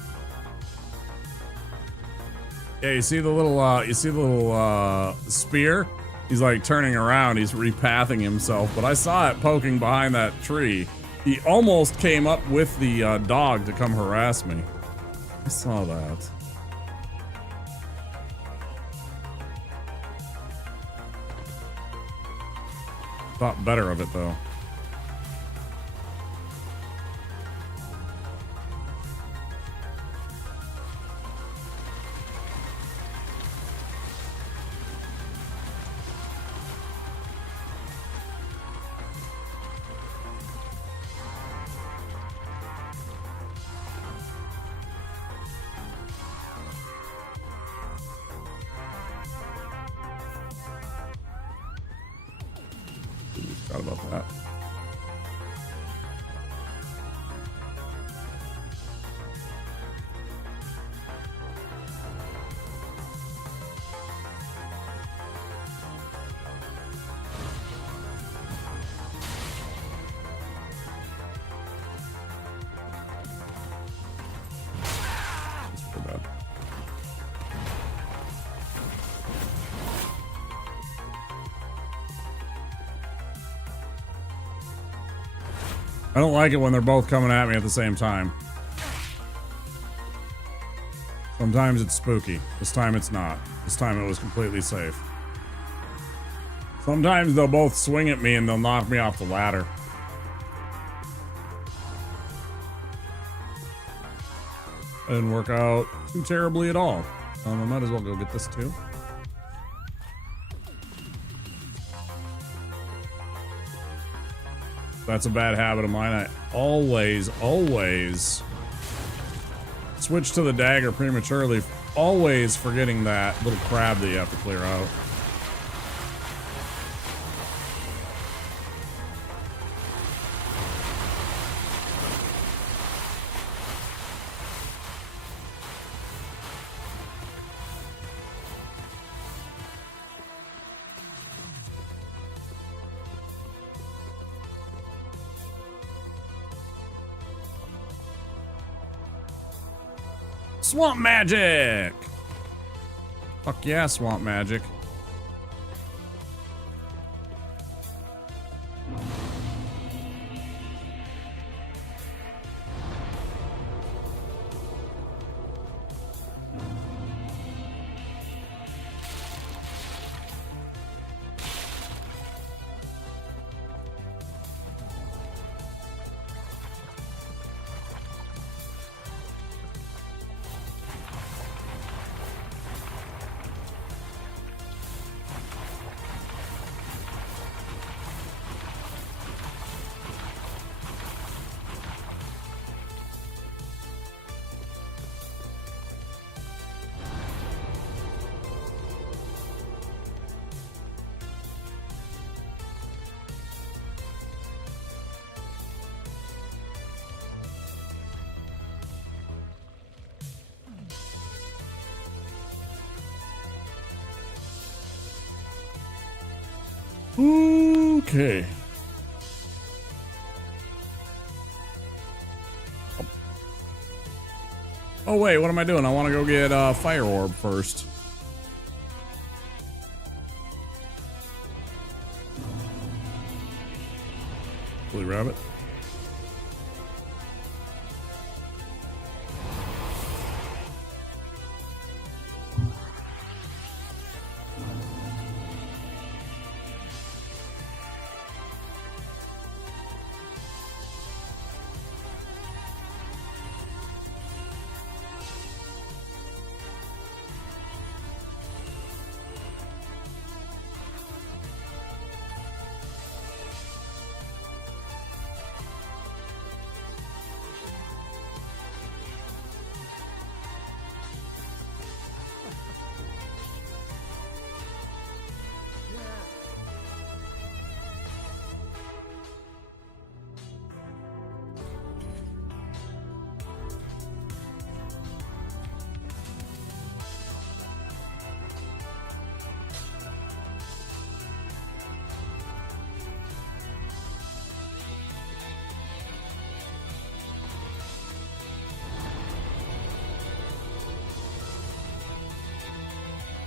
Yeah, you see the little, spear? He's like turning around, he's repathing himself, but I saw it poking behind that tree. He almost came up with the dog to come harass me. I saw that. Thought better of it, though. Forgot about that. I don't like it when they're both coming at me at the same time. Sometimes it's spooky. This time it's not. This time it was completely safe. Sometimes they'll both swing at me and they'll knock me off the ladder. That didn't work out too terribly at all. I might as well go get this too. That's a bad habit of mine. I always switch to the dagger prematurely. Always forgetting that little crab that you have to clear out. Swamp magic! Fuck yeah, swamp magic. Okay. Oh wait, what am I doing? I want to go get Fire Orb first. Holy rabbit.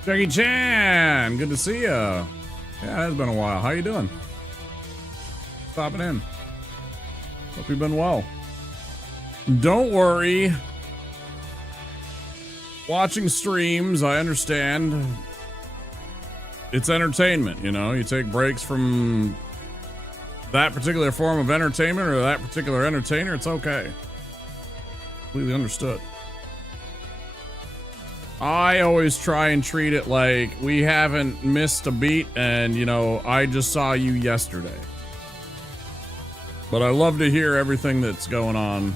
Jackie Chan, good to see ya. Yeah, it has been a while. How you doing? Stopping in. Hope you've been well. Don't worry. Watching streams, I understand. It's entertainment, you know? You take breaks from that particular form of entertainment or that particular entertainer, it's okay. Completely understood. I always try and treat it like we haven't missed a beat and, you know, I just saw you yesterday. But I love to hear everything that's going on,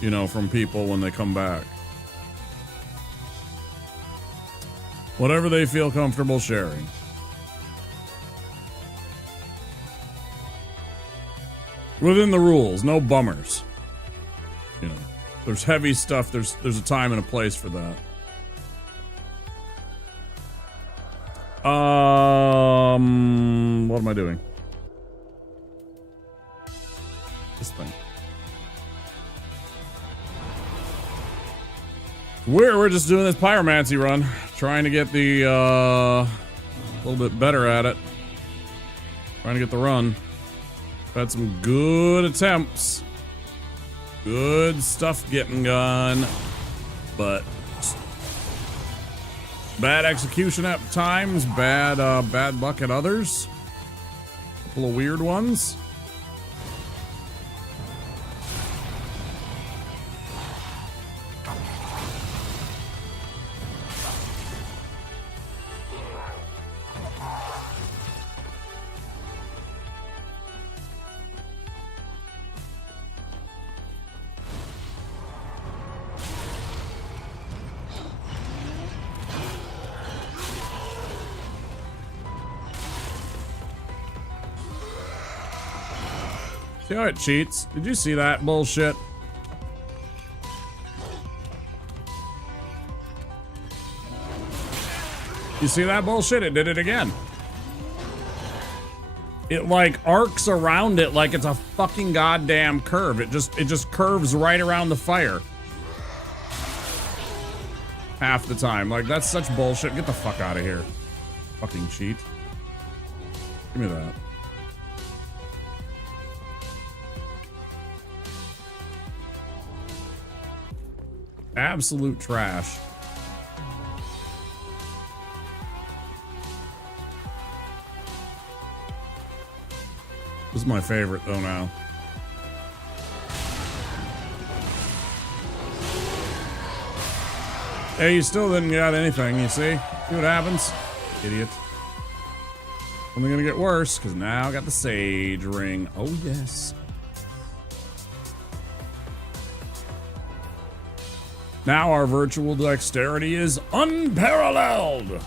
you know, from people when they come back. Whatever they feel comfortable sharing. Within the rules, no bummers. You know, there's heavy stuff, there's a time and a place for that. What am I doing? This thing. We're just doing this pyromancy run, trying to get the a little bit better at it. Trying to get the run. Had some good attempts. Good stuff getting gone. But bad execution at times, bad luck at others. Couple of weird ones. See how it cheats? Did you see that bullshit? You see that bullshit? It did it again. It like arcs around it like it's a fucking goddamn curve. It just curves right around the fire. Half the time. Like, that's such bullshit. Get the fuck out of here. Fucking cheat. Give me that. Absolute trash. This is my favorite though now. Hey, you still didn't get anything, you see? See what happens? Idiot. Only gonna get worse, because now I got the Sage Ring. Oh yes. Now our virtual dexterity is unparalleled.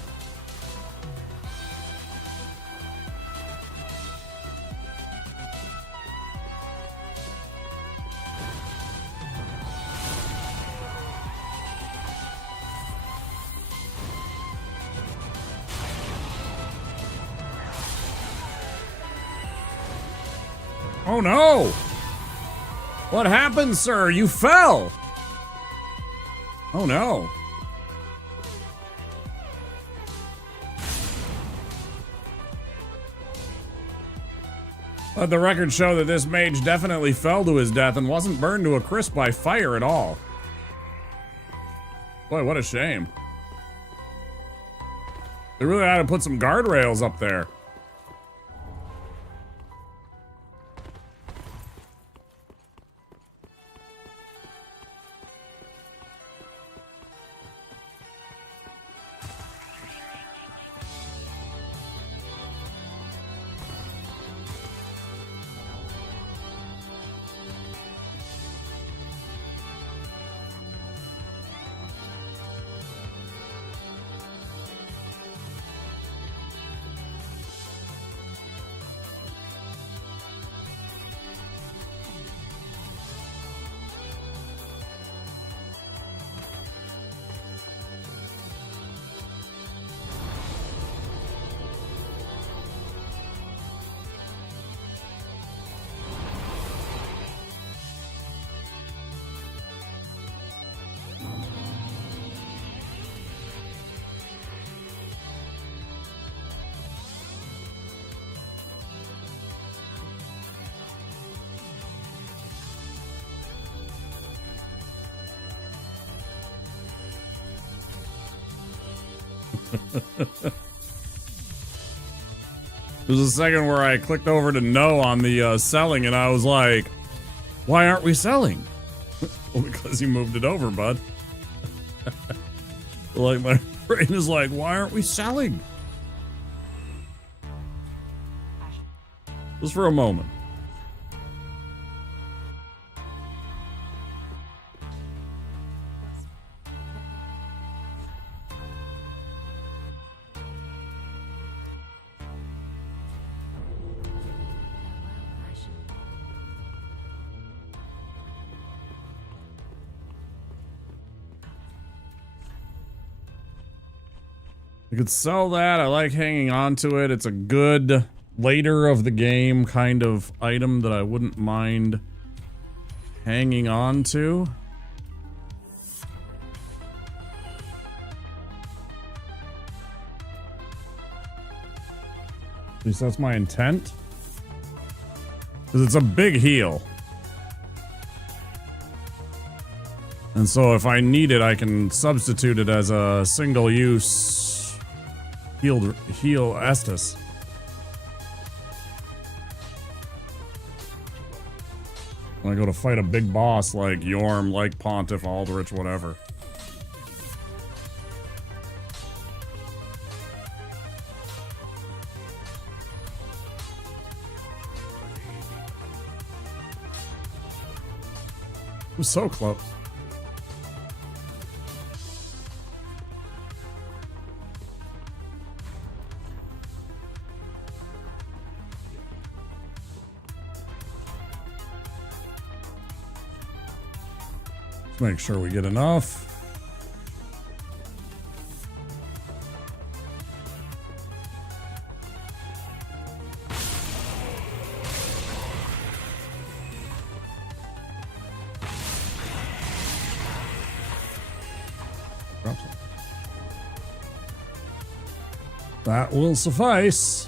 Oh no! What happened, sir? You fell! Oh no. Let the record show that this mage definitely fell to his death and wasn't burned to a crisp by fire at all. Boy, what a shame. They really ought to put some guardrails up there. There's a second where I clicked over to no on the selling, and I was like, why aren't we selling? Well, because you moved it over, bud. Like, my brain is like, why aren't we selling? Just for a moment. You could sell that. I like hanging on to it. It's a good later of the game kind of item that I wouldn't mind hanging on to. At least that's my intent. Because it's a big heal. And so if I need it, I can substitute it as a single-use heal Estus. When I go to fight a big boss like Yorm, like Pontiff, Aldrich, whatever. It was so close. Let's make sure we get enough. That will suffice.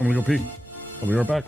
I'm gonna go pee. I'll be right back.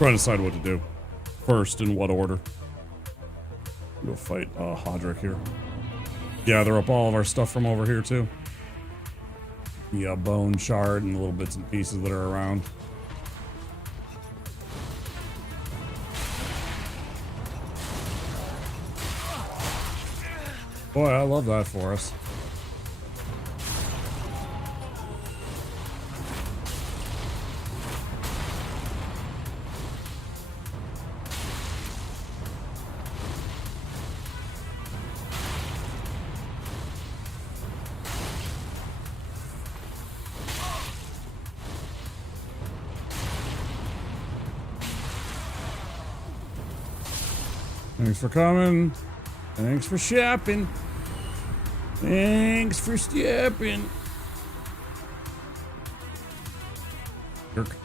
Trying to decide what to do. First, in what order. Go fight Hodrick here. Gather up all of our stuff from over here, too. The bone shard and the little bits and pieces that are around. Boy, I love that for us. Thanks for coming. Thanks for shopping. Thanks for stepping. Jerk.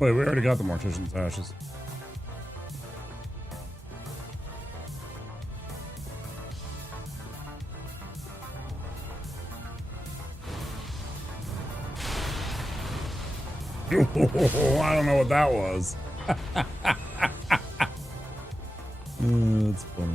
Wait, we already got the Mortician's Ashes. I don't know what that was. That's funny.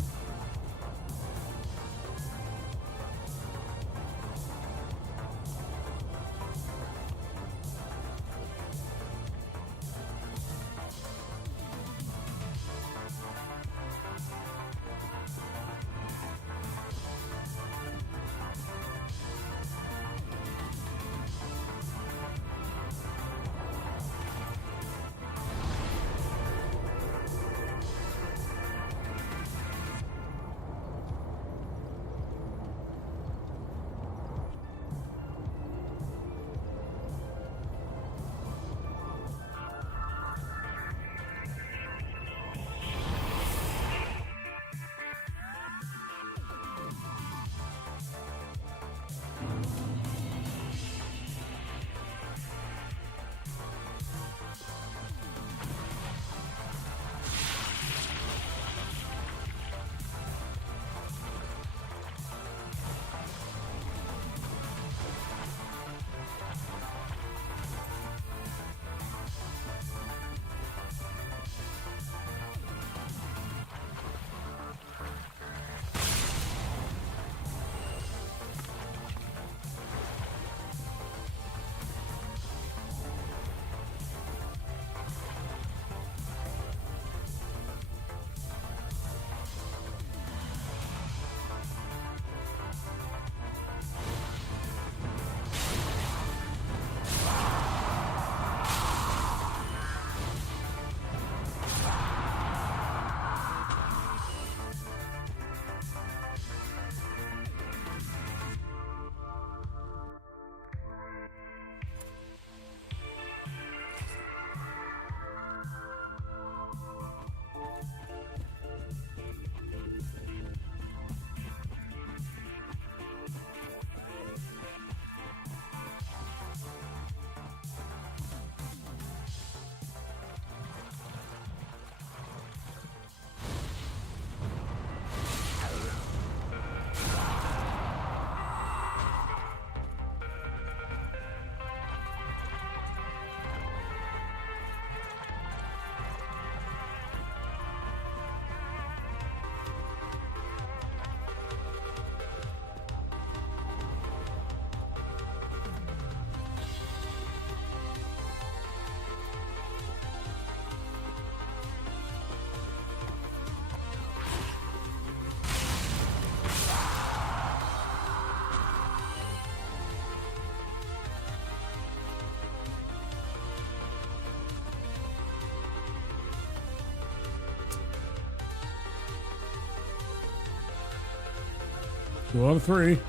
2 out of 3.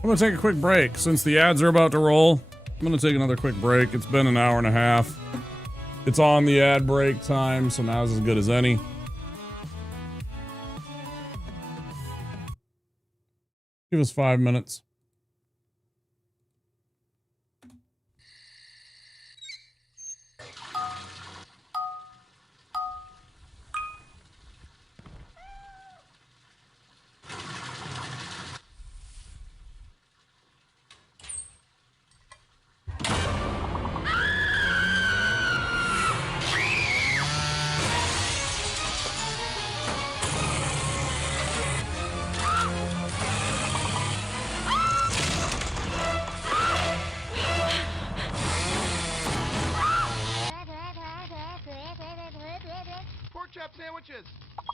I'm gonna take a quick break. Since the ads are about to roll, I'm gonna take another quick break. It's been an hour and a half. It's on the ad break time, so now's as good as any. Give us 5 minutes. Pork chop sandwiches.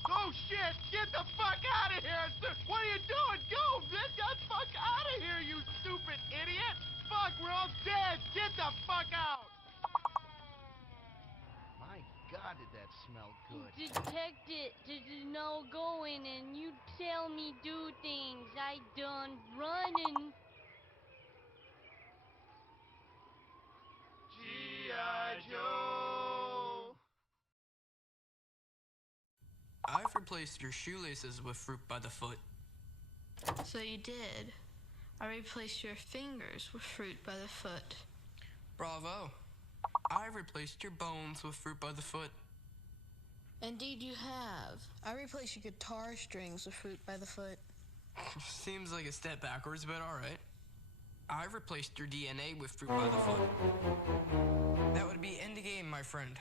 Oh shit! Get the fuck out of here! What are you doing? Go! Get the fuck out of here, you stupid idiot! Fuck, we're all dead! Get the fuck out! My God, did that smell good? Detective, there's no going and you tell me do things. I done running. G.I. Joe! I've replaced your shoelaces with fruit by the foot. So you did. I replaced your fingers with fruit by the foot. Bravo. I replaced your bones with fruit by the foot. Indeed you have. I replaced your guitar strings with fruit by the foot. Seems like a step backwards, but alright. I replaced your DNA with fruit by the foot. That would be end game, my friend.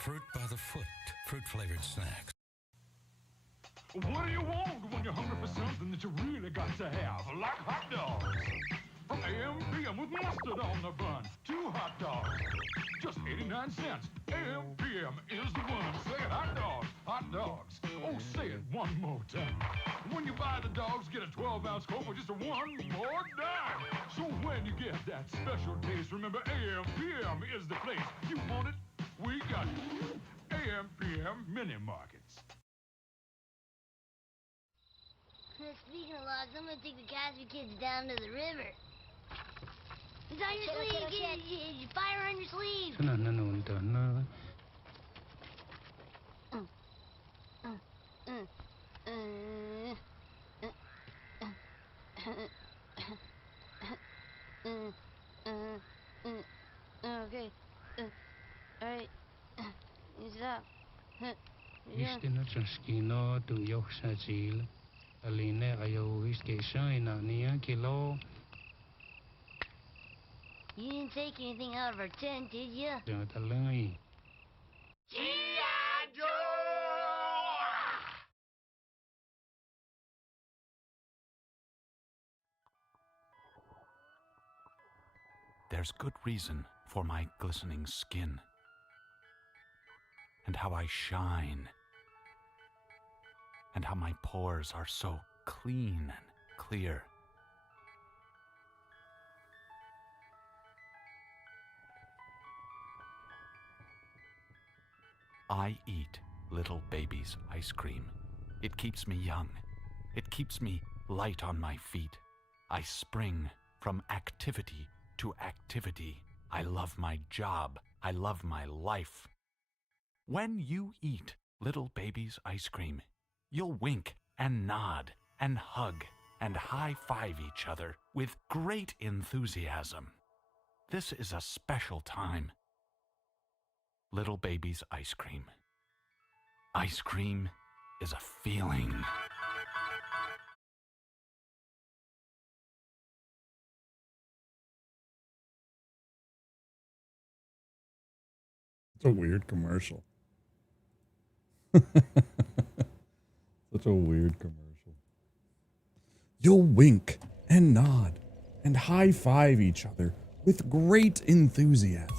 Fruit by the foot. Fruit-flavored snacks. What do you want when you're hungry for something that you really got to have? Like hot dogs. from AM PM with mustard on the bun. 2 hot dogs, just 89 cents. AM PM is the one. Say it, hot dogs, hot dogs. Oh, say it one more time. When you buy the dogs, get a 12-ounce Coke for just one more dime. So when you get that special taste, remember AM PM is the place. You want it? We got it. AM PM Mini Markets. Speaking of logs, I'm gonna take the Casby kids down to the river. It's on your sleeve, kid. Fire on your sleeve. Okay. Alright. Stop. Istino Chaskino to Yoksajil, Aline Ayo Iskation in Ania Kilo. You didn't take anything out of our tent, did you? Talai. G.I. Joe! There's good reason for my glistening skin, and how I shine, and how my pores are so clean and clear. I eat little baby's ice cream. It keeps me young. It keeps me light on my feet. I spring from activity to activity. I love my job. I love my life. When you eat little baby's ice cream, you'll wink and nod and hug and high-five each other with great enthusiasm. This is a special time. Little baby's ice cream. Ice cream is a feeling. It's a weird commercial. Such a weird commercial. You'll wink and nod and high-five each other with great enthusiasm.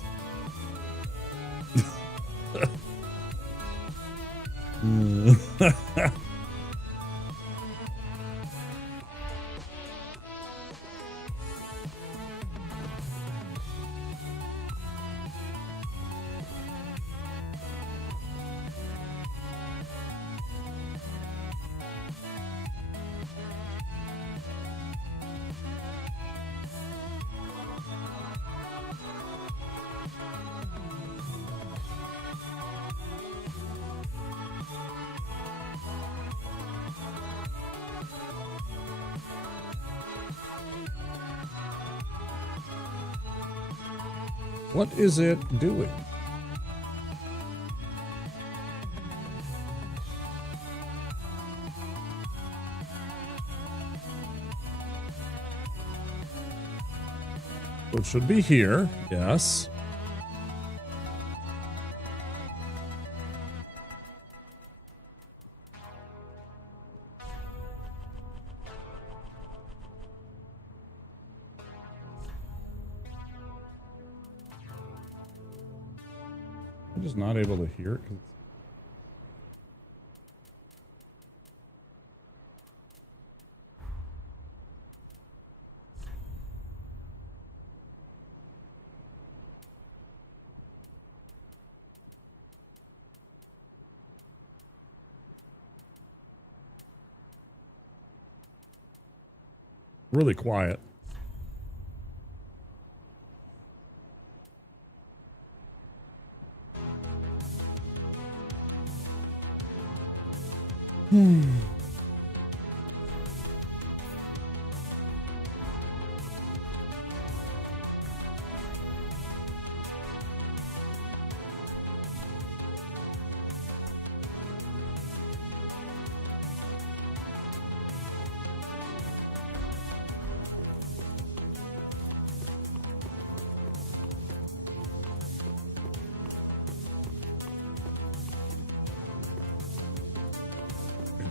What is it doing? So it should be here, yes. I'm just not able to hear it. Really quiet.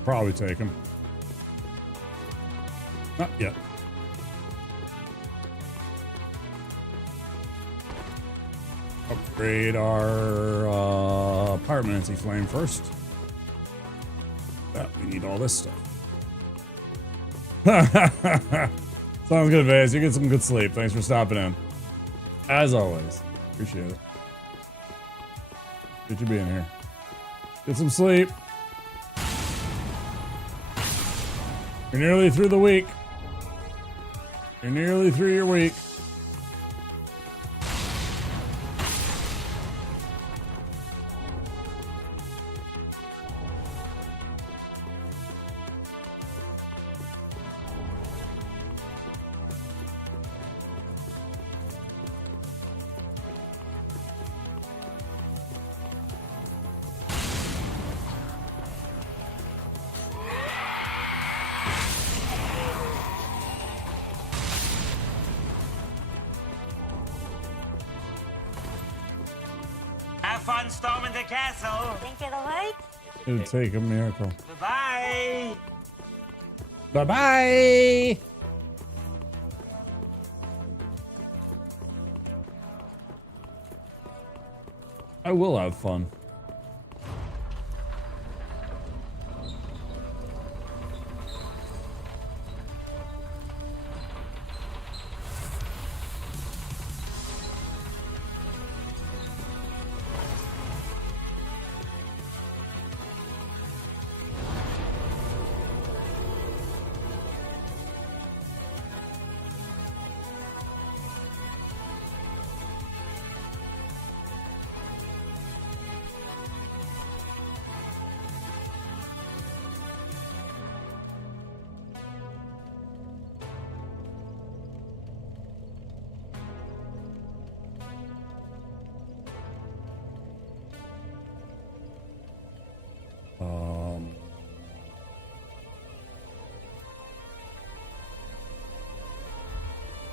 Probably take him. Not yet. Upgrade our Pyromancy flame first. Yeah, we need all this stuff. Sounds good, Vaz. You get some good sleep. Thanks for stopping in. As always. Appreciate it. Good you being here. Get some sleep. You're nearly through the week. You're nearly through your week. Have fun storming the castle. Think it'll work? It would take a miracle. Bye-bye. Bye-bye. I will have fun.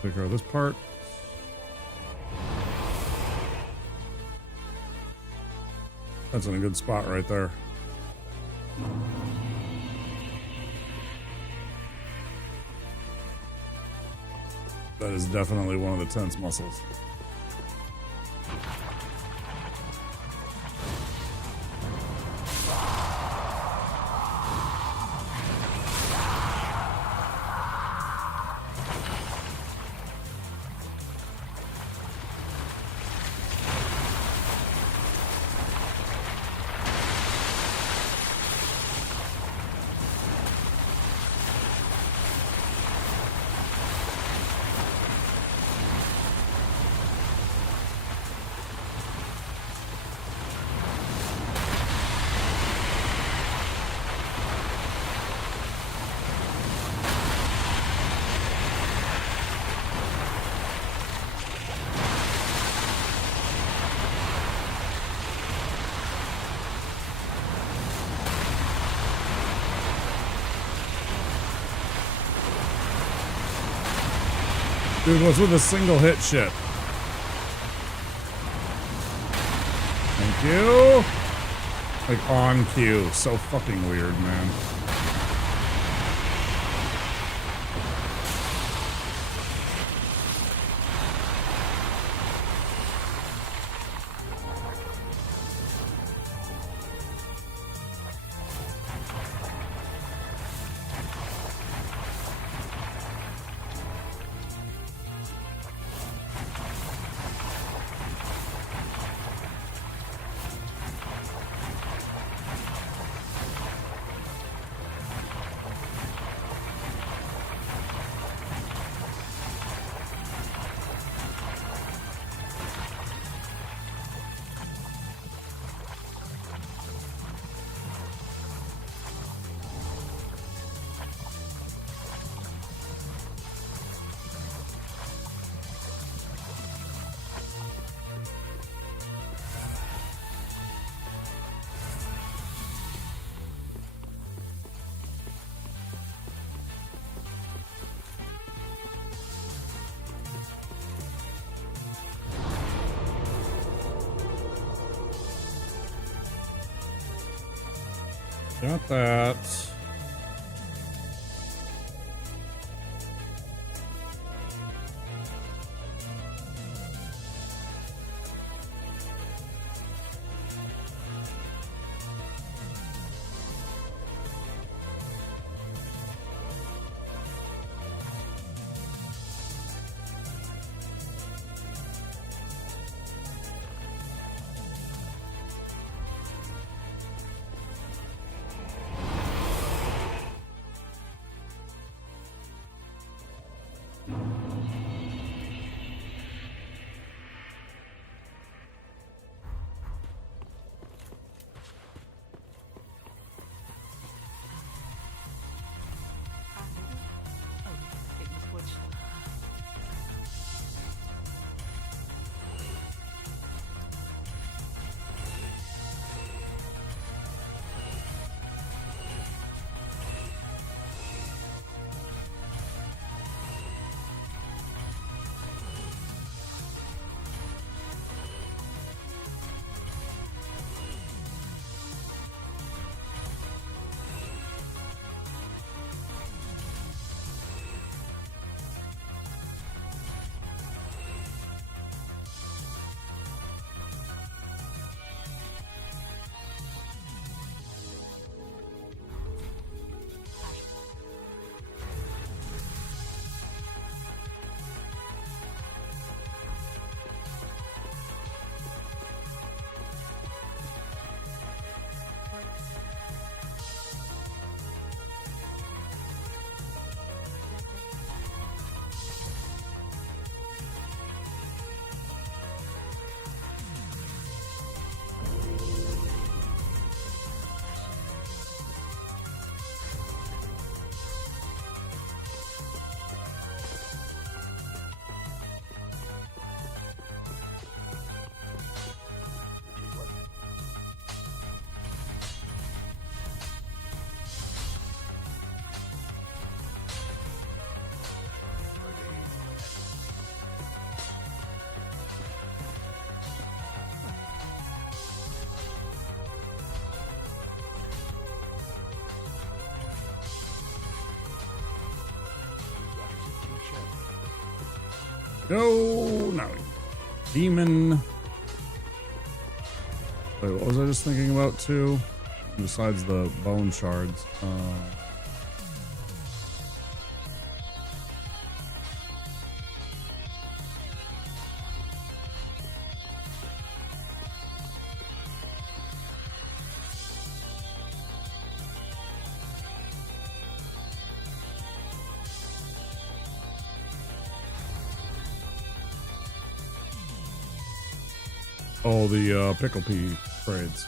Take care of this part. That's in a good spot right there. That is definitely one of the tense muscles. Dude, what's with the single hit shit? Thank you. Like on cue. So fucking weird, man. Got that. No, no. Demon. Wait, what was I just thinking about too? Besides the bone shards. Oh, the pickle pea trades.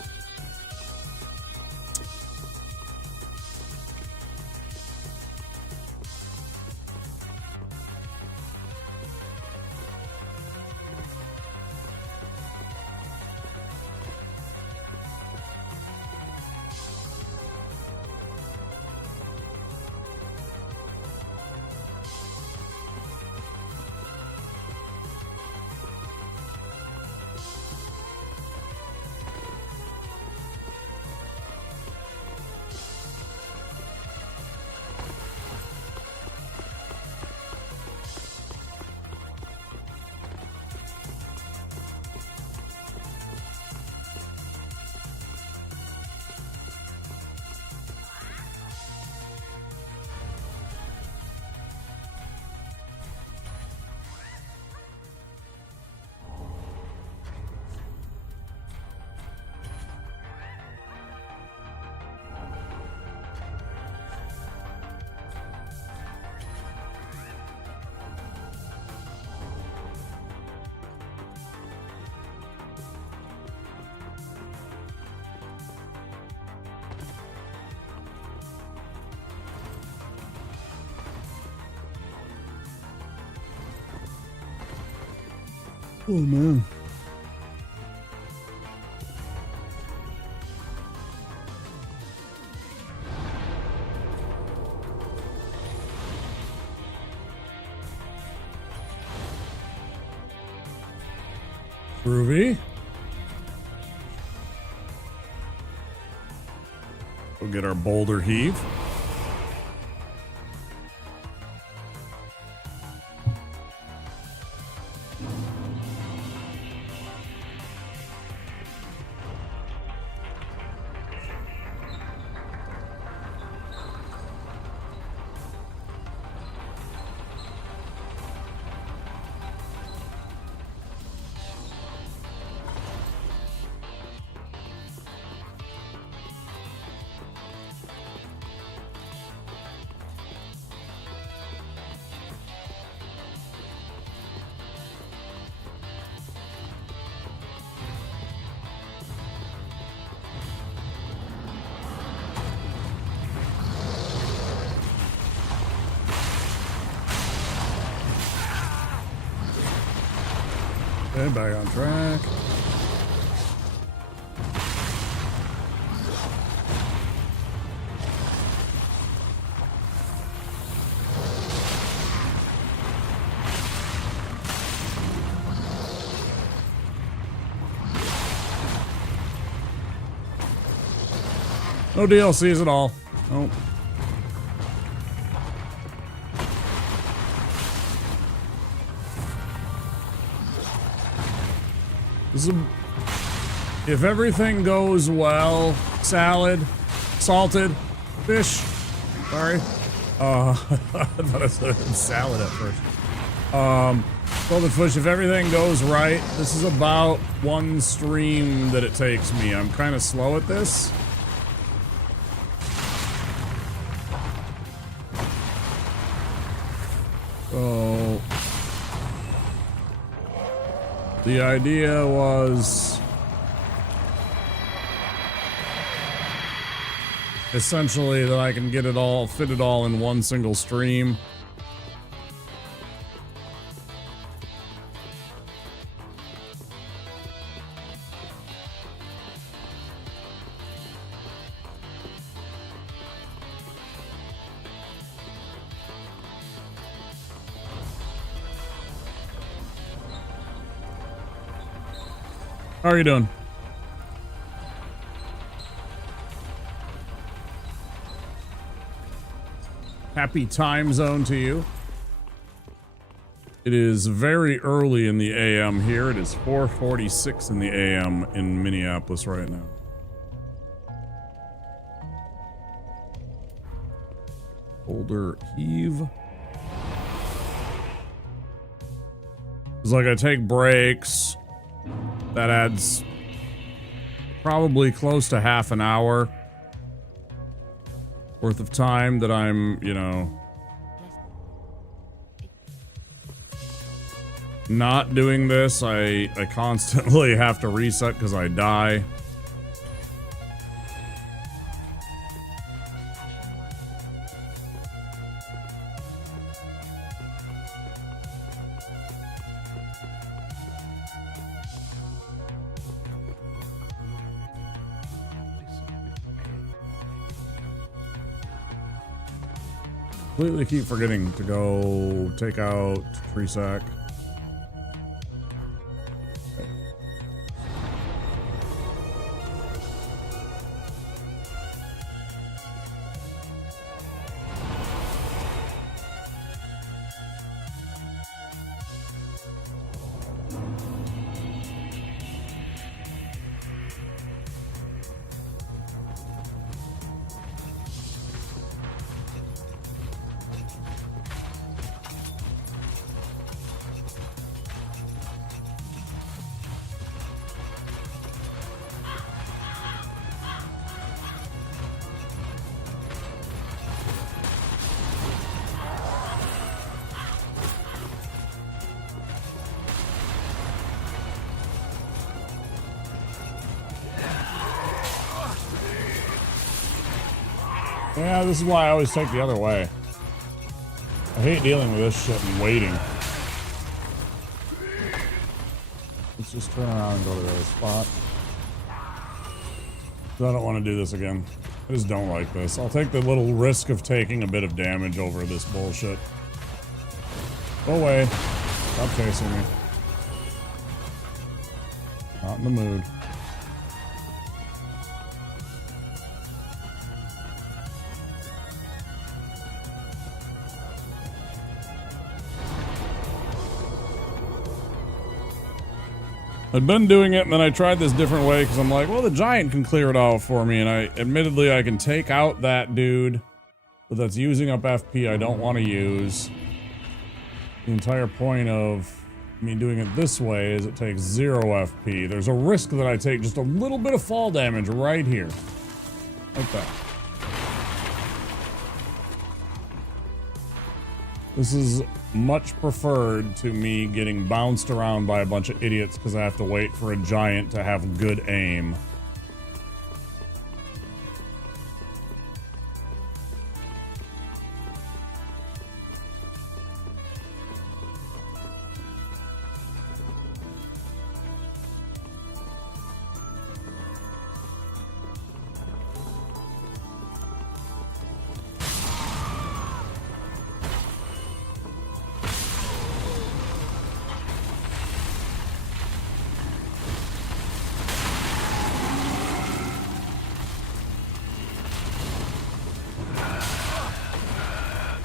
Oh man. Groovy. We'll get our boulder heave. Okay, back on track. No DLCs at all. Nope. This is if everything goes well, salad, salted, fish. Sorry. I thought I said salad at first. Salted fish, if everything goes right, this is about one stream that it takes me. I'm kind of slow at this. So the idea was essentially that I can get it all, fit it all in one single stream. How are you doing? Happy time zone to you. It is very early in the AM here. It is 4:46 in the AM in Minneapolis right now. Boulder heave. It's like I take breaks. That adds probably close to half an hour worth of time that I'm, you know, not doing this. I constantly have to reset because I die. Completely keep forgetting to go take out tree sack. Yeah, this is why I always take the other way. I hate dealing with this shit and waiting. Let's just turn around and go to the other spot. I don't want to do this again. I just don't like this. I'll take the little risk of taking a bit of damage over this bullshit. Go away. Stop chasing me. Not in the mood. I'd been doing it, and then I tried this different way because I'm like, well, the giant can clear it out for me, and admittedly I can take out that dude, but that's using up FP I don't want to use. The entire point of me doing it this way is it takes 0 FP. There's a risk that I take just a little bit of fall damage right here. Like that. This is much preferred to me getting bounced around by a bunch of idiots because I have to wait for a giant to have good aim.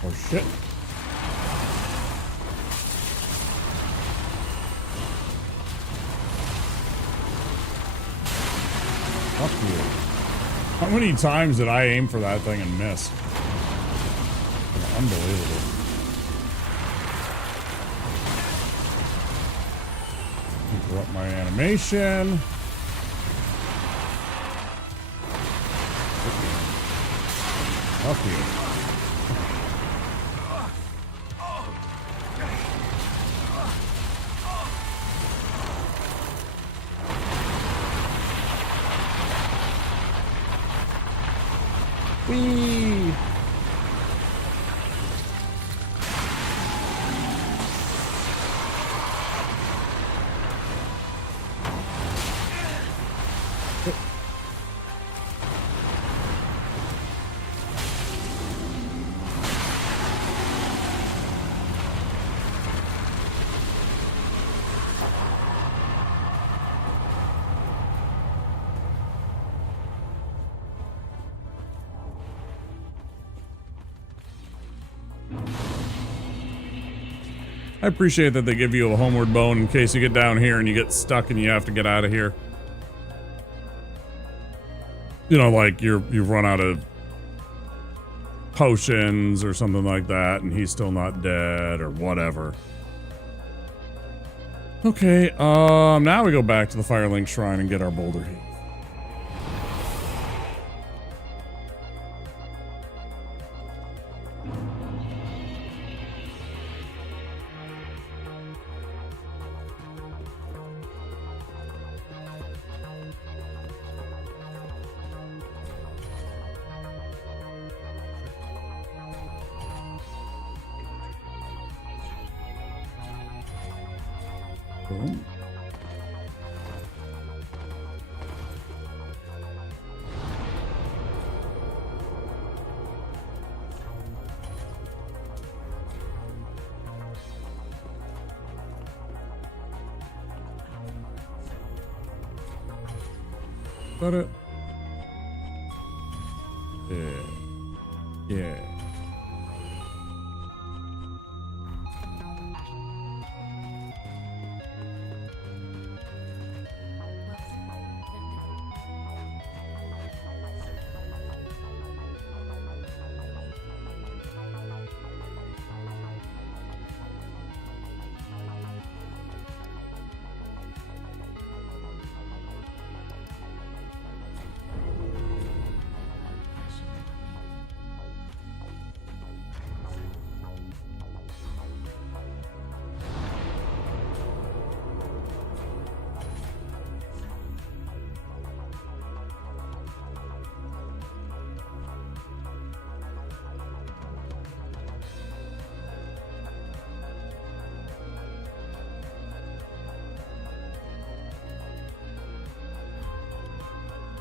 Oh shit. Fuck you. How many times did I aim for that thing and miss? Unbelievable. Interrupt my animation. Fuck you. Whee! appreciate that they give you a homeward bone in case you get down here and you get stuck and you have to get out of here. You know, like you've run out of potions or something like that, and he's still not dead or whatever. Okay, now we go back to the Firelink Shrine and get our boulder heat. Boom. Got it. Yeah. Yeah.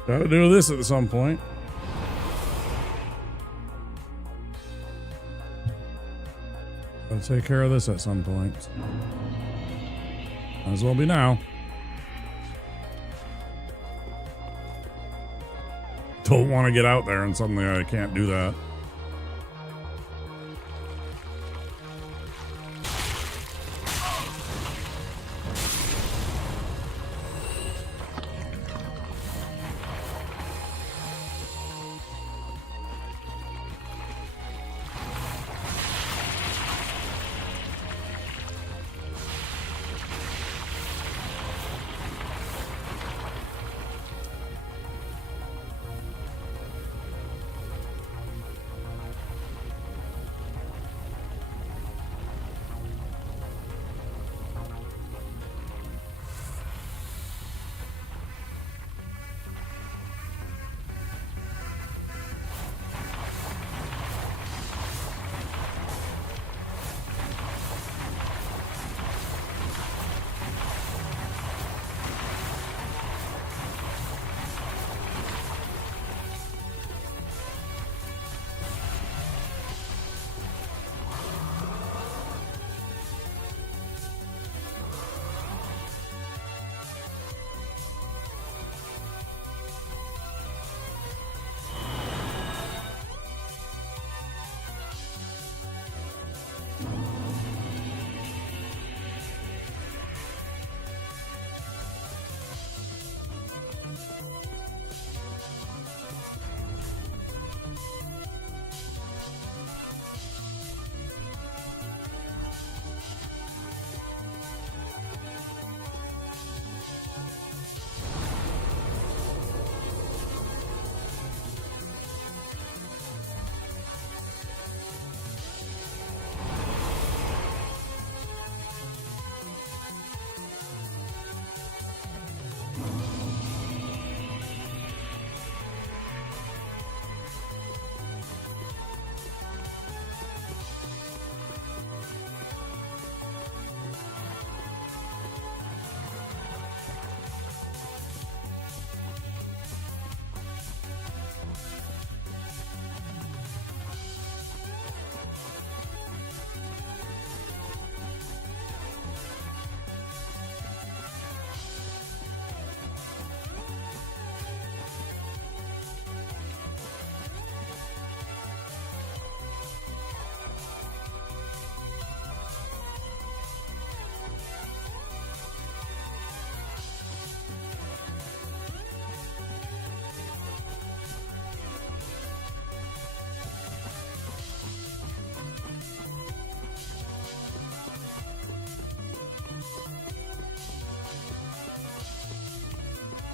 Gotta do this at some point. Gotta take care of this at some point. Might as well be now. Don't want to get out there and suddenly I can't do that.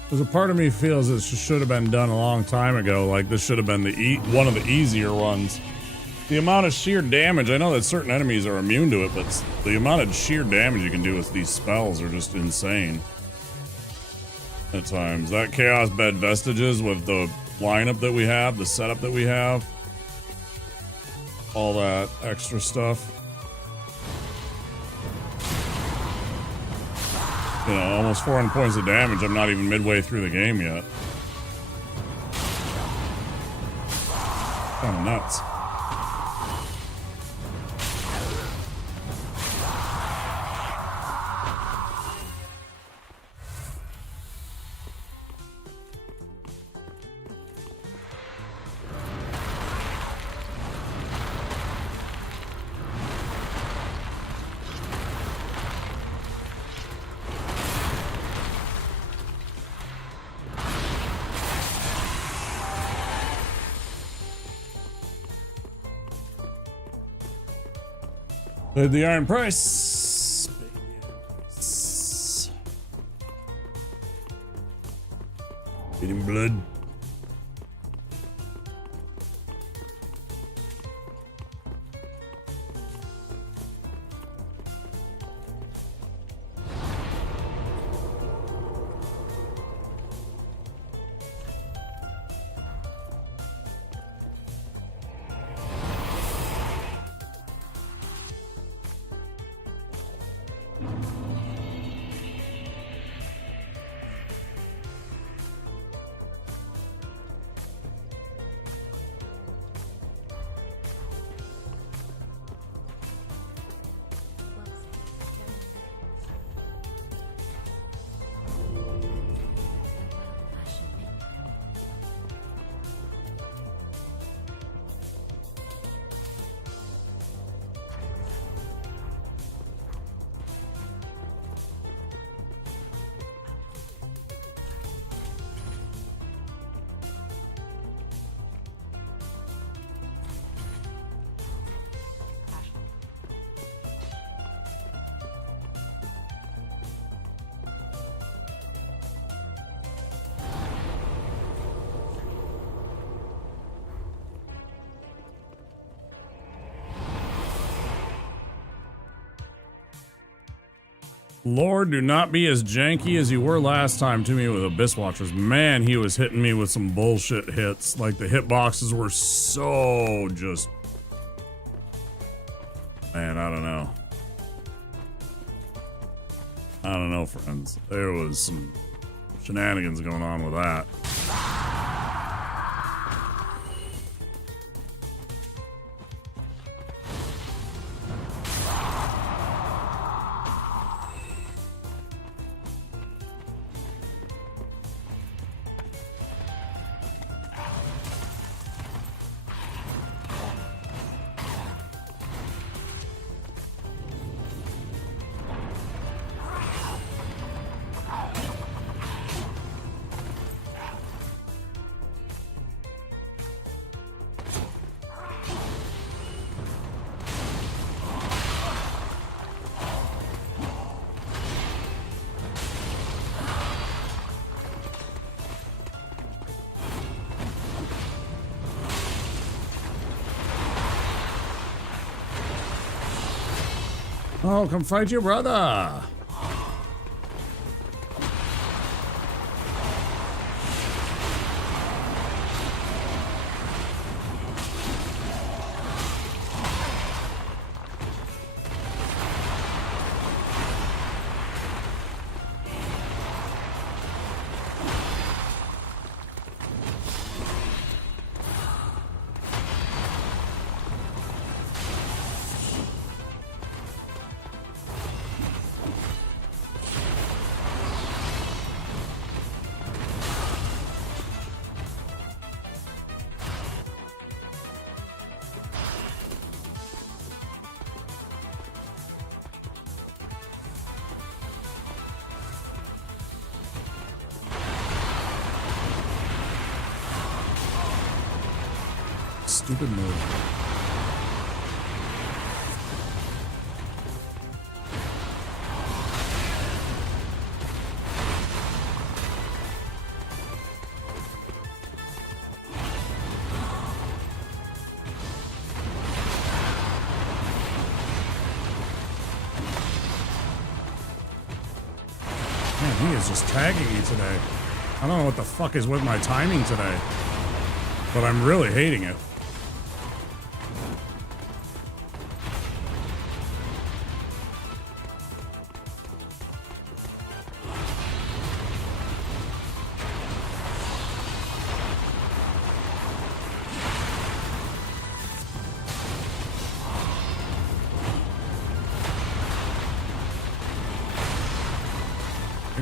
There's a part of me feels it should have been done a long time ago. Like this should have been one of the easier ones. The amount of sheer damage, I know that certain enemies are immune to it, but the amount of sheer damage you can do with these spells are just insane. At times. That Chaos Bed Vestiges with the lineup that we have, the setup that we have. All that extra stuff. You know, almost 400 points of damage. I'm not even midway through the game yet. Kind of nuts. The Iron Price. Eating blood. Lord, do not be as janky as you were last time to me with Abyss Watchers. Man, he was hitting me with some bullshit hits. Like, the hitboxes were so just... Man, I don't know. I don't know, friends. There was some shenanigans going on with that. Oh, come fight your brother. Stupid move. Man, he is just tagging me today. I don't know what the fuck is with my timing today, but I'm really hating it.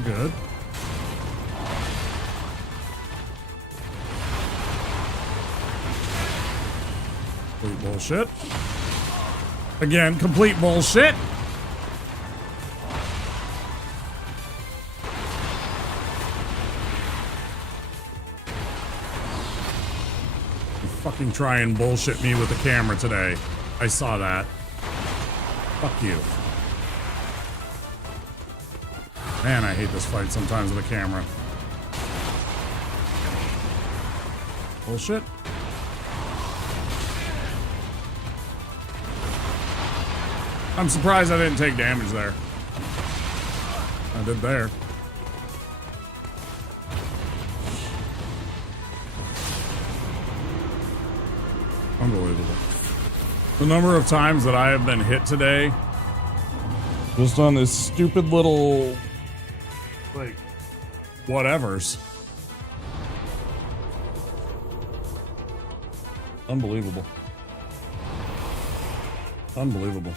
Good. Complete bullshit. Again, complete bullshit. You fucking try and bullshit me with the camera today. I saw that. Fuck you. Man, I hate this fight sometimes with a camera. Bullshit. I'm surprised I didn't take damage there. I did there. Unbelievable. The number of times that I have been hit today just on this stupid little, like, whatevers. Unbelievable. Unbelievable.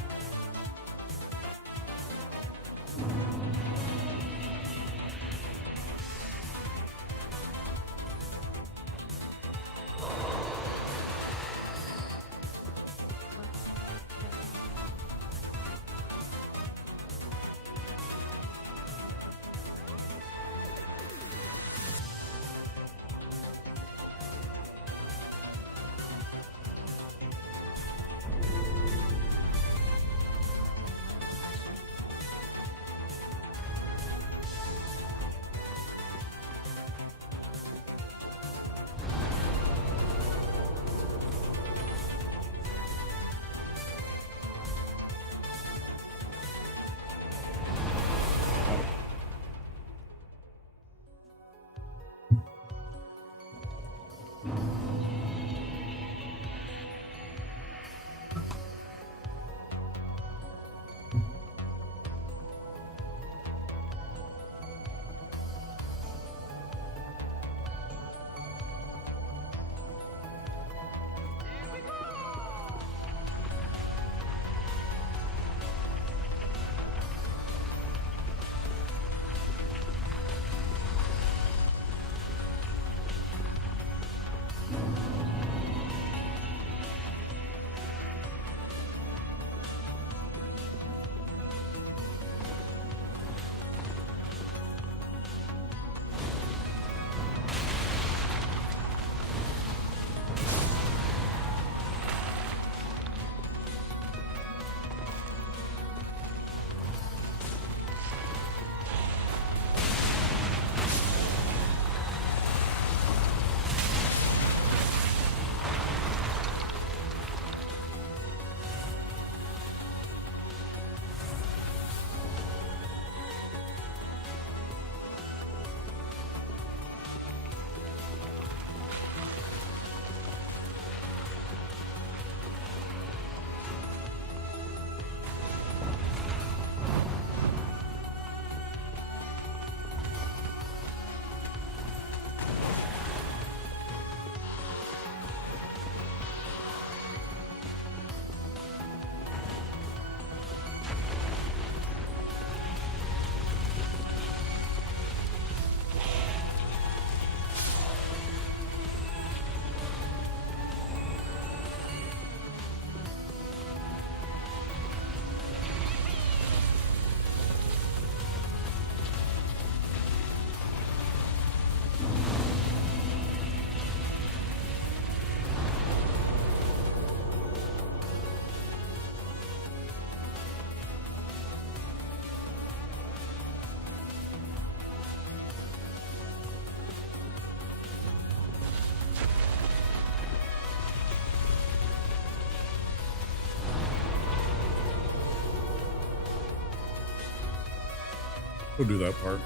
We'll do that part.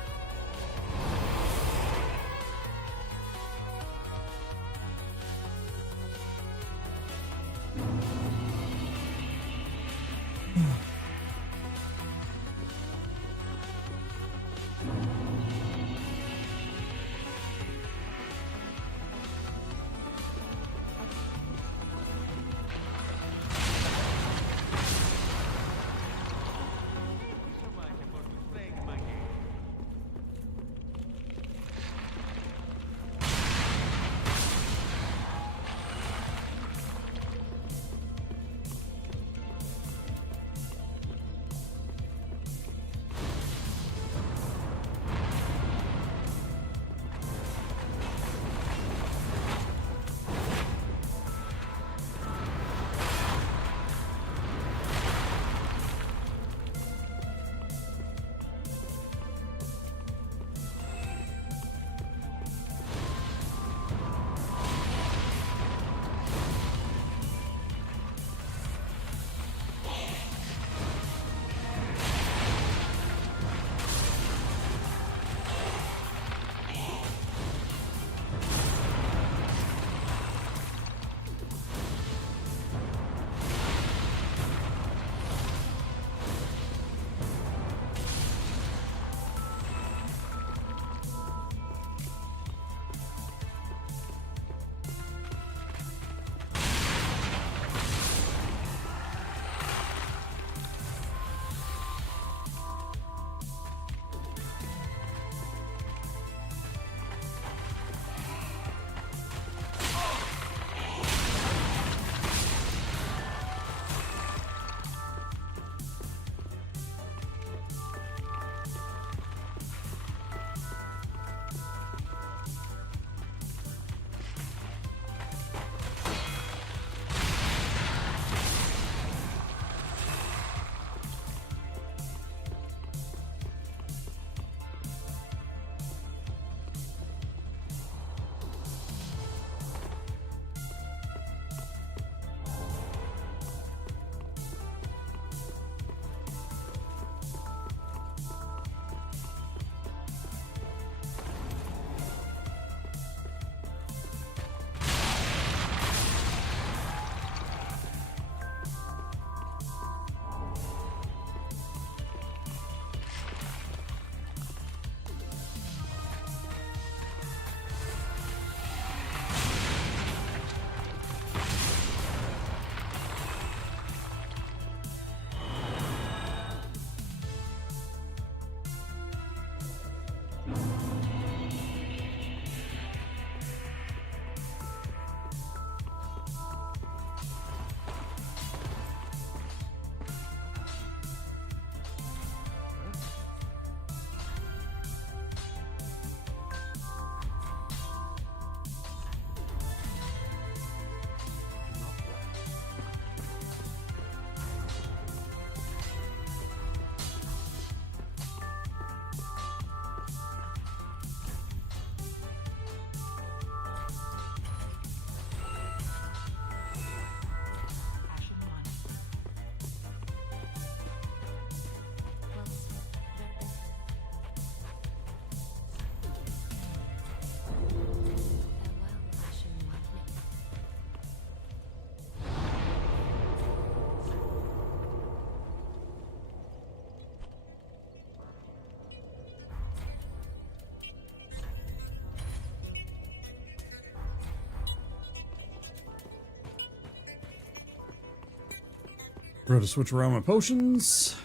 We're going to switch around my potions.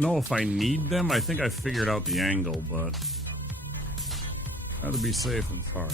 Know if I need them. I think I figured out the angle, but rather be safe than sorry.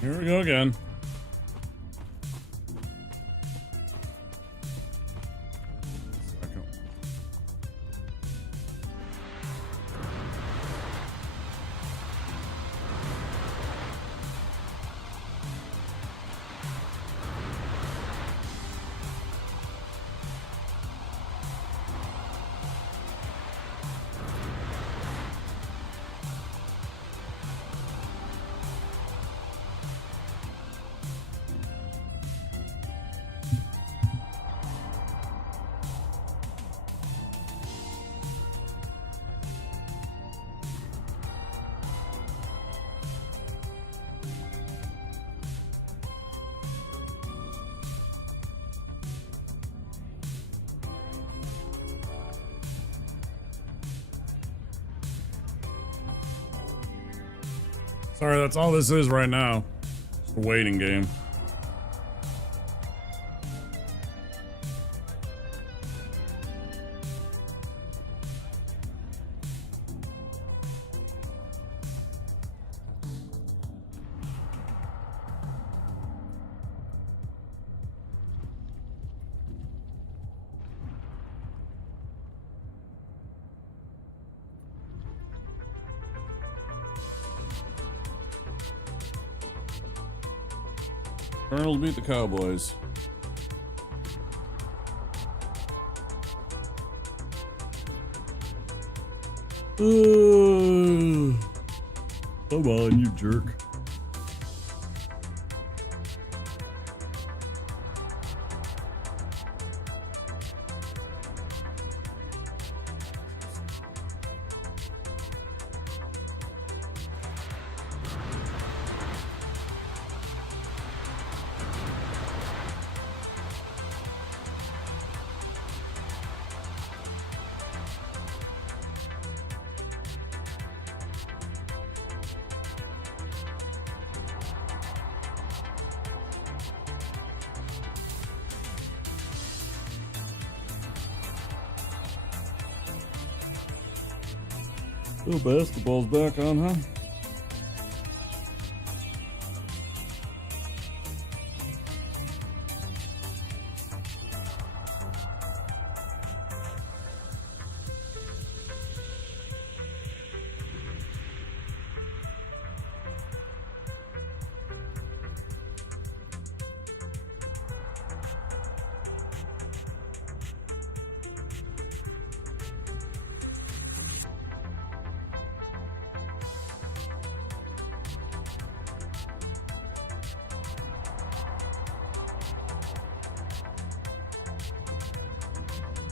Here we go again. Sorry, that's all this is right now. It's a waiting game. Colonel beat the Cowboys. Come on, you jerk. Oh, basketball's back on, huh?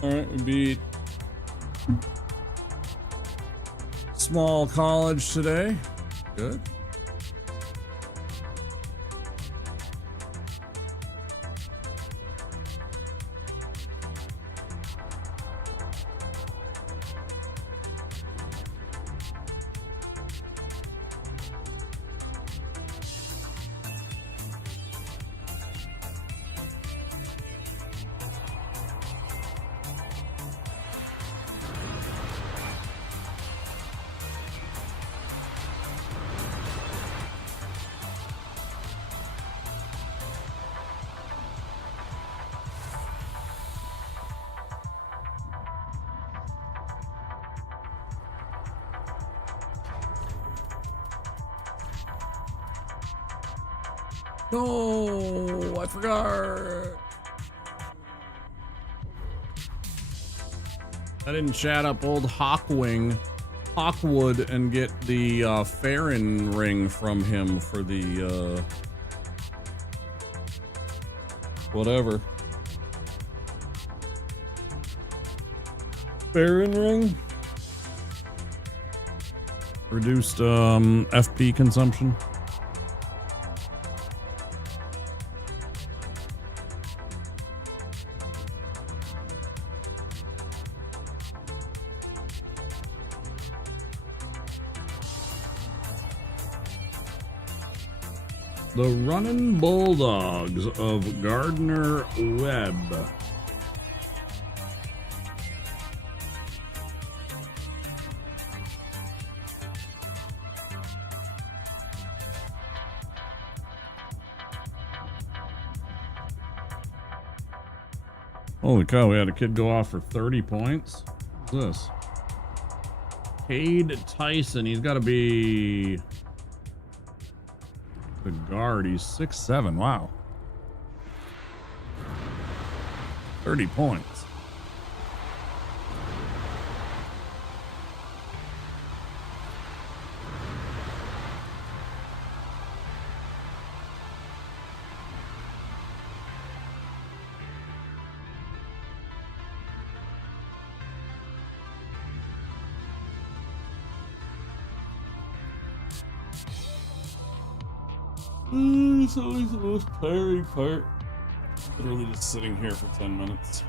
Alright, we beat Small College today. Good. No, I forgot. I didn't chat up old Hawkwood and get the Farron ring from him for the whatever. Farron ring? Reduced FP consumption. The Runnin' Bulldogs of Gardner Webb. Holy cow, we had a kid go off for 30 points. What's this? Cade Tyson, he's got to be the guard. He's 6'7". Wow. 30 points. It's always the most tiring part. Literally just sitting here for 10 minutes.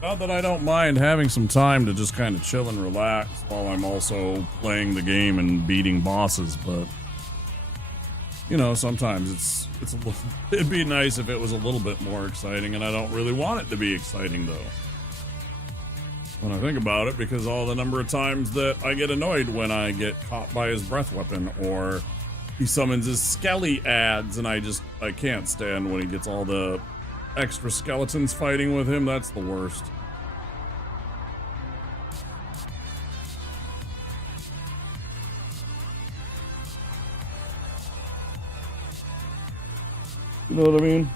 Not that I don't mind having some time to just kind of chill and relax while I'm also playing the game and beating bosses, but you know, sometimes it's a little, it'd be nice if it was a little bit more exciting, and I don't really want it to be exciting though. When I think about it, because all the number of times that I get annoyed when I get caught by his breath weapon, or he summons his skelly ads, and I can't stand when he gets all the extra skeletons fighting with him. That's the worst. You know what I mean?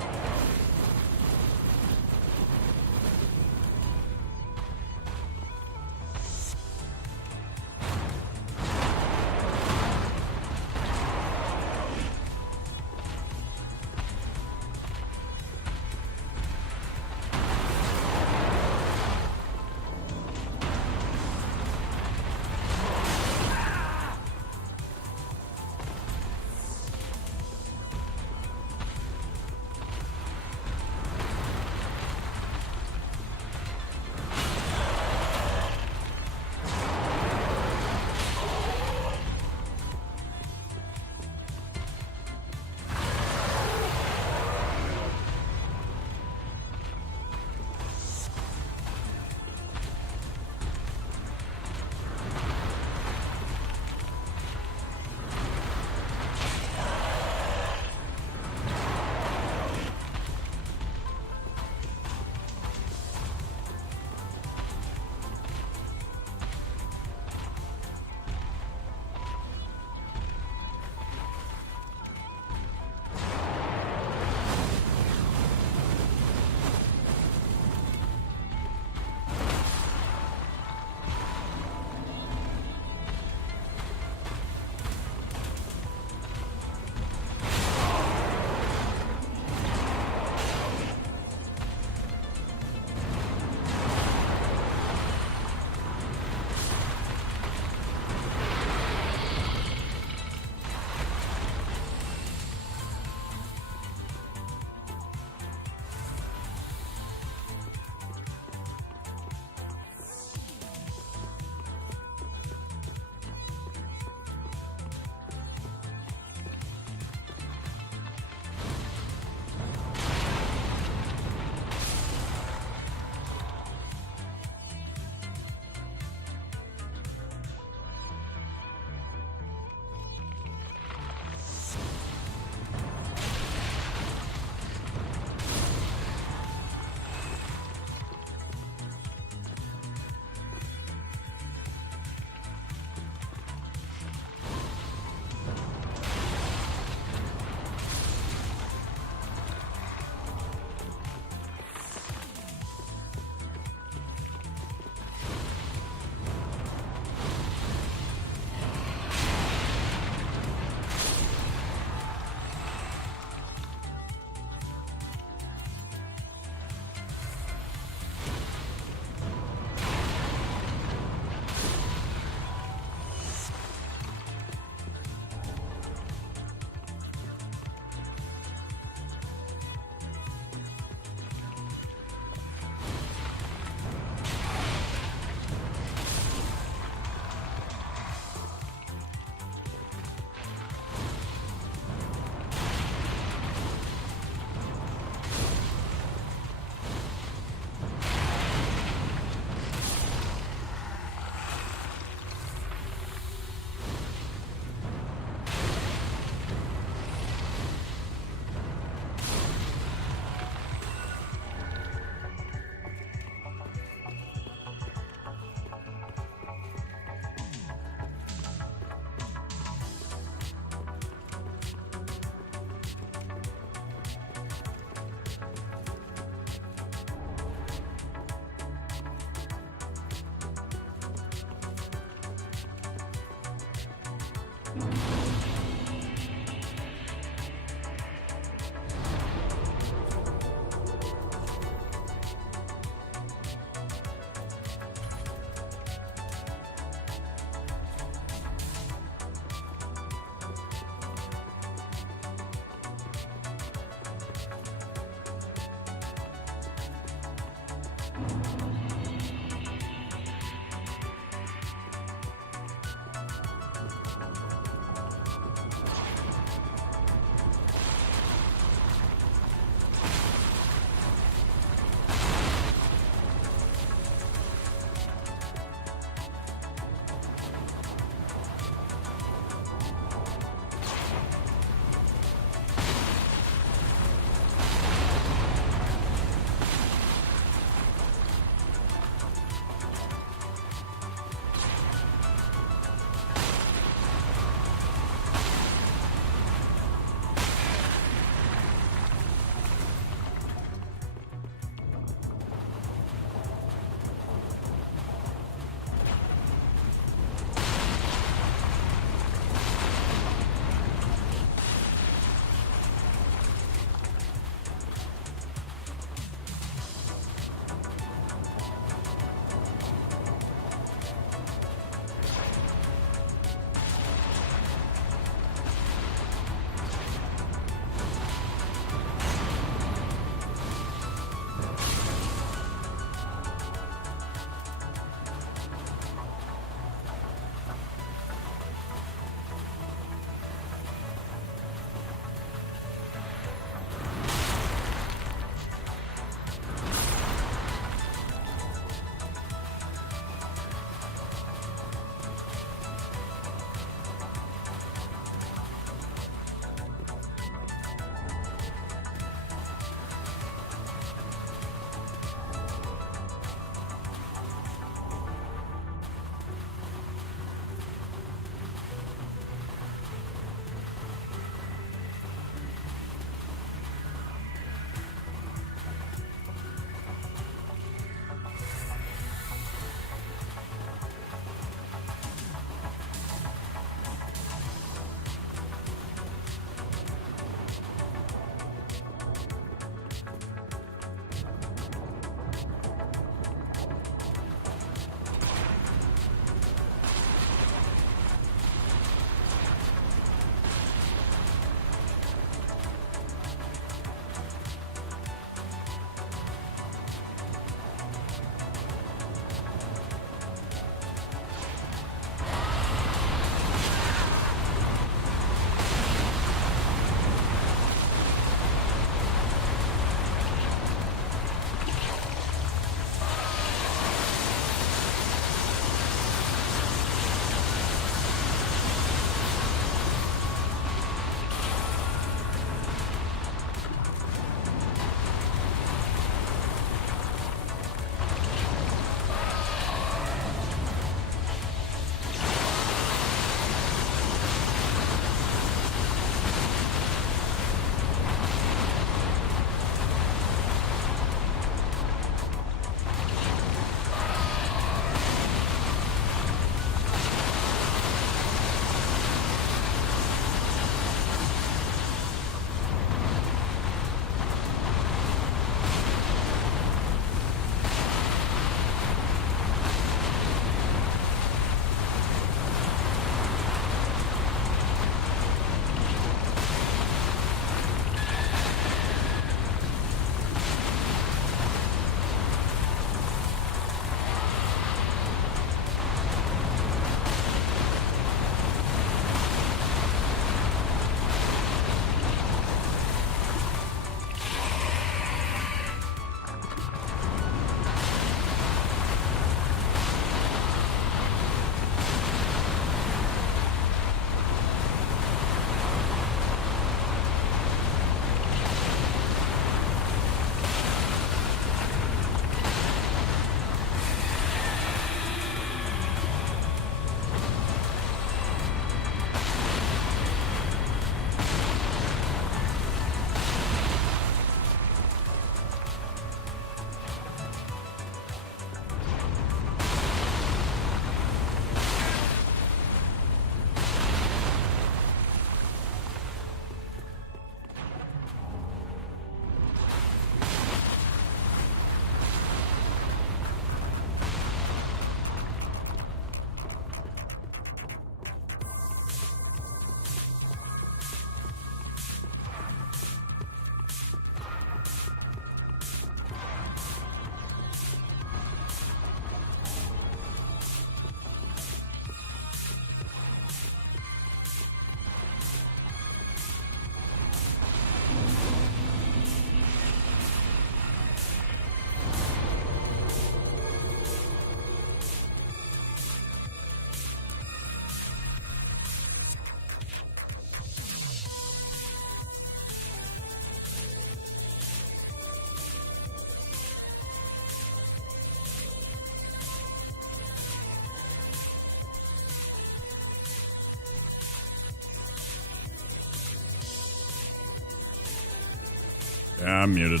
Yeah, I'm muted.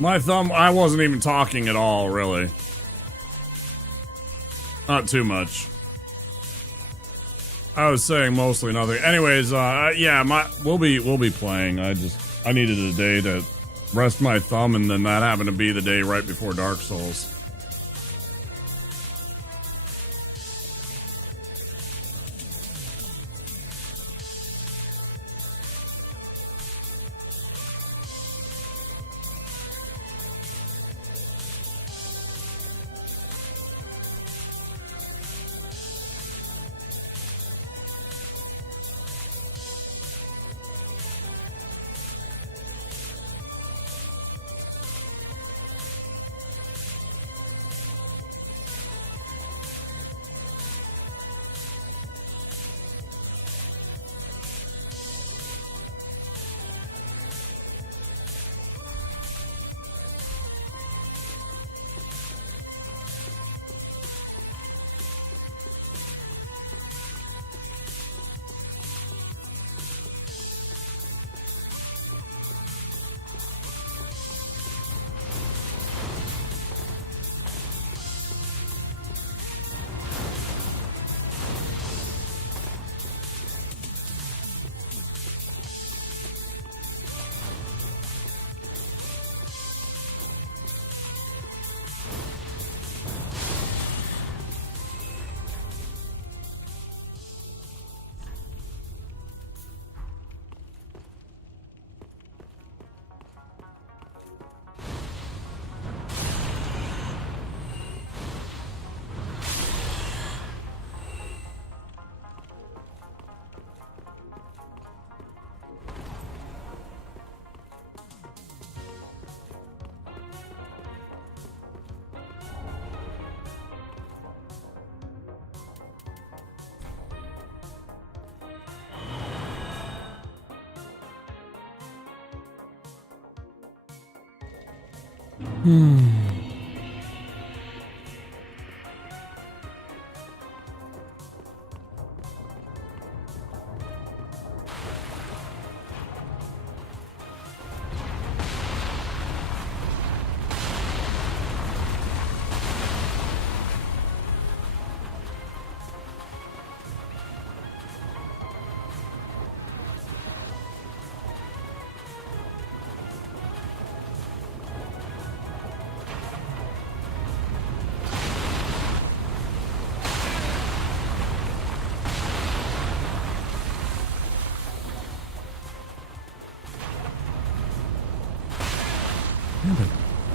My thumb, I wasn't even talking at all, really. Not too much. I was saying mostly nothing. Anyways, yeah, we'll be playing. I needed a day to rest my thumb, and then that happened to be the day right before Dark Souls.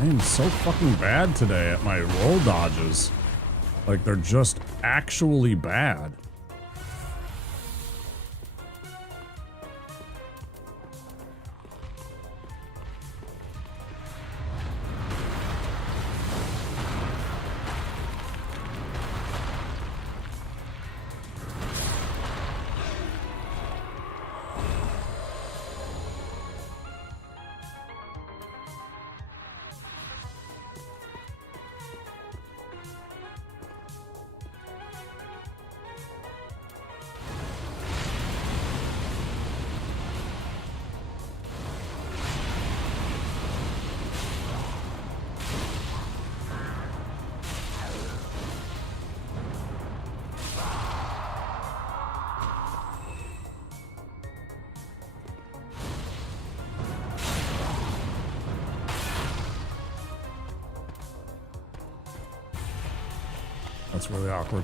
I am so fucking bad today at my roll dodges. Like, they're just actually bad. That's really awkward.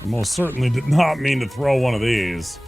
I most certainly did not mean to throw one of these.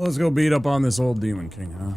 Let's go beat up on this old Demon King, huh?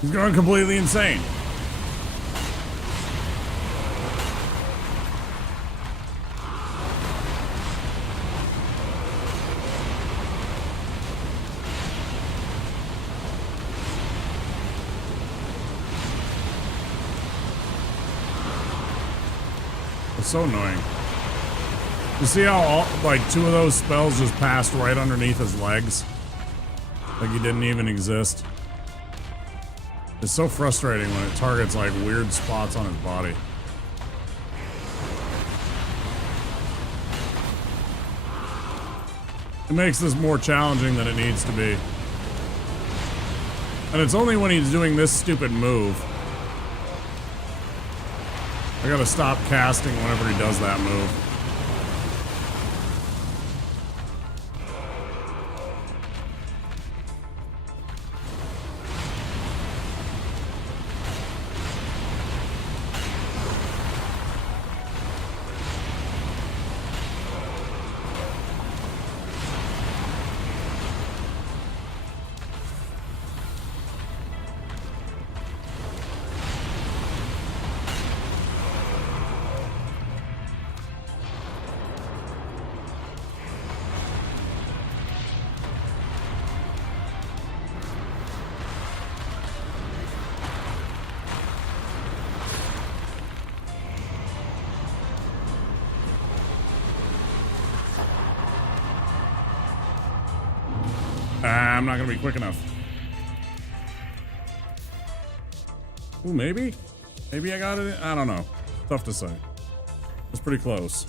He's going completely insane. It's so annoying. You see how like two of those spells just passed right underneath his legs? Like he didn't even exist. It's so frustrating when it targets like weird spots on his body. It makes this more challenging than it needs to be. And it's only when he's doing this stupid move. I gotta stop casting whenever he does that move. I'm not gonna be quick enough. Ooh, maybe? Maybe I got it. I don't know. Tough to say. It's pretty close.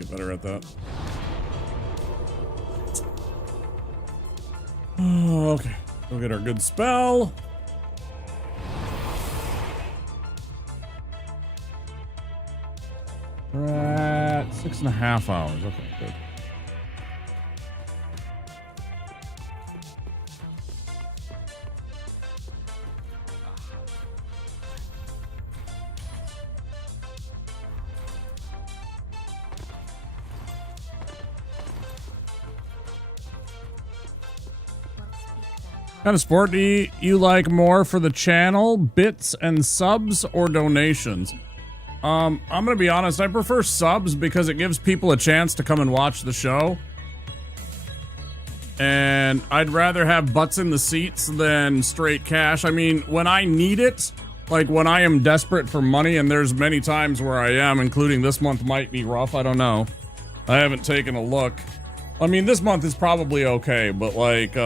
Get better at that. Oh, okay. We'll get our good spell. We're at 6.5 hours. Okay, good. What kind of sport do you like more for the channel? Bits and subs or donations? I'm gonna be honest, I prefer subs because it gives people a chance to come and watch the show. And I'd rather have butts in the seats than straight cash. I mean, when I need it, like when I am desperate for money, and there's many times where I am, including this month might be rough, I don't know. I haven't taken a look. I mean, this month is probably okay, but like,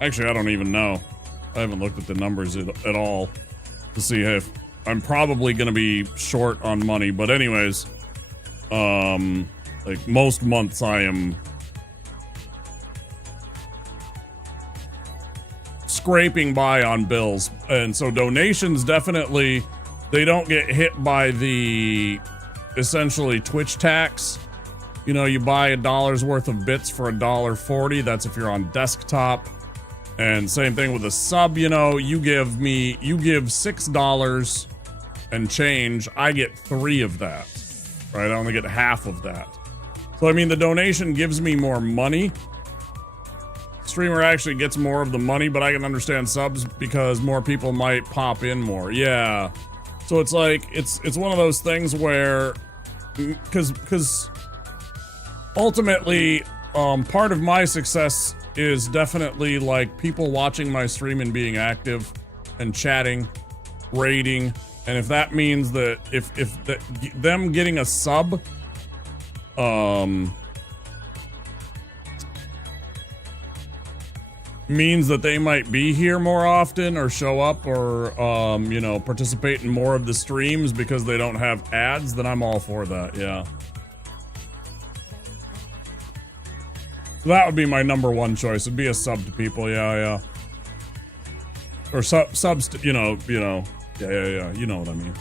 actually, I don't even know. I haven't looked at the numbers at all to see if I'm probably going to be short on money. But anyways, like most months I am scraping by on bills. And so donations definitely, they don't get hit by the essentially Twitch tax. You know, you buy $1 worth of bits for $1.40. That's if you're on desktop. And same thing with a sub, you know, you give $6 and change, I get 3 of that, right? I only get half of that. So, I mean, the donation gives me more money. Streamer actually gets more of the money, but I can understand subs because more people might pop in more. Yeah. So it's like, it's one of those things where, because ultimately, part of my success is definitely like people watching my stream and being active and chatting, raiding, and if that means that if them getting a sub, means that they might be here more often or show up or you know, participate in more of the streams because they don't have ads, then I'm all for that. Yeah. That would be my number one choice. It'd be a sub to people. Yeah. Or subs to, you know. Yeah. You know what I mean.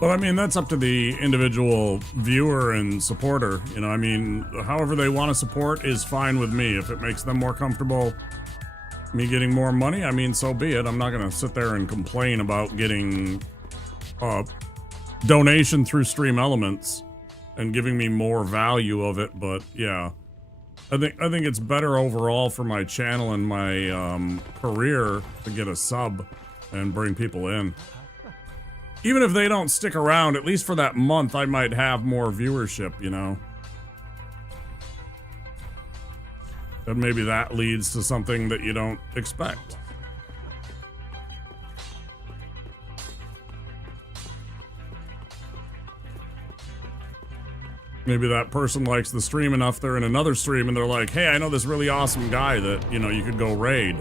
But I mean, that's up to the individual viewer and supporter. You know, I mean, however they want to support is fine with me. If it makes them more comfortable, me getting more money, I mean, so be it. I'm not going to sit there and complain about getting donation through Stream Elements and giving me more value of it. But yeah, I think it's better overall for my channel and my career to get a sub and bring people in. Even if they don't stick around, at least for that month, I might have more viewership, you know? And maybe that leads to something that you don't expect. Maybe that person likes the stream enough, they're in another stream and they're like, hey, I know this really awesome guy that, you know, you could go raid.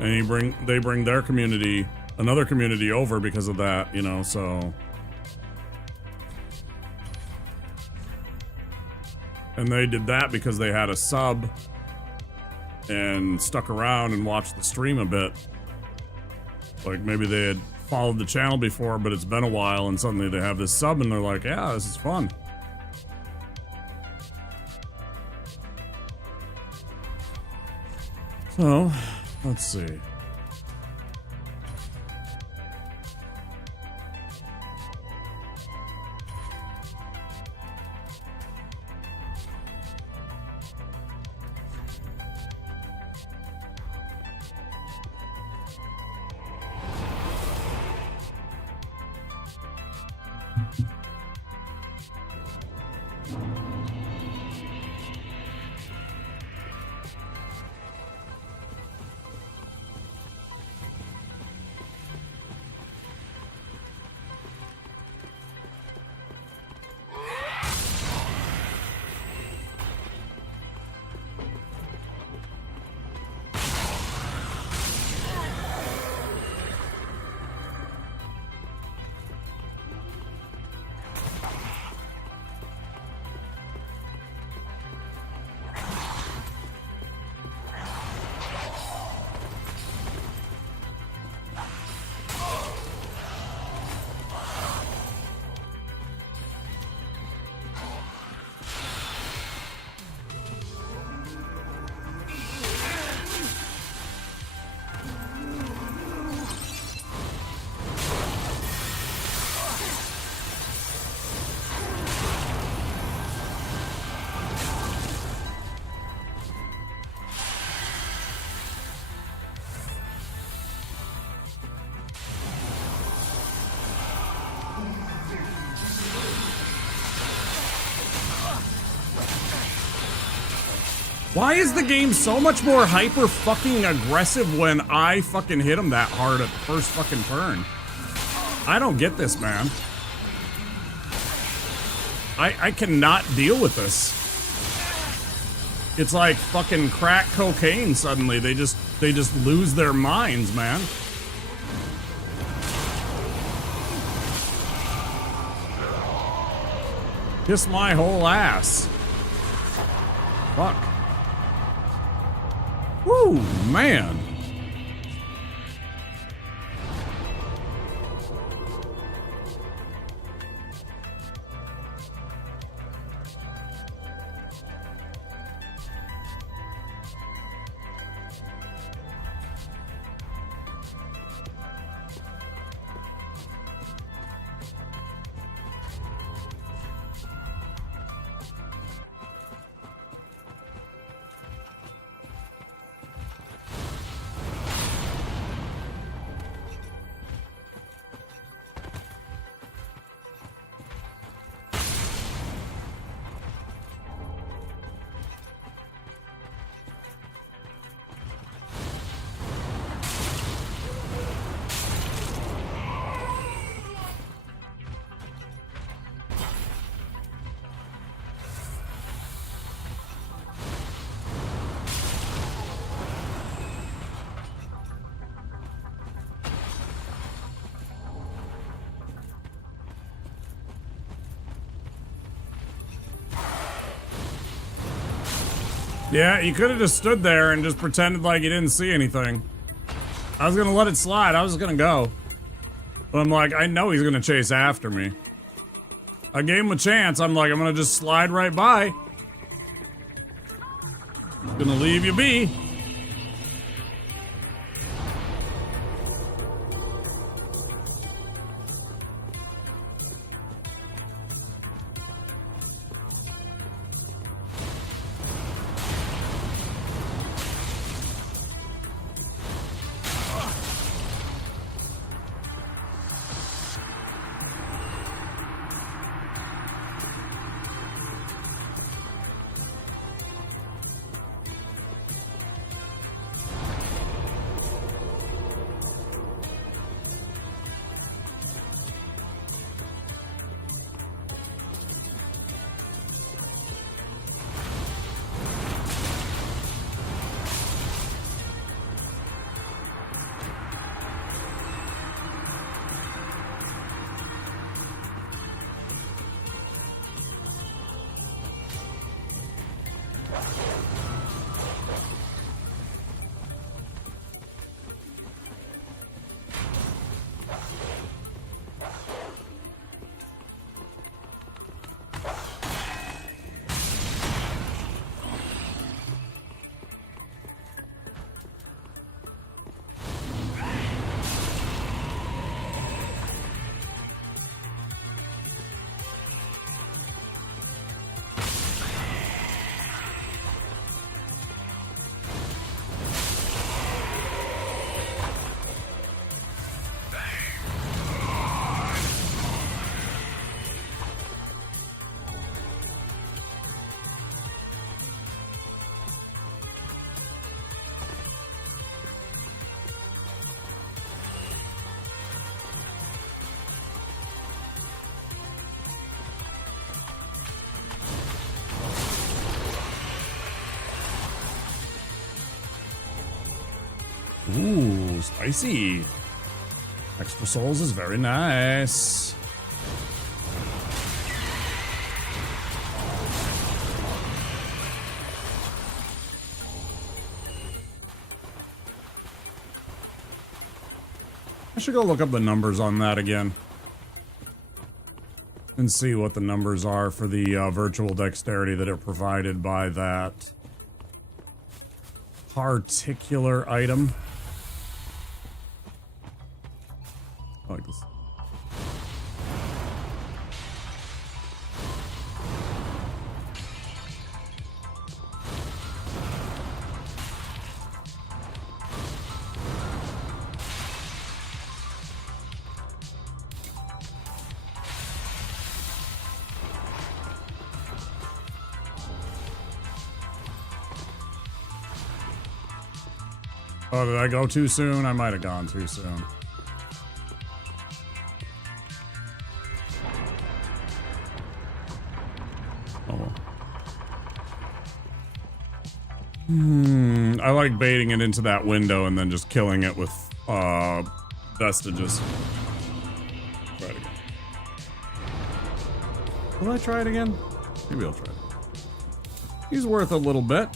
And they bring their community, another community over because of that, you know, so. And they did that because they had a sub and stuck around and watched the stream a bit. Like maybe they had followed the channel before, but it's been a while and suddenly they have this sub and they're like, yeah, this is fun. So, let's see. Why is the game so much more hyper fucking aggressive when I fucking hit him that hard at the first fucking turn? I don't get this, man. I cannot deal with this. It's like fucking crack cocaine suddenly. They just lose their minds, man. Kiss my whole ass. Fuck. Woo, man. Yeah, you could have just stood there and just pretended like you didn't see anything. I was gonna let it slide. I was gonna go. But I'm like, I know he's gonna chase after me. I gave him a chance. I'm like, I'm gonna just slide right by. Gonna leave you be. Ooh, spicy. Extra souls is very nice. I should go look up the numbers on that again. And see what the numbers are for the virtual dexterity that are provided by that particular item. I like this. Oh, did I go too soon? I might have gone too soon. Oh. I like baiting it into that window and then just killing it with vestiges. Try it again. Will I try it again? Maybe I'll try it. He's worth a little bit.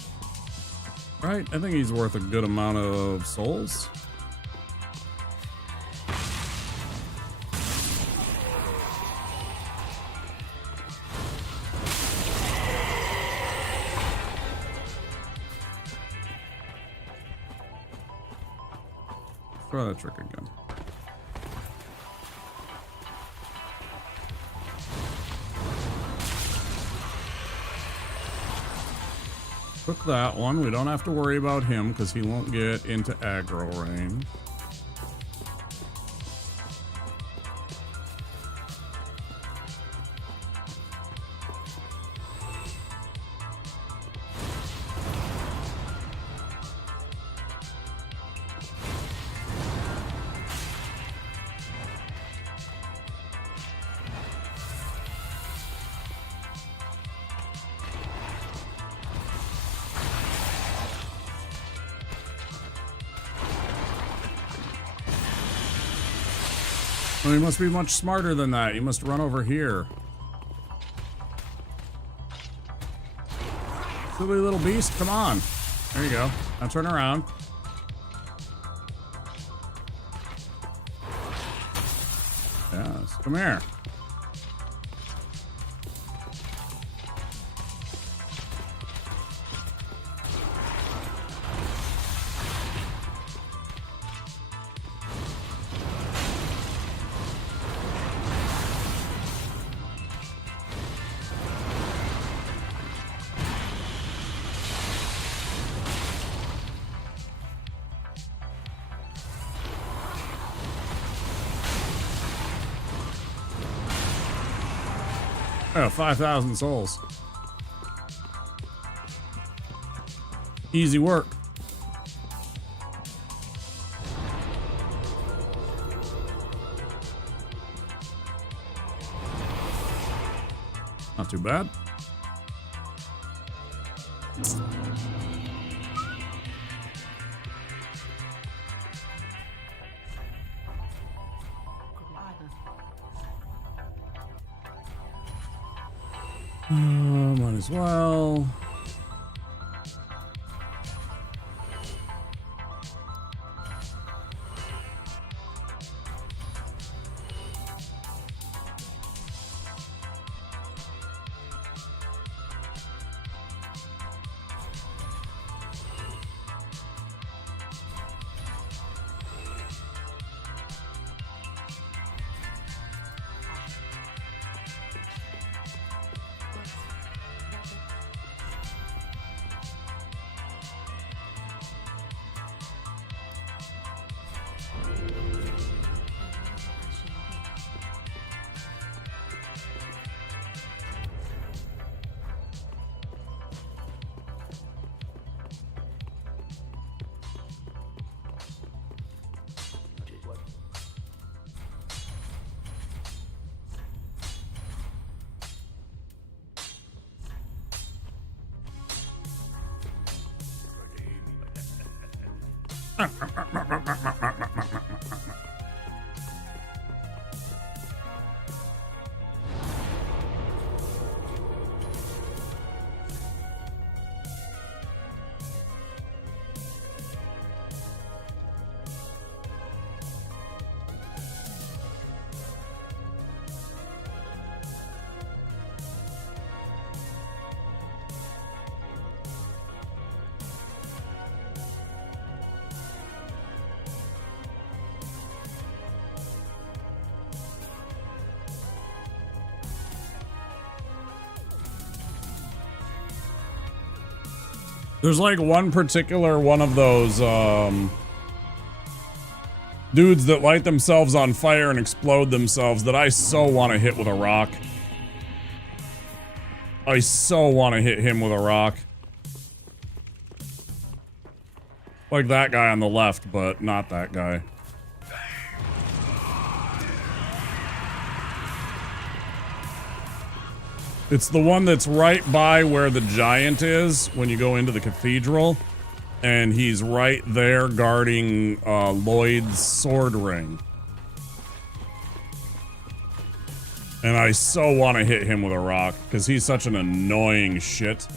Right? I think he's worth a good amount of souls. Try that trick again. Took that one. We don't have to worry about him because he won't get into aggro range. Well, he must be much smarter than that. He must run over here. So Silly little beast, come on. There you go. Now turn around. Yes, come here. Oh, 5,000 souls. Easy work. Not too bad. Might as well. There's like one particular one of those dudes that light themselves on fire and explode themselves that I so want to hit with a rock. I so want to hit him with a rock. Like that guy on the left, but not that guy. It's the one that's right by where the giant is when you go into the cathedral. And he's right there guarding Lloyd's sword ring. And I so want to hit him with a rock because he's such an annoying shit.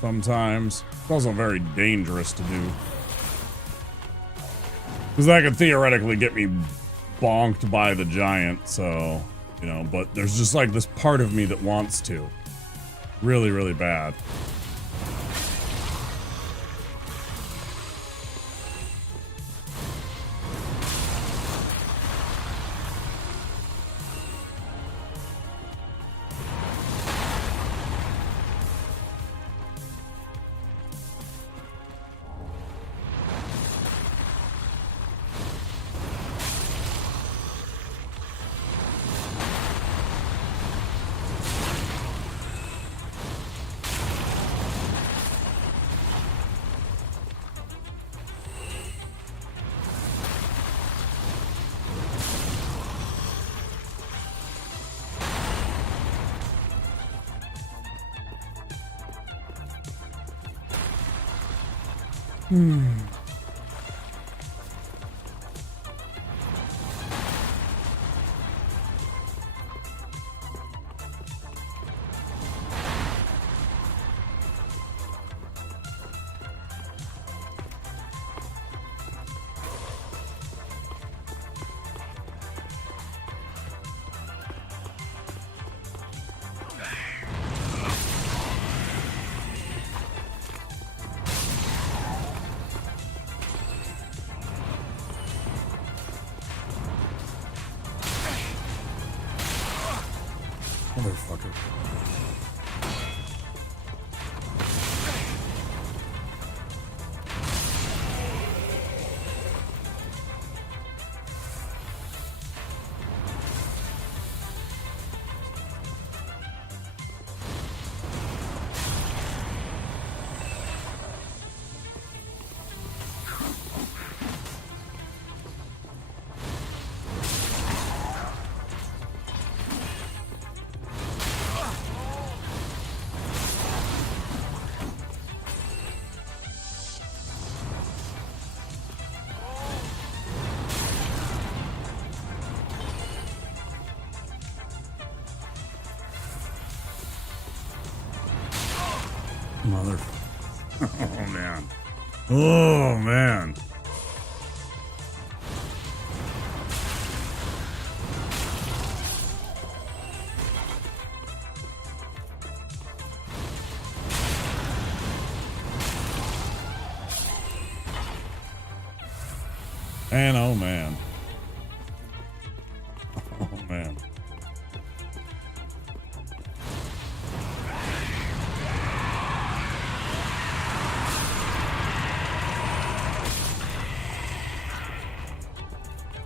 Sometimes. It's also very dangerous to do. Because that could theoretically get me bonked by the giant, so... You know, but there's just like this part of me that wants to. Really, really bad. Motherfucker. Mother. Oh, man. Oh, man. And oh, man. Oh, man.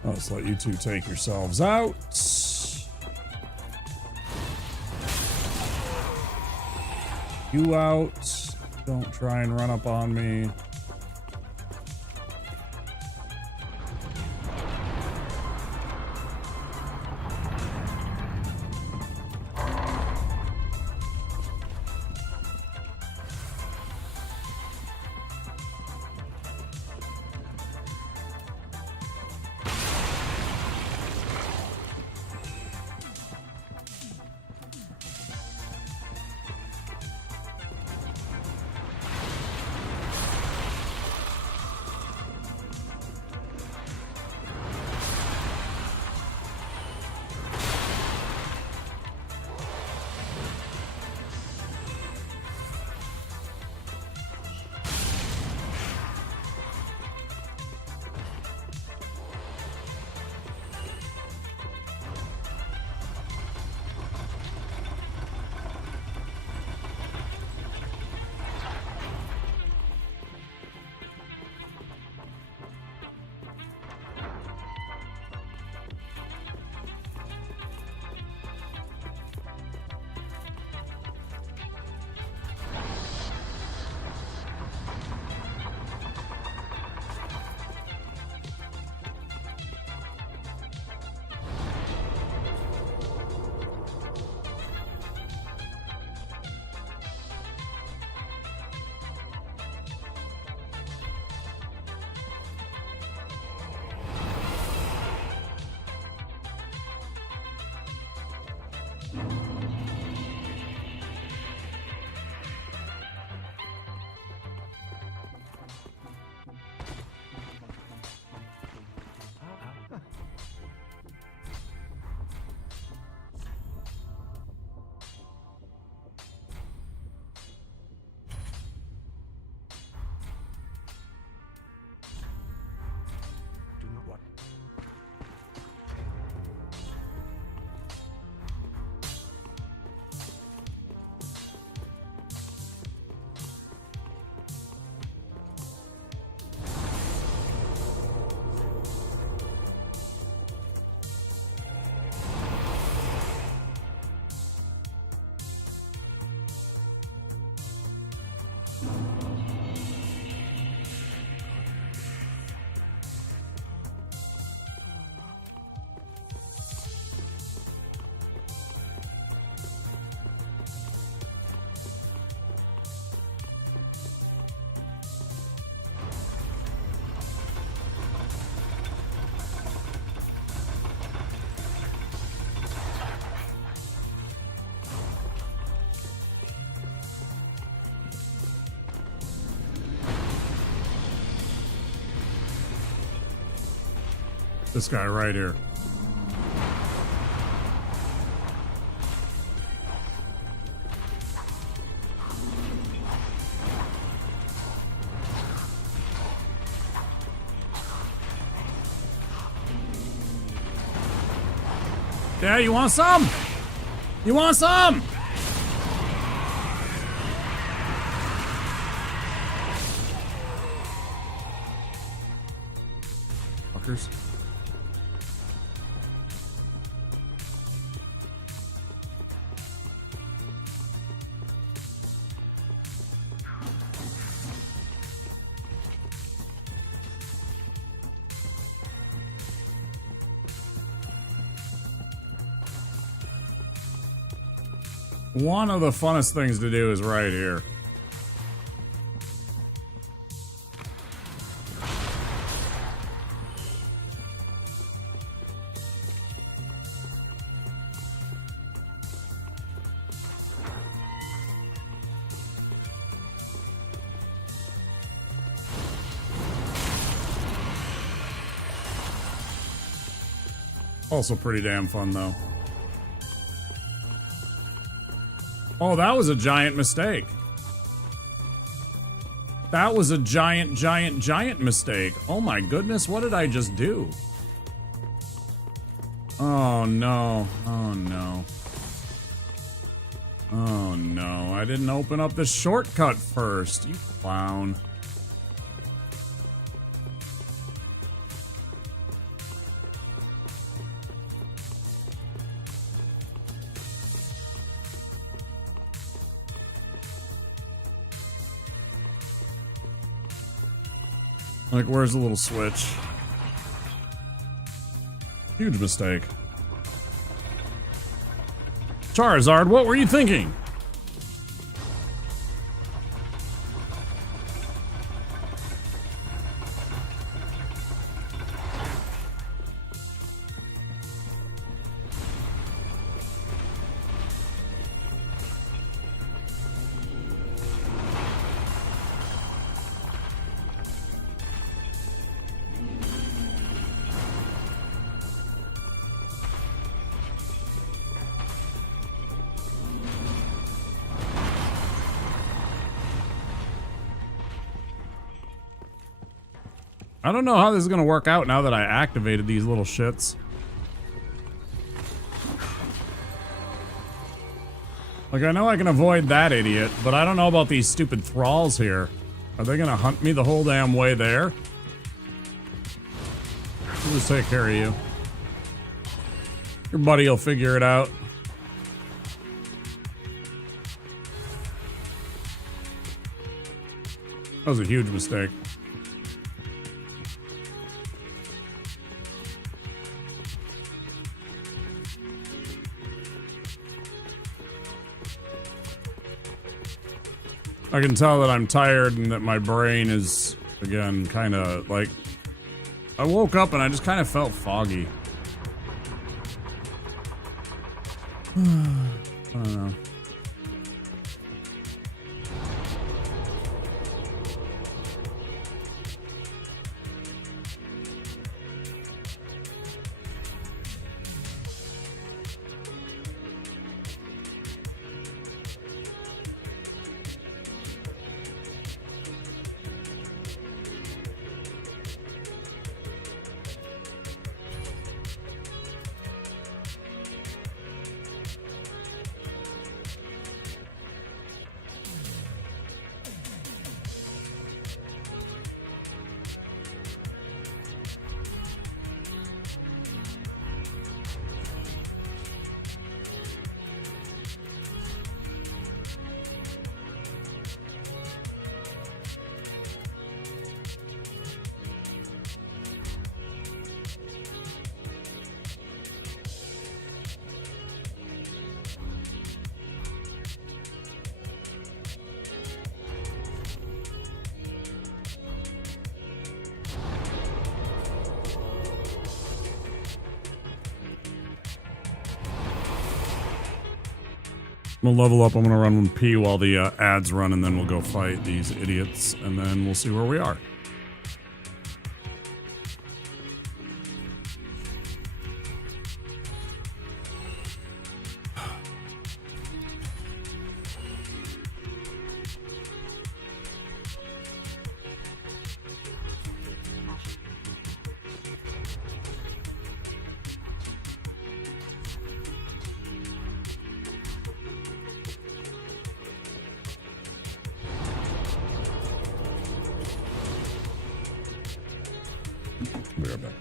I'll just let you two take yourselves out. You out. Don't try and run up on me. This guy right here. Yeah, you want some? You want some? Fuckers. One of the funnest things to do is right here. Also pretty damn fun, though. Oh, that was a giant mistake. That was a giant mistake. Oh my goodness, what did I just do? Oh no. Oh no. Oh no, I didn't open up the shortcut first, you clown. Like, where's the little switch? Huge mistake. Charizard, what were you thinking? I don't know how this is gonna work out now that I activated these little shits. Like, I know I can avoid that idiot, but I don't know about these stupid thralls here. Are they gonna hunt me the whole damn way there? We'll just take care of you. Your buddy will figure it out. That was a huge mistake. I can tell that I'm tired and that my brain is, again, kind of like... I woke up and I just kind of felt foggy. I don't know. I'm gonna level up, I'm gonna run one P while the ads run, and then we'll go fight these idiots, and then we'll see where we are. Be right back.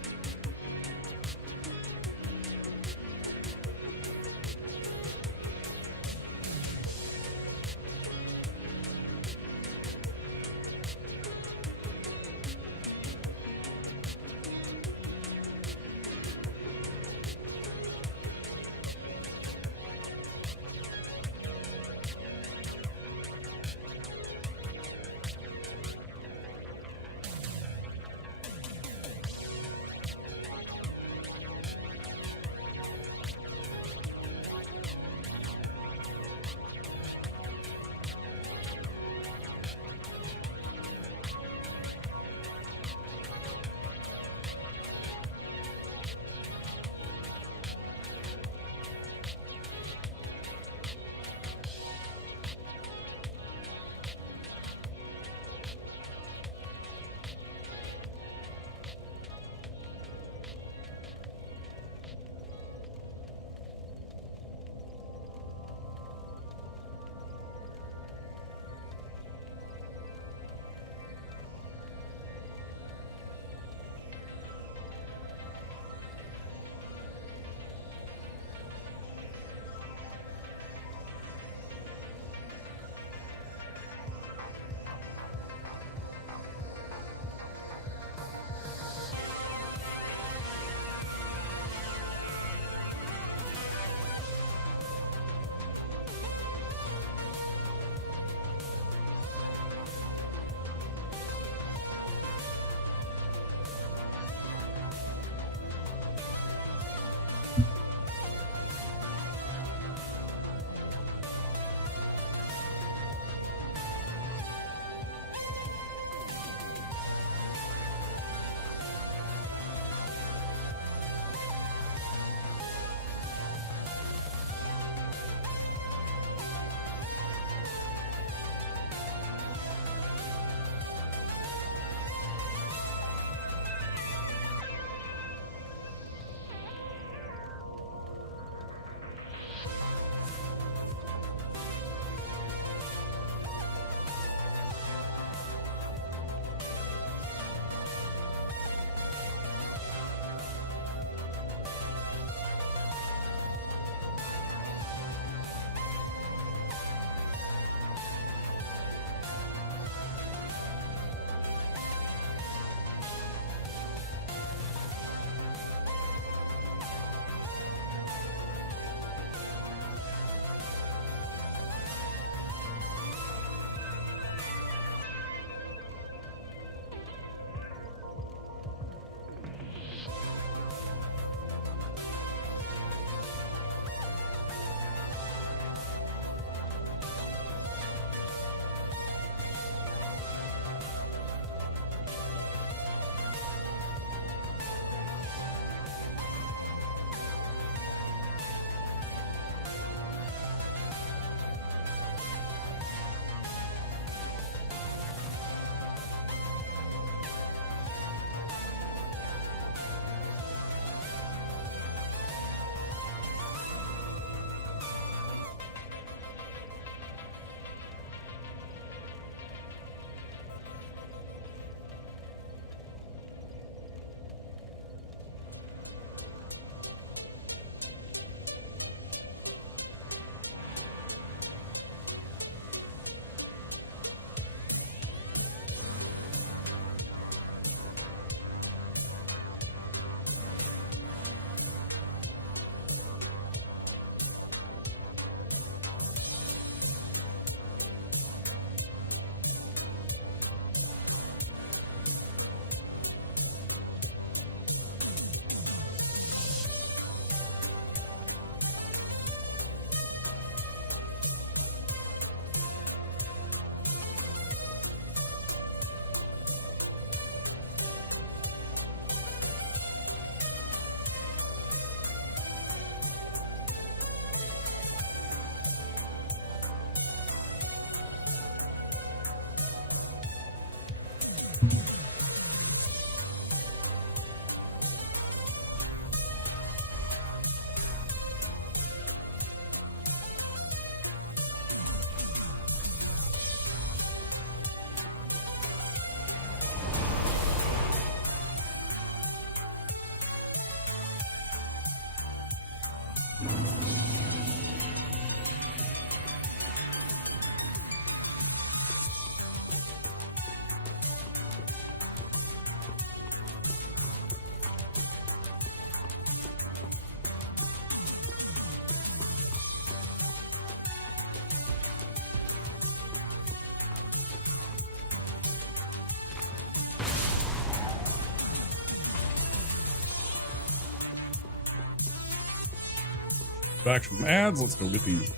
Back from ads. Let's go get these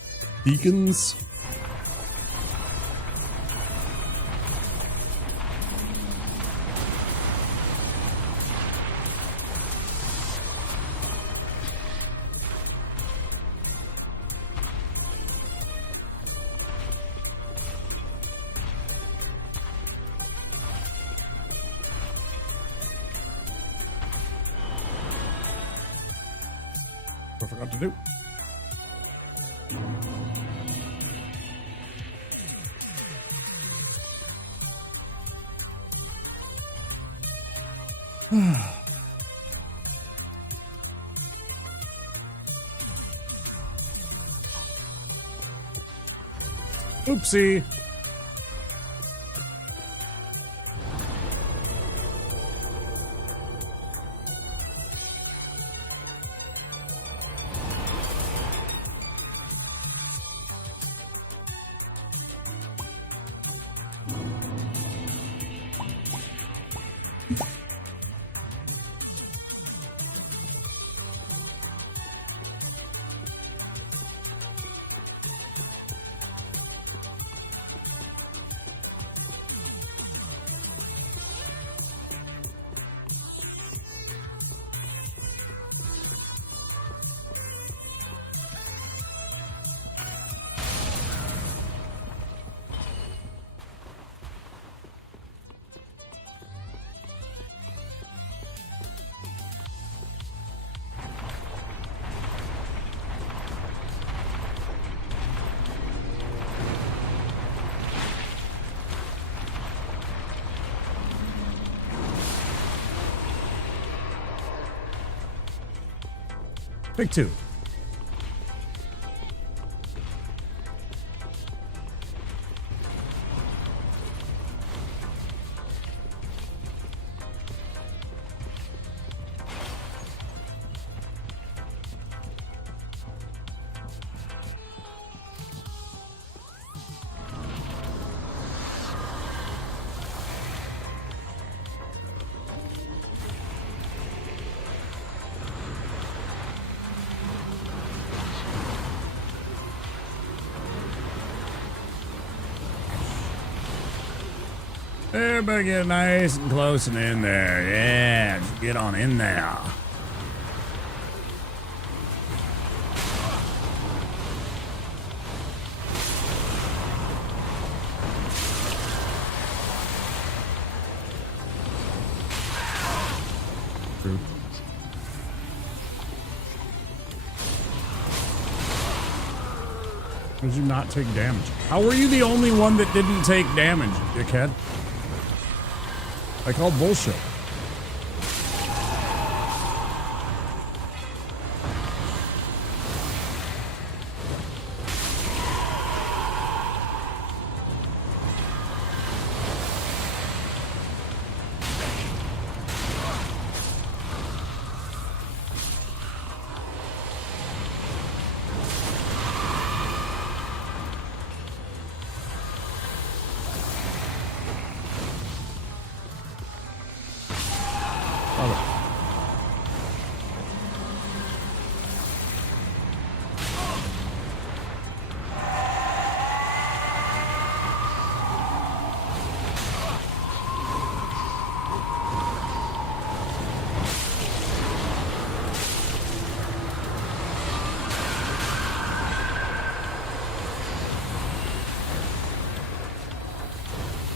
beacons. I forgot to do. Oopsie. Take two. Everybody get nice and close and in there. Yeah, just get on in there. True. Did you not take damage? How were you the only one that didn't take damage, dickhead? I call bullshit.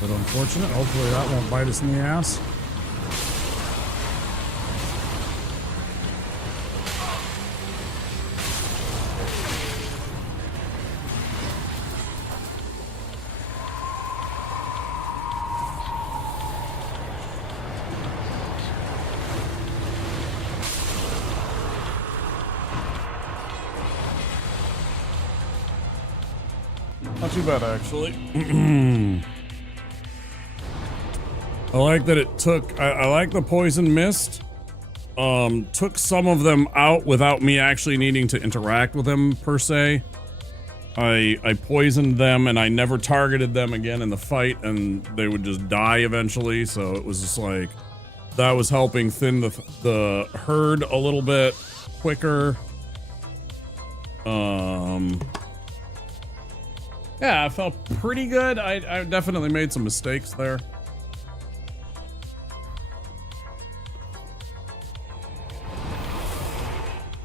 But unfortunate. Hopefully that won't bite us in the ass. Not too bad, actually. I like that it took, I like the poison mist. Took some of them out without me actually needing to interact with them per se. I poisoned them and I never targeted them again in the fight and they would just die eventually. So it was just like, that was helping thin the herd a little bit quicker. Yeah, I felt pretty good. I definitely made some mistakes there.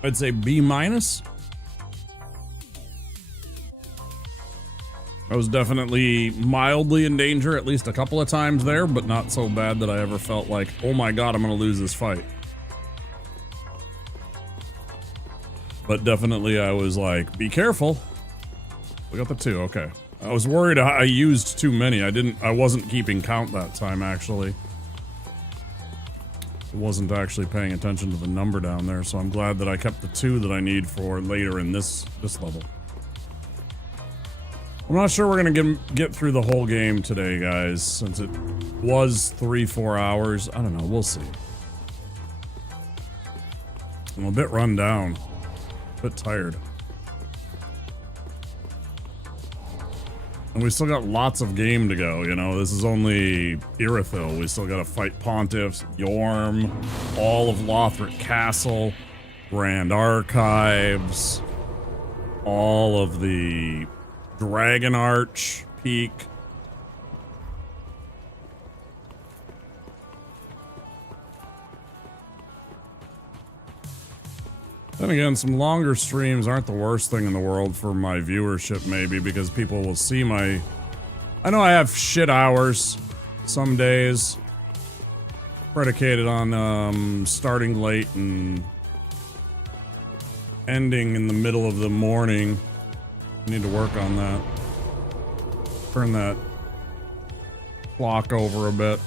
I'd say B-. I was definitely mildly in danger at least a couple of times there, but not so bad that I ever felt like, oh my god, I'm gonna lose this fight. But definitely I was like, be careful. We got the 2, okay. I was worried I used too many. I wasn't keeping count that time, actually. I wasn't actually paying attention to the number down there, so I'm glad that I kept the 2 that I need for later in this level. I'm not sure we're gonna get through the whole game today, guys, since it was 3-4 hours. I don't know, we'll see. I'm a bit run down, a bit tired. And we still got lots of game to go, you know. This is only Irithyll. We still gotta fight Pontiffs, Yorm, all of Lothric Castle, Grand Archives, all of the Dragon Arch Peak. Then again, some longer streams aren't the worst thing in the world for my viewership, maybe, because people will see my... I know I have shit hours some days, predicated on starting late and ending in the middle of the morning. I need to work on that. Turn that clock over a bit.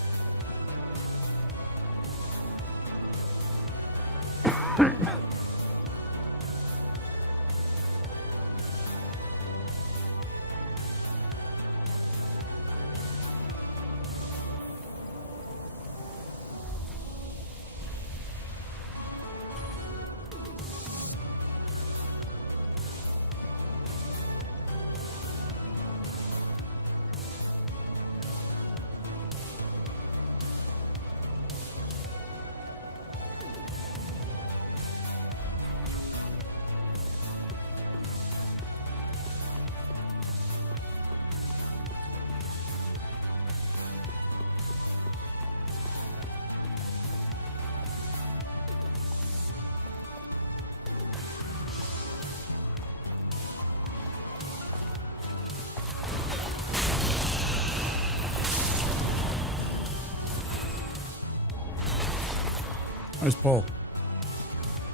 Nice pull.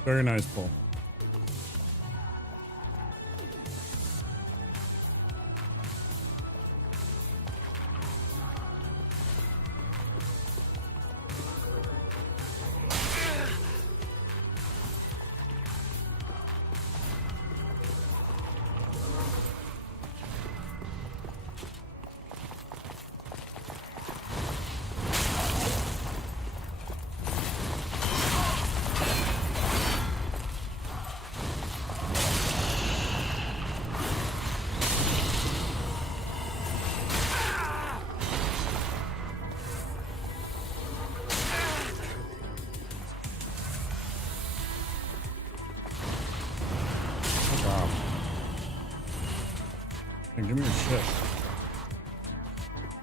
Very nice pull. Give me your shit.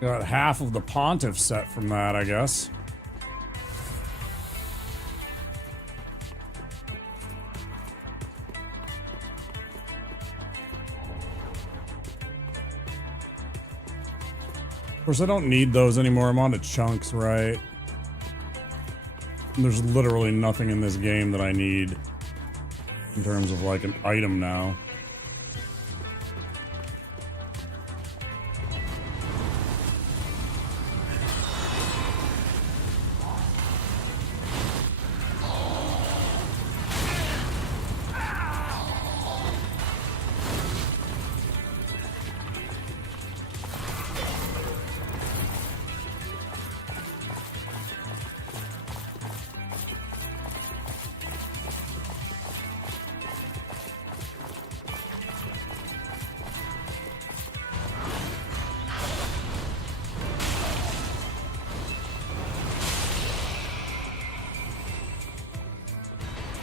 Got half of the Pontiff set from that, I guess. Of course, I don't need those anymore. I'm on to chunks, right? And there's literally nothing in this game that I need in terms of like an item now.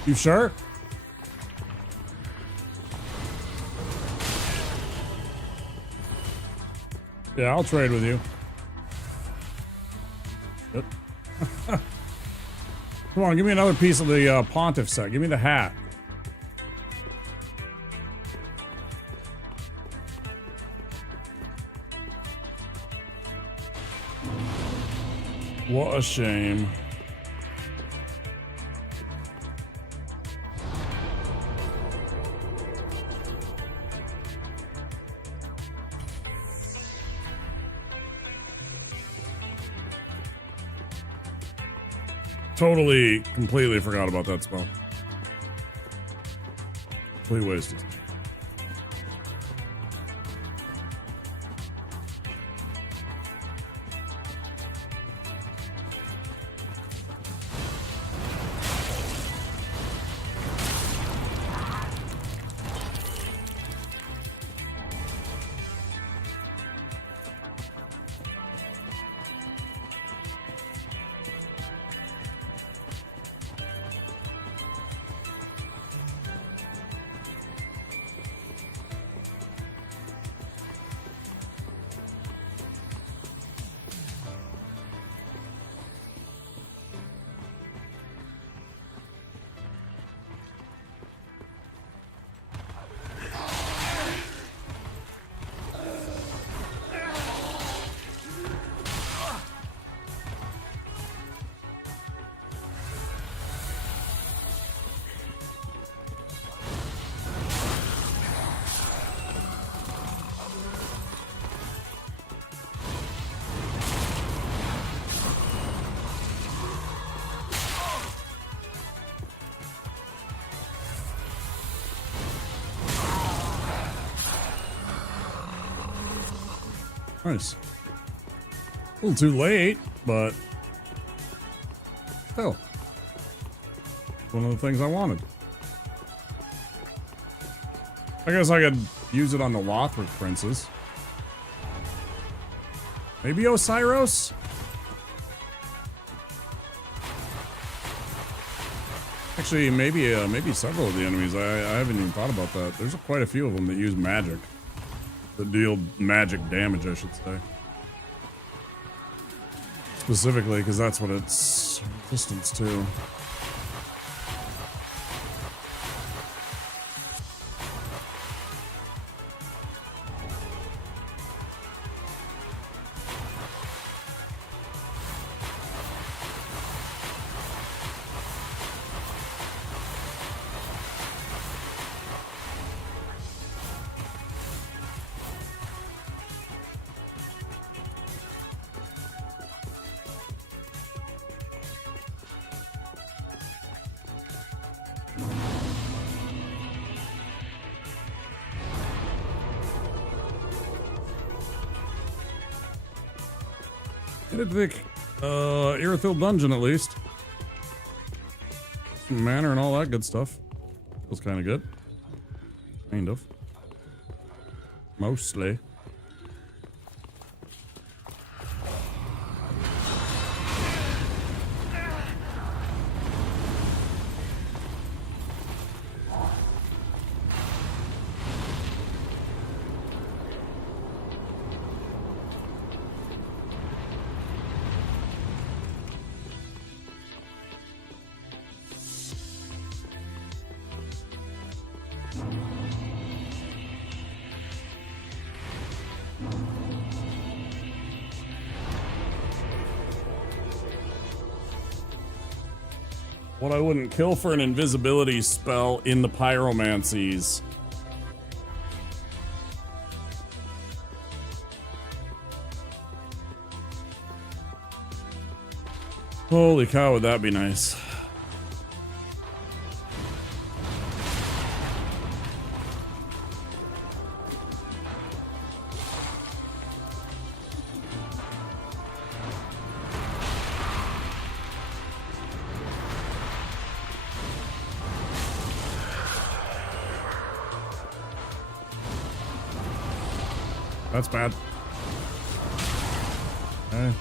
You sure? Yeah, I'll trade with you. Yep. Come on, give me another piece of the Pontiff set. Give me the hat. What a shame. Totally, completely forgot about that spell. Completely wasted. Nice. A little too late, but still. One of the things I wanted. I guess I could use it on the Lothric princes. Maybe Osiris? Actually, maybe several of the enemies. I haven't even thought about that. There's quite a few of them that use magic. That deal magic damage, I should say. Specifically, because that's what it's resistance to. Get to the Irithyll dungeon at least. Some mana and all that good stuff. Feels kind of good. Kind of. Mostly. What I wouldn't kill for an invisibility spell in the Pyromancies. Holy cow, would that be nice. That's bad. Okay.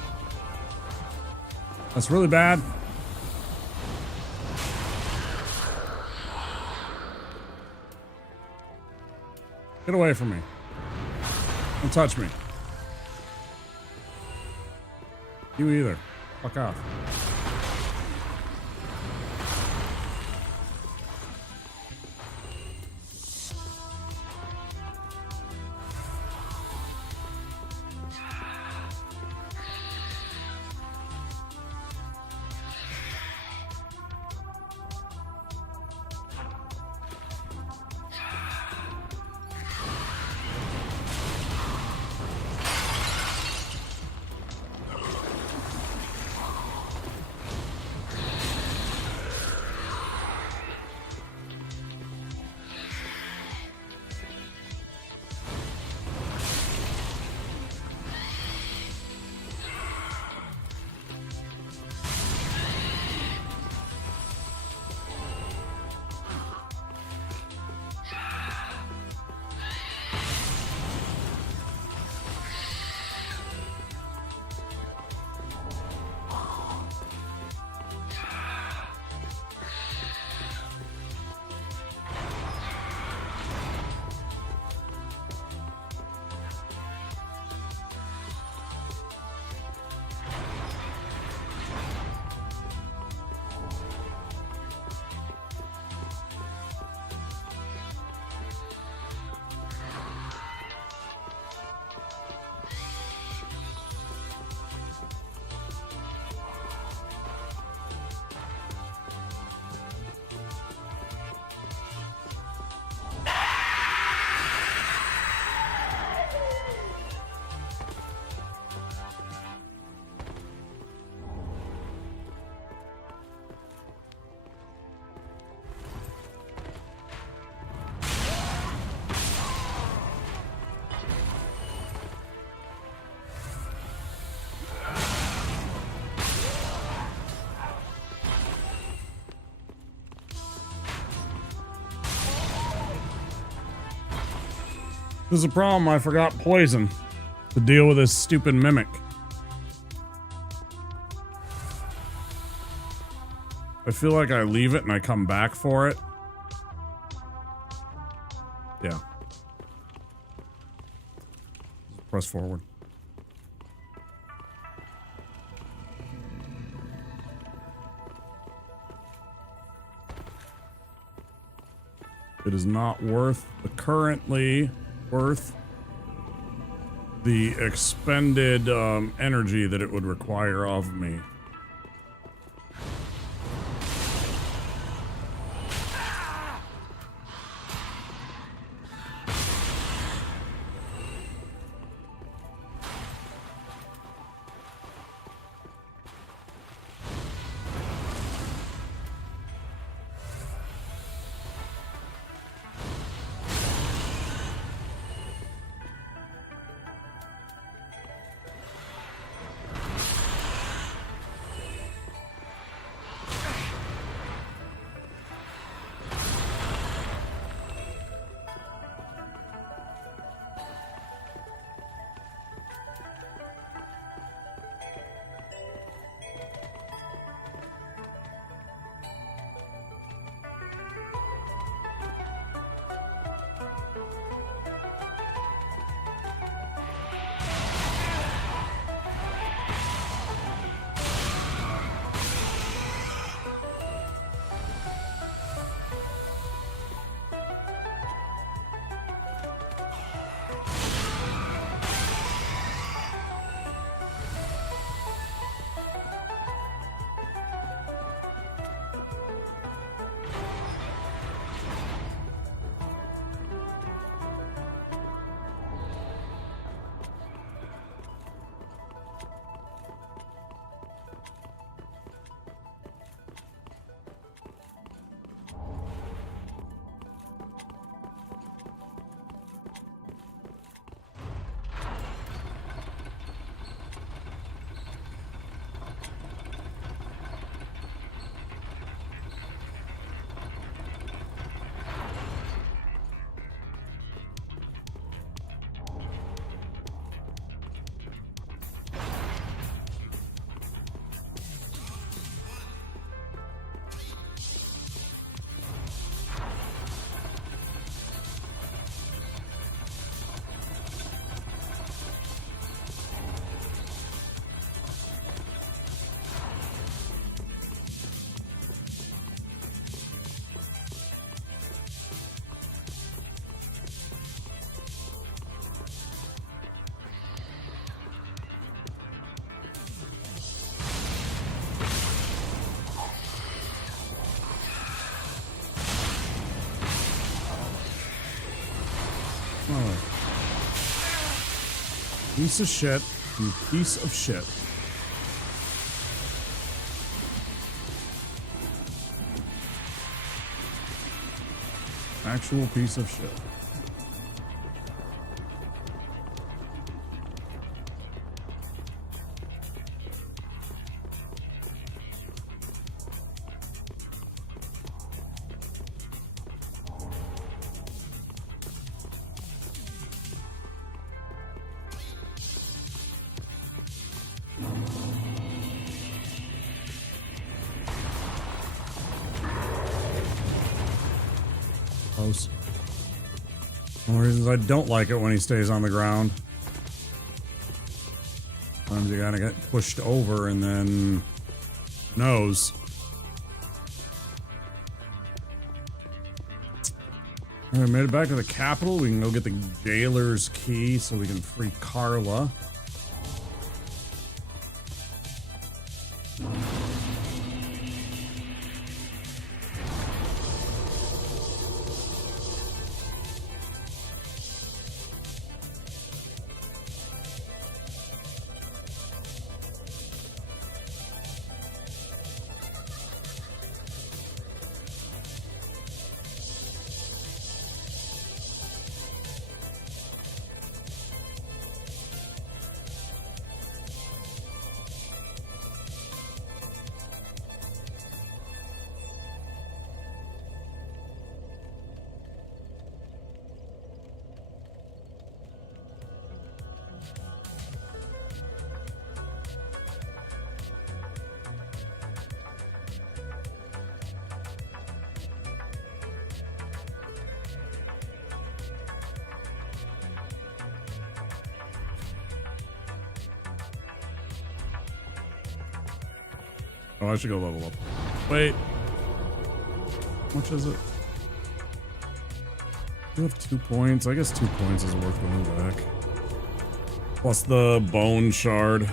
That's really bad. Get away from me. Don't touch me. You either. Fuck off. There's a problem. I forgot poison to deal with this stupid mimic. I feel like I leave it and I come back for it. Yeah. Press forward. It is not worth the expended energy that it would require of me. piece of shit. You piece of shit. Actual piece of shit. Close. One of the reasons I don't like it when he stays on the ground. Sometimes you gotta get pushed over and then nose. Alright, made it back to the capital. We can go get the jailer's key so we can free Carla. Oh, I should go level up. Wait. How much is it? You have 2 points. I guess 2 points is worth going back. Plus the bone shard.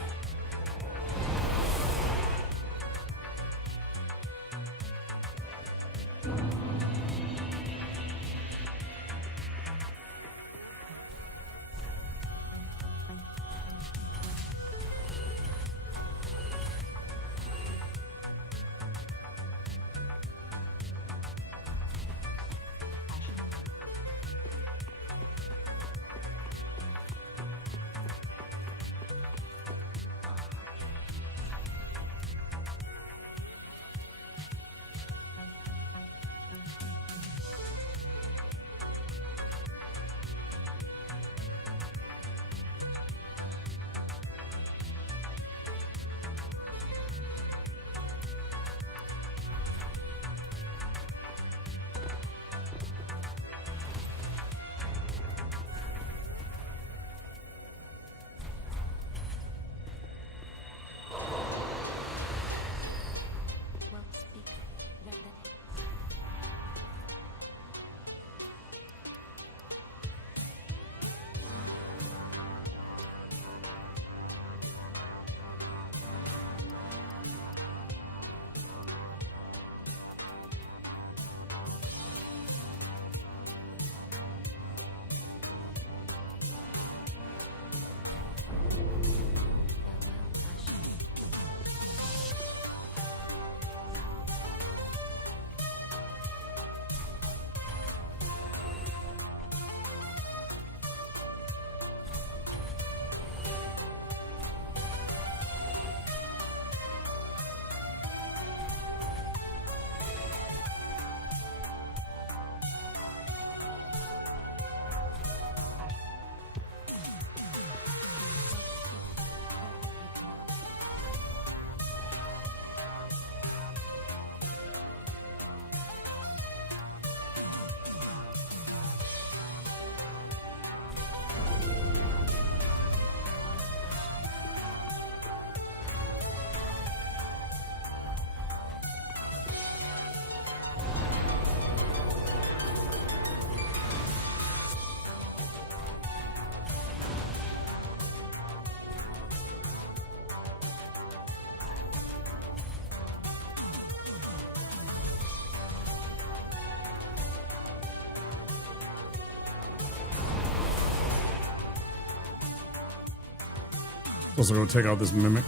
Supposed to go take out this mimic.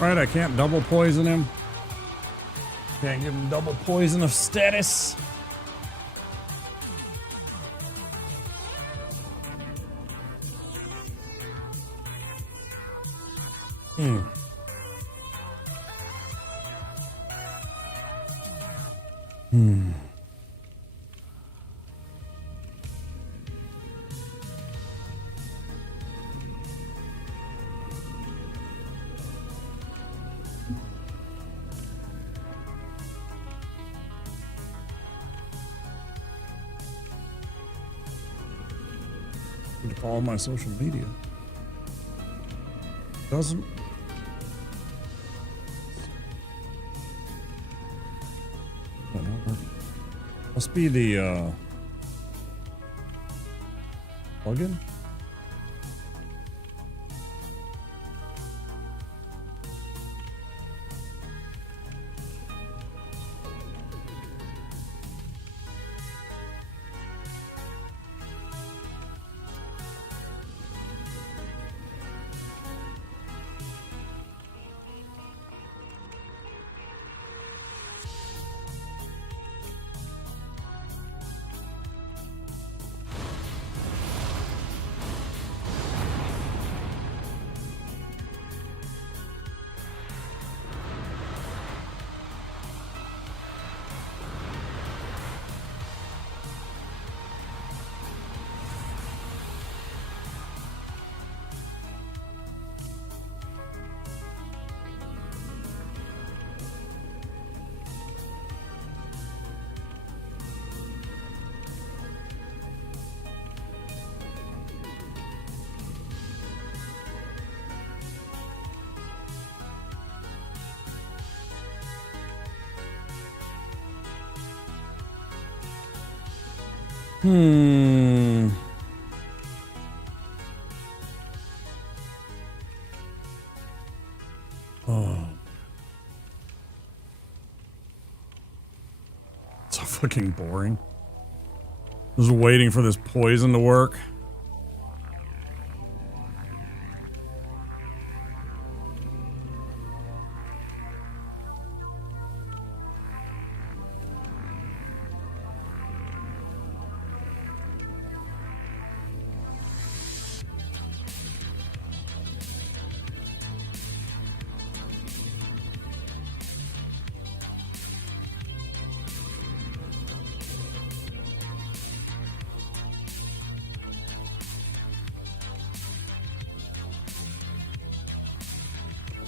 Right, I can't double poison him. Can't give him double poison of status. Hmm. Hmm. To follow my social media. Doesn't. Must be the plugin. Hmm. Oh. So fucking boring. Just waiting for this poison to work.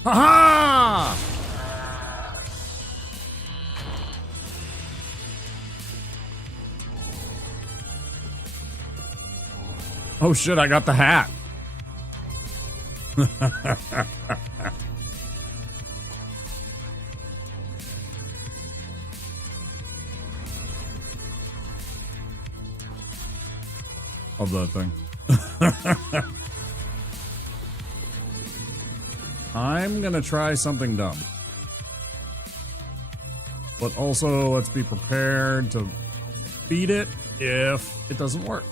Ha-ha! Oh shit, I got the hat. Of that thing. I'm gonna try something dumb. But also, let's be prepared to beat it if it doesn't work.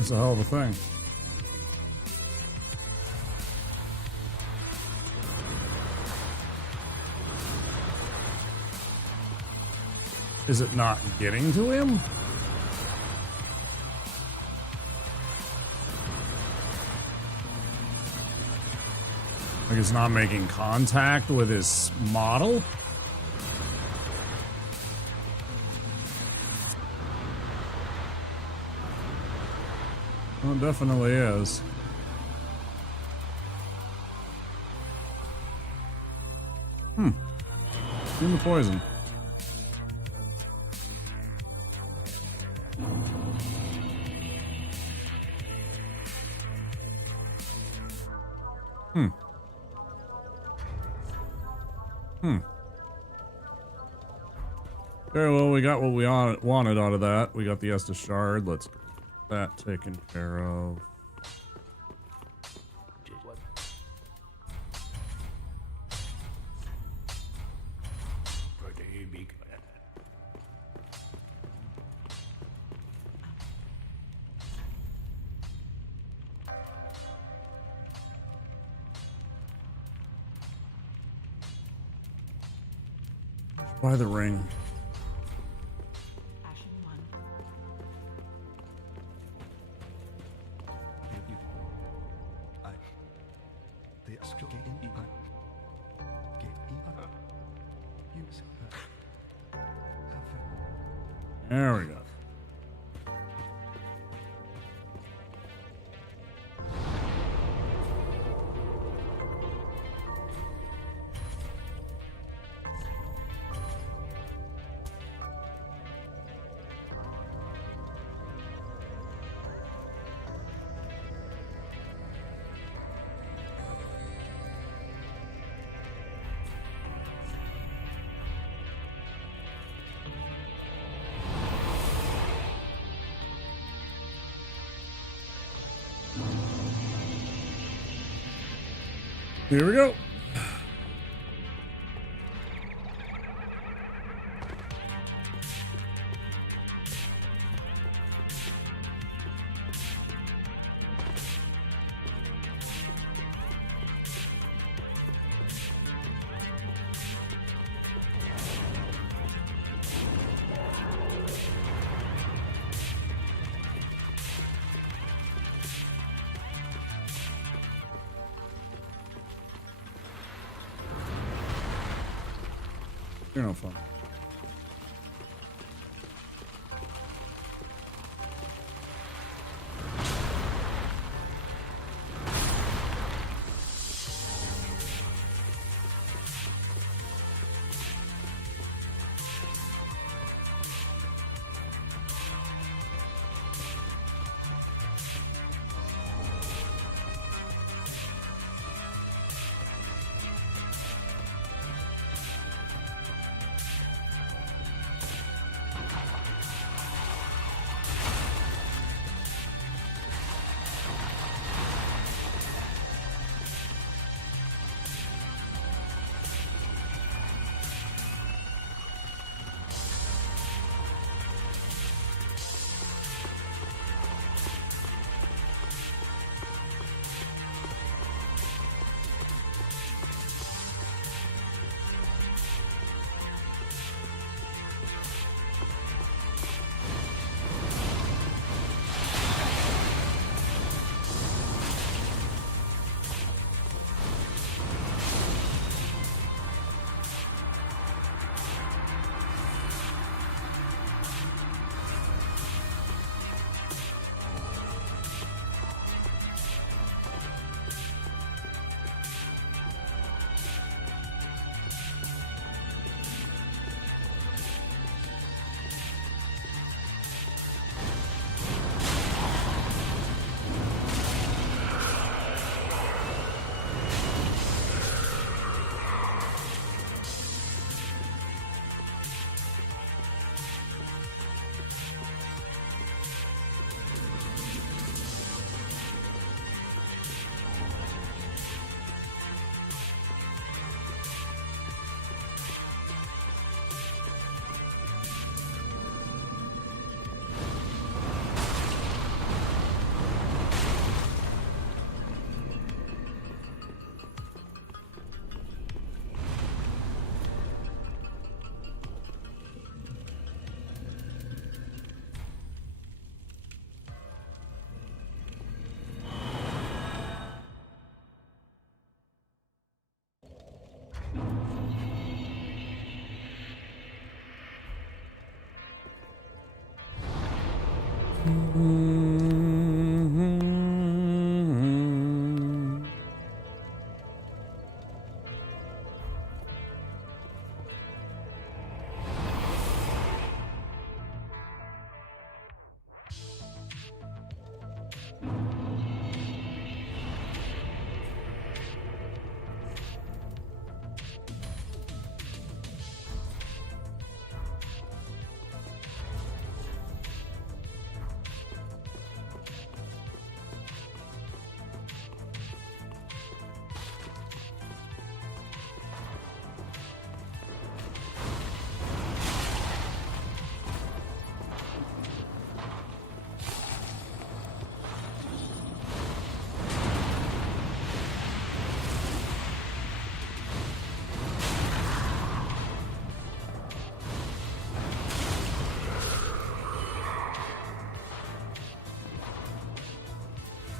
That's a hell of a thing. Is it not getting to him? Like it's not making contact with his model? Well, it definitely is. In the poison. Okay, well, we got what we wanted out of that. We got the Estus Shard. Let's get that taken care of. Buy the ring. There we go. Here we go. You're no fun.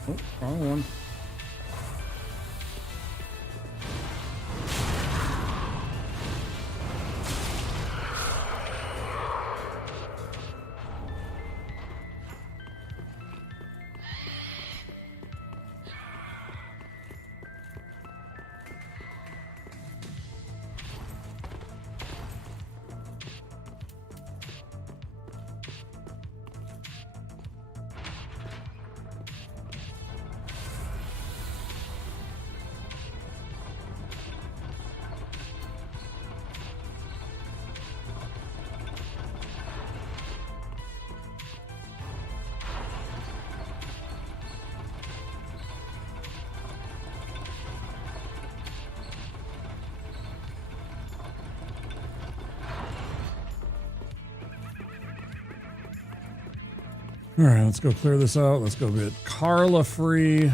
Oh, wrong one. All right, let's go clear this out. Let's go get Carla free.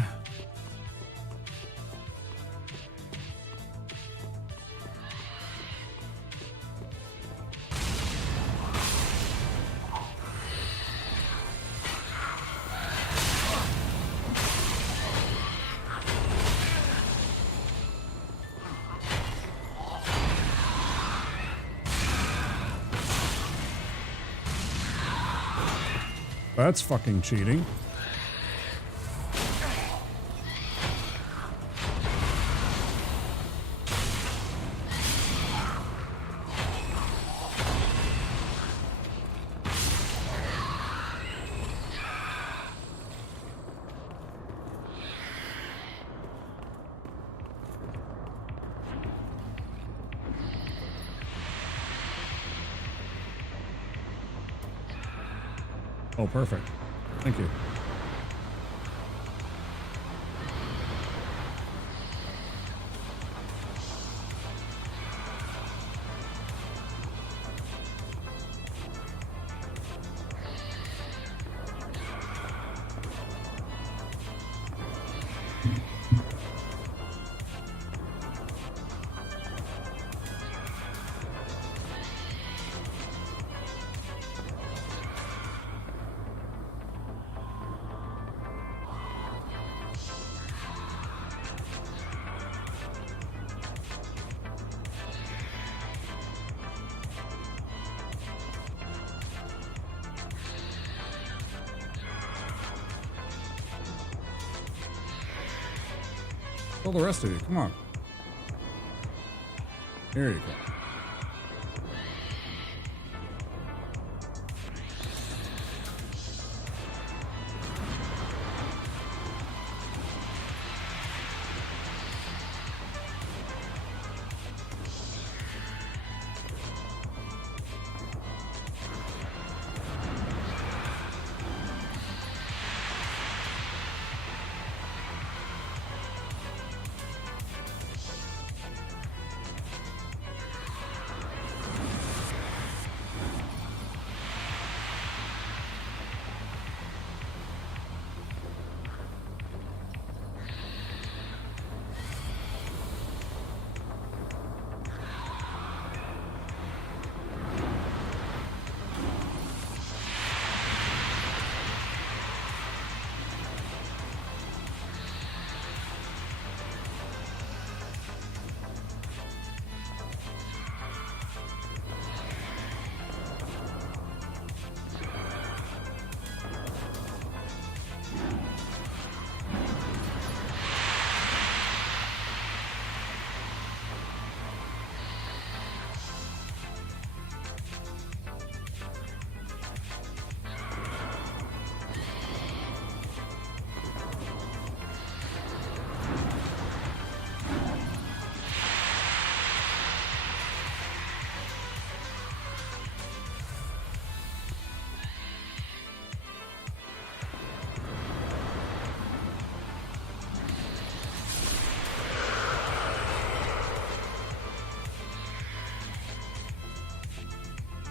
That's fucking cheating. Oh, perfect. Thank you. Kill the rest of you. Come on. Here you go.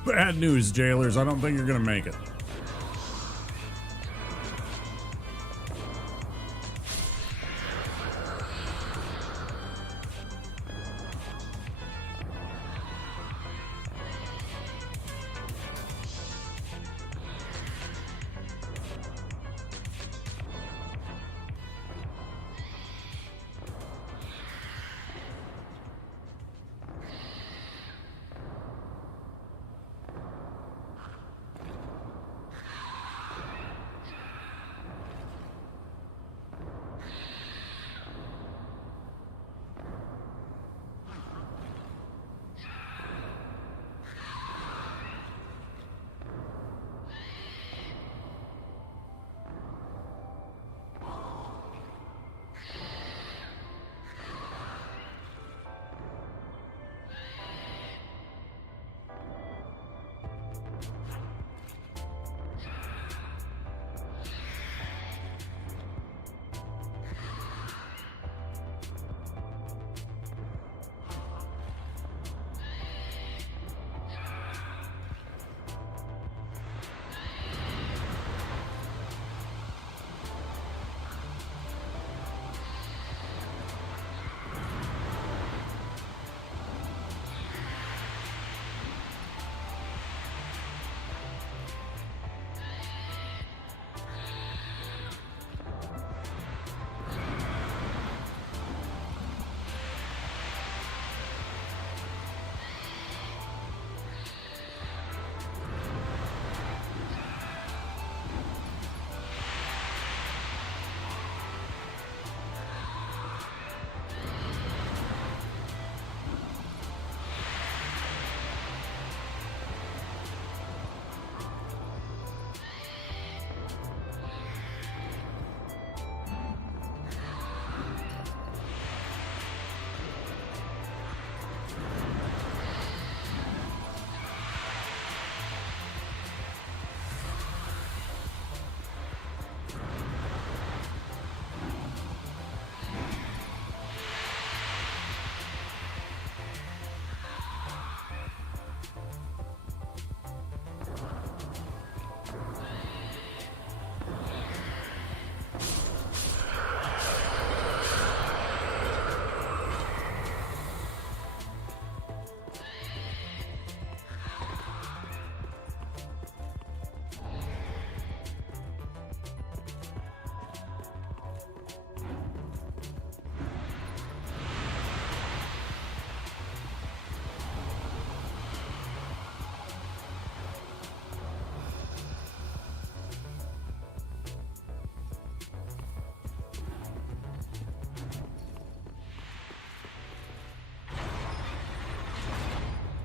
Bad news, jailers. I don't think you're gonna make it.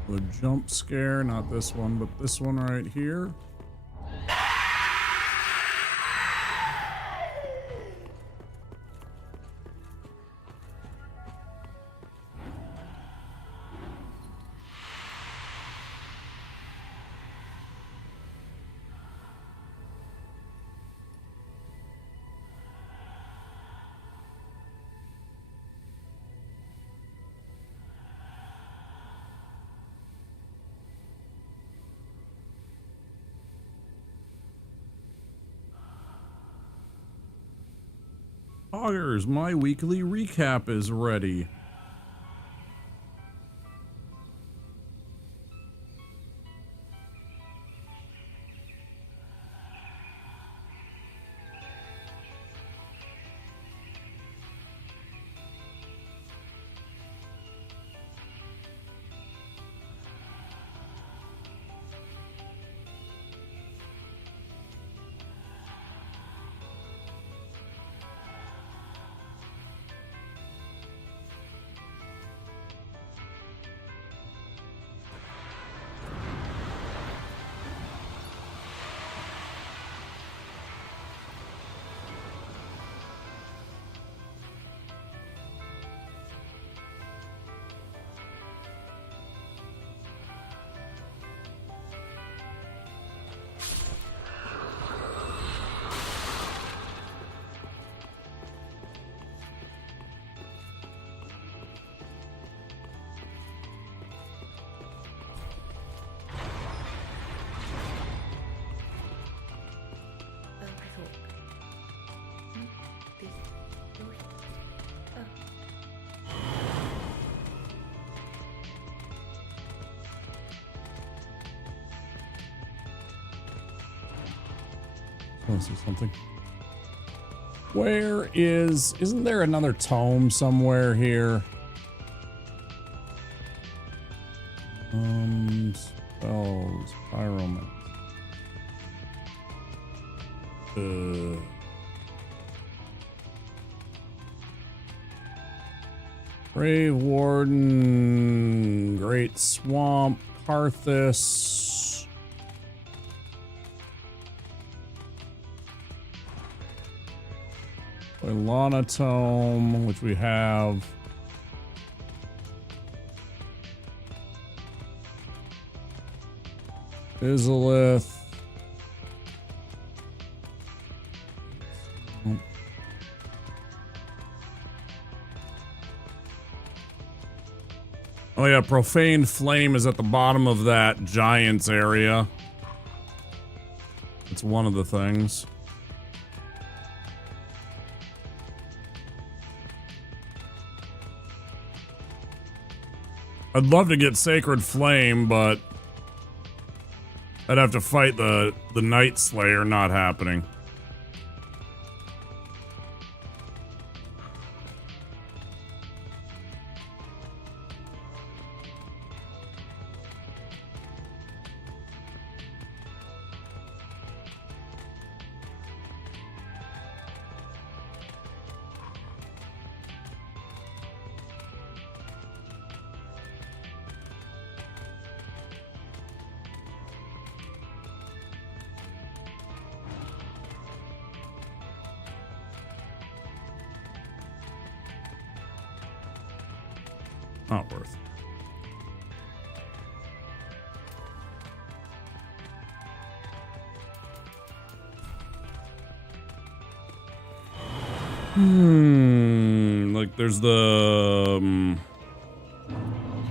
The jump scare, not this one, but this one right here. Poggers, my weekly recap is ready. I want to see something. Where is... Isn't there another tome somewhere here? Spells. Pyromancies. Grave Warden, Great Swamp, Karthus. Ilana Tome, which we have. Izalith. Oh yeah, Profane Flame is at the bottom of that Giants area. It's one of the things. I'd love to get Sacred Flame, but I'd have to fight the Night Slayer, not happening. Not worth. Like there's the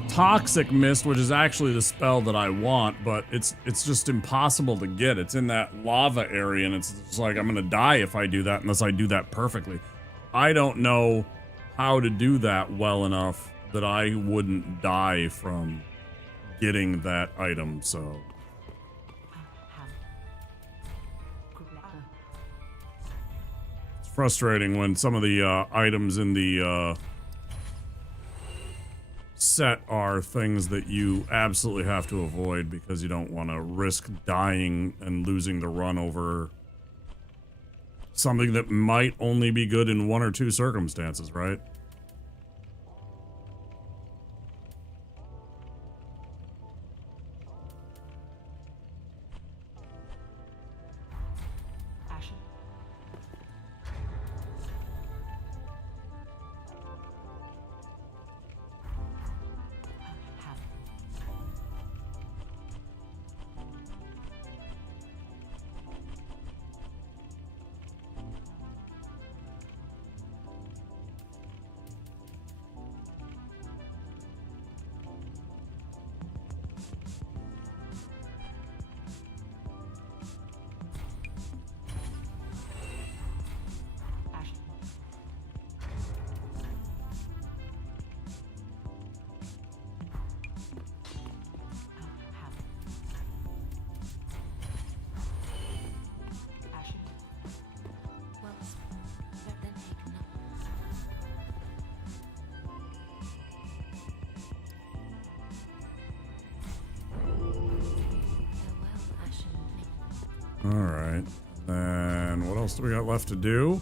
Toxic Mist, which is actually the spell that I want, but it's just impossible to get. It's in that lava area, and it's just like I'm gonna die if I do that unless I do that perfectly. I don't know how to do that well enough that I wouldn't die from getting that item, so. It's frustrating when some of the items in the set are things that you absolutely have to avoid because you don't want to risk dying and losing the run over something that might only be good in one or two circumstances, right? Alright. Then what else do we got left to do?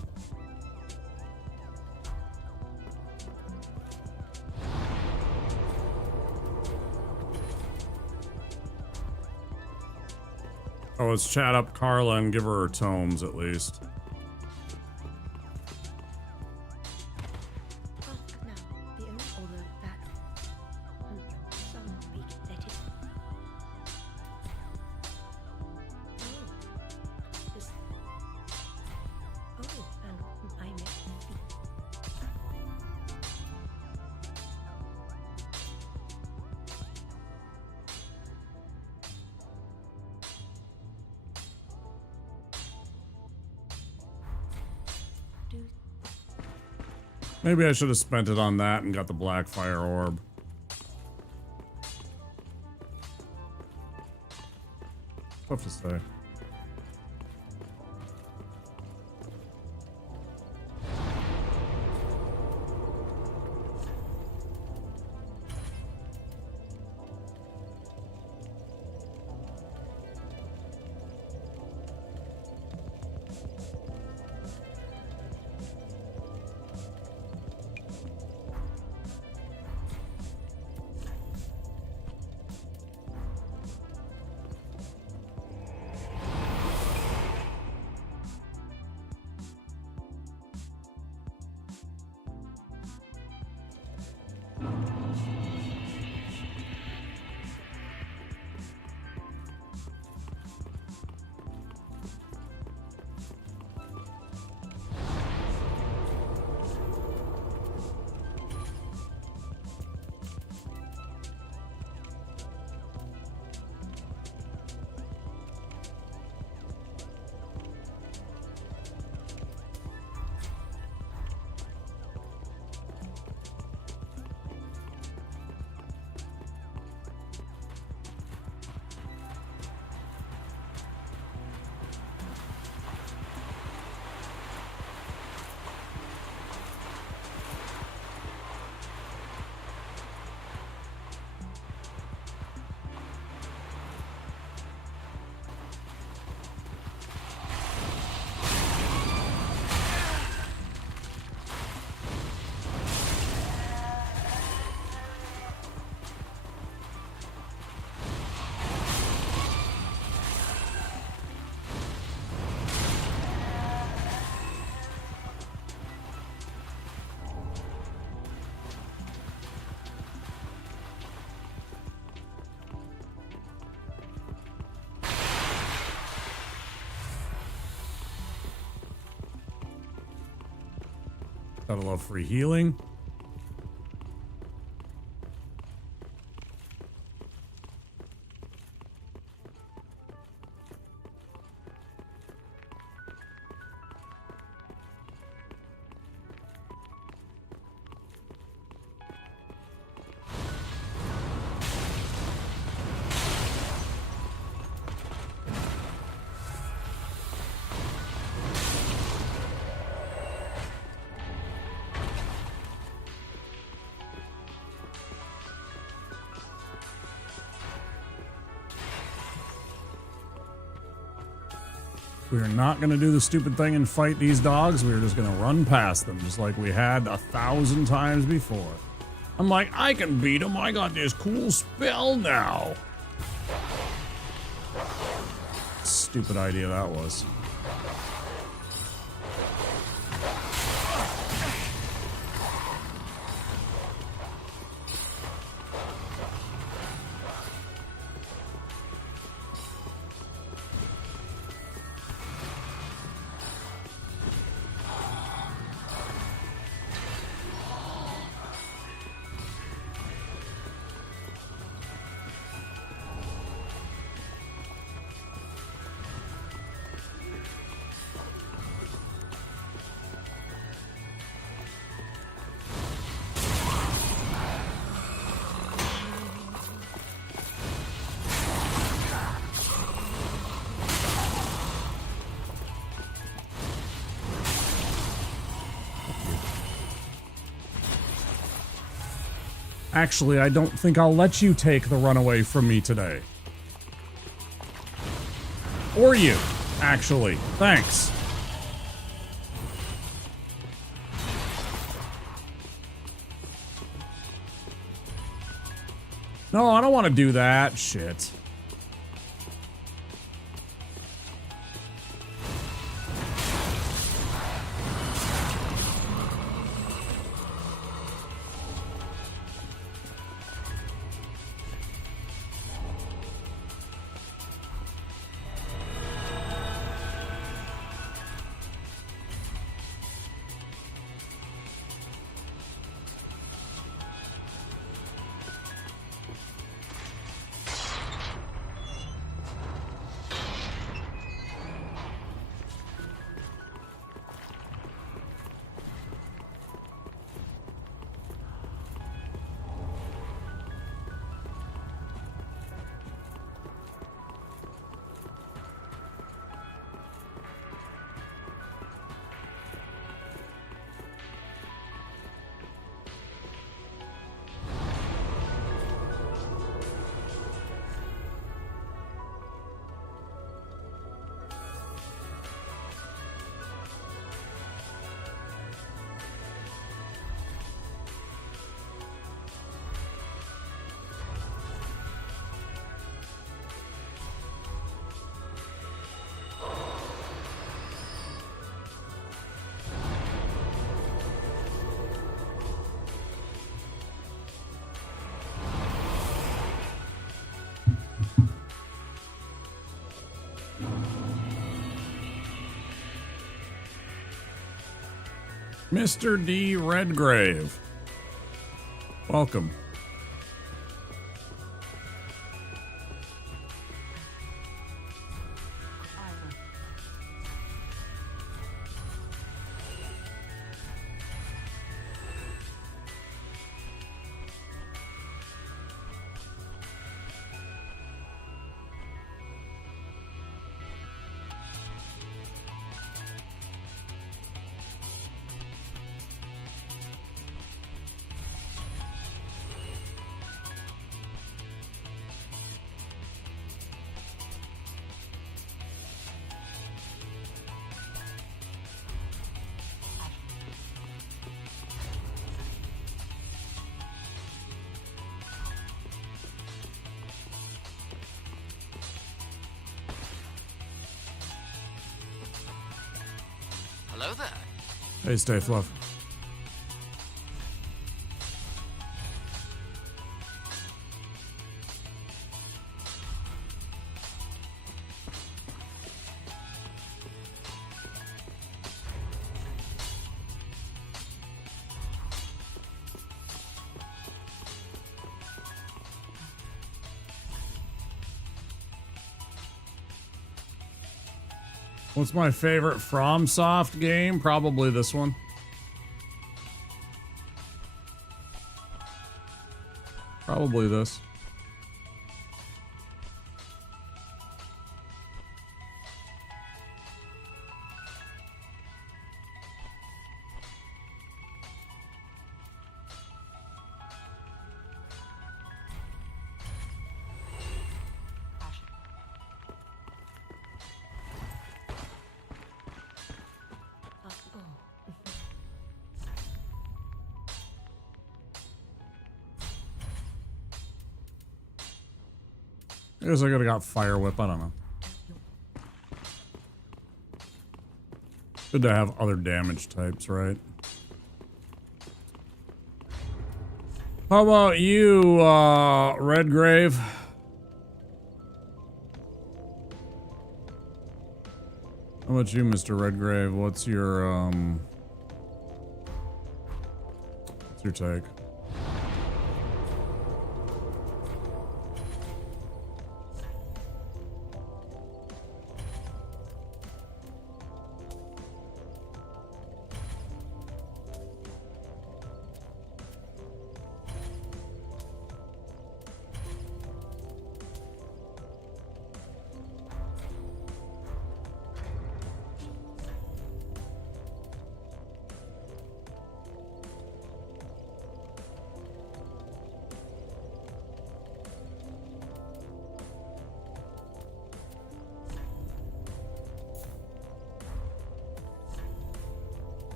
Oh, let's chat up Carla and give her tomes at least. Maybe I should have spent it on that and got the black fire orb. Tough to say. Gotta love free healing. We're not going to do the stupid thing and fight these dogs. We're just going to run past them, just like we had 1,000 times before. I'm like, I can beat them. I got this cool spell now. Stupid idea that was. Actually, I don't think I'll let you take the runaway from me today. Or you, actually. Thanks. No, I don't want to do that shit. Mr. D. Redgrave. Welcome. Hello there. Hey, stay fluff. What's my favorite FromSoft game? Probably this one. Probably this. I guess I could have got Fire Whip. I don't know. Good to have other damage types, right? How about you, Redgrave? How about you, Mr. Redgrave? What's your take?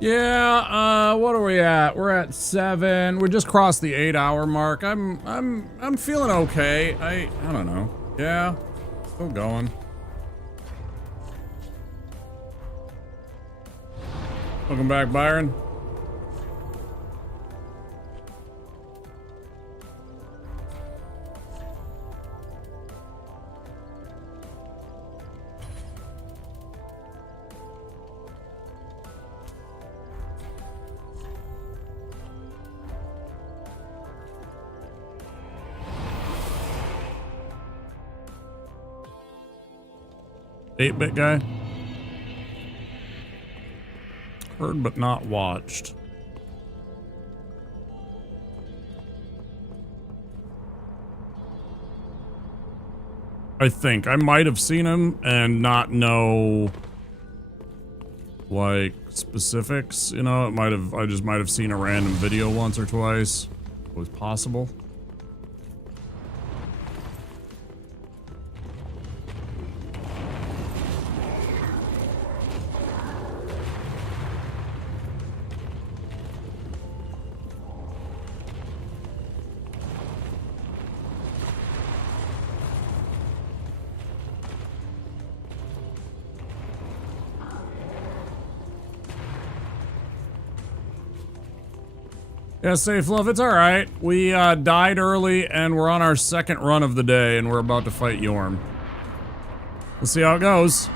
Yeah, what are we at? We're at 7. We just crossed the 8-hour mark. I'm feeling okay. I don't know. Yeah, still going. Welcome back, Byron. Eight-bit guy? Heard but not watched. I think. I might have seen him and not know, like, specifics, you know? I just might have seen a random video once or twice. It was possible. Yeah, Safe Love, it's alright. We died early and we're on our second run of the day and we're about to fight Yorm. We'll see how it goes.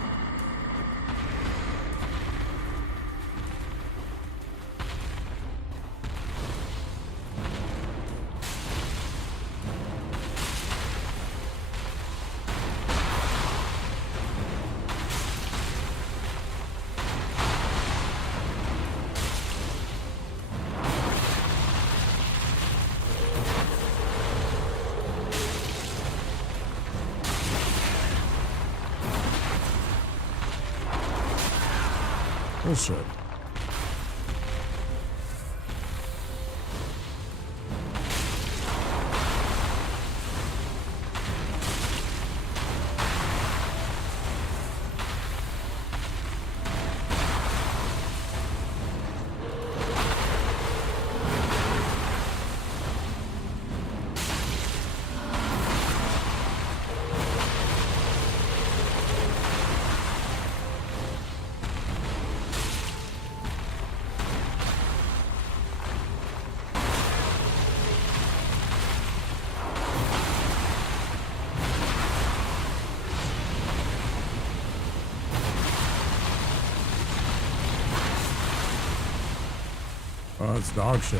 Bullshit. Oh, that's dog shit.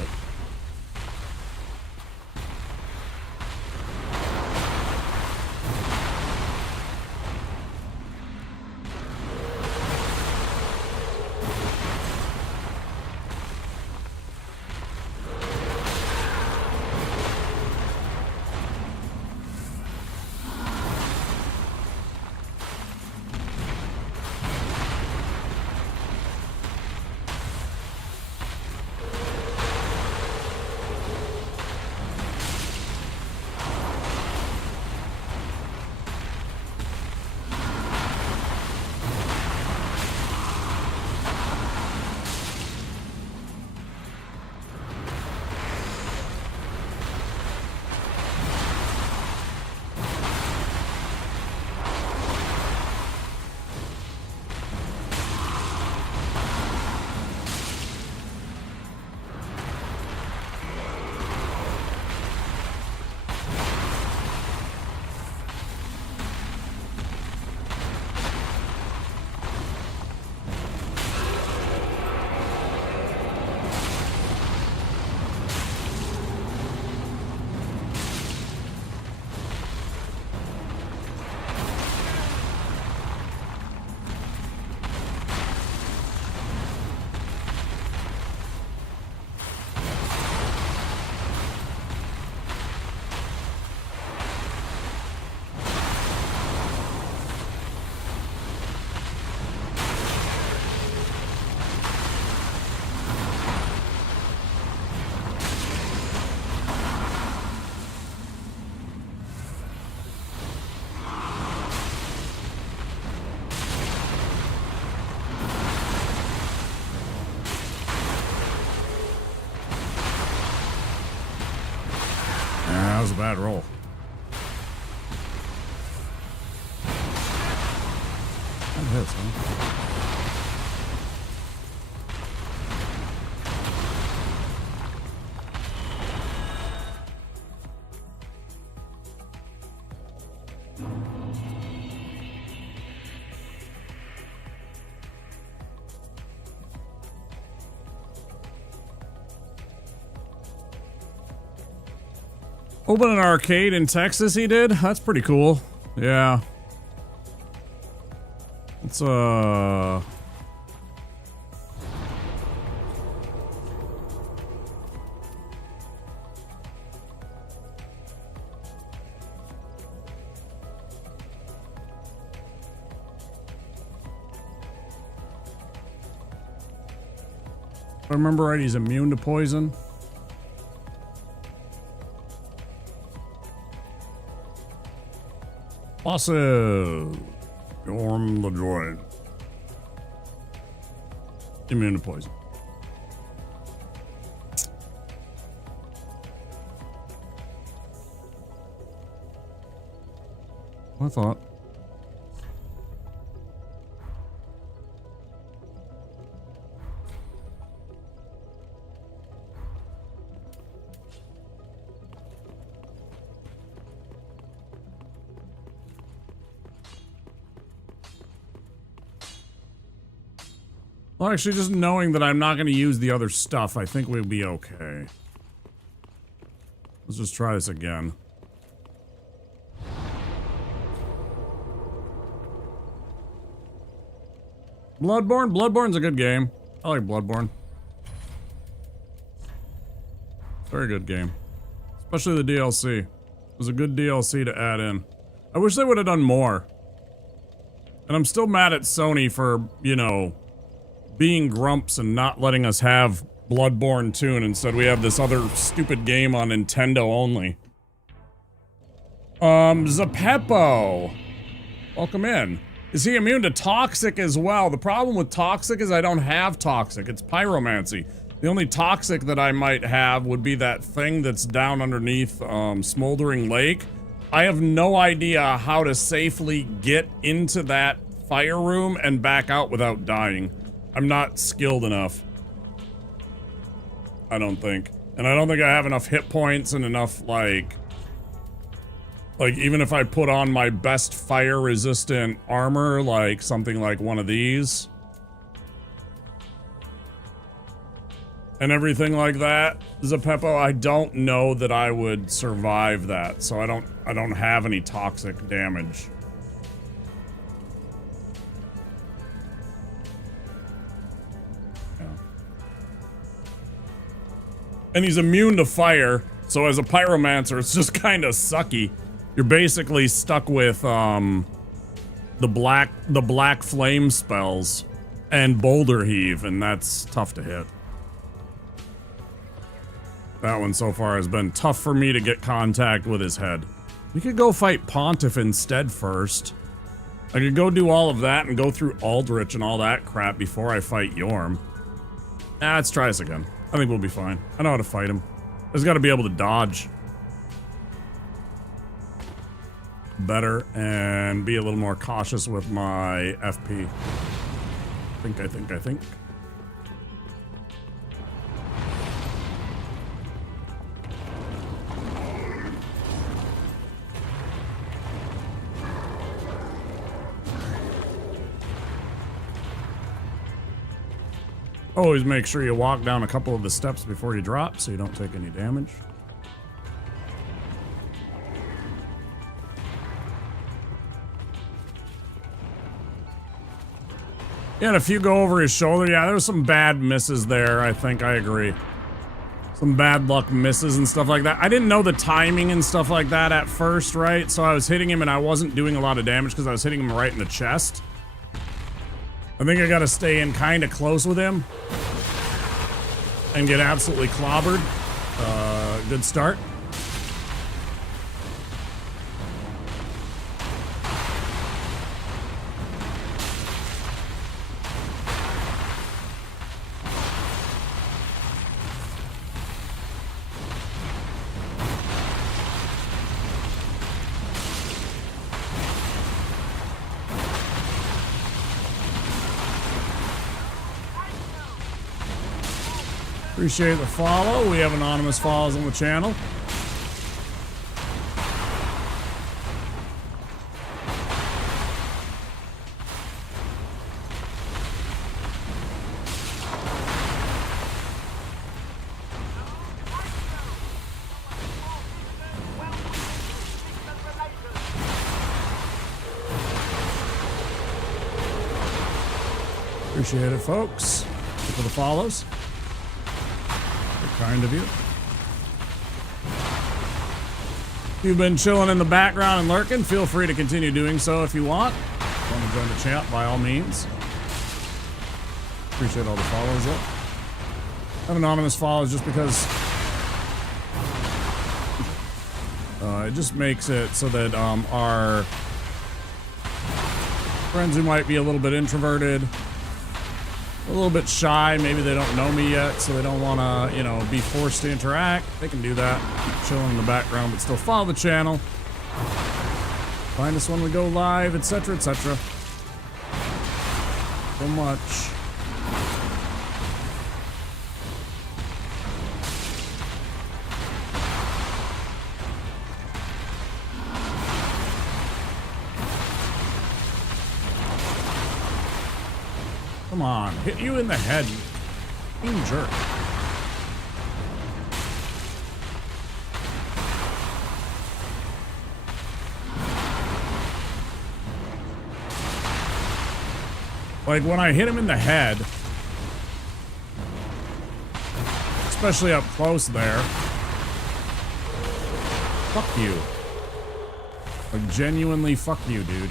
was a bad roll. That hits, huh? Open an arcade in Texas, he did? That's pretty cool. Yeah. It's, if I remember right, he's immune to poison. Bosses! Storm the droid. Immune to poison. I thought. Well, actually, just knowing that I'm not going to use the other stuff, I think we'll be okay. Let's just try this again. Bloodborne? Bloodborne's a good game. I like Bloodborne. Very good game. Especially the DLC. It was a good DLC to add in. I wish they would have done more. And I'm still mad at Sony for, you know, being grumps and not letting us have Bloodborne 2, and instead we have this other stupid game on Nintendo only. Zepepo. Welcome in. Is he immune to Toxic as well? The problem with Toxic is I don't have Toxic. It's Pyromancy. The only Toxic that I might have would be that thing that's down underneath Smoldering Lake. I have no idea how to safely get into that fire room and back out without dying. I'm not skilled enough. I don't think. And I don't think I have enough hit points and enough, like, even if I put on my best fire-resistant armor, like something like one of these, and everything like that, Zepepo, I don't know that I would survive that, so I don't have any toxic damage. And he's immune to fire, so as a pyromancer, it's just kind of sucky. You're basically stuck with the black flame spells and boulder heave, and that's tough to hit. That one so far has been tough for me to get contact with his head. We could go fight Pontiff instead first. I could go do all of that and go through Aldrich and all that crap before I fight Yorm. Let's try this again. I think we'll be fine. I know how to fight him. I just gotta be able to dodge better and be a little more cautious with my FP. I think. Always make sure you walk down a couple of the steps before you drop so you don't take any damage. Yeah, and if you go over his shoulder, yeah, there's some bad misses there, I think. I agree. Some bad luck misses and stuff like that. I didn't know the timing and stuff like that at first, right? So I was hitting him and I wasn't doing a lot of damage because I was hitting him right in the chest. I think I gotta stay in kind of close with him and get absolutely clobbered. Good start. Appreciate the follow. We have anonymous follows on the channel. Appreciate it, folks. Thank you for the follows. Very kind of you. If you've been chilling in the background and lurking, feel free to continue doing so if you want. Want to join the chat, by all means. Appreciate all the follows, though. I have anonymous follows just because it just makes it so that our friends who might be a little bit introverted, a little bit shy, maybe they don't know me yet, so they don't want to, you know, be forced to interact. They can do that, chilling in the background, but still follow the channel. Find us when we go live, etc., etc. So much. Come on, hit you in the head, you jerk. Like when I hit him in the head, especially up close there, fuck you. Like genuinely fuck you, dude.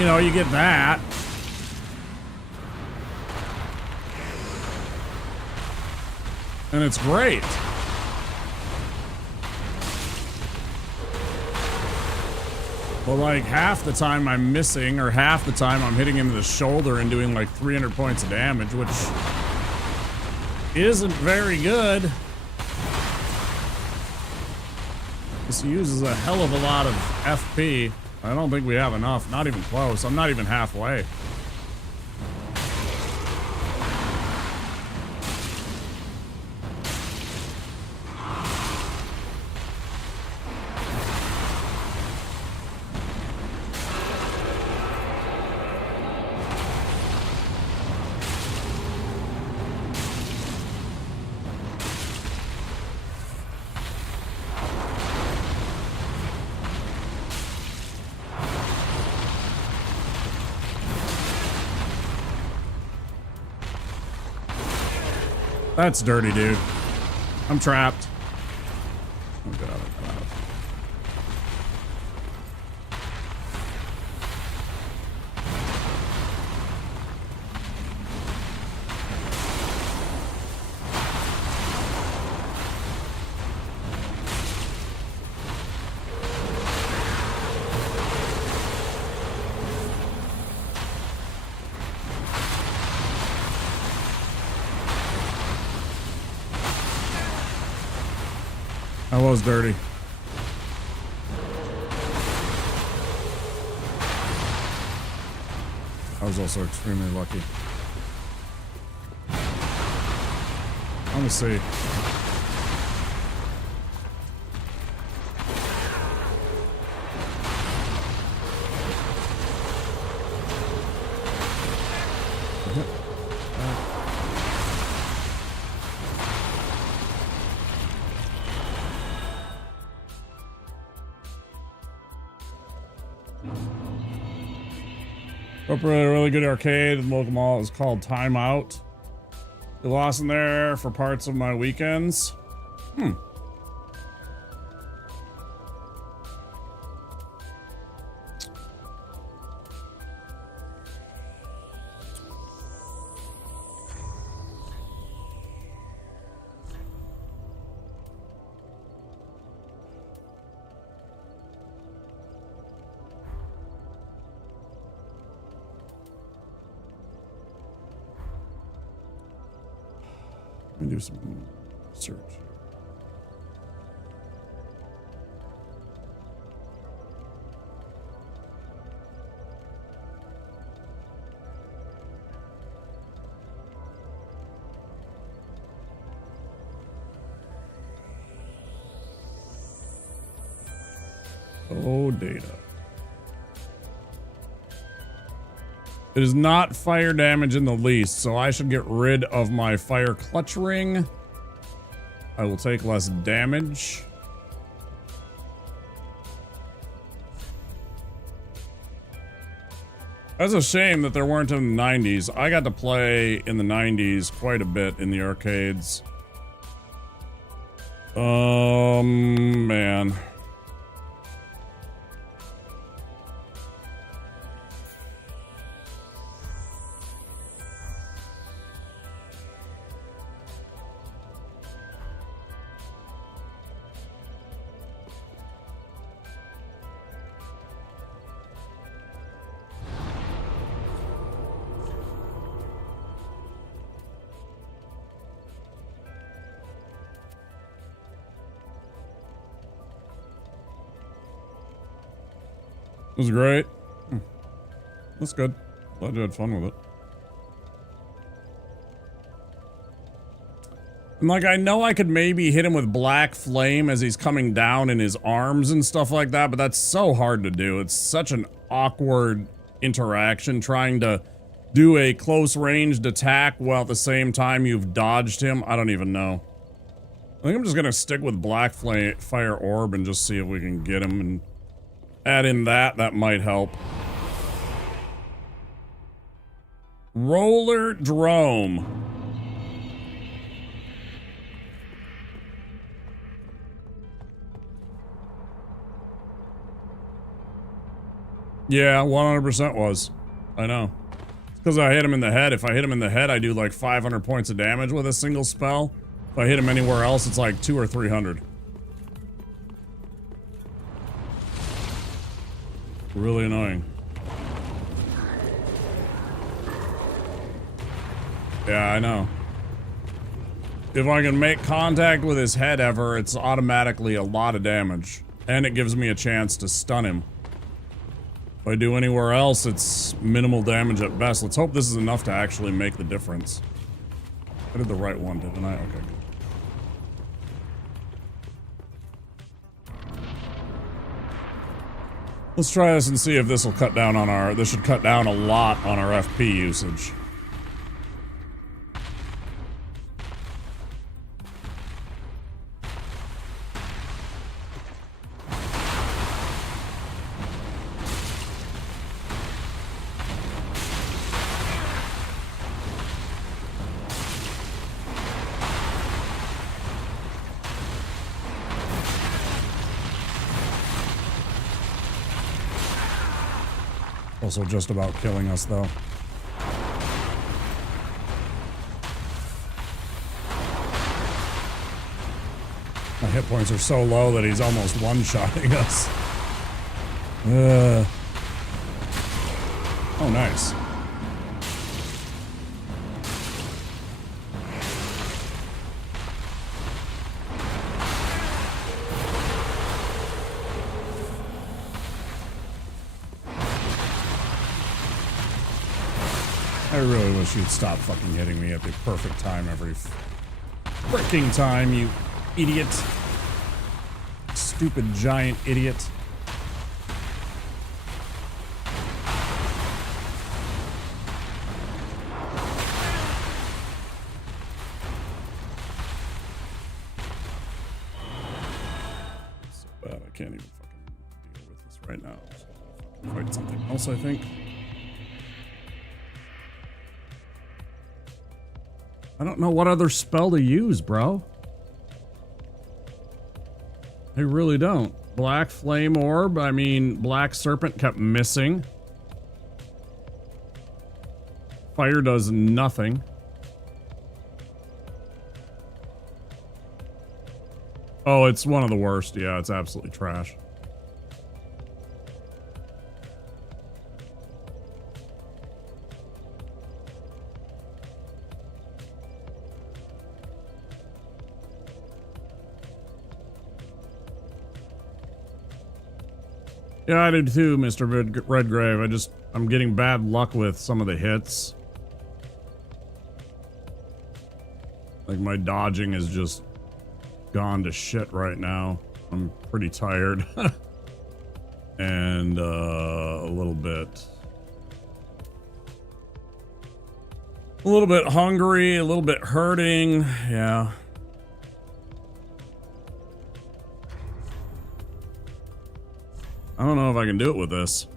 You know, you get that. And it's great. But like half the time I'm missing, or half the time I'm hitting him in the shoulder and doing like 300 points of damage, which isn't very good. This uses a hell of a lot of FP. I don't think we have enough. Not even close. I'm not even halfway. That's dirty, dude. I'm trapped. Oh, get out of it. I was dirty. I was also extremely lucky. Let me see. Up a really good arcade in the local mall. It was called Time Out. Get lost in there for parts of my weekends. Let me do some search. No data. It is not fire damage in the least, so I should get rid of my fire clutch ring. I will take less damage. That's a shame that there weren't in the 90s. I got to play in the 90s quite a bit in the arcades. Man. It was great. That's good. Glad you had fun with it. And like, I know I could maybe hit him with black flame as he's coming down in his arms and stuff like that, but that's so hard to do. It's such an awkward interaction trying to do a close ranged attack while at the same time you've dodged him. I don't even know. I think I'm just gonna stick with black flame fire orb and just see if we can get him and add in that might help. Roller Drome. Yeah, 100% was. I know. It's because I hit him in the head. If I hit him in the head, I do like 500 points of damage with a single spell. If I hit him anywhere else, it's like 200 or 300. Really annoying. Yeah, I know. If I can make contact with his head ever, it's automatically a lot of damage. And it gives me a chance to stun him. If I do anywhere else, it's minimal damage at best. Let's hope this is enough to actually make the difference. I did the right one, didn't I? Okay, good. Let's try this and see if this will cut down on our... This should cut down a lot on our FP usage. Also just about killing us, though. My hit points are so low that he's almost one-shotting us. Oh, nice. I really wish you'd stop fucking hitting me at the perfect time every freaking time, you idiot. Stupid giant idiot. So bad, I can't even fucking deal with this right now. So I'm gonna fucking fight something else, I think. I don't know what other spell to use, bro. I really don't. Black Flame Orb, I mean, Black Serpent kept missing. Fire does nothing. Oh, it's one of the worst. Yeah, it's absolutely trash. Yeah, I did too, Mr. Redgrave. I'm getting bad luck with some of the hits. Like, my dodging is just gone to shit right now. I'm pretty tired. and a little bit hungry, a little bit hurting. Yeah. I don't know if I can do it with this.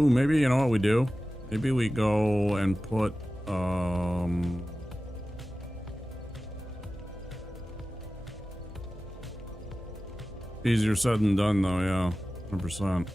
Ooh, maybe, you know what we do? Maybe we go and put, easier said than done though, yeah. 100%.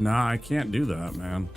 Nah, I can't do that, man.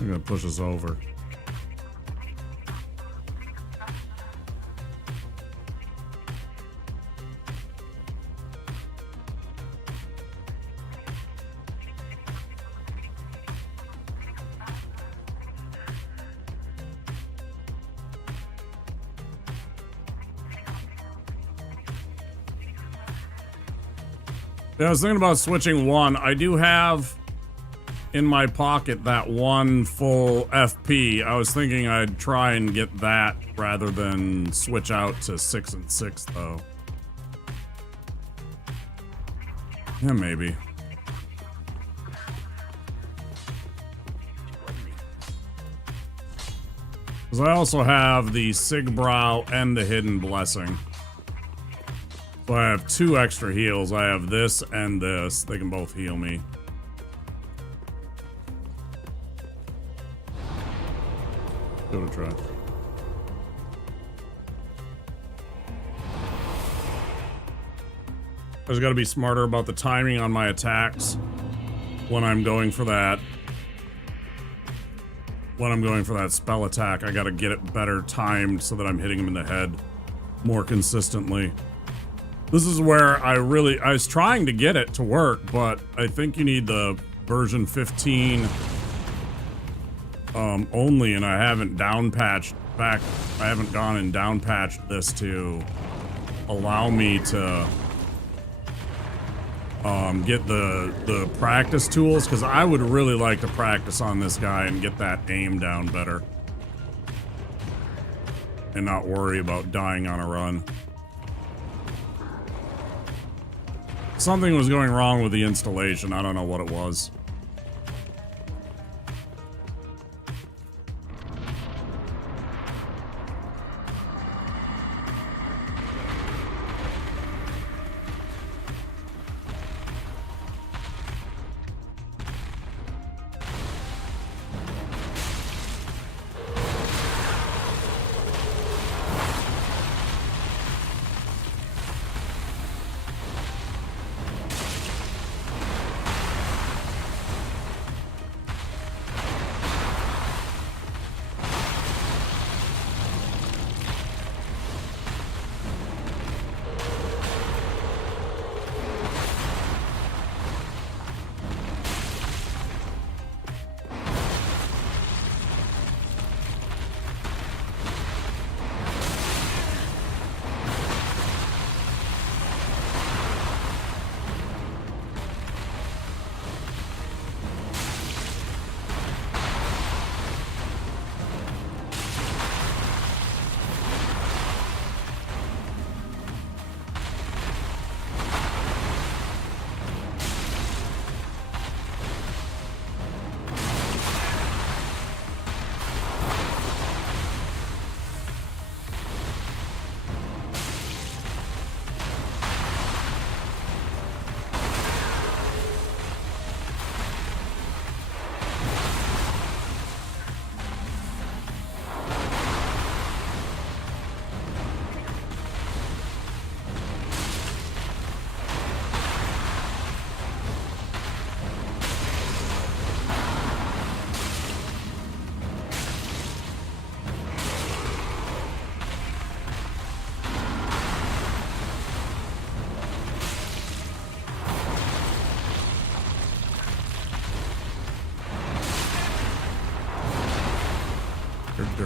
I'm gonna push us over. Yeah, I was thinking about switching one. I do have in my pocket that one full FP. I was thinking I'd try and get that rather than switch out to 6 and 6 though. Yeah, maybe. Because I also have the Sigbrow and the Hidden Blessing. So I have 2 extra heals. I have this and this. They can both heal me. Give it a try. I just gotta be smarter about the timing on my attacks when I'm going for that. When I'm going for that spell attack, I gotta get it better timed so that I'm hitting him in the head more consistently. This is where I was trying to get it to work, but I think you need the version 15 only, and I haven't downpatched back. I haven't gone and downpatched this to allow me to get the practice tools, because I would really like to practice on this guy and get that aim down better and not worry about dying on a run. Something was going wrong with the installation. I don't know what it was.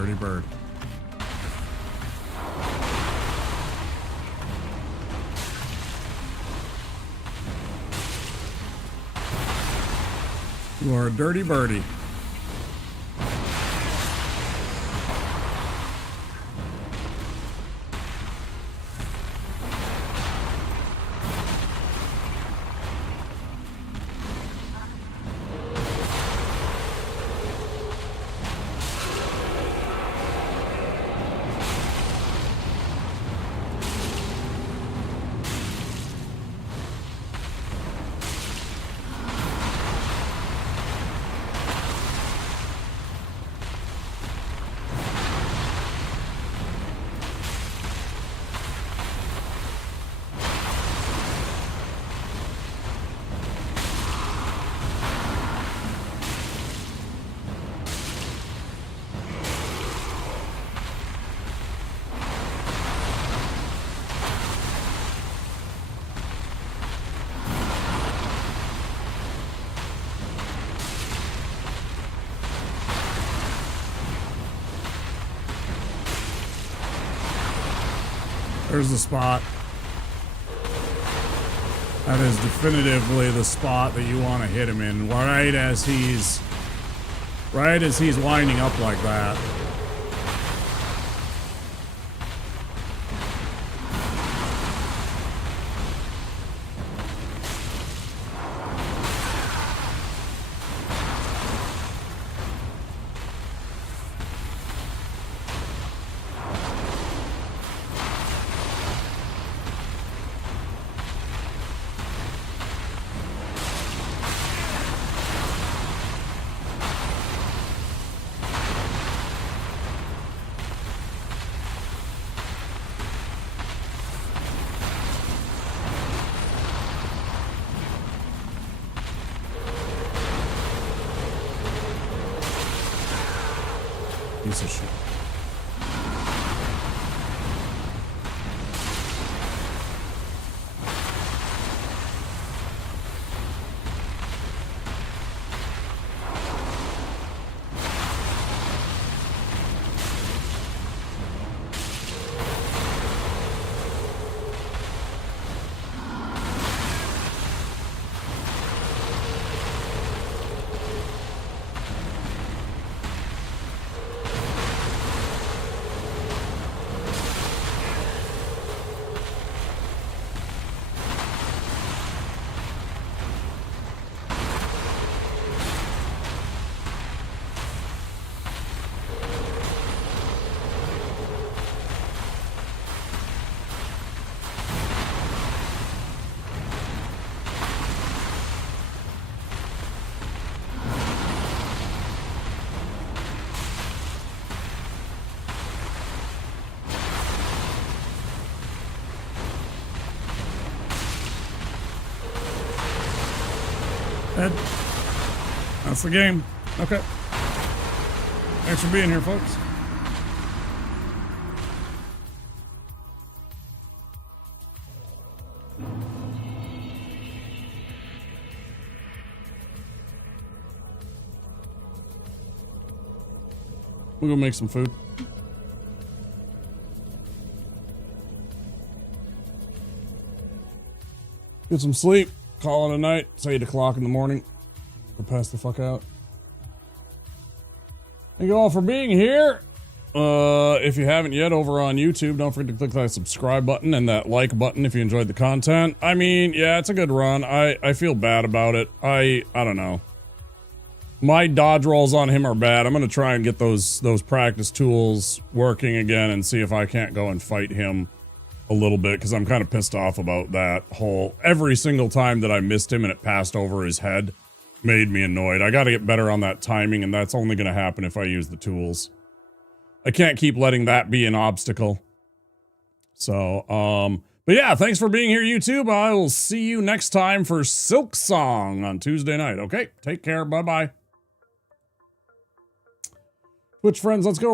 dirty bird. You are a dirty birdie. There's the spot. That is definitively the spot that you want to hit him in, right as he's winding up like that. Piece of shit. That's the game. Okay. Thanks for being here, folks. We'll go make some food. Get some sleep. Call it a night. It's 8 o'clock in the morning. Go pass the fuck out. Thank you all for being here. If you haven't yet, over on YouTube, don't forget to click that subscribe button and that like button if you enjoyed the content. I mean, yeah, it's a good run. I feel bad about it. I don't know. My dodge rolls on him are bad. I'm gonna try and get those practice tools working again and see if I can't go and fight him a little bit, because I'm kind of pissed off about that whole every single time that I missed him and it passed over his head made me annoyed. I got to get better on that timing, and that's only going to happen if I use the tools. I can't keep letting that be an obstacle. So, but yeah, thanks for being here, YouTube. I will see you next time for Silk Song on Tuesday night. Okay, take care. Bye-bye. Twitch friends, let's go.